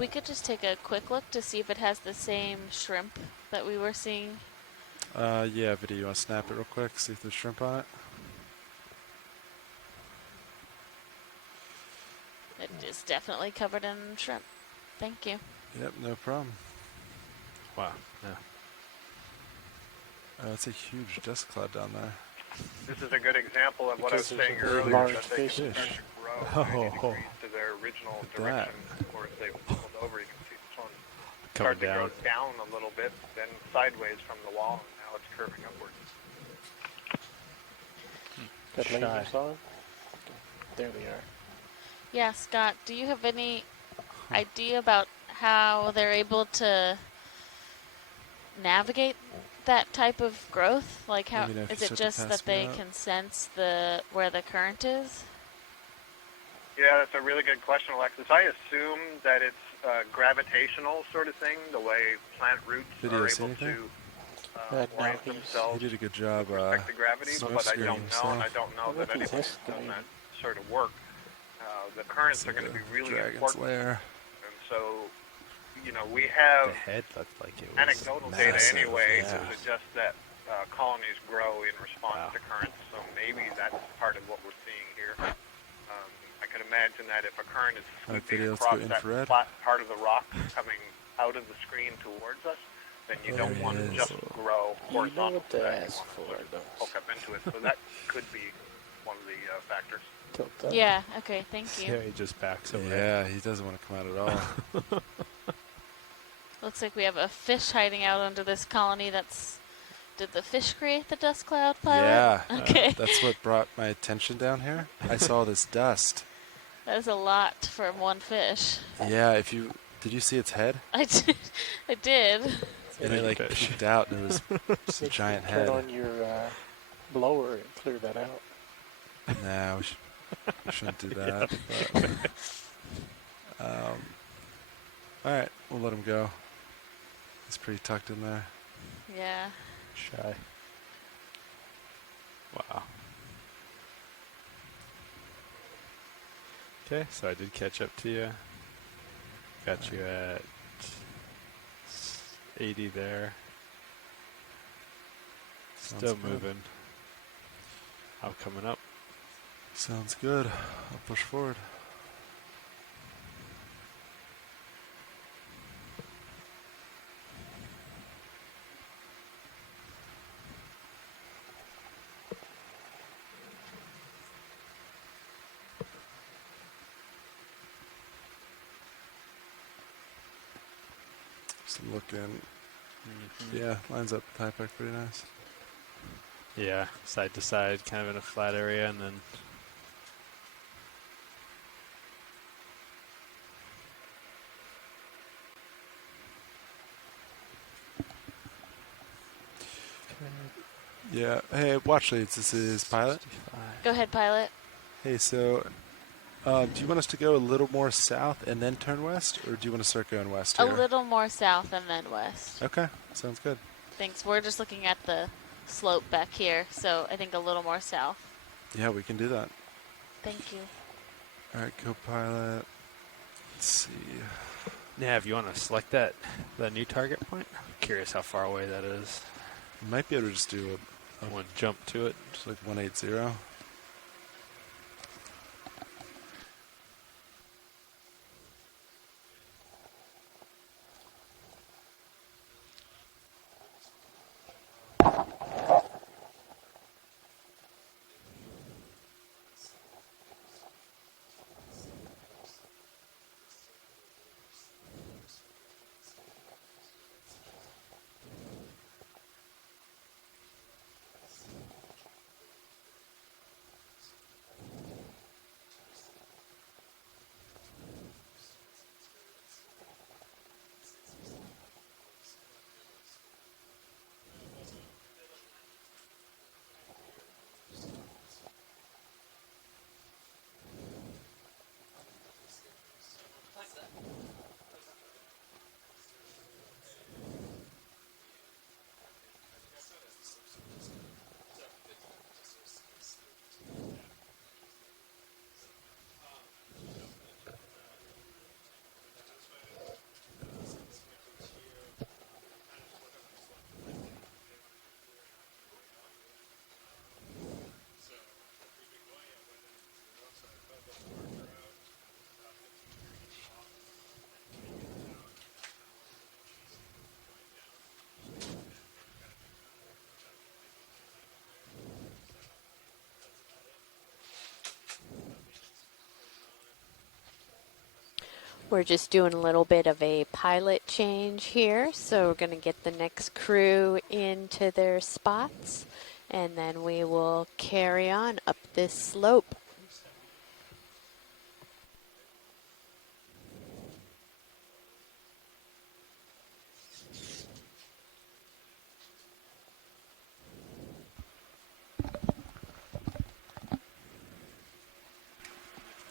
we could just take a quick look to see if it has the same shrimp that we were seeing. Yeah, video. You want to snap it real quick? See if there's shrimp on it. It is definitely covered in shrimp. Thank you. Yep, no problem. Wow. Yeah. It's a huge dust cloud down there. This is a good example of what I was saying earlier, that they can start to grow 90 degrees to their original direction. Of course, they've pulled over. You can see this one start to grow down a little bit, then sideways from the wall, and now it's curving upwards. Got lasers on? There they are. Yeah, Scott, do you have any idea about how they're able to navigate that type of growth? Like, how is it just that they can sense where the current is? Yeah, that's a really good question, Alexis. I assume that it's a gravitational sort of thing, the way plant roots are able to orient themselves he did a good job with respect to gravity, but I don't know, and I don't know that anybody's done that sort of work. The currents are going to be really important, and so, you know, we have the head looked like it was anecdotal data anyway to suggest that colonies grow in response to currents, so maybe that's part of what we're seeing here. I could imagine that if a current is sweeping across that flat part of the rock coming out of the screen towards us, then you don't want to just grow horizontal to that. You want to poke up into it, so that could be one of the factors. Yeah, okay, thank you. Yeah, he just backs away. Yeah, he doesn't want to come out at all. Looks like we have a fish hiding out under this colony. Did the fish create the dust cloud, Pilot? Yeah. Okay. That's what brought my attention down here. I saw this dust. That is a lot for one fish. Yeah, did you see its head? I did. And it like peeked out and it was just a giant head. Turn on your blower and clear that out. Nah, we shouldn't do that. But, all right, we'll let him go. He's pretty tucked in there. Yeah. Shy. Wow. Okay, so I did catch up to you. Got you at 80 there. Still moving. I'm coming up. Sounds good. I'll push forward. Just looking. Yeah, lines up with HiPAC pretty nice. Yeah, side to side, kind of in a flat area, and then yeah. Hey, watch leads. This is Pilot. Go ahead, Pilot. Hey, so do you want us to go a little more south and then turn west, or do you want to start going west here? A little more south and then west. Okay, sounds good. Thanks. We're just looking at the slope back here, so I think a little more south. Yeah, we can do that. Thank you. All right, go-pilot. Let's see. yeah, if you want to select that new target point, I'm curious how far away that is. You might be able to just do one jump to it, just like 180. We're just doing a little bit of a pilot change here, so we're going to get the next crew into their spots, and then we will carry on up this slope.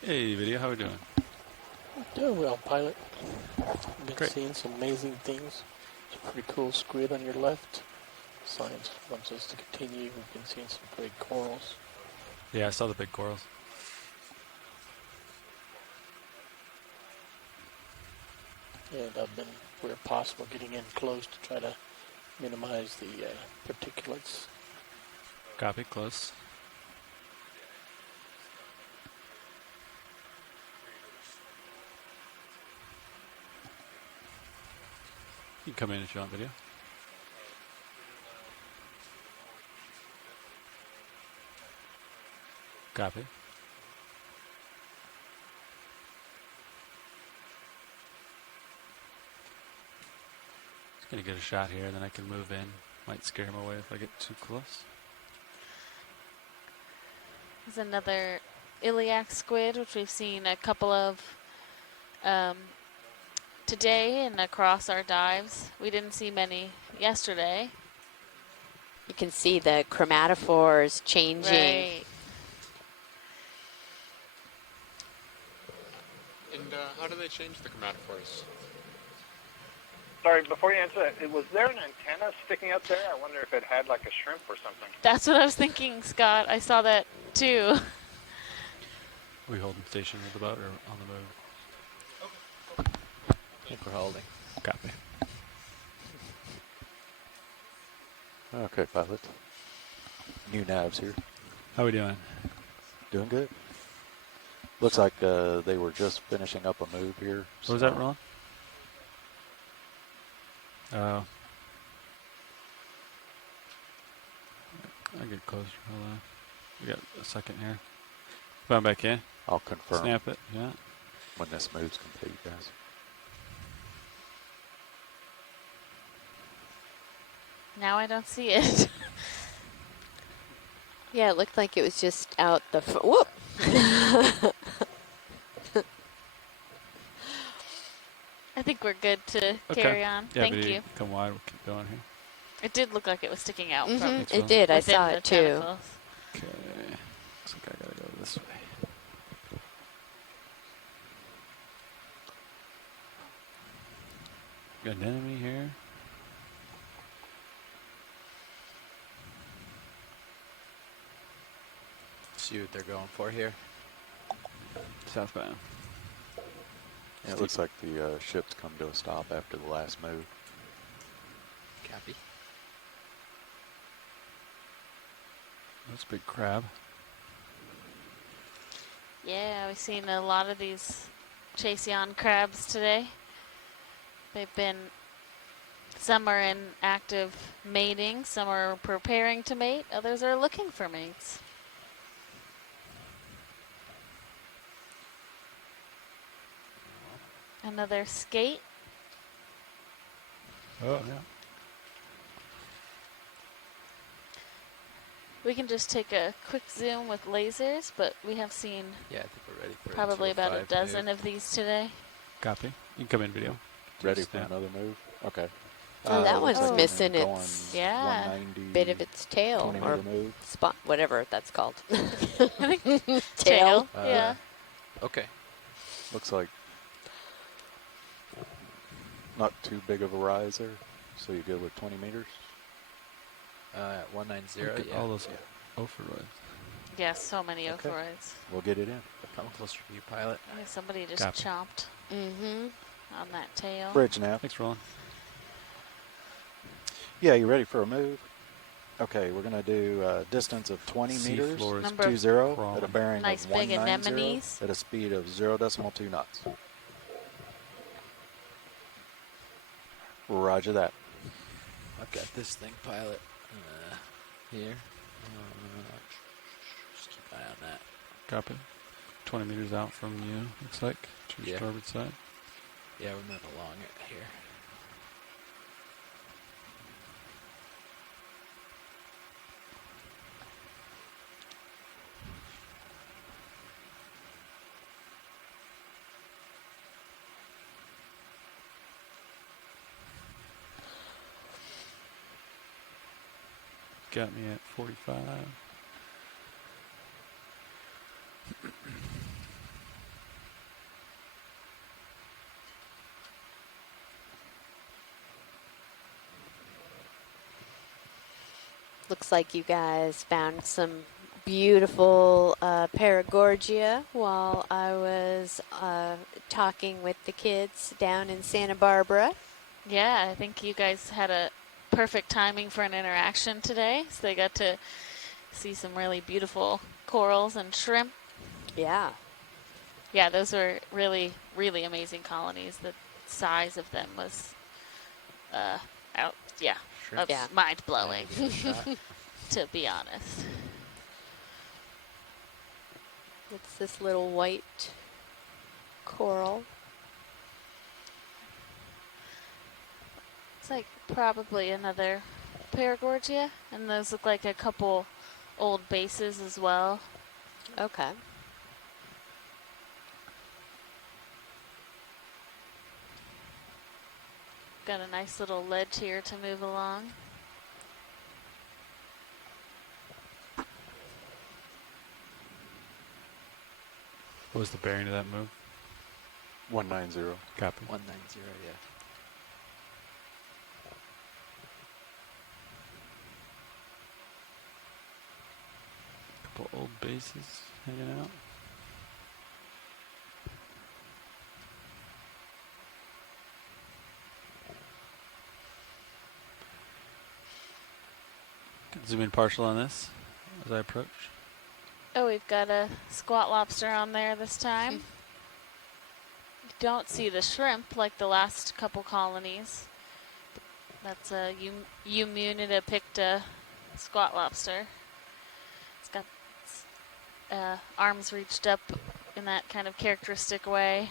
Hey, video, how we doing? Doing well, pilot. Been Great. seeing some amazing things. It's a pretty cool squid on your left. Science wants us to continue. We've been seeing some great corals. Yeah, I saw the big corals. And I've been, where possible, getting in close to try to minimize the particulates. Copy, close. You can come in if you want video. Copy. Just gonna get a shot here, then I can move in. Might scare him away if I get too close. There's another iliac squid, which we've seen a couple of today and across our dives. We didn't see many yesterday. You can see the chromatophores changing. Right. And how do they change the chromatophores? Sorry, before you answer that, was there an antenna sticking out there? I wonder if it had like a shrimp or something. That's what I was thinking, Scott. I saw that too. Are we holding station with the boat or on the move? I think we're holding. Copy. Okay, pilot. New navs here. How we doing? Doing good. Looks like they were just finishing up a move here. What was that, Ron? Oh. I'll get closer. Hold on. We got a second here. Come back in. I'll confirm. Snap it, yeah. When this move's complete, guys. Now I don't see it. Yeah, it looked like it was just out the whoop. I think we're good to carry on. Yeah, Thank you. Come wide. We'll keep going here. It did look like it was sticking out. From It did. I saw the it too. tentacles. Okay. Looks like I gotta go this way. Got an enemy here. See what they're going for here. Southbound. Yeah, it looks like the ship's come to a stop after the last move. Copy. That's a big crab. Yeah, we've seen a lot of these Chaseon crabs today. They've been, some are in active mating, some are preparing to mate, others are looking for mates. Another skate. Oh, yeah. We can just take a quick zoom with lasers, but we have seen Yeah, I think we're ready for probably about a 205 dozen move. of these today. Copy. You can come in video. Ready Just for snap. another move? Okay. Oh, that looks one's like missing they're its going Yeah. 190, bit of its tail 20 or meter move. spot, whatever that's called. I think Tail. yeah. Okay. Looks like not too big of a rise there, so you go with 20 meters. At 190, Look at yeah. all those yeah. overrides. Yeah, so many Okay. overrides. We'll get it in. Come closer to you, pilot. Yeah, somebody just Copy. chomped on that tail. Bridge nav. Thanks, Roland. Yeah, you ready for a move? Okay, we're going to do a distance of 20 Sea meters, floor is 20, crawling. at a bearing Nice of big 190 anemones. at a speed of 0.2 knots. Roger that. I've got this thing, pilot. Here. Just keep an eye on that. Copy. 20 meters out from you, looks like. To your Yeah. starboard side. Yeah, we're moving along it here. Got me at 45. Looks like you guys found some beautiful paragorgia while I was talking with the kids down in Santa Barbara. Yeah, I think you guys had a perfect timing for an interaction today. So they got to see some really beautiful corals and shrimp. Yeah. Yeah, those were really, really amazing colonies. The size of them was, mind-blowing, to be honest. It's this little white coral. It's like probably another paragorgia, and those look like a couple old bases as well. Okay. Got a nice little ledge here to move along. What was the bearing of that move? 190. Copy. 190, yeah. Couple old bases hanging out. Can zoom in partial on this as I approach. Oh, we've got a squat lobster on there this time. You don't see the shrimp like the last couple colonies. That's a Emunida picta squat lobster. It's got arms reached up in that kind of characteristic way.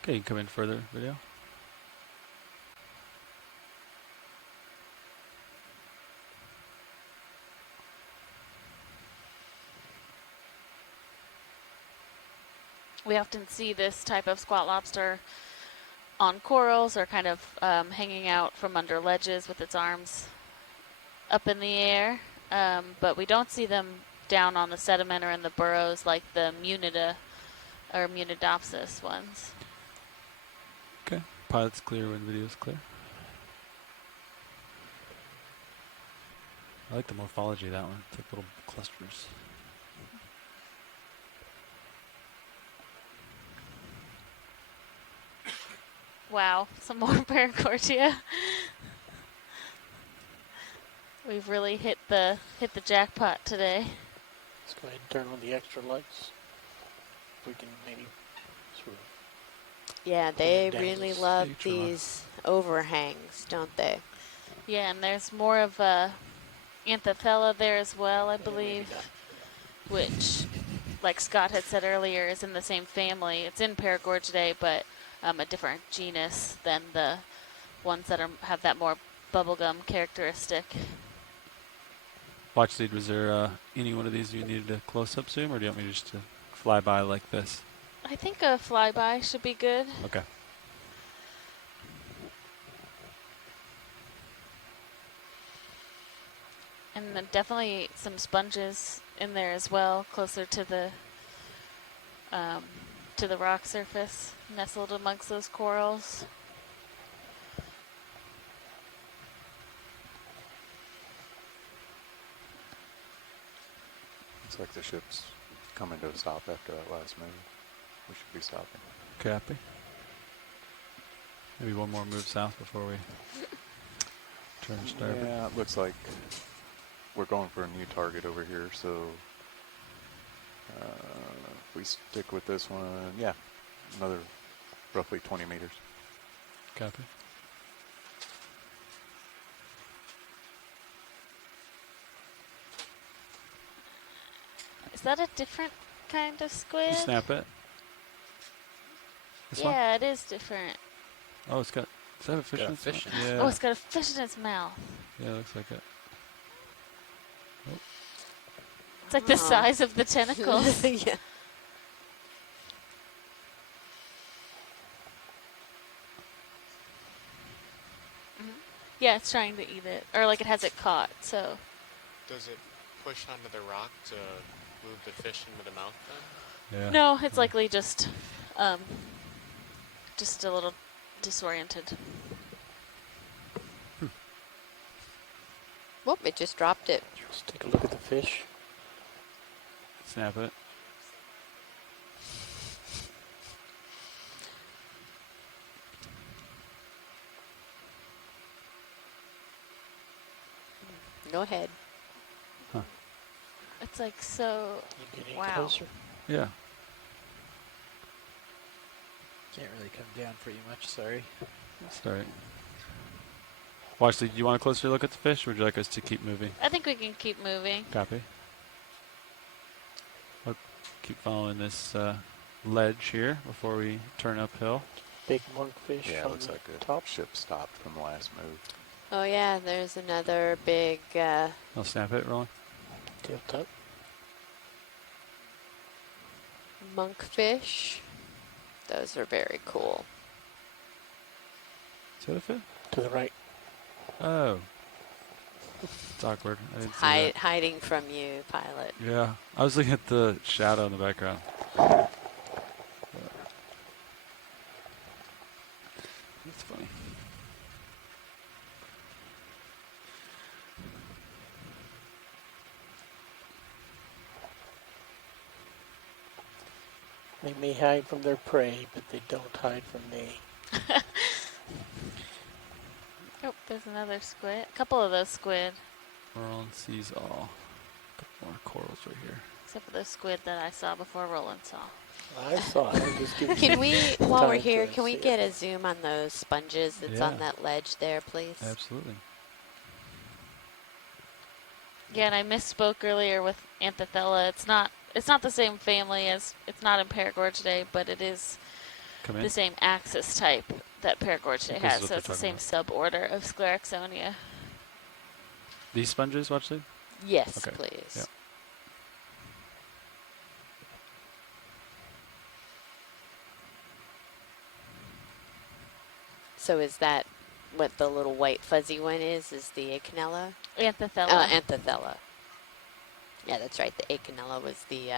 Okay, you can come in further, video. We often see this type of squat lobster on corals or kind of hanging out from under ledges with its arms up in the air, but we don't see them down on the sediment or in the burrows like the Munida or Munidopsis ones. Okay, pilot's clear when video's clear. I like the morphology of that one. It's like little clusters. Wow, some more paragorgia. We've really hit the jackpot today. Let's go ahead and turn on the extra lights. If we can maybe sort of. Yeah, they really love these overhangs, don't they? Yeah, and there's more of a Anthophylla there as well, I believe, which, like Scott had said earlier, is in the same family. It's in Paragorgidae, but a different genus than the ones that have that more bubblegum characteristic. Watch lead, was there any one of these you needed a close-up zoom, or do you want me just to fly by like this? I think a flyby should be good. Okay. And then definitely some sponges in there as well, closer to the rock surface, nestled amongst those corals. Looks like the ship's coming to a stop after that last move. We should be stopping. Copy. Maybe one more move south before we turn starboard. Yeah, it looks like we're going for a new target over here, so if we stick with this one, yeah, another roughly 20 meters. Copy. Is that a different kind of squid? You snap it. This one? Yeah, it is different. Oh, it's got. Does that have a fish in its mouth? Yeah. Oh, it's got a fish in its mouth. Yeah, it looks like it. Oh. It's like the size of the tentacles. Yeah. Yeah, it's trying to eat it. Or like it has it caught, so. Does it push onto the rock to move the fish into the mouth then? Yeah. No, it's likely just a little disoriented. Whoop, it just dropped it. Just take a look at the fish. Snap it. Go ahead. Huh. It's like so. Wow. Closer? Yeah. Can't really come down pretty much, sorry. That's all right. Watch, do you want a closer look at the fish, or would you like us to keep moving? I think we can keep moving. Copy. I'll keep following this ledge here before we turn uphill. Big monkfish. Yeah, on looks the like the top. ship stopped from the last move. Oh yeah, there's another big I'll snap it, Roland. Tilt up. monkfish. Those are very cool. Is that a fish? To the right. Oh. It's awkward. I didn't see that. Hiding from you, pilot. Yeah. I was looking at the shadow in the background. That's funny. They may hide from their prey, but they don't hide from me. Oh, there's another squid. A couple of those squid. Roland sees all. A couple more corals right here. Except for the squid that I saw before Roland saw. I saw it. I'm just giving Can you we, while we're time here, to can we see get it. a zoom on those sponges that's on that ledge there, please? Absolutely. Yeah, and I misspoke earlier with Anthithella. It's not the same family as, it's not in Paragorgidae, but it is the same axis type that Paragorgidae has, so it's the same suborder of Scleroxonia. These sponges, Watchley? Yes, okay. please. Yep. So is that what the little white fuzzy one is the Acanella? Anthithella. Anthithella. Yeah, that's right. The Acanella was the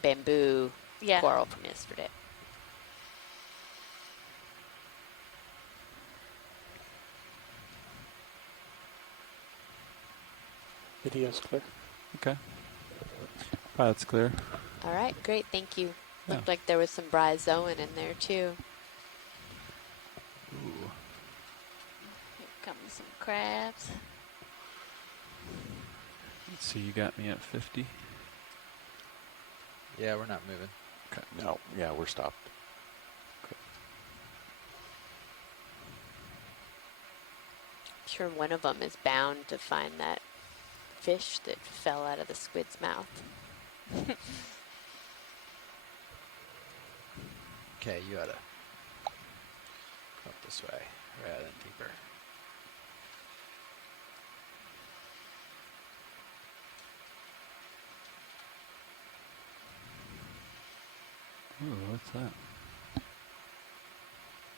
bamboo coral from yesterday. Video's clear. Okay. Pilot's clear. All right, great. Thank you. Yeah. Looked like there was some bryozoan in there, too. Ooh. Here comes some crabs. Let's see, you got me at 50. Yeah, we're not moving. Okay. No, yeah, we're stopped. I'm sure one of them is bound to find that fish that fell out of the squid's mouth. Okay, you oughta come up this way rather than deeper. Ooh, what's that?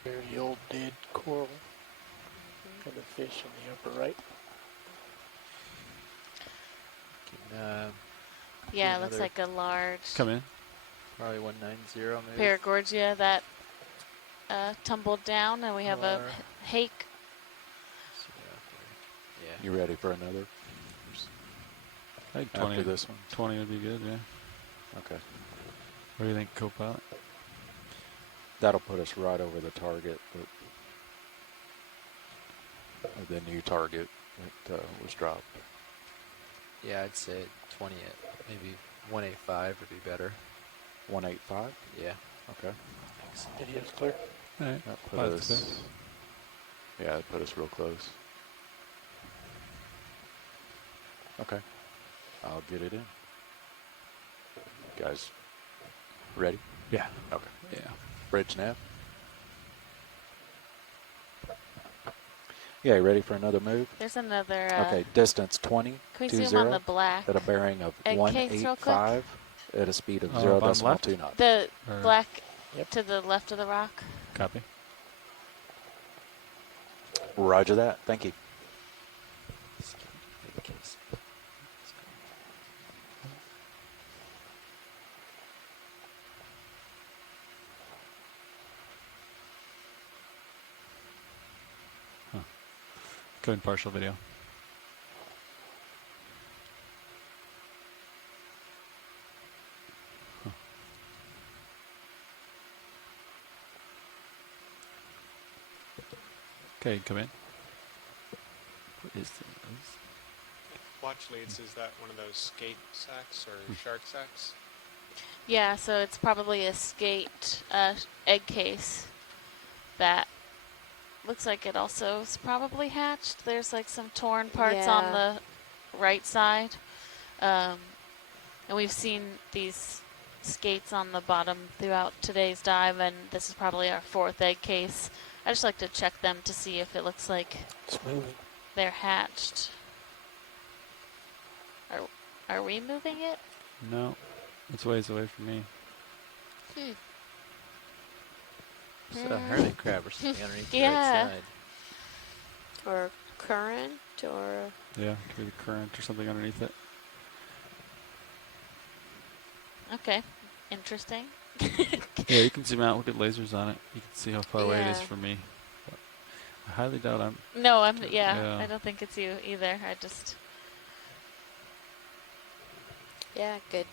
Very old dead coral. Got a fish in the upper right. Yeah, it looks like a large Come in. Probably 190 maybe. Paragorgia that tumbled down, and we have a hake. Yeah. You ready for another? I think 20, After this one? 20 would be good, yeah. Okay. What do you think, co-pilot? That'll put us right over the target, but the new target that was dropped. Yeah, I'd say 20 at maybe 185 would be better. 185? Yeah. Okay. Video's clear. All right. That put Pilot's us clear. Yeah, it put us real close. Okay. I'll get it in. Guys, ready? Yeah. Okay. Yeah. Bridge nav. Yeah, ready for another move? There's another. Okay, distance 20. Can we 20 zoom on the black at a bearing of egg case real quick? 185 at a speed of 0.2 knots. The black to the left of the rock. Copy. Roger that. Thank you. Go in partial video. Okay, come in. What is this? Watch leads, is that one of those skate sacks or shark sacks? Yeah, so it's probably a skate egg case that looks like it also is probably hatched. There's like some torn parts on the right side. And we've seen these skates on the bottom throughout today's dive, and this is probably our 4th egg case. I just like to check them to see if it looks like they're hatched. Are we moving it? No, it's ways away from me. It's a hermit crab or something underneath the right side. Or current, or... Yeah, could be the current or something underneath it. Okay, interesting. Yeah, you can zoom out, look at lasers on it. You can see how far away it is from me. But I highly doubt I'm... No, I don't think it's you either. I just... Yeah, good.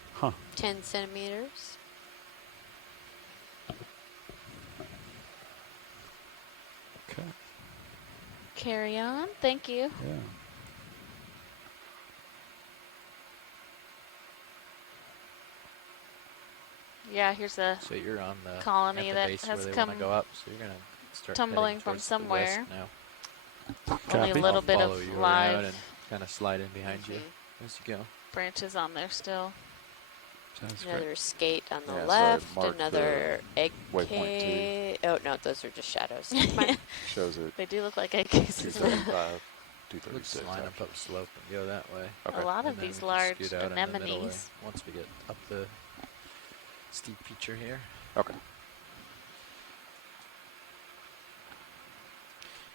10 centimeters. Okay. Carry on. Thank you. Yeah. Yeah, here's a so you're on the colony that base has where they come want to go up, so you're gonna start tumbling from somewhere. Now. Only a little bit of you live and kind of slide in behind you as you go. branches on there still. Another skate on the Yeah, left, so another egg waypoint case. Oh, no, those are just shadows. Shows it. They do look like egg cases. 235, Let's 236. line up slope and go that way. A lot of these large scoot out in the middle anemones. once we get up the steep feature here. Okay.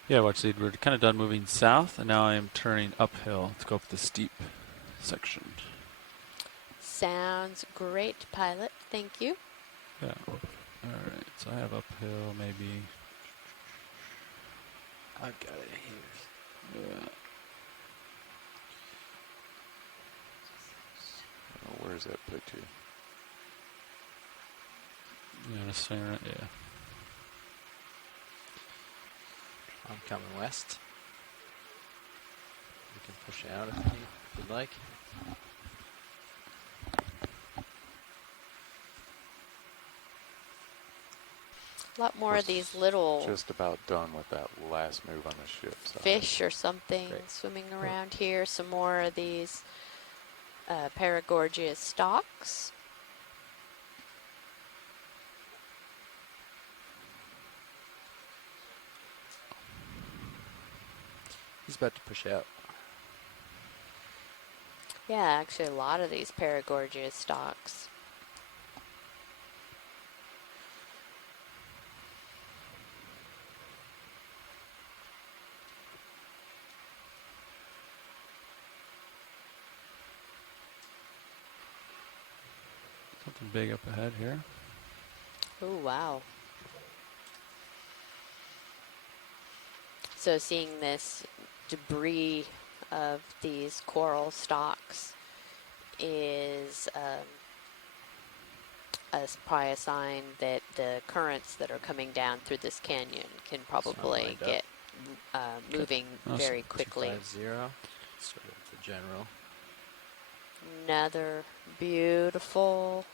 Yeah, watch lead. We're kind of done moving south, and now I am turning uphill to go up the steep section. Sounds great, pilot. Thank you. Yeah. All right. So I have uphill maybe. I've got it here. Yeah. Oh, where's that picture? Yeah, just saying right. Yeah. I'm coming west. You can push out if you'd like. A lot more of these little Just about done with that last move on the ship. So fish or something swimming around here. Some more of these Paragorgia stalks. He's about to push out. Yeah, actually a lot of these Paragorgia stalks. Something big up ahead here. Oh, wow. So seeing this debris of these coral stalks is probably a sign that the currents that are coming down through this canyon can probably get moving very quickly. 250, sort of the general. Another beautiful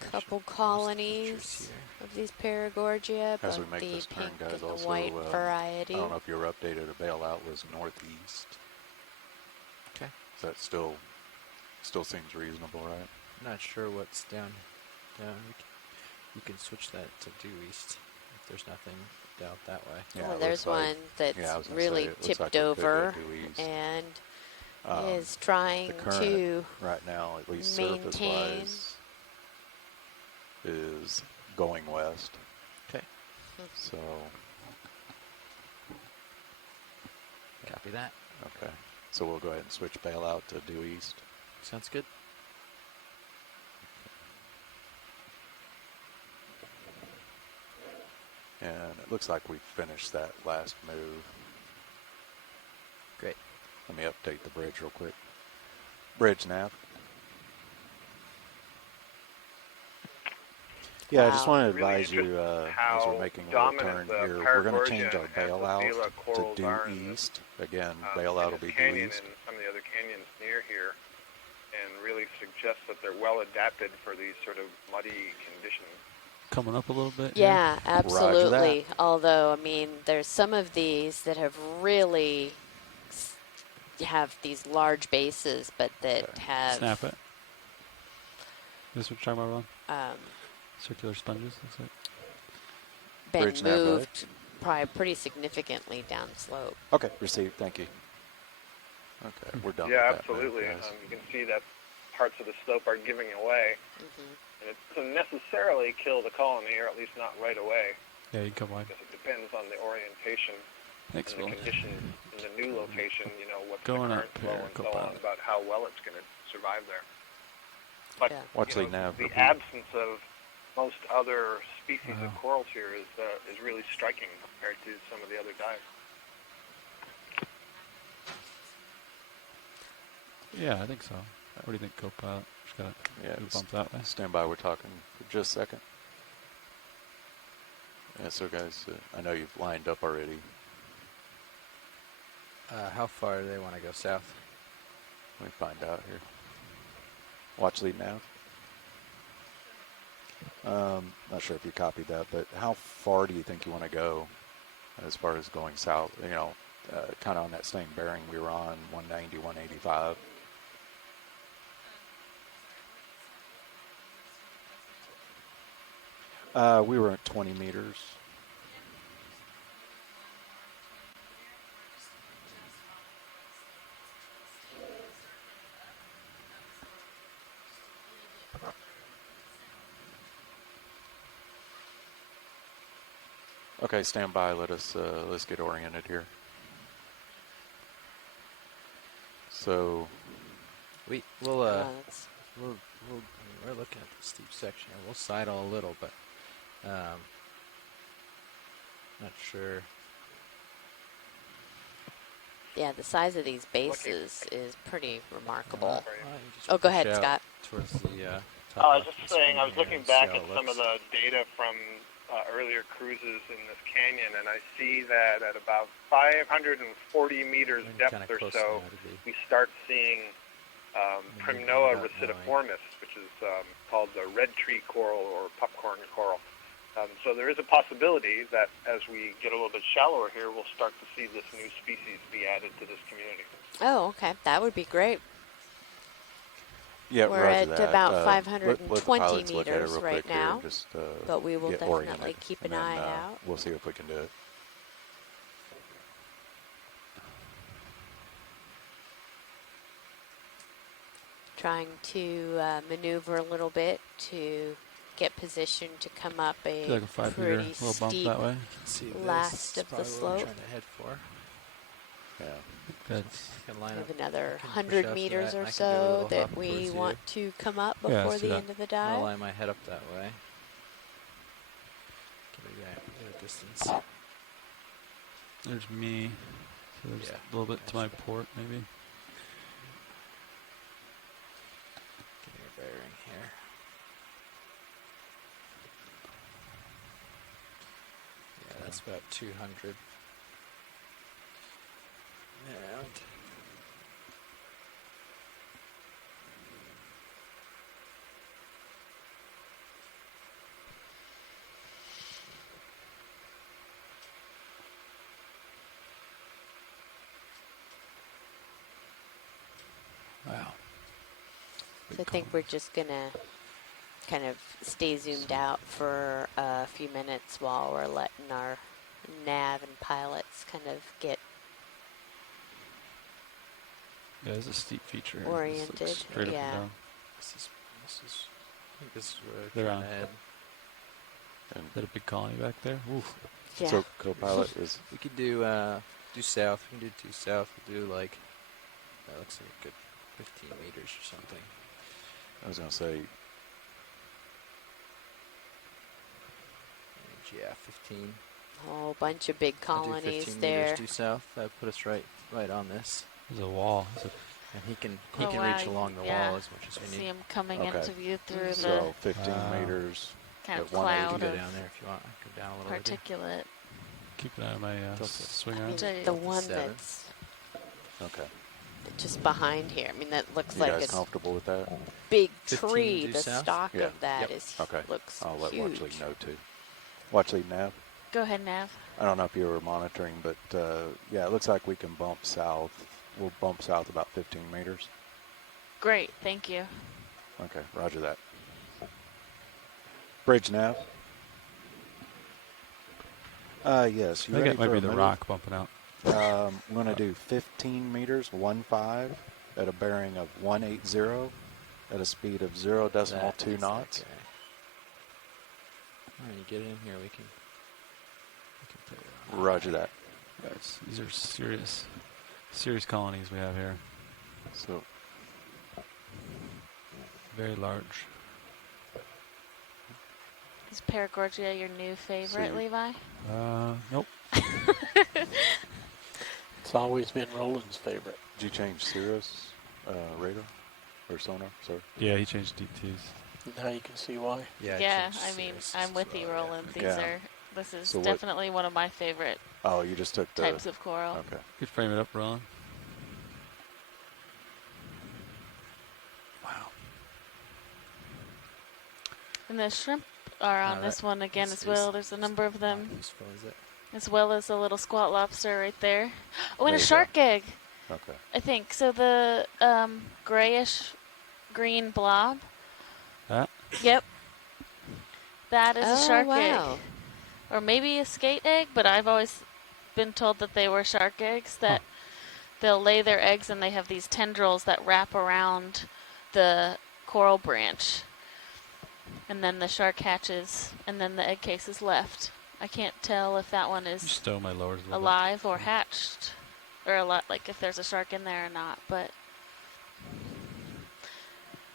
Couple colonies of these Paragorgia, As we both make the this turn, pink guys, and the also, white variety. I don't know if you were updated. A bailout was northeast. Okay. That still seems reasonable, right? I'm not sure what's down. You can switch that to due east if there's nothing out that way. Yeah, Oh, there's one that's really tipped over and is trying to right now, at least maintain. surface-wise, is going west. Okay. So. Copy that. Okay. So we'll go ahead and switch bailout to due east. Sounds good. And it looks like we finished that last move. Great. Let me update the bridge real quick. Bridge nav. Yeah, I just want to advise you as we're making a little turn here, we're going to change our bailout to due east. Again, bailout will be due east. And some of the other canyons near here, and really suggests that they're well adapted for these sort of muddy conditions. Coming up a little bit. Yeah, absolutely. Although, I mean, there's some of these that have really have these large bases, but that have Snap it. This what you're talking about, Ron? um, Circular sponges, looks like. been Bridge nav, moved probably pretty significantly downslope. Okay, received. Thank you. Okay, we're done. Yeah, with absolutely. That, guys. You can see that parts of the slope are giving away. And it doesn't necessarily kill the colony, or at least not right away. Yeah, you can come wide. Because it depends on the orientation Thanks, and the Will. conditions in the new location, you know, what's Going the up current flow here, and go so on, by. about how well it's going to survive there. But Watch you the know, nav. the repeat. absence of most other species of corals here is really striking compared to some of the other dives. Yeah, I think so. What do you think, co-pilot? Just got to bump that way. Stand by. We're talking for just a second. Yeah, so guys, I know you've lined up already. How far do they want to go south? Let me find out here. Watch lead nav. Not sure if you copied that, but how far do you think you want to go as far as going south? You know, kind of on that same bearing we were on, 190, 185. We were at 20 meters. Okay, stand by. Let's get oriented here. So we're looking at the steep section here. We'll sidle a little, but not sure. Yeah, the size of these bases is pretty remarkable. Just Oh, go ahead, push out Scott. Towards the I was just saying, I was looking back at some of the data from earlier cruises in this canyon, and I see that at about 540 meters depth or so, we start seeing Primnoa ricidiformis, which is called the red tree coral or popcorn coral. So there is a possibility that as we get a little bit shallower here, we'll start to see this new species be added to this community. Oh, okay. That would be great. Yeah, we're roger at that. about 520 let the pilots look at it meters real right quick here now, and just, but we will get definitely oriented, keep an and then, eye out. We'll see if we can do it. Trying to maneuver a little bit to get positioned to come up a like a 5 meter pretty little bump steep that way. last of the slope. I'm trying to head for. Yeah. That's We have another 100 meters or so that we want to come up before the end of the dive. I'll line my head up that way. Get a distance. There's me. So there's a little bit to my port, maybe. Give me a bearing here. Yeah, that's about 200. And So I think we're just going to kind of stay zoomed out for a few minutes while we're letting our nav and pilots kind of get Yeah, there's a steep feature. oriented. Straight up and down. This is, I think this is where They're we're on. trying to head. Is that a big colony back there? Oof. Yeah. So co-pilot is. We could do south. We can do due south. We'll do like that looks like a good 15 meters or something. I was gonna say. Yeah, 15. A whole bunch of big I'll do colonies 15 there. meters due south. That put us right on this. There's a wall. And he can wow, reach along the yeah. wall as much as we See need. him coming Okay. into view through So 15 meters. kind of at 180. cloud You can of go down there if you want. Go down a little bit. particulate. Keep an eye on my swing I arm. mean, the one 7. that's Okay. just behind here. I mean, that looks You like guys a comfortable with that? big 15 tree. due The south? stalk Yeah. of that Yep. is Okay. looks I'll let huge. Watchley know too. Watchley, nav. Go ahead, Nav. I don't know if you were monitoring, but yeah, it looks like we can bump south. We'll bump south about 15 meters. Great, thank you. Okay, roger that. Bridge nav. Yes. You I think ready it might for be a the move? rock bumping out. I'm going to do 15 meters, 1.5, at a bearing of 180, at a speed of 0.2 knots. Okay. All right, you get in here. We can play around. Roger that. Guys, these are serious colonies we have here. So very large. Is Paragorgia your new favorite, Levi? Nope. It's always been Roland's favorite. Did you change Cirrus radar or sonar? Sorry. Yeah, he changed DTs. Now you can see why. Yeah, I mean, I'm with you, Roland. This is So definitely one of my favorite Oh, you just took the types of coral. Okay. You could frame it up, Roland. Wow. And the shrimp are on this one again as well. There's a number of them. As well as a little squat lobster right there. Oh, and a shark egg. Okay. I think. So the grayish green blob. That? Yep. That is a shark wow. egg. Or maybe a skate egg, but I've always been told that they were shark eggs, that they'll lay their eggs and they have these tendrils that wrap around the coral branch. And then the shark hatches, and then the egg case is left. I can't tell if that one is stow my lowers a little alive or hatched, or a lot, like if there's a shark in there or not. But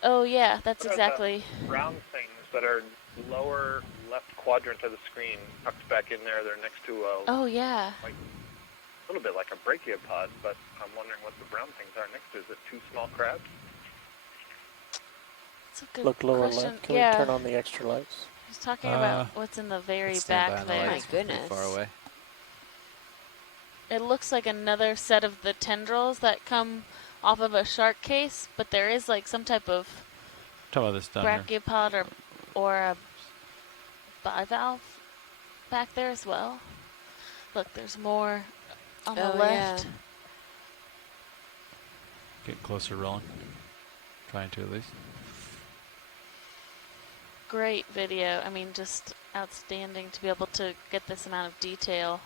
oh yeah, that's exactly. Round things that are lower left quadrant of the screen, tucked back in there. They're next to a. Oh yeah. Like a little bit like a brachiopod, but I'm wondering what the brown things are next to. Is it two small crabs? That's a good Look lower question. left. Can Yeah. we turn on the extra lights? He's talking about what's in the very back there. My goodness. Far away. It looks like another set of the tendrils that come off of a shark case, but there is like some type of Talk about this down here. brachiopod or a bivalve back there as well. Look, there's more on the left. Yeah. Getting closer, Roland. Trying to at least. Great video. I mean, just outstanding to be able to get this amount of detail.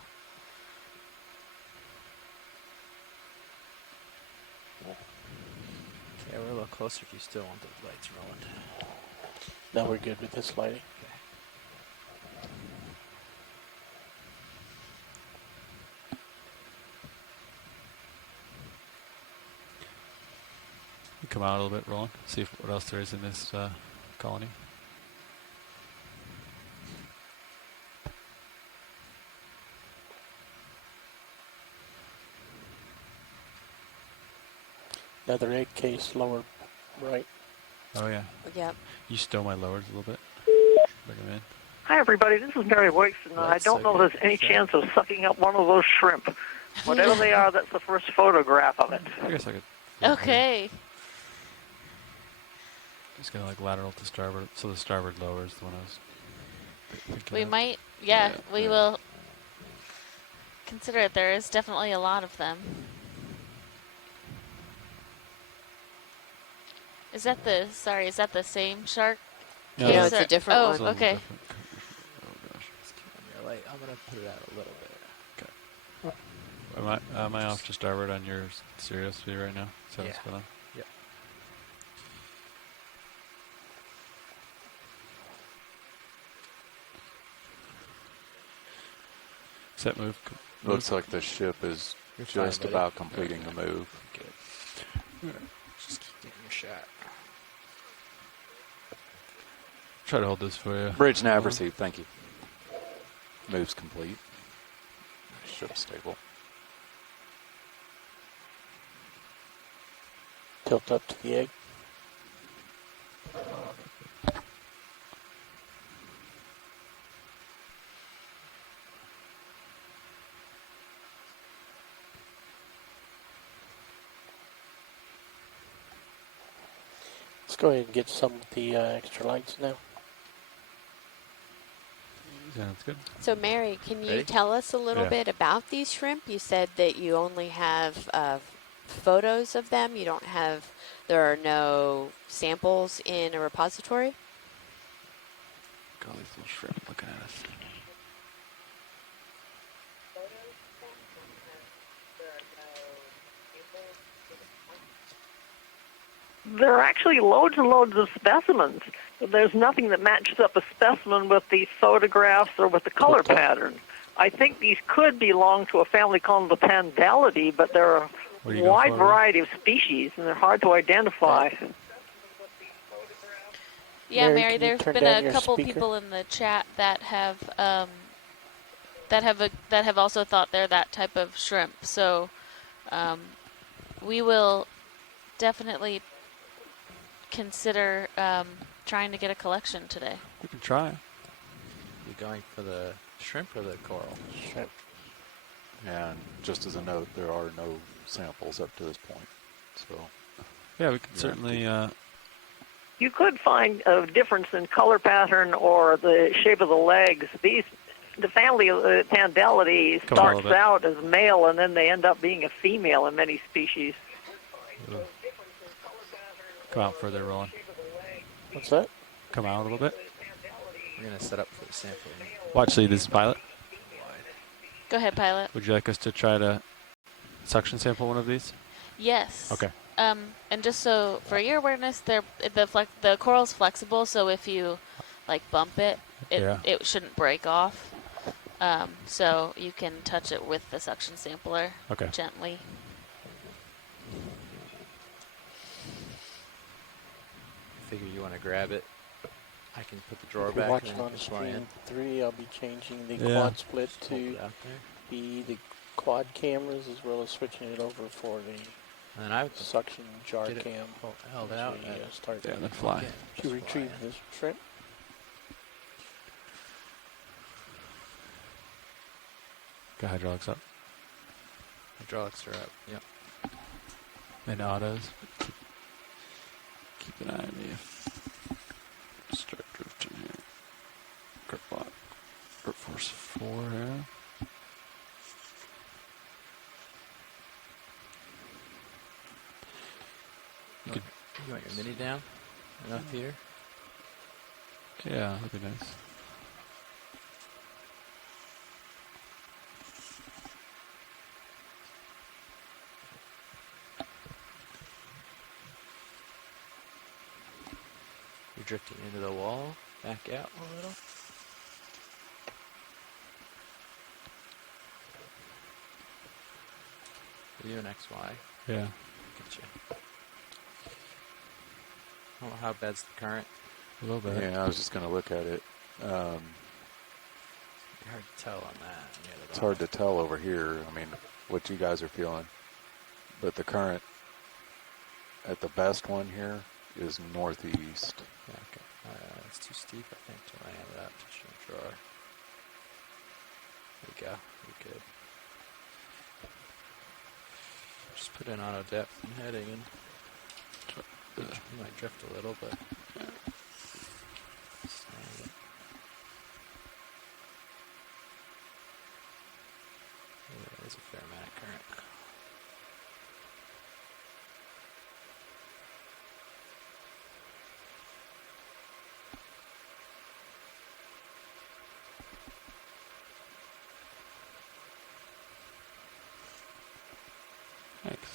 Okay, we're a little closer if you still want the lights rolling. No, we're good with this lighting. You come out a little bit, Roland. See what else there is in this colony. Another egg case lower right. Oh yeah. Yep. You stow my lowers a little bit. Bring them in. Hi, everybody. This is Mary Wicks, and I don't know if there's any chance of sucking up one of those shrimp. Whatever they are, that's the first photograph of it. I guess I could. Okay. Just gonna like lateral to starboard, so the starboard lower is the one I was thinking We of. might, yeah, we will consider it. There is definitely a lot of them. Is that the same shark No, case? it's a different oh, one. Oh, okay. Oh gosh. I'm gonna put it out a little bit. Am I off to starboard on your Sirius speed right now? So Yeah. it's going on? Yep. Set move. Looks like the ship is just about completing the move. Good. Just keep getting your shot. Try to hold this for you. Bridge nav received, thank you. Move's complete. Ship stable. Tilt up to the egg. Let's go ahead and get some of the extra lights now. Sounds good. So, Mary, can you Ready? tell us a little bit about these shrimp? You said that you only have photos of them. You don't have, there are no samples in a repository? Got all these little shrimp looking at us. There are actually loads and loads of specimens. There's nothing that matches up a specimen with the photographs or with the color pattern. I think these could belong to a family called the Pandalidae, but there are a wide variety of species, and they're hard to identify. Yeah, Mary, Mary, can you there's turn been down a your couple speaker? people in the chat that have also thought they're that type of shrimp. So we will definitely consider trying to get a collection today. We can try. You going for the shrimp or the coral? Shrimp. And just as a note, there are no samples up to this point. So yeah, we can certainly. You could find a difference in color pattern or the shape of the legs. The family of the Pandalidae starts out as male, and then they end up being a female in many species. Come out further, Roland. What's that? Come out a little bit. We're gonna set up for the sampling. Watch, see, this is Pilot. Go ahead, Pilot. Would you like us to try to suction sample one of these? Yes. Okay. And just so for your awareness, the coral's flexible, so if you like bump it, it shouldn't break off. So you can touch it with the suction sampler gently. I figure you want to grab it. I can put the drawer If you're back watching and then on you can fly in. screen 3, I'll be changing the quad split to be the quad cameras, as well as switching it over for the and I suction jar cam. Held out and start then fly. to retrieve this shrimp. Got hydraulics up. Hydraulics are up. Yep. And autos. Keep an eye on me. Start drifting here. Grip lock. Grip force 4 here. You want your mini down? Enough here? Yeah, that'd be nice. You're drifting into the wall. Back out a little. Are you an XY? Yeah. Get you. Oh, how bad's the current? A little bit. yeah, I was just going to look at it. Hard to tell on that. It's hard to tell over here. I mean, what you guys are feeling. But the current at the best one here is northeast. Yeah, okay. It's too steep, I think, to land it out to the drawer. There we go. You're good. Just put in auto depth and heading, and you might drift a little, but there's a fair amount of current. Thanks.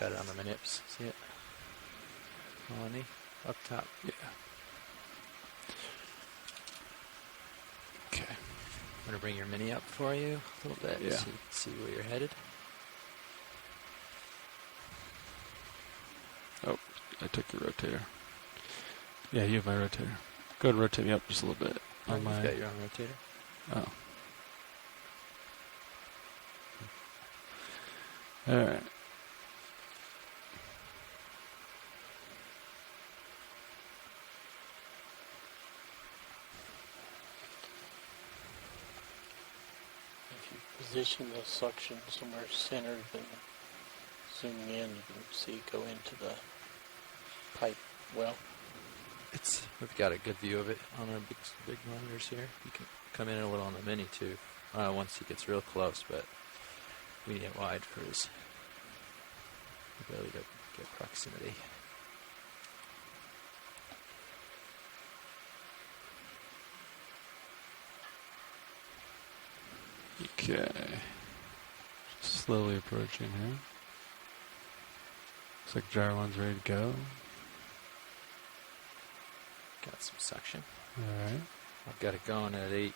Got it on the manips. See it? On the up top. Yeah. Okay. I'm gonna bring your mini up for you a little bit, Yeah. so you can see where you're headed. Oh, I took your rotator. Yeah, you have my rotator. Go ahead and rotate me up just a little bit. Oh, On you've my. got your own rotator. Oh. All right. If you position the suction somewhere centered and zooming in, you can see it go into the pipe well. We've got a good view of it on our big monitors here. You can come in a little on the mini too, once he gets real close, but we need it wide for his ability to get proximity. Okay. Slowly approaching here. Looks like gyro one's ready to go. Got some suction. Alright. I've got it going at 8.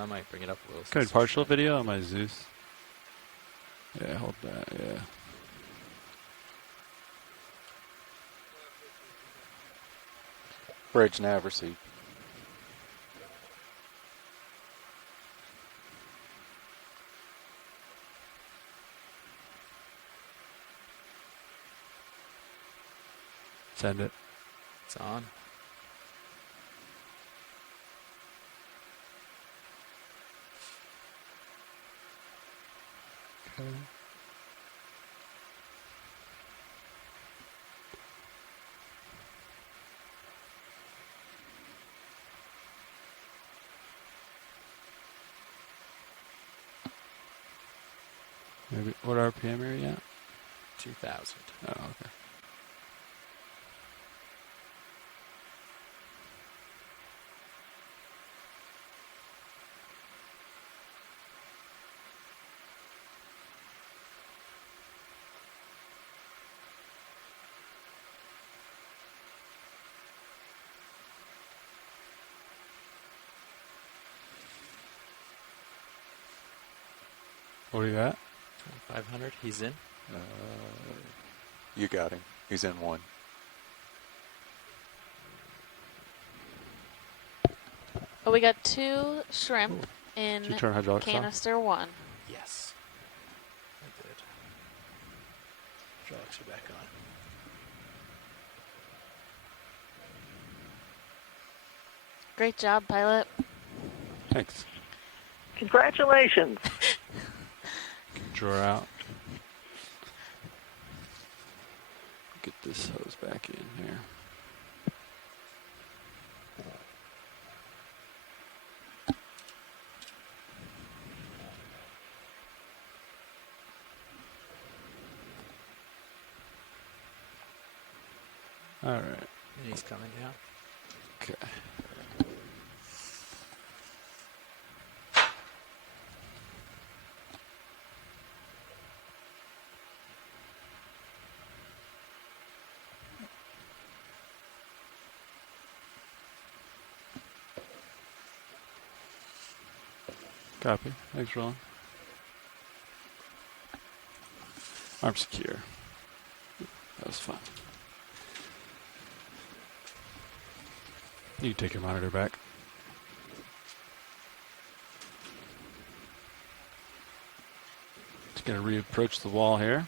I might bring it up a little. Good partial video on my Zeus. Yeah, hold that, yeah. Bridge nav receipt. Send it. It's on. Okay. Maybe, what RPM are you at? 2,000. Oh, okay. What do you got? 500. He's in. You got him. He's in 1. Oh, we got 2 shrimp in Did you turn hydraulics off? canister 1. Yes. I did. Hydraulics are back on. Great job, pilot. Thanks. Congratulations. Drawer out. Get this hose back in here. All right. And he's coming down. Okay. Copy. Thanks, Roland. Arm secure. That was fun. You can take your monitor back. Just gonna reapproach the wall here.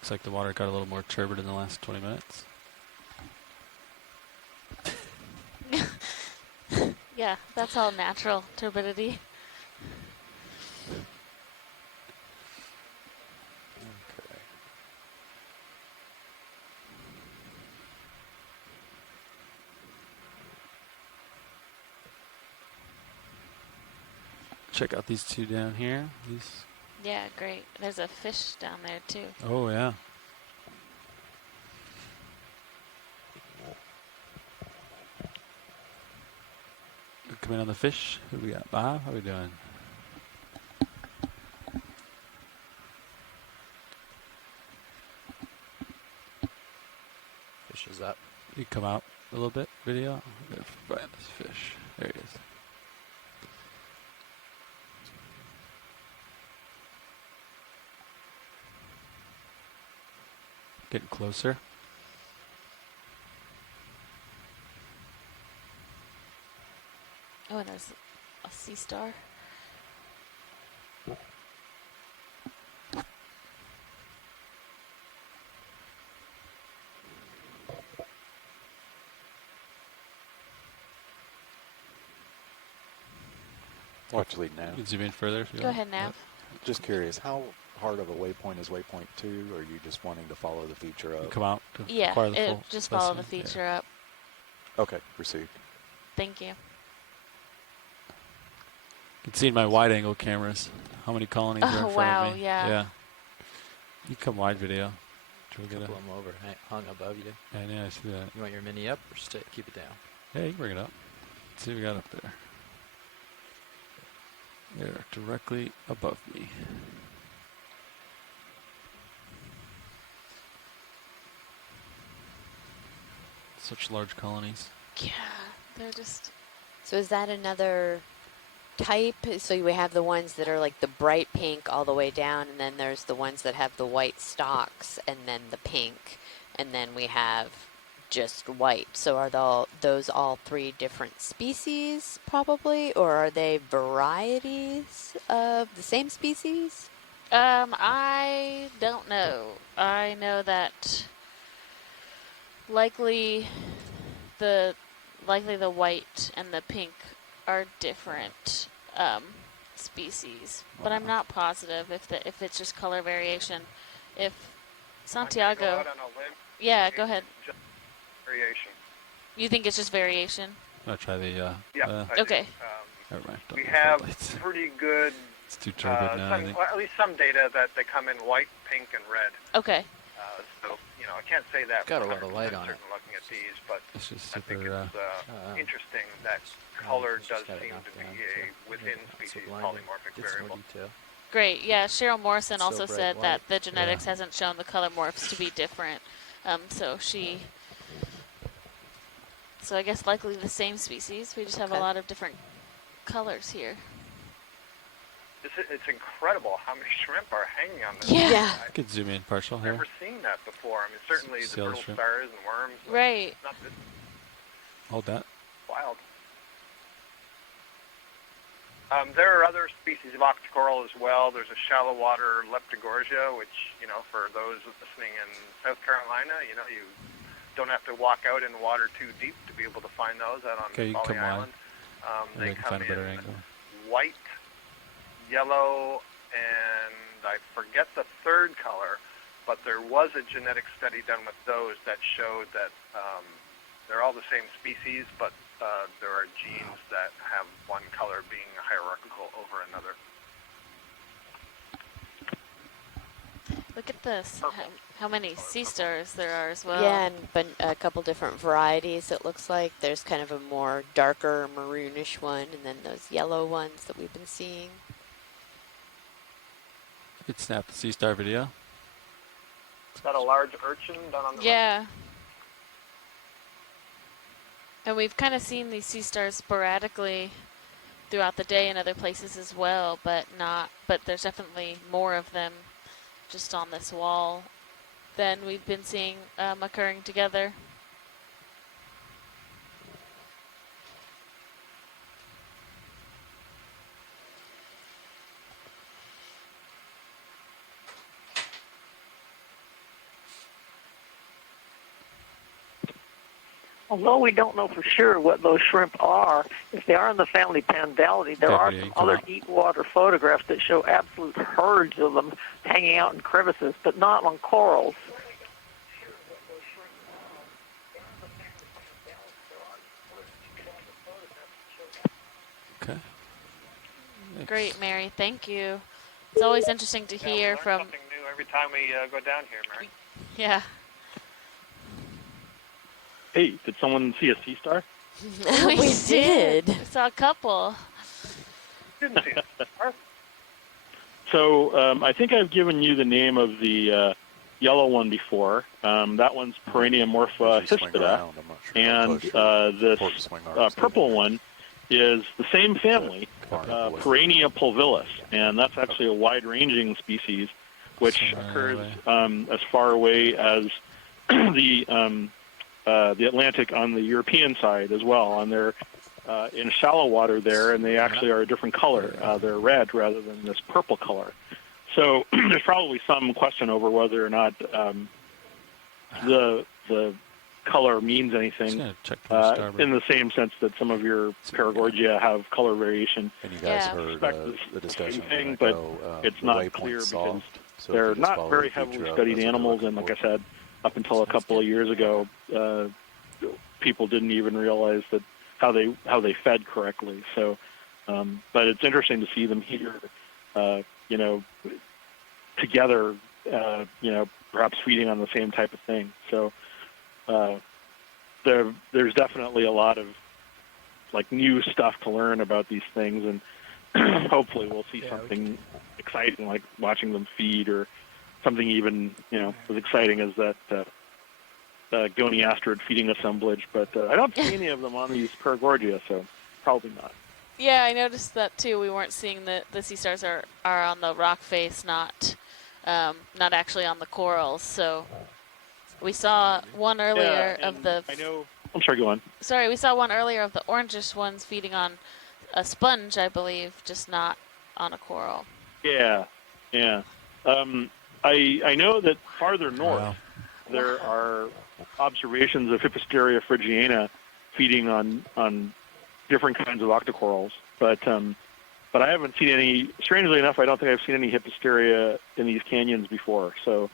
Looks like the water got a little more turbid in the last 20 minutes. Yeah, that's all natural turbidity. Okay. check out these two down here. These. Yeah, great. There's a fish down there too. Oh yeah. Coming on the fish. Who we got? Bob, how we doing? Fish is up. You come out a little bit, video. Find this fish. There he is. Getting closer. Oh, and there's a sea star. Watch lead now. You can zoom in further if you Go want. ahead, Nav. Just curious, how hard of a waypoint is waypoint 2, or are you just wanting to follow the feature up? Come out. To Yeah, acquire the full just follow the specimen. feature up. Okay, proceed. Thank you. You can see in my wide angle cameras how many colonies are in front wow, of me. yeah. Yeah. You come wide video. Couple of them over, hung above you. Yeah, I see that. You want your mini up or keep it down? Yeah, you can bring it up. Let's see what we got up there. They're directly above me. Such large colonies. Yeah, they're just... So is that another type? So we have the ones that are like the bright pink all the way down, and then there's the ones that have the white stalks, and then the pink, and then we have just white. So are those all three different species, probably, or are they varieties of the same species? I don't know. I know that likely the white and the pink are different species, but I'm not positive if it's just color variation. If Santiago, I'm gonna go out on a limb. yeah, go ahead. Just variation. You think it's just variation? I'll try the. Yeah. Okay. Never mind. We have pretty good. It's too turbid now. I think. Well, at least some data that they come in white, pink, and red. Okay. So I can't say that. Got a lot of light on it. Looking at these, but it's just I think it's interesting that color does seem to be a within-species polymorphic variable. Great. Yeah, Cheryl Morrison So also bright said white. that the genetics hasn't shown the color morphs to be different. So I guess likely the same species. We just have a lot of different colors here. It's incredible how many shrimp are hanging on this. Yeah. I could zoom in partial I've here. never seen that before. I mean, certainly the brittle shrimp. stars and worms. Right. Not this Hold that. wild. There are other species of octocoral as well. There's a shallow water leptogorgia, which, for those listening in South Carolina, you don't have to walk out in the water too deep to be able to find those out on Okay, you Folly can come Island. I They can come find a better in angle. white, yellow, and I forget the third color, but there was a genetic study done with those that showed that they're all the same species, but there are genes that have one color being hierarchical over another. Look at this. How many sea stars there are as well. Yeah, but a couple different varieties, it looks like. There's kind of a more darker maroonish one, and then those yellow ones that we've been seeing. I could snap the sea star video. Is that a large urchin down on the Yeah. And we've kind of seen these sea stars sporadically throughout the day in other places as well, but there's definitely more of them just on this wall than we've been seeing occurring together. Although we don't know for sure what those shrimp are, if they are in the family Pandality, there are some other deep water photographs that show absolute herds of them hanging out in crevices, but not on corals. Okay. Great, Mary. Thank you. It's always interesting to hear from. Something new every time we go down here, Mary. Yeah. Hey, did someone see a sea star? we did. We saw a couple. Didn't see a star. So I think I've given you the name of the yellow one before. That one's Perenniamorpha hispida, and this purple one is the same family, Perennia pulvilis, and that's actually a wide-ranging species, which occurs as far away as the Atlantic on the European side as well. On their in shallow water there, and they actually are a different color. They're red rather than this purple color. So there's probably some question over whether or not the color means anything in the same sense that some of your Paragorgia have color variation. And you guys heard the discussion. Thing, but it's not clear because they're not very heavily studied animals, and like I said, up until a couple of years ago, people didn't even realize that how they fed correctly. So, but it's interesting to see them here, together, perhaps feeding on the same type of thing. So, there's definitely a lot of new stuff to learn about these things, and hopefully we'll see something exciting like watching them feed, or something even as exciting as that goniasterid feeding assemblage. But I don't see any of them on these Paragorgia, so probably not. Yeah, I noticed that too. We weren't seeing the sea stars are on the rock face, not actually on the corals. So we saw one earlier of the. I know. I'm sorry. Go on. Sorry, we saw one earlier of the orangish ones feeding on a sponge, I believe, just not on a coral. Yeah. I know that farther north there are observations of Hippisteria phrygiana feeding on different kinds of octocorals, but I haven't seen any. Strangely enough, I don't think I've seen any Hippisteria in these canyons before. So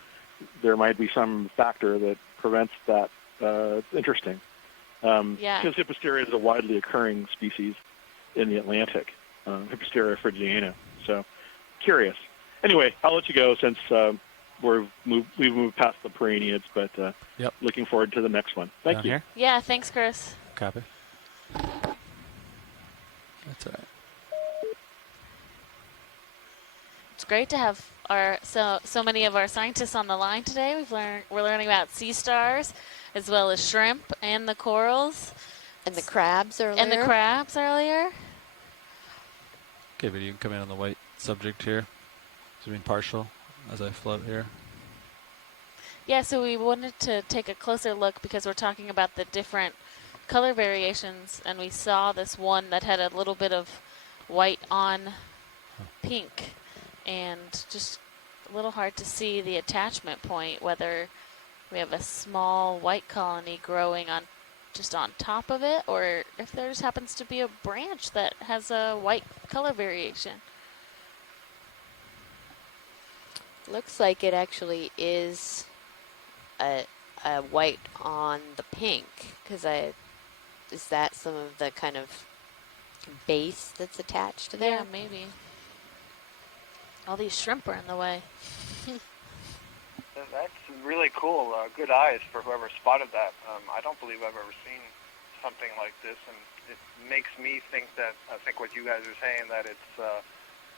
there might be some factor that prevents that. It's interesting. Because Hippisteria is a widely occurring species in the Atlantic, Hippisteria phrygiana. So curious. Anyway, I'll let you go since we've moved past the perenniads, but looking forward to the next one. Thank you. Here? Yeah, thanks, Chris. Copy. That's all right. It's great to have so many of our scientists on the line today. We're learning about sea stars, as well as shrimp and the corals. And the crabs earlier. Okay, but you can come in on the white subject here. So being partial as I float here. Yeah, so we wanted to take a closer look because we're talking about the different color variations, and we saw this one that had a little bit of white on pink, and just a little hard to see the attachment point, whether we have a small white colony growing on just on top of it, or if there just happens to be a branch that has a white color variation. Looks like it actually is a white on the pink, because is that some of the kind of base that's attached to there? Yeah, maybe. All these shrimp are in the way. That's really cool. Good eyes for whoever spotted that. I don't believe I've ever seen something like this, and it makes me think what you guys are saying, that it's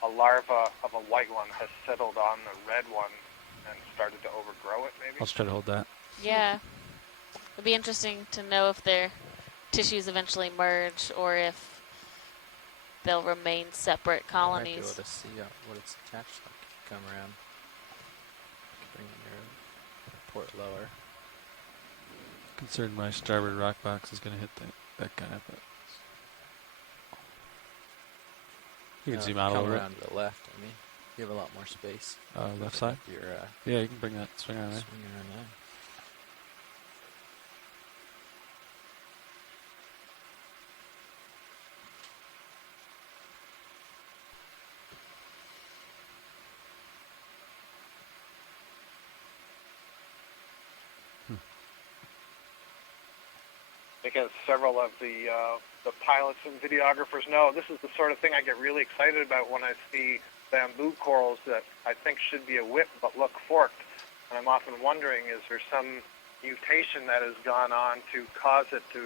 a larva of a white one has settled on the red one and started to overgrow it, maybe? I'll just try to hold that. Yeah. It'd be interesting to know if their tissues eventually merge, or if they'll remain separate colonies. You might be able to see what it's attached like if you come around. Bring your port lower. Concerned my starboard rock box is going to hit that guy, but you can zoom out a little bit. Come around to the left. I mean, you have a lot more space. Left side. Yeah, you can bring that swing around there. Swing around there. because several of the pilots and videographers know this is the sort of thing I get really excited about when I see bamboo corals that I think should be a whip but look forked. And I'm often wondering, is there some mutation that has gone on to cause it to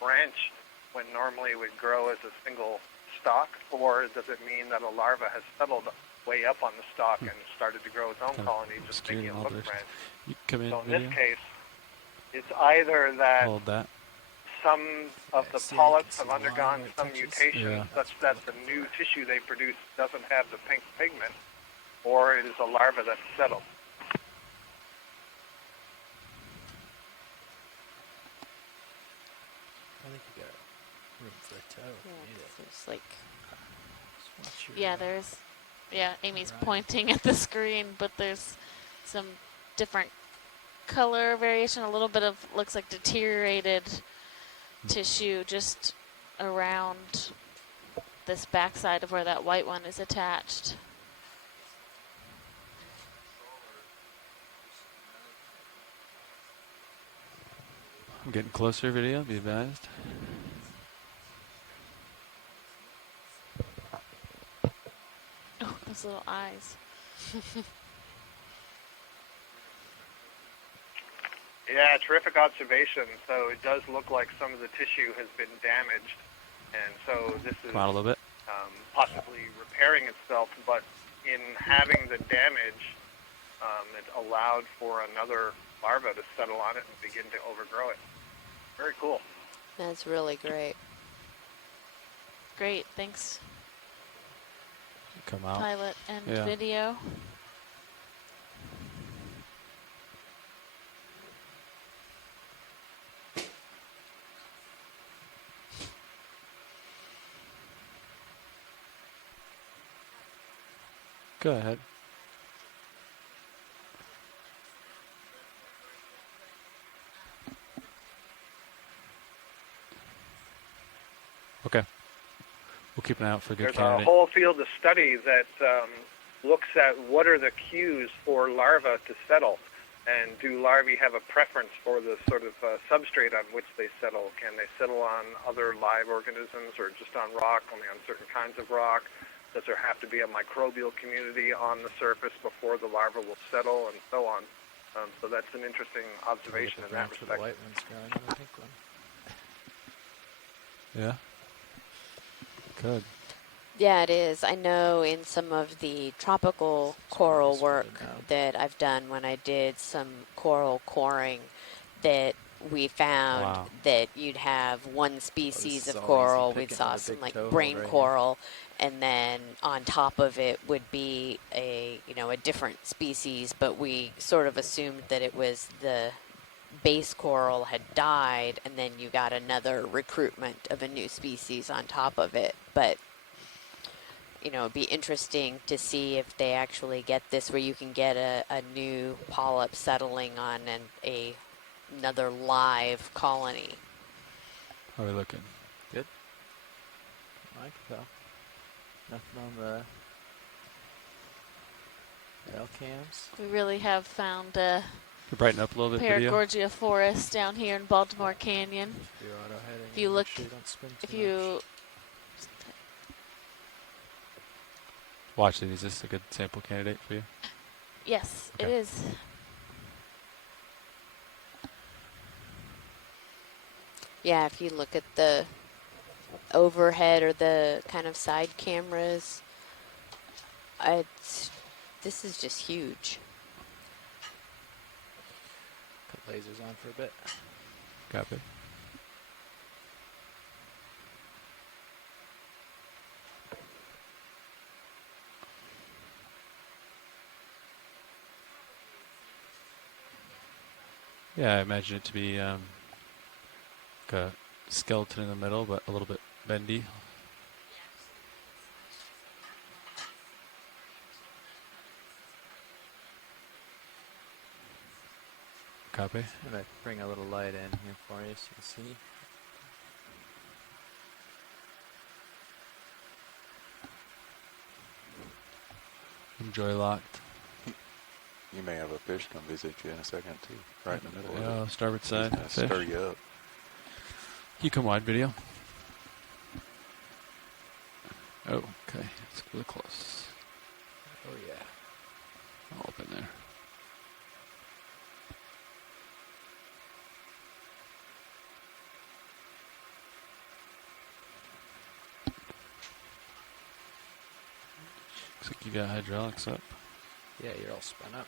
branch when normally it would grow as a single stalk, or does it mean that a larva has settled way up on the stalk and started to grow its own colony, just making it look branched? Come in, So in video. this case, it's either that Hold that. some of the polyps have undergone some mutation such that the new tissue they produce doesn't have the pink pigment, or it is a larva that's settled. I think you got room for a toe. if you need it. It's like, Just watch your, Yeah, there's, yeah, Amy's pointing at the screen, but there's some different color variation, a little bit of, looks like deteriorated tissue just around this backside of where that white one is attached. I'm getting closer, video. Be advised. Oh, those little eyes. Yeah, terrific observation. So it does look like some of the tissue has been damaged, and so this is Come out a little bit. possibly repairing itself, but in having the damage, it allowed for another larva to settle on it and begin to overgrow it. Very cool. that's really great. Great, thanks, Come out. pilot and Yeah. video. Go ahead. Okay. We'll keep an eye out for a good There's candidate. a whole field of study that looks at what are the cues for larvae to settle, and do larvae have a preference for the sort of substrate on which they settle? Can they settle on other live organisms or just on rock, only on certain kinds of rock? Does there have to be a microbial community on the surface before the larva will settle, and so on? So that's an interesting observation in that for the respect. white one's growing on the pink one. Yeah. Good. Yeah, it is. I know in some of the tropical coral work that I've done when I did some coral coring, that we found Wow. that you'd have one species is of all coral. easy We picking saw with a some big like toe hold brain right here. coral, and then on top of it would be a a different species, but we sort of assumed that it was the base coral had died, and then you got another recruitment of a new species on top of it. But it'd be interesting to see if they actually get this where you can get a new polyp settling on another live colony. How are we looking? Good. I can tell. Nothing on the L cams. We really have found Can you brighten up a little bit, video? Paragorgia forest down here in Baltimore Canyon. Your auto heading. If you and look, make sure you don't spin if too you much. Watch it. Is this a good sample candidate for you? yes, it Okay. is. Yeah, if you look at the overhead or the kind of side cameras, this is just huge. Put lasers on for a bit. Copy. Yeah, I imagine it to be like a skeleton in the middle, but a little bit bendy. Copy. I'm going to bring a little light in here for you so you can see. Enjoy locked. You may have a fish come visit you in a second too, right in the middle of Yeah, it. starboard He's side. gonna Fish. stir you up. You come wide video. Oh, okay. It's really close. Oh, yeah. All up in there. Looks like you got hydraulics up. Yeah, you're all spun up.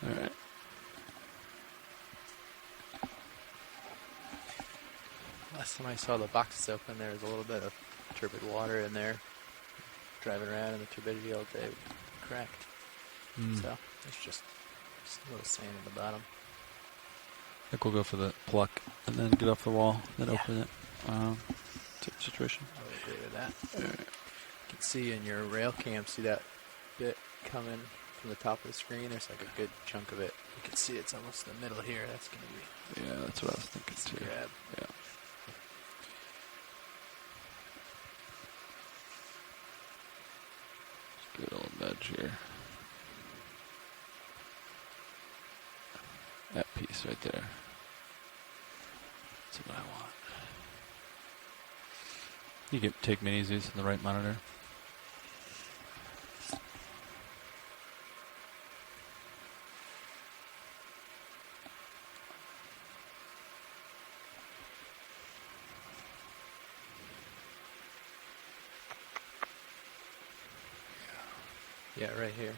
All right. Last time I saw the boxes open, there was a little bit of turbid water in there. Driving around and the turbidity all day cracked. So it's just a little sand in the bottom. I think we'll go for the pluck and then get off the wall, then open it. Situation. I would agree with that. You can see in your rail cam, see that bit coming from the top of the screen? There's like a good chunk of it. You can see it's almost in the middle here. That's going to be... Yeah, that's what I was thinking too. Grab. Yeah. Good old nudge here. That piece right there. That's what I want. You can take mini Zeus in the right monitor. Yeah, right here.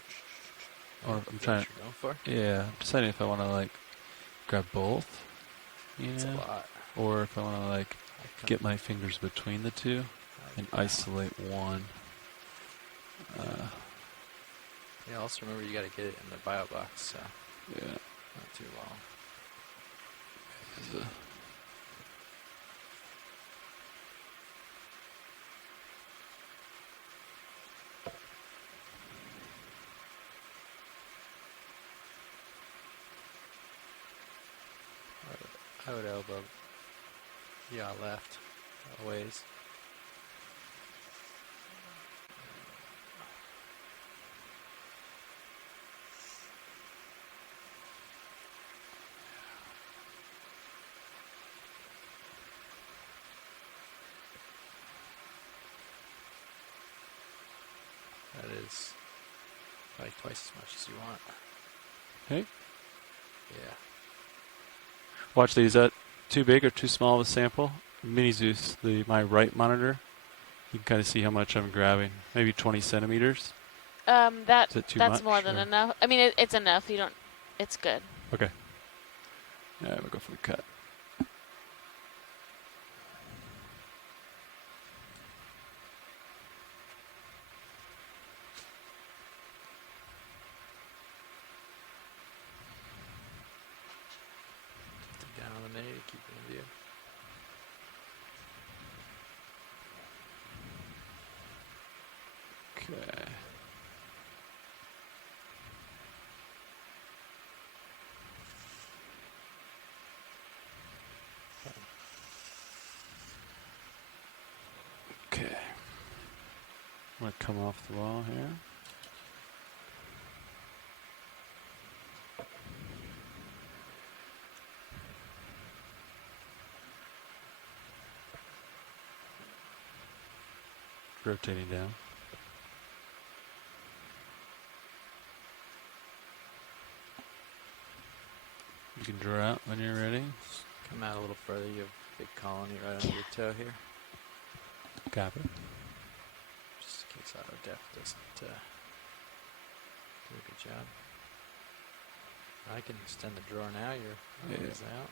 Or I'm trying. What you're going for? Yeah, I'm deciding if I want to like grab both, you That's know, a lot. or if I want to like get my fingers between the two and isolate one. Yeah, also remember you got to get it in the bio box, so yeah, not too long. I would elbow. Yeah, left. A ways. That is probably twice as much as you want. Hey. Yeah. Watch these. Is that too big or too small of a sample? Mini Zeus, my right monitor. You can kind of see how much I'm grabbing. Maybe 20 centimeters. Is it too That's much, more than enough. I mean, it's enough. You don't. It's good. Okay. Yeah, we'll go for the cut. Down on the mini to keep it in view. Okay. Okay. I'm going to come off the wall here. Rotating down. You can draw out when you're ready. Come out a little further. You have a big colony right under your toe here. Copy. Just in case auto def doesn't do a good job. I can extend the drawer now. Your arm is out.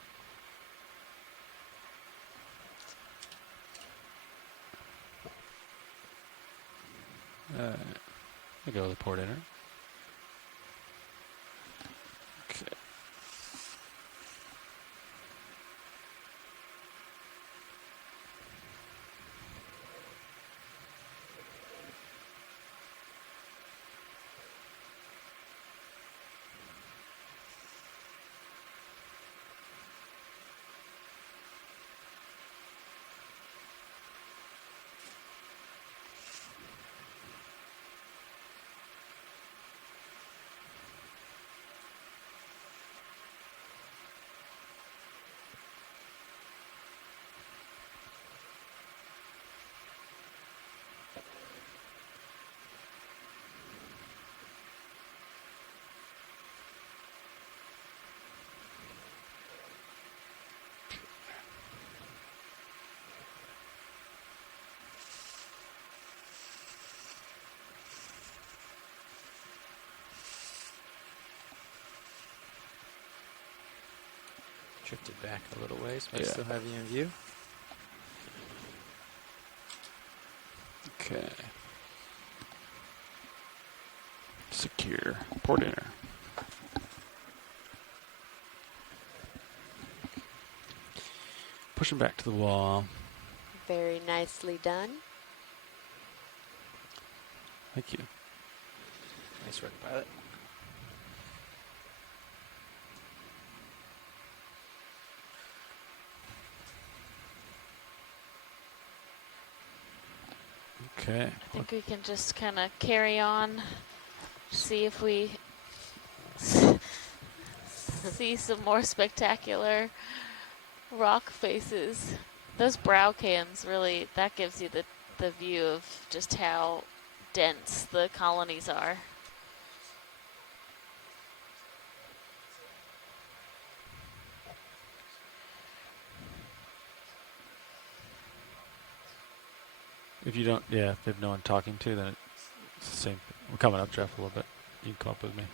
I go with the port enter. Okay. Drifted back a little ways, but I Yeah. still have you in view. Okay. Secure. Port inner. Pushing back to the wall. Very nicely done. Thank you. Nice work, pilot. Okay. I think we can just kind of carry on, see if we see some more spectacular rock faces. Those brow cams really, that gives you the view of just how dense the colonies are. If you don't, yeah, if you have no one talking to, then it's the same. We're coming up, Jeff, a little bit. You can come up with me.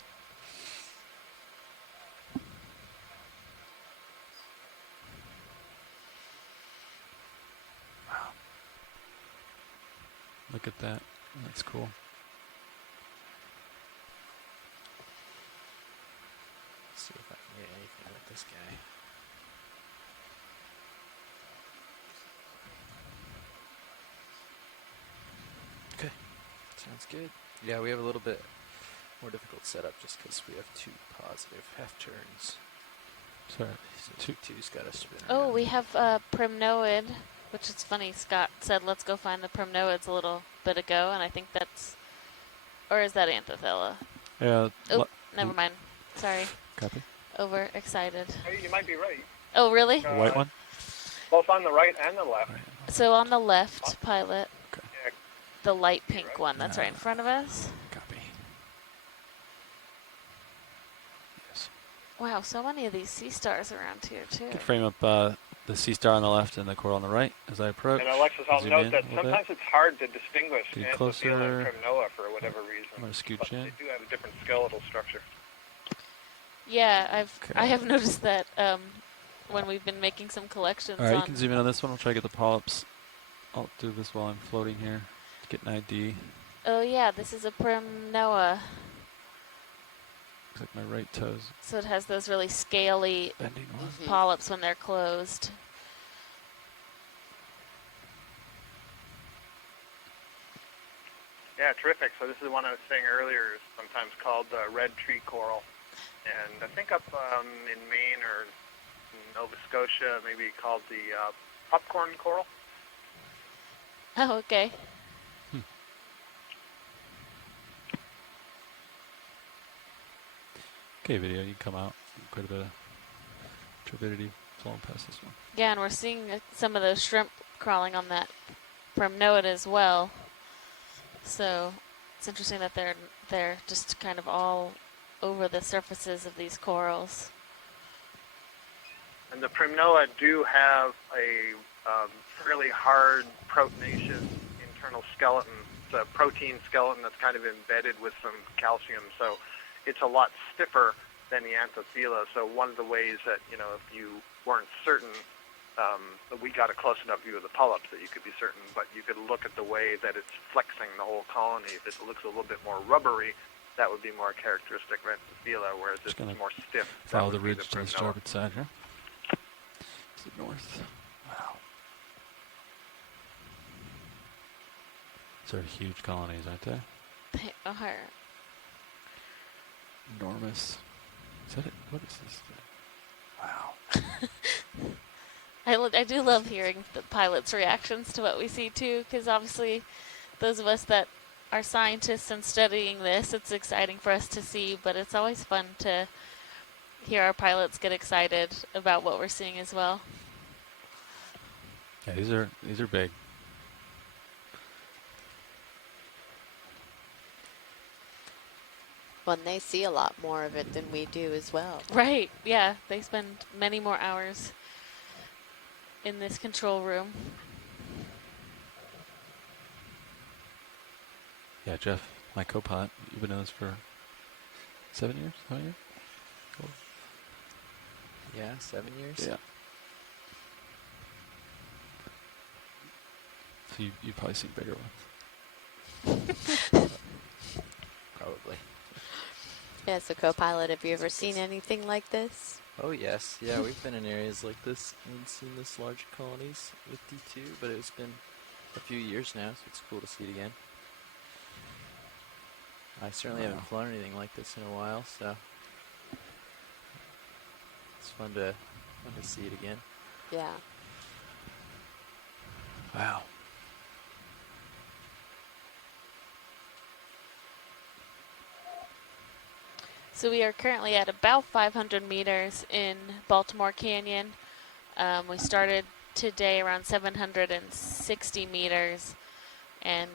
Wow. Look at that. That's cool. Let's see if I can get anything with this guy. Okay, sounds good. Yeah, we have a little bit more difficult setup just because we have 2 positive half turns. Sorry, so 2's got to spin. Oh, we have Primnoid, which is funny. Scott said, let's go find the Primnoids a little bit ago, and I think that's, or is that Anthothella? Yeah. Oh, never mind. Sorry. Copy. Overexcited. Hey, you might be right. Oh, really? The white one? Both on the right and the left. So on the left, pilot, Yeah, the light pink one, that's right in front of us. Copy. Yes. Wow, so many of these sea stars around here, too. Could frame up the sea star on the left and the coral on the right as I approach. and Alexis, I'll Zoom note in that a little sometimes bit. it's hard to distinguish Get Anthothella closer. and Primnoa for whatever reason. I'm going to scooch But in. they do have a different skeletal structure. Yeah, I have noticed that when we've been making some collections. All right, you can zoom in on this one. We'll try to get the polyps. I'll do this while I'm floating here to get an ID. Oh yeah, this is a Primnoa. Looks like my right toes. So it has those really scaly bending one. polyps when they're closed. Yeah, terrific. So this is the one I was saying earlier, sometimes called red tree coral. And I think up in Maine or Nova Scotia, maybe called the popcorn coral. Oh, okay. Okay, video, you can come out. Quite a bit of turbidity flowing past this one. Yeah, and we're seeing some of those shrimp crawling on that Primnoid as well. So it's interesting that they're just kind of all over the surfaces of these corals. And the Primnoa do have a fairly hard proteinaceous internal skeleton. It's a protein skeleton that's kind of embedded with some calcium, so it's a lot stiffer than the Anthothella. So one of the ways that, if you weren't certain, that we got a close enough view of the polyps that you could be certain, but you could look at the way that it's flexing the whole colony. If it looks a little bit more rubbery, that would be more characteristic of Anthothella, whereas if it's more stiff, Follow the that would be ridge to the Primnoa. starboard side here. To the north. Wow. These are huge colonies, aren't they? They are. Enormous. Is that it? What is this thing? Wow. I do love hearing the pilots' reactions to what we see too, because obviously those of us that are scientists and studying this, it's exciting for us to see, but it's always fun to hear our pilots get excited about what we're seeing as well. Yeah, these are big. Well, and they see a lot more of it than we do as well. Right, yeah, they spend many more hours in this control room. Yeah, Jeff, my co-pilot, you've been doing this for 7 years? How many years? Cool. Yeah, 7 years. Yeah. So you've probably seen bigger ones. Probably. Yeah, so co-pilot, have you ever seen anything like this? Oh yes, yeah, we've been in areas like this and seen this large colonies with D2, but it's been a few years now, so it's cool to see it again. I certainly haven't flown anything like this in a while, so it's fun to see it again. Yeah. Wow. So we are currently at about 500 meters in Baltimore Canyon. We started today around 760 meters and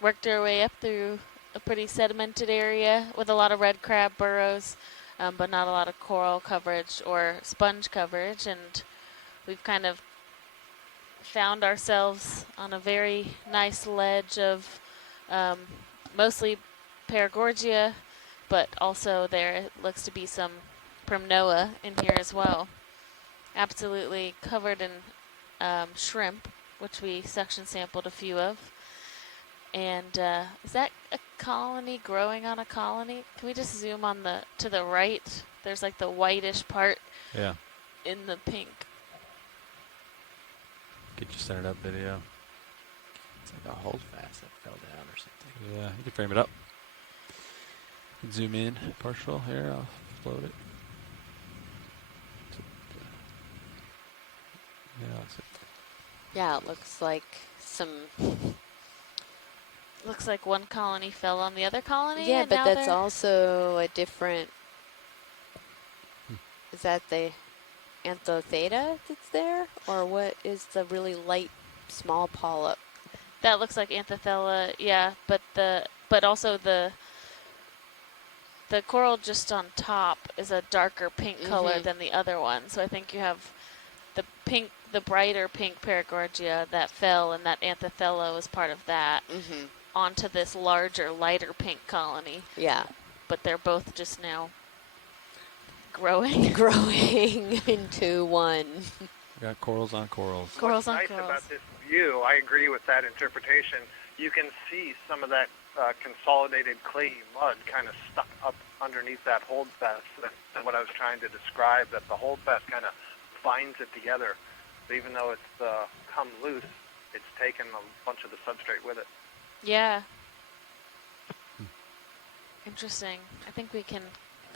worked our way up through a pretty sedimented area with a lot of red crab burrows, but not a lot of coral coverage or sponge coverage. And we've kind of found ourselves on a very nice ledge of mostly Paragorgia, but also there looks to be some Primnoa in here as well. Absolutely covered in shrimp, which we suction sampled a few of. And is that a colony growing on a colony? Can we just zoom on to the right? There's like the whitish part in the pink. Get you centered up video. It's like a holdfast that fell down or something. Yeah, you can frame it up. Zoom in partial here, I'll float it. Yeah, that's it. Yeah, it looks like some... Looks like one colony fell on the other colony. Yeah, and but now that's they're also a different... Is that the Anthotheta that's there? Or what is the really light, small polyp? That looks like Anthothella, yeah, but also the coral just on top is a darker pink color than the other one. So I think you have the pink, the brighter pink Paragorgia that fell, and that Anthothella was part of that, onto this larger, lighter pink colony. Yeah. But they're both just now growing. Growing into one. We got corals on corals. Corals on What's nice corals. about this view, I agree with that interpretation. You can see some of that consolidated clayey mud kind of stuck up underneath that holdfast. That's what I was trying to describe, that the holdfast kind of binds it together. So even though it's come loose, it's taken a bunch of the substrate with it. Yeah. Interesting. I think we can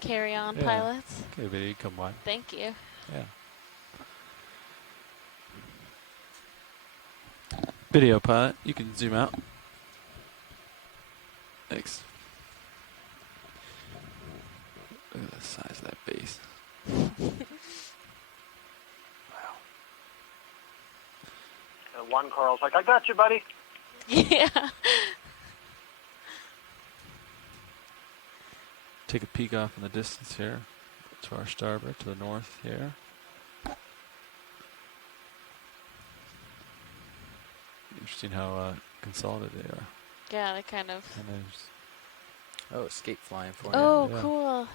carry on, pilots. Okay, video, you come wide. Thank you. Yeah. Video pilot, you can zoom out. Thanks. Look at the size of that base. One coral's like, I got you, buddy. Yeah. Take a peek off in the distance here to our starboard, to the north here. Interesting how consolidated they are. Yeah, they kind of. And there's Oh, escape flying for you. Oh, cool.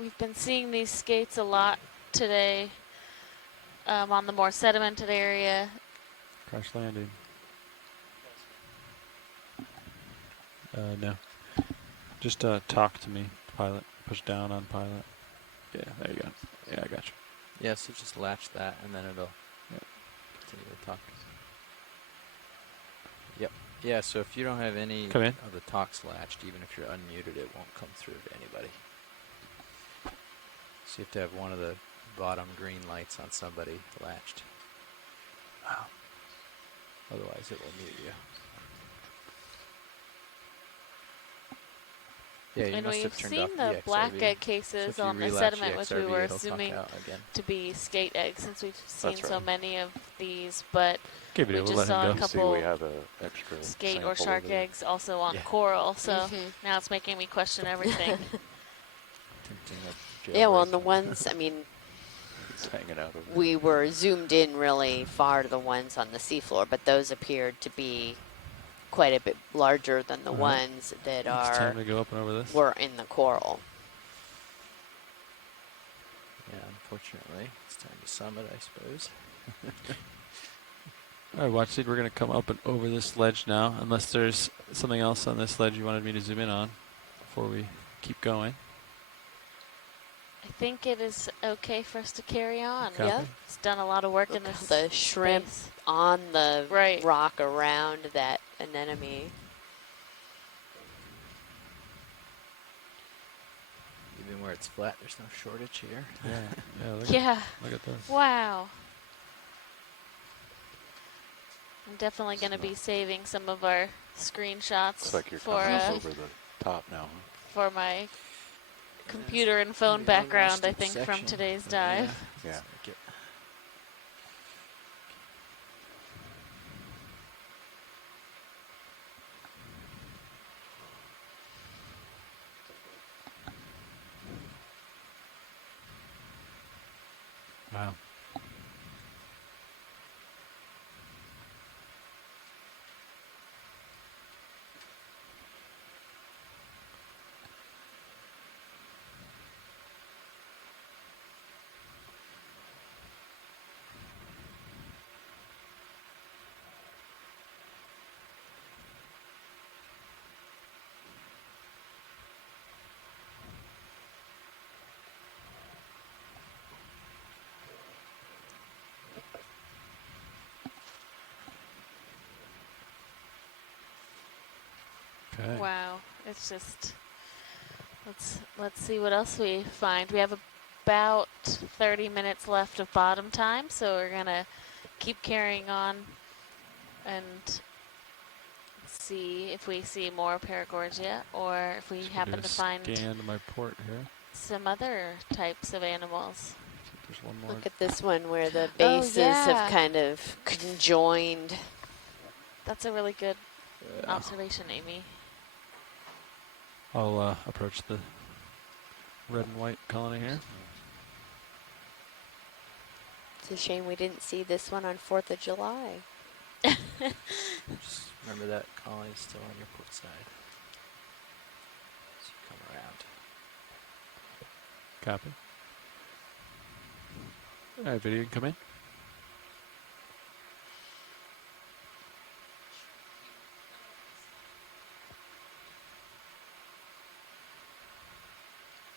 We've been seeing these skates a lot today on the more sedimented area. crash landing. No. Just talk to me, pilot. Push down on pilot. Yeah, there you go. Yeah, I got you. Yeah, so just latch that and then it'll continue to talk. Yep. Yeah, so if you don't have any Come in. of the talks latched, even if you're unmuted, it won't come through to anybody. So you have to have one of the bottom green lights on somebody latched. Wow. Otherwise it will mute you. Yeah, you And must we've have turned seen off the black EXRV. egg cases So on the relatch sediment, which we EXRV, were it'll talk assuming out again. to be skate eggs, since we've seen That's so right. many of these. But Okay, we video, we'll just let him saw a go. couple See, we have a extra skate sample or shark over there. eggs also on Yeah. coral. So now it's making me question everything. Yeah, well, and the ones, I mean, It's hanging out over there. we were zoomed in really far to the ones on the seafloor, but those appeared to be quite a bit larger than the All right. ones that It's time to go up and over this. were in the coral. unfortunately. It's time to summit, I suppose. All right, Watch Lead, we're going to come up and over this ledge now, unless there's something else on this ledge you wanted me to zoom in on before we keep going. I think it is okay for us to carry on. Copy. Yep. It's done a lot of work in this. The shrimp space. on the Right. rock around that anemone. Even where it's flat, there's no shortage here. Yeah, look at this. Wow. I'm definitely going to be saving some of our screenshots Looks like you're for coming up over the top now. for my computer and phone background, I think, from today's dive. Yeah. Wow. Okay. Wow, it's just let's see what else we find. We have about 30 minutes left of bottom time, so we're gonna keep carrying on and see if we see more Paragorgia or if we happen to find scan to my port here. some other types of animals. There's one more. Look at this one where the bases have kind of conjoined. That's a really good observation, Amy. I'll approach the red and white colony here. It's a shame we didn't see this one on 4th of July. Just remember that colony's still on your port side. So you come around. Copy. All right, video, you can come in.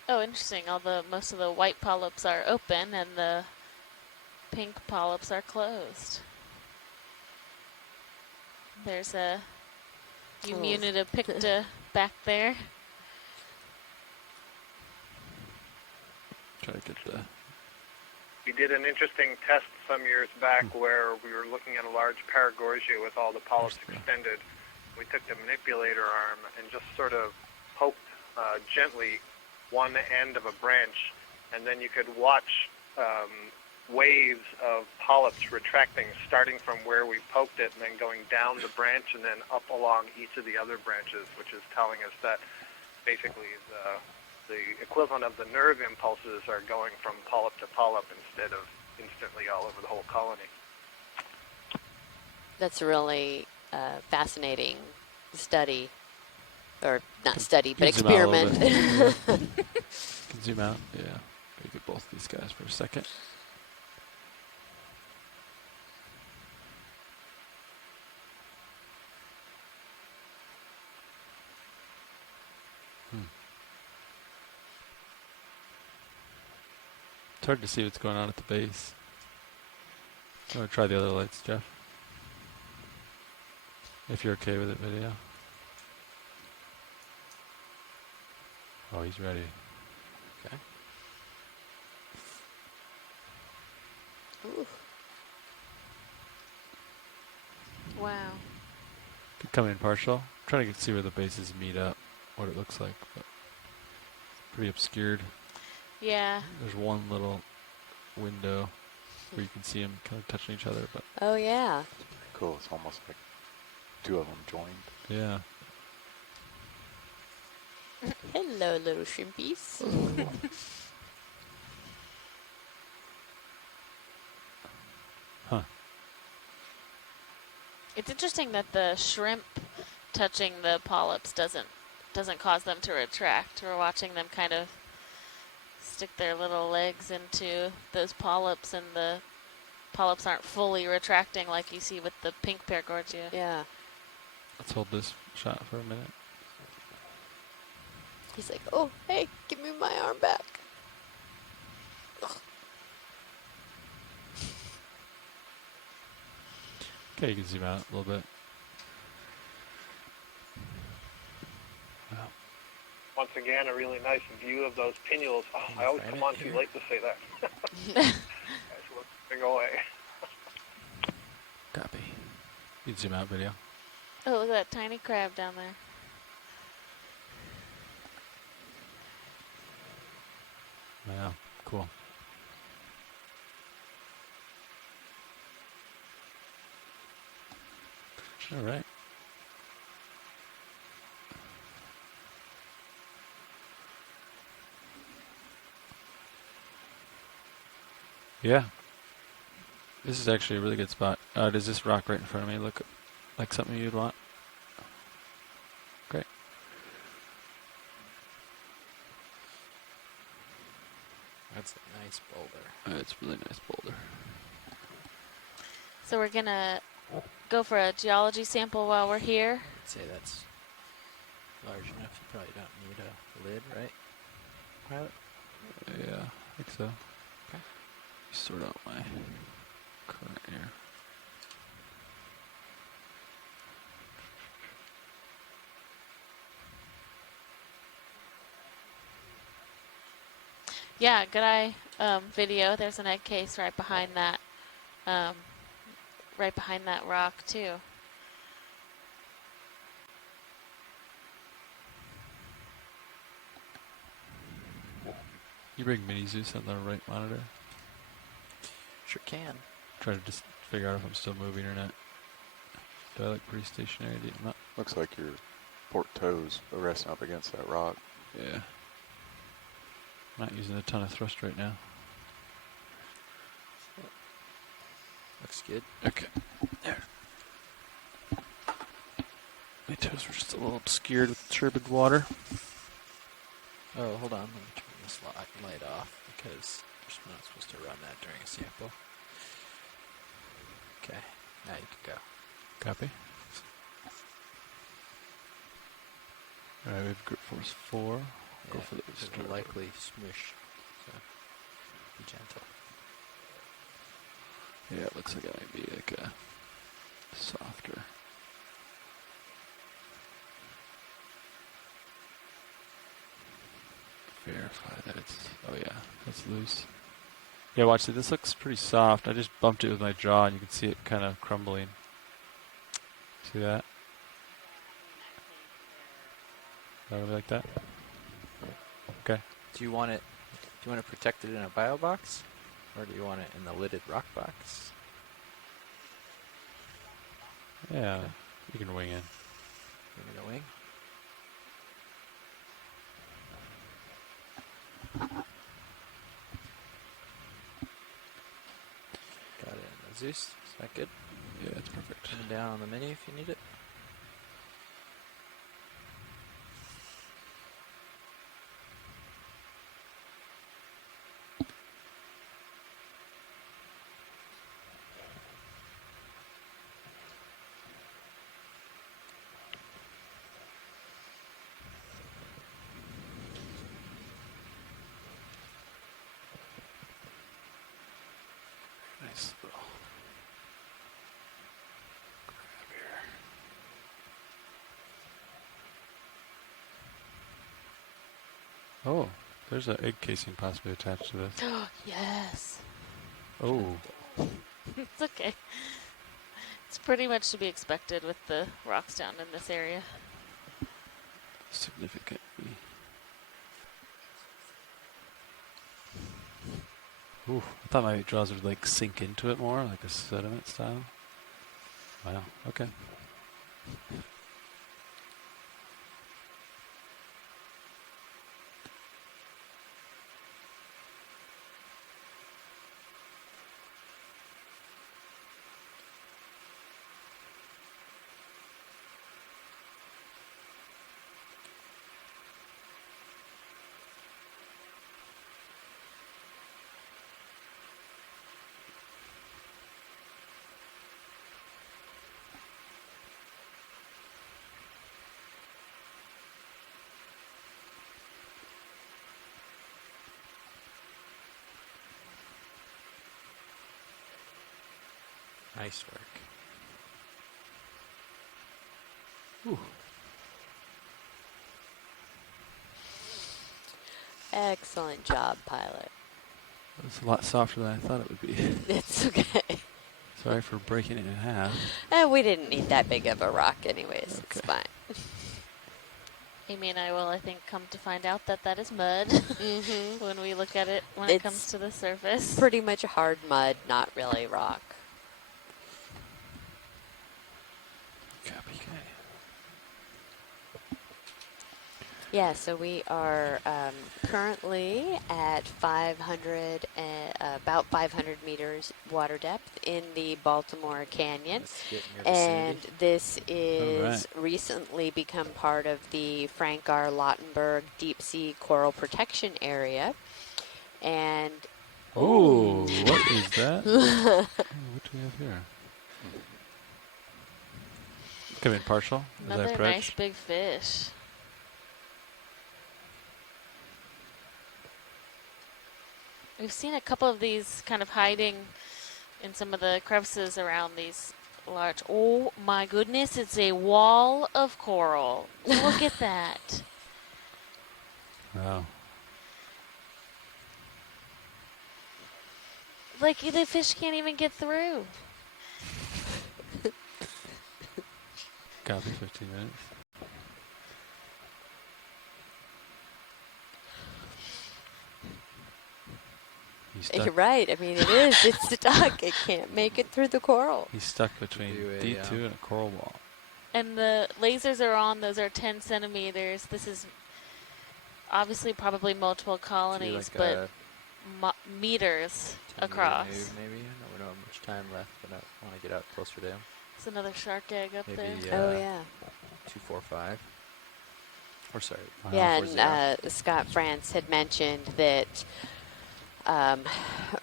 Oh, interesting. Most of the white polyps are open and the pink polyps are closed. There's a Emunida picta back there. Try to get the... We did an interesting test some years back where we were looking at a large Paragorgia with all the polyps extended. We took the manipulator arm and just sort of poked gently one end of a branch, and then you could watch waves of polyps retracting, starting from where we poked it and then going down the branch and then up along each of the other branches, which is telling us that basically the equivalent of the nerve impulses are going from polyp to polyp instead of instantly all over the whole colony. That's a really fascinating study. Or not study, but experiment. Can zoom out, yeah. Gotta get both these guys for a second. It's hard to see what's going on at the base. I'm gonna try the other lights, Jeff. If you're okay with it, video. Oh, he's ready. Okay. Ooh. Wow. Could come in partial. I'm trying to see where the bases meet up, what it looks like, but pretty obscured. Yeah. There's one little window where you can see them kind of touching each other, but Oh, yeah. Cool. It's almost like two of them joined. yeah. Hello, little shrimpies. Huh. It's interesting that the shrimp touching the polyps doesn't cause them to retract. We're watching them kind of stick their little legs into those polyps, and the polyps aren't fully retracting like you see with the pink paragorgia. Yeah. Let's hold this shot for a minute. He's like, oh, hey, give me my arm back. Okay, you can zoom out a little bit. Wow. Once again, a really nice view of those pinnules. Oh, I always come on too late to say that. Guys, look away. Copy. You can zoom out video. Oh, look at that tiny crab down there. Wow, cool. All right. Yeah. This is actually a really good spot. Does this rock right in front of me look like something you'd want? Great. That's a nice boulder. It's a really nice boulder. So we're going to go for a geology sample while we're here. I'd say that's large enough. You probably don't need a lid, right? Pilot? Yeah, I think so. Okay. Sort out my current here. Yeah, good eye video. There's an egg case right behind that rock too. You bring mini Zeus on the right monitor? Sure can. Try to just figure out if I'm still moving or not. Do I look pretty stationary? Do you not? Looks like your port toes are resting up against that rock. Yeah. Not using a ton of thrust right now. Looks good. Okay. There. My toes were just a little obscured with turbid water. Oh, hold on. Let me turn this light off because we're not supposed to run that during a sample. Okay, now you can go. Copy. Alright, we have grip force 4. Go for the it'll likely smush, so be gentle. Yeah, it looks like it might be like a softer. Verify that it's, oh yeah, that's loose. Yeah, watch it. This looks pretty soft. I just bumped it with my jaw and you can see it kind of crumbling. See that? Probably like that. Okay. Do you want it protected in a bio box? Or do you want it in the lidded rock box? Yeah, you can wing in. Give it a wing. Got it in the Zeus. Is that good? Yeah, it's perfect. Turn down on the mini if you need it. Nice little grab here. Oh, there's an egg casing possibly attached to this. Yes. Oh. It's okay. It's pretty much to be expected with the rocks down in this area. Significantly. Ooh, I thought my jaws would like sink into it more, like a sediment style. Wow, okay. Nice work. Ooh. Excellent job, pilot. It's a lot softer than I thought it would be. It's okay. Sorry for breaking it in half. We didn't need that big of a rock anyways. Okay. It's fine. Amy and I will, I think, come to find out that that is mud when we look at it when it comes to the surface. Pretty much hard mud, not really rock. Copy. Yeah, so we are currently at about 500 meters water depth in the Baltimore Canyon, and this is recently become part of the Frank R. Lautenberg Deep Sea Coral Protection Area. And oh, what is that? What do we have here? Come in partial. Another nice big fish. We've seen a couple of these kind of hiding in some of the crevices around these large. Oh my goodness, it's a wall of coral. Look at that. Wow. Like the fish can't even get through. Copy, 15 minutes. You're right. I mean, it is. It's stuck. It can't make it through the coral. He's stuck between D2 and a coral wall. And the lasers are on. Those are 10 centimeters. This is obviously probably multiple colonies, but meters across. Maybe. We don't have much time left, but I want to get out closer to him. There's another shark egg up there. Oh, yeah. 245. Or sorry. Yeah, and Scott France had mentioned that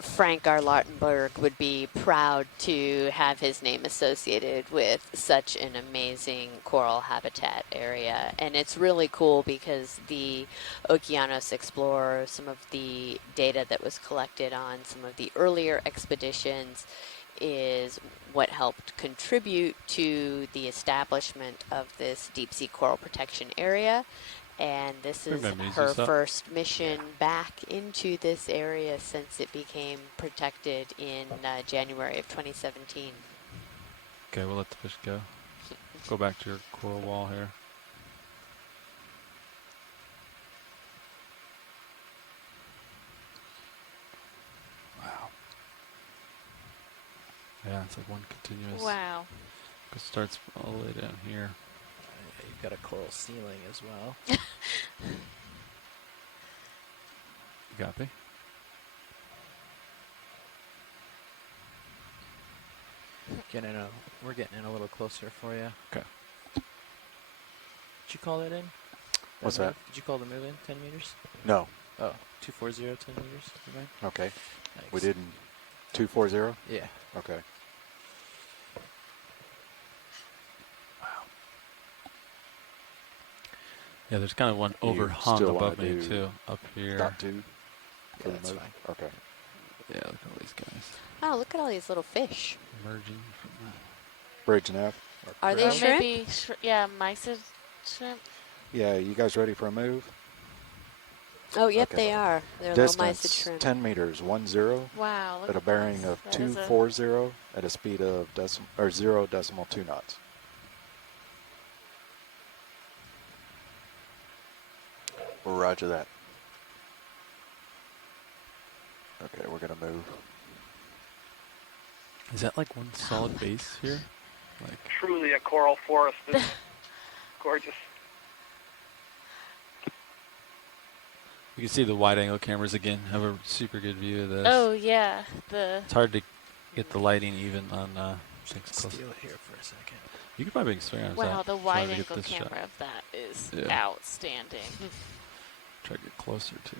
Frank R. Lautenberg would be proud to have his name associated with such an amazing coral habitat area. And it's really cool because the Okeanos Explorer, some of the data that was collected on some of the earlier expeditions, is what helped contribute to the establishment of this deep sea coral protection area. And this is her first mission back into this area since it became protected in January of 2017. Okay, we'll let the fish go. Go back to your coral wall here. Wow. Yeah, it's like one continuous. Wow. It starts all the way down here. You've got a coral ceiling as well. Copy. We're getting in a little closer for you. Okay. Did you call that in? What's that? Did you call the move in 10 meters? No. Oh, 240, 10 meters. Right? Okay. Thanks. We did in 240? Yeah. Okay. Yeah, there's kind of one overhung above me too, up here. Dot two. Yeah, that's fine. Okay. Yeah, look at all these guys. Oh, look at all these little fish. Emerging from the Bridge and F. Are they shrimp? Maybe yeah, mysid shrimp. Yeah, you guys ready for a move? Oh, yep, they are. They're little mysid Distance, shrimp. 10 meters, 10. Wow. Look At a bearing of 240 at a speed of 0.2 knots. Roger that. Okay, we're going to move. Is that like one solid base here? Like Truly a coral forest. It's gorgeous. you can see the wide-angle cameras again. Have a super good view of this. Oh yeah, It's hard to get the lighting even on things close. Steal it here for a second. You could probably swing on wow, that. the wide-angle camera of that is outstanding. Try to get closer too.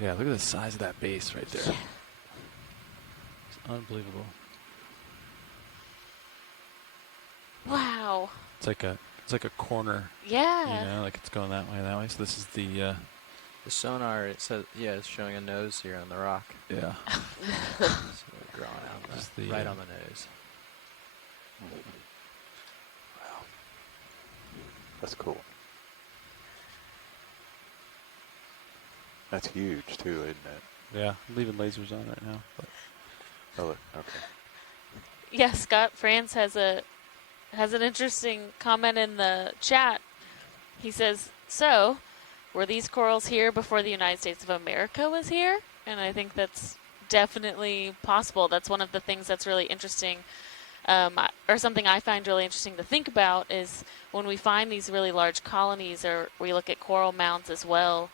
Yeah, look at the size of that base right there. It's unbelievable. Wow. It's like a It's like a corner. Yeah. You know, like it's going that way. So this is the sonar. It says, yeah, it's showing a nose here on the rock. Yeah. So we're drawing out right on the nose. Wow. That's cool. That's huge too, isn't it? Yeah, I'm leaving lasers on right now. But. Oh, look, okay. Yeah, Scott France has an interesting comment in the chat. He says, "So, were these corals here before the United States of America was here?" And I think that's definitely possible. That's one of the things that's really interesting, or something I find really interesting to think about, is when we find these really large colonies, or we look at coral mounds as well.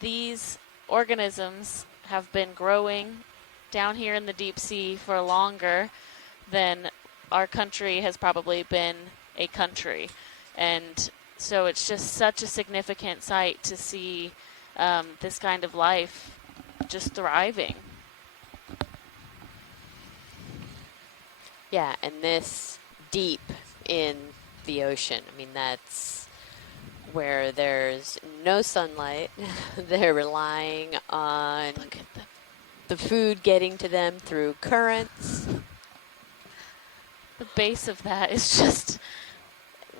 These organisms have been growing down here in the deep sea for longer than our country has probably been a country. And so it's just such a significant sight to see this kind of life just thriving. Yeah, and this deep in the ocean. I mean, that's where there's no sunlight. They're relying on the food getting to them through currents. The base of that is just,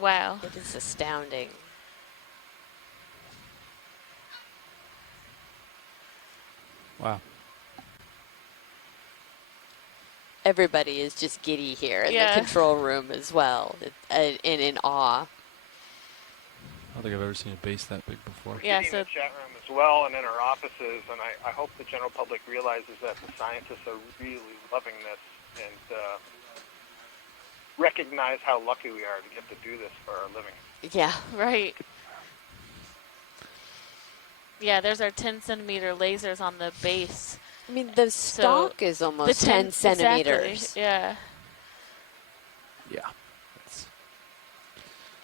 wow. It is astounding. Wow. Everybody is just giddy here in the control room as well, and in awe. I don't think I've ever seen a base that big before. Yeah, so in the chat room as well and in our offices, and I hope the general public realizes that the scientists are really loving this and recognize how lucky we are to get to do this for our living. Yeah. Right. Yeah, there's our 10-centimeter lasers on the base. I mean, the stalk is almost 10 centimeters. Exactly, yeah. Yeah.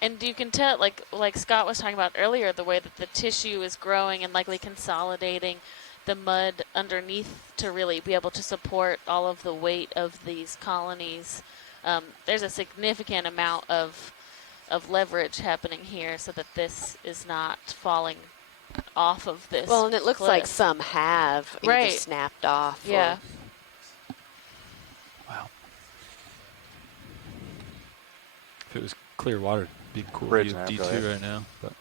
And you can tell, like Scott was talking about earlier, the way that the tissue is growing and likely consolidating the mud underneath to really be able to support all of the weight of these colonies. There's a significant amount of leverage happening here so that this is not falling off of this. Well, and it looks like some have either snapped off. Yeah. Wow. If it was clear water, it'd be cool Bridge view of nav, go D2 ahead. right now. But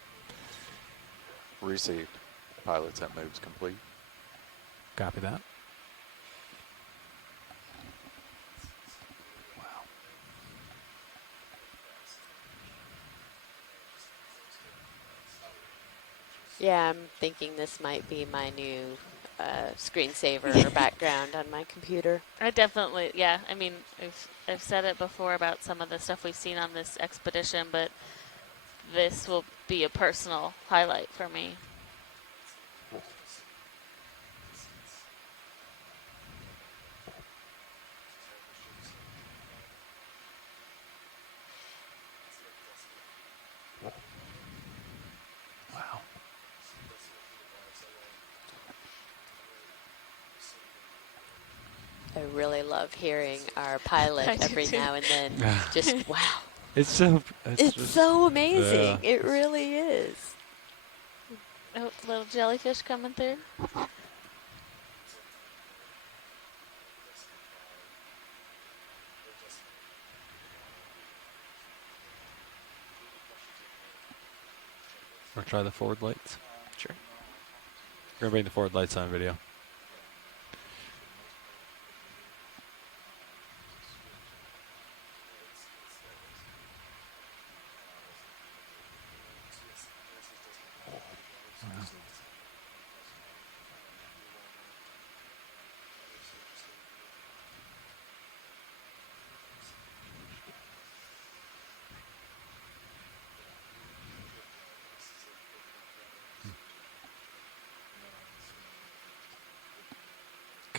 Received. Pilots, that move's complete. Copy that. Yeah, I'm thinking this might be my new screensaver or background on my computer. I definitely, yeah. I mean, I've said it before about some of the stuff we've seen on this expedition, but this will be a personal highlight for me. Wow. I really love hearing our pilot every now and then. Just, wow. It's so... It's so amazing. Yeah. It really is. Oh, little jellyfish coming through. Or try the forward lights. Sure. We're going to bring the forward lights on video.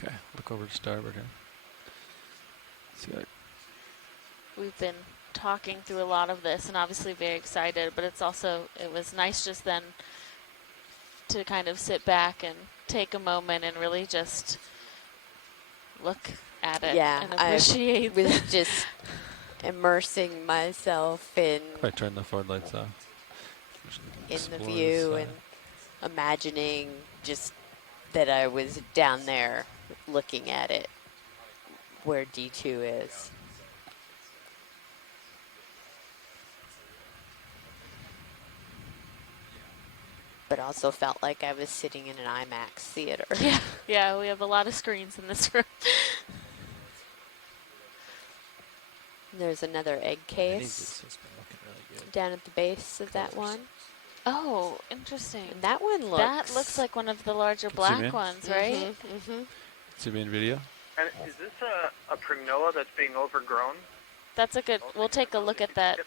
Okay, look over to starboard here. See, We've been talking through a lot of this and obviously very excited, but it's also, it was nice just then to kind of sit back and take a moment and really just look at it and appreciate I was just immersing myself in If I turn the forward lights off. in the Explore view side. and imagining just that I was down there looking at it where D2 is. But also felt like I was sitting in an IMAX theater. Yeah, we have a lot of screens in this room. There's another egg case down at the base of that one. Oh, interesting. And that one looks... That looks like one of the larger black ones, right? Zoom in video. And is this a Primnoa that's being overgrown? That's a good... We'll take a look at that.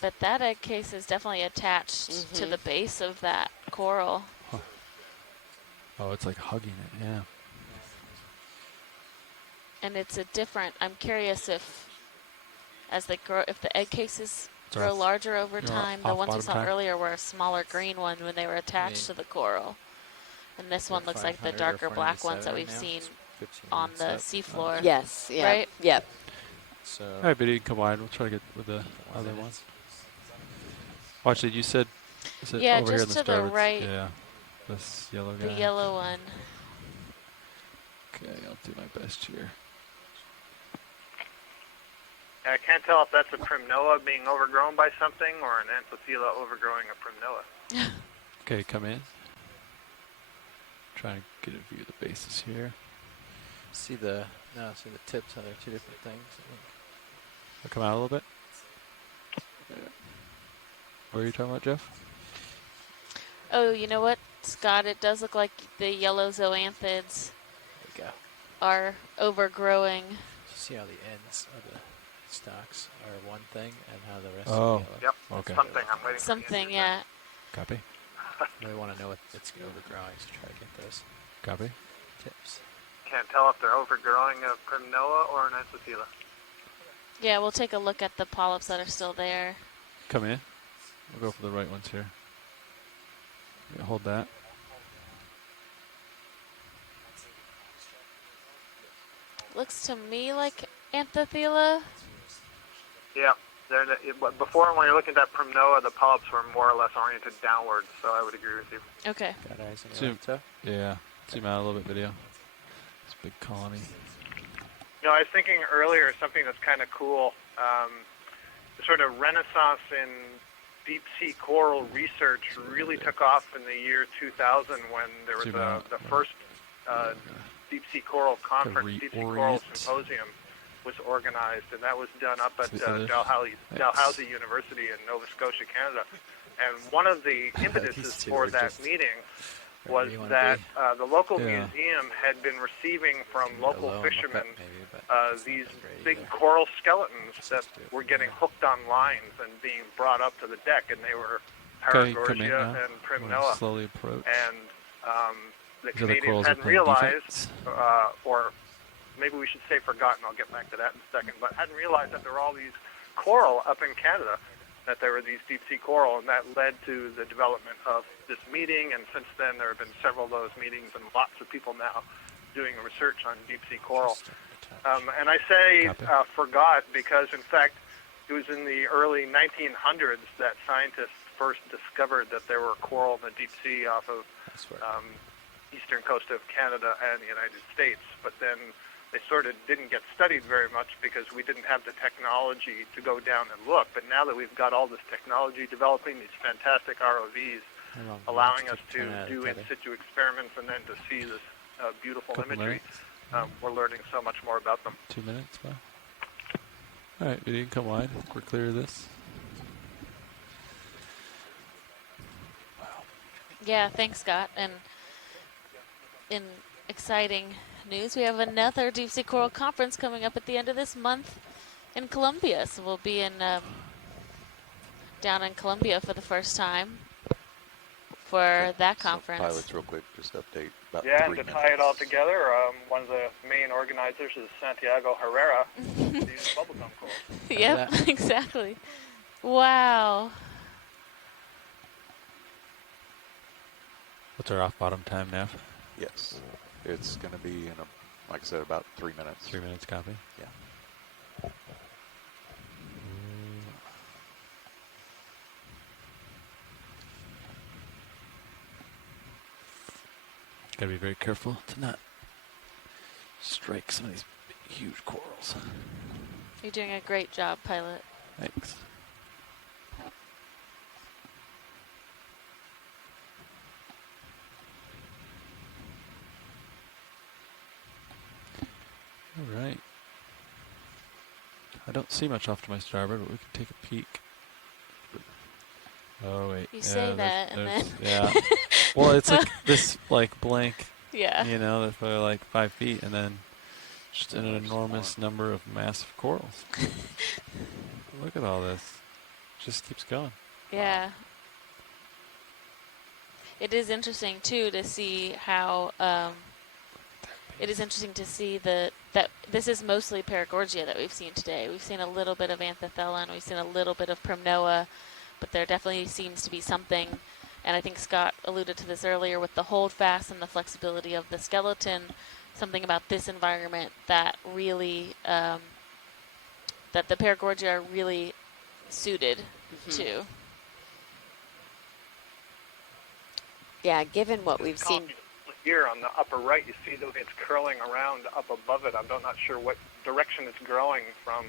But that egg case is definitely attached to the base of that coral. Huh. Oh, it's like hugging it, yeah. And it's a different... I'm curious if, as they grow, if the egg cases grow larger over time. The ones we saw earlier were a smaller green one when they were attached to the coral. And this one looks like the darker black ones that we've seen on the seafloor. Yes, yeah. Right? Yep. So, all right, Biddy, come wide. We'll try to get with the other ones. Watch it. You said, yeah, over here in just the to the starboard? right. Yeah, this yellow guy. The yellow one. Okay, I'll do my best here. I can't tell if that's a Primnoa being overgrown by something or an Anthothela overgrowing a Primnoa. Okay, come in. Trying to get a view of the bases here. See the tips. How they're two different things. I'll come out a little bit. What are you talking about, Jeff? Oh, you know what, Scott? It does look like the yellow zoanthids are overgrowing. See how the ends of the stalks are one thing and how the rest Oh, are yellow? Yep. Okay. Something. I'm waiting Something, yeah. Copy. Really want to know what it's overgrowing, so try to get those Copy. tips. Can't tell if they're overgrowing a Primnoa or an Anthothela. Yeah, we'll take a look at the polyps that are still there. Come in. We'll go for the right ones here. Yeah, hold that. Looks to me like Anthothela. Yeah. Before, when you're looking at Primnoa, the polyps were more or less oriented downwards, so I would agree with you. Okay. Got eyes on Zoom. your Yeah. Zoom out a little bit, video. This big colony. You know, I was thinking earlier something that's kind of cool. The sort of renaissance in deep sea coral research really took off in the year 2000 when there was the first deep sea coral conference, deep sea coral symposium was organized, and that was done up at Dalhousie University in Nova Scotia, Canada. And one of the impetuses for that meeting was that the local museum had been receiving from local fishermen these big coral skeletons that were getting hooked on lines and being brought up to the deck, and they were Paragorgia and Primnoa. Slowly approach. And the Canadians hadn't realized, or maybe we should say forgotten, I'll get back to that in a second, but hadn't realized that there were all these coral up in Canada, that there were these deep-sea coral, and that led to the development of this meeting, and since then there have been several of those meetings and lots of people now doing research on deep-sea coral. And I say forgot because, in fact, it was in the early 1900s that scientists first discovered that there were coral in the deep sea off of eastern coast of Canada and the United States, but then they sort of didn't get studied very much because we didn't have the technology to go down and look. But now that we've got all this technology developing, these fantastic ROVs, allowing us to do in situ experiments and then to see this beautiful imagery, we're learning so much more about them. 2 minutes, wow. All right, you can come wide. We're clear of this. Yeah, thanks, Scott. And in exciting news, we have another Deep Sea Coral Conference coming up at the end of this month in Columbia. So we'll be in down in Columbia for the first time for that conference. So pilots, real quick, just update about Yeah, 3 and to minutes. tie it all together, one of the main organizers is Santiago Herrera, these bubblegum corals. Yep, exactly. Wow. What's our off-bottom time, Nav? Yes. It's going to be in like I said, about 3 minutes. 3 minutes copy. Yeah. Gotta be very careful to not strike some of these huge corals. You're doing a great job, pilot. Thanks. All right. I don't see much off to my starboard, but we can take a peek. Oh wait. You say that, and then yeah. Well, it's like this like blank. Yeah. You know, that's probably like 5 feet, and then just an enormous number of massive corals. Look at all this. Just keeps going. Yeah. It is interesting too to see how. It is interesting to see that this is mostly Paragorgia that we've seen today. We've seen a little bit of Anthethelon, we've seen a little bit of Primnoa, but there definitely seems to be something, and I think Scott alluded to this earlier with the holdfast and the flexibility of the skeleton, something about this environment that really, that the Paragorgia are really suited to. Yeah, given what we've seen. Here on the upper right, you see that it's curling around up above it. I'm not sure what direction it's growing from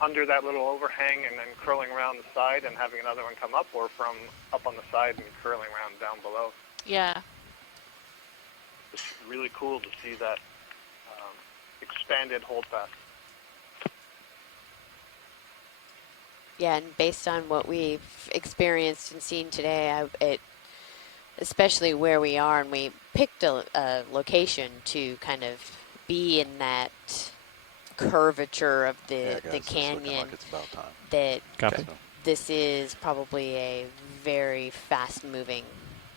under that little overhang and then curling around the side and having another one come up, or from up on the side and curling around down below. Yeah. It's really cool to see that expanded holdfast. Yeah, and based on what we've experienced and seen today, especially where we are, and we picked a location to kind of be in that curvature of the canyon. Like it's about time. That Copy. This is probably a very fast-moving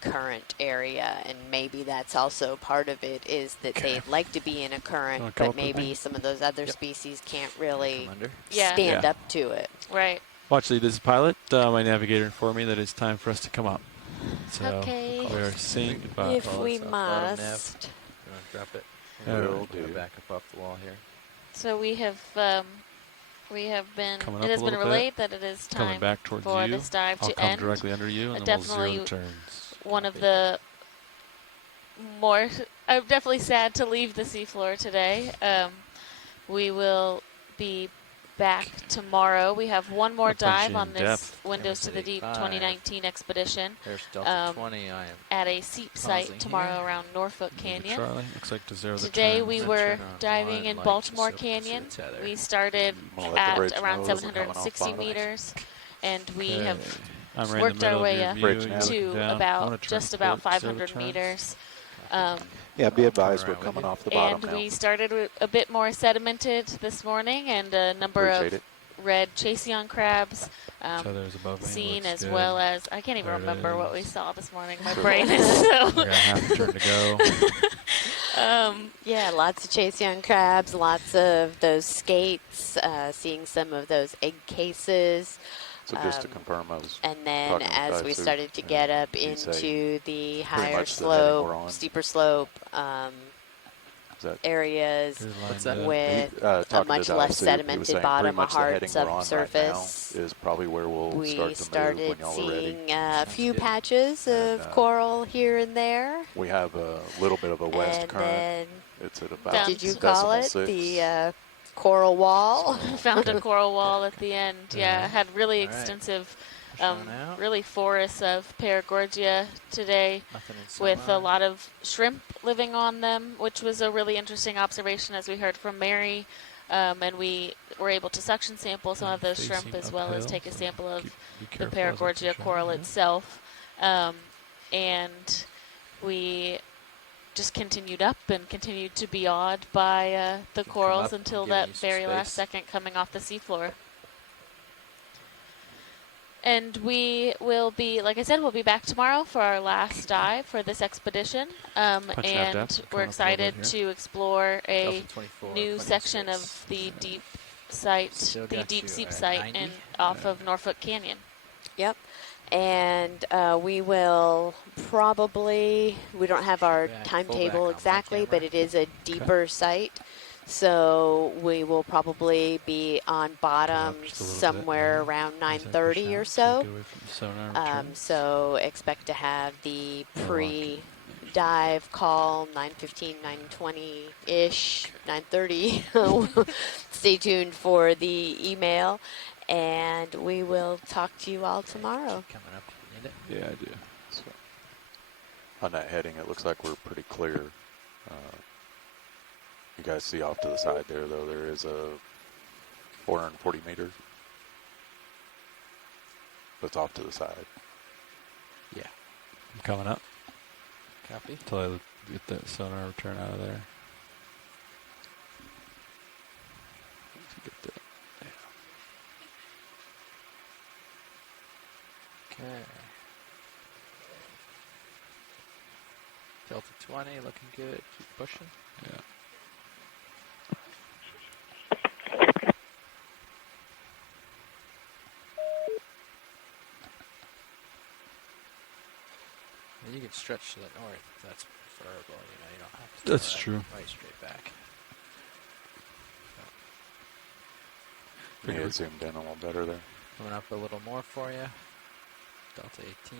current area, and maybe that's also part of it, is that they'd like to be in a current, but maybe some of those other species can't really stand up to it. Right. Well, actually, this is pilot. My navigator informed me that it's time for us to come up. So Okay. we are seeing If we must. You want to drop it? We'll do. Back up off the wall here. So we have been. Coming It up has a been little relayed bit. that it is Coming time back towards for you. this dive I'll to come end. directly under you, and then Definitely we'll zero turns. one of the more. I'm definitely sad to leave the seafloor today. We will be back tomorrow. We have one more dive on this Windows to the Deep 2019 expedition. There's Delta 20. I am at a seep site tomorrow around Norfolk Canyon. Charlie, looks like to zero the Today turn. we were diving in Baltimore Canyon. We started at around 760 meters, and we have worked our way up to about just about 500 meters. Yeah, be advised we're coming off the bottom and now. we started with a bit more sedimented this morning, and a number of red Chaseon crabs seen, as well as, I can't even remember what we saw this morning. My brain is so. We got half a turn to go. Yeah, lots of Chaseon crabs, lots of those skates, seeing some of those egg cases. So just to confirm, I was and then talking as we started to get up into the higher much the slope, steeper slope areas with a much less sedimented bottom, a hard subsurface, is probably where we'll we start to move when y'all are ready. seeing a few patches of coral here and there. We have a little bit of a west and current. Then it's at about did you call it 6. the coral wall? Found a coral wall at the end. Yeah, had really extensive, really forests of Paragorgia today, with a lot of shrimp living on them, which was a really interesting observation, as we heard from Mary. And we were able to suction sample some of those shrimp, as well as take a sample of the Paragorgia coral itself. And we just continued up and continued to be awed by the corals until that very last second coming off the seafloor. And we will be, like I said, we'll be back tomorrow for our last dive for this expedition. And we're excited to explore a new section of the deep site, the deep seep site, and off of Norfolk Canyon. Yep. And we will probably, we don't have our timetable exactly, but it is a deeper site. So we will probably be on bottom somewhere around 9:30 or so. So expect to have the pre-dive call 9:15, 9:20-ish, 9:30. Stay tuned for the email, and we will talk to you all tomorrow. Coming up, need it? Yeah, I do. So on that heading, it looks like we're pretty clear. You guys see off to the side there, though, there is a 440 meters. That's off to the side. Yeah. I'm coming up. Copy. Until I get that sonar return out of there. Get that. Okay. Delta 20, looking good. Keep pushing. Yeah. You can stretch to the north if that's preferable. You don't have to. That's true. Right straight back. Yeah, it zoomed in a little better there. Coming up a little more for you. Delta 18.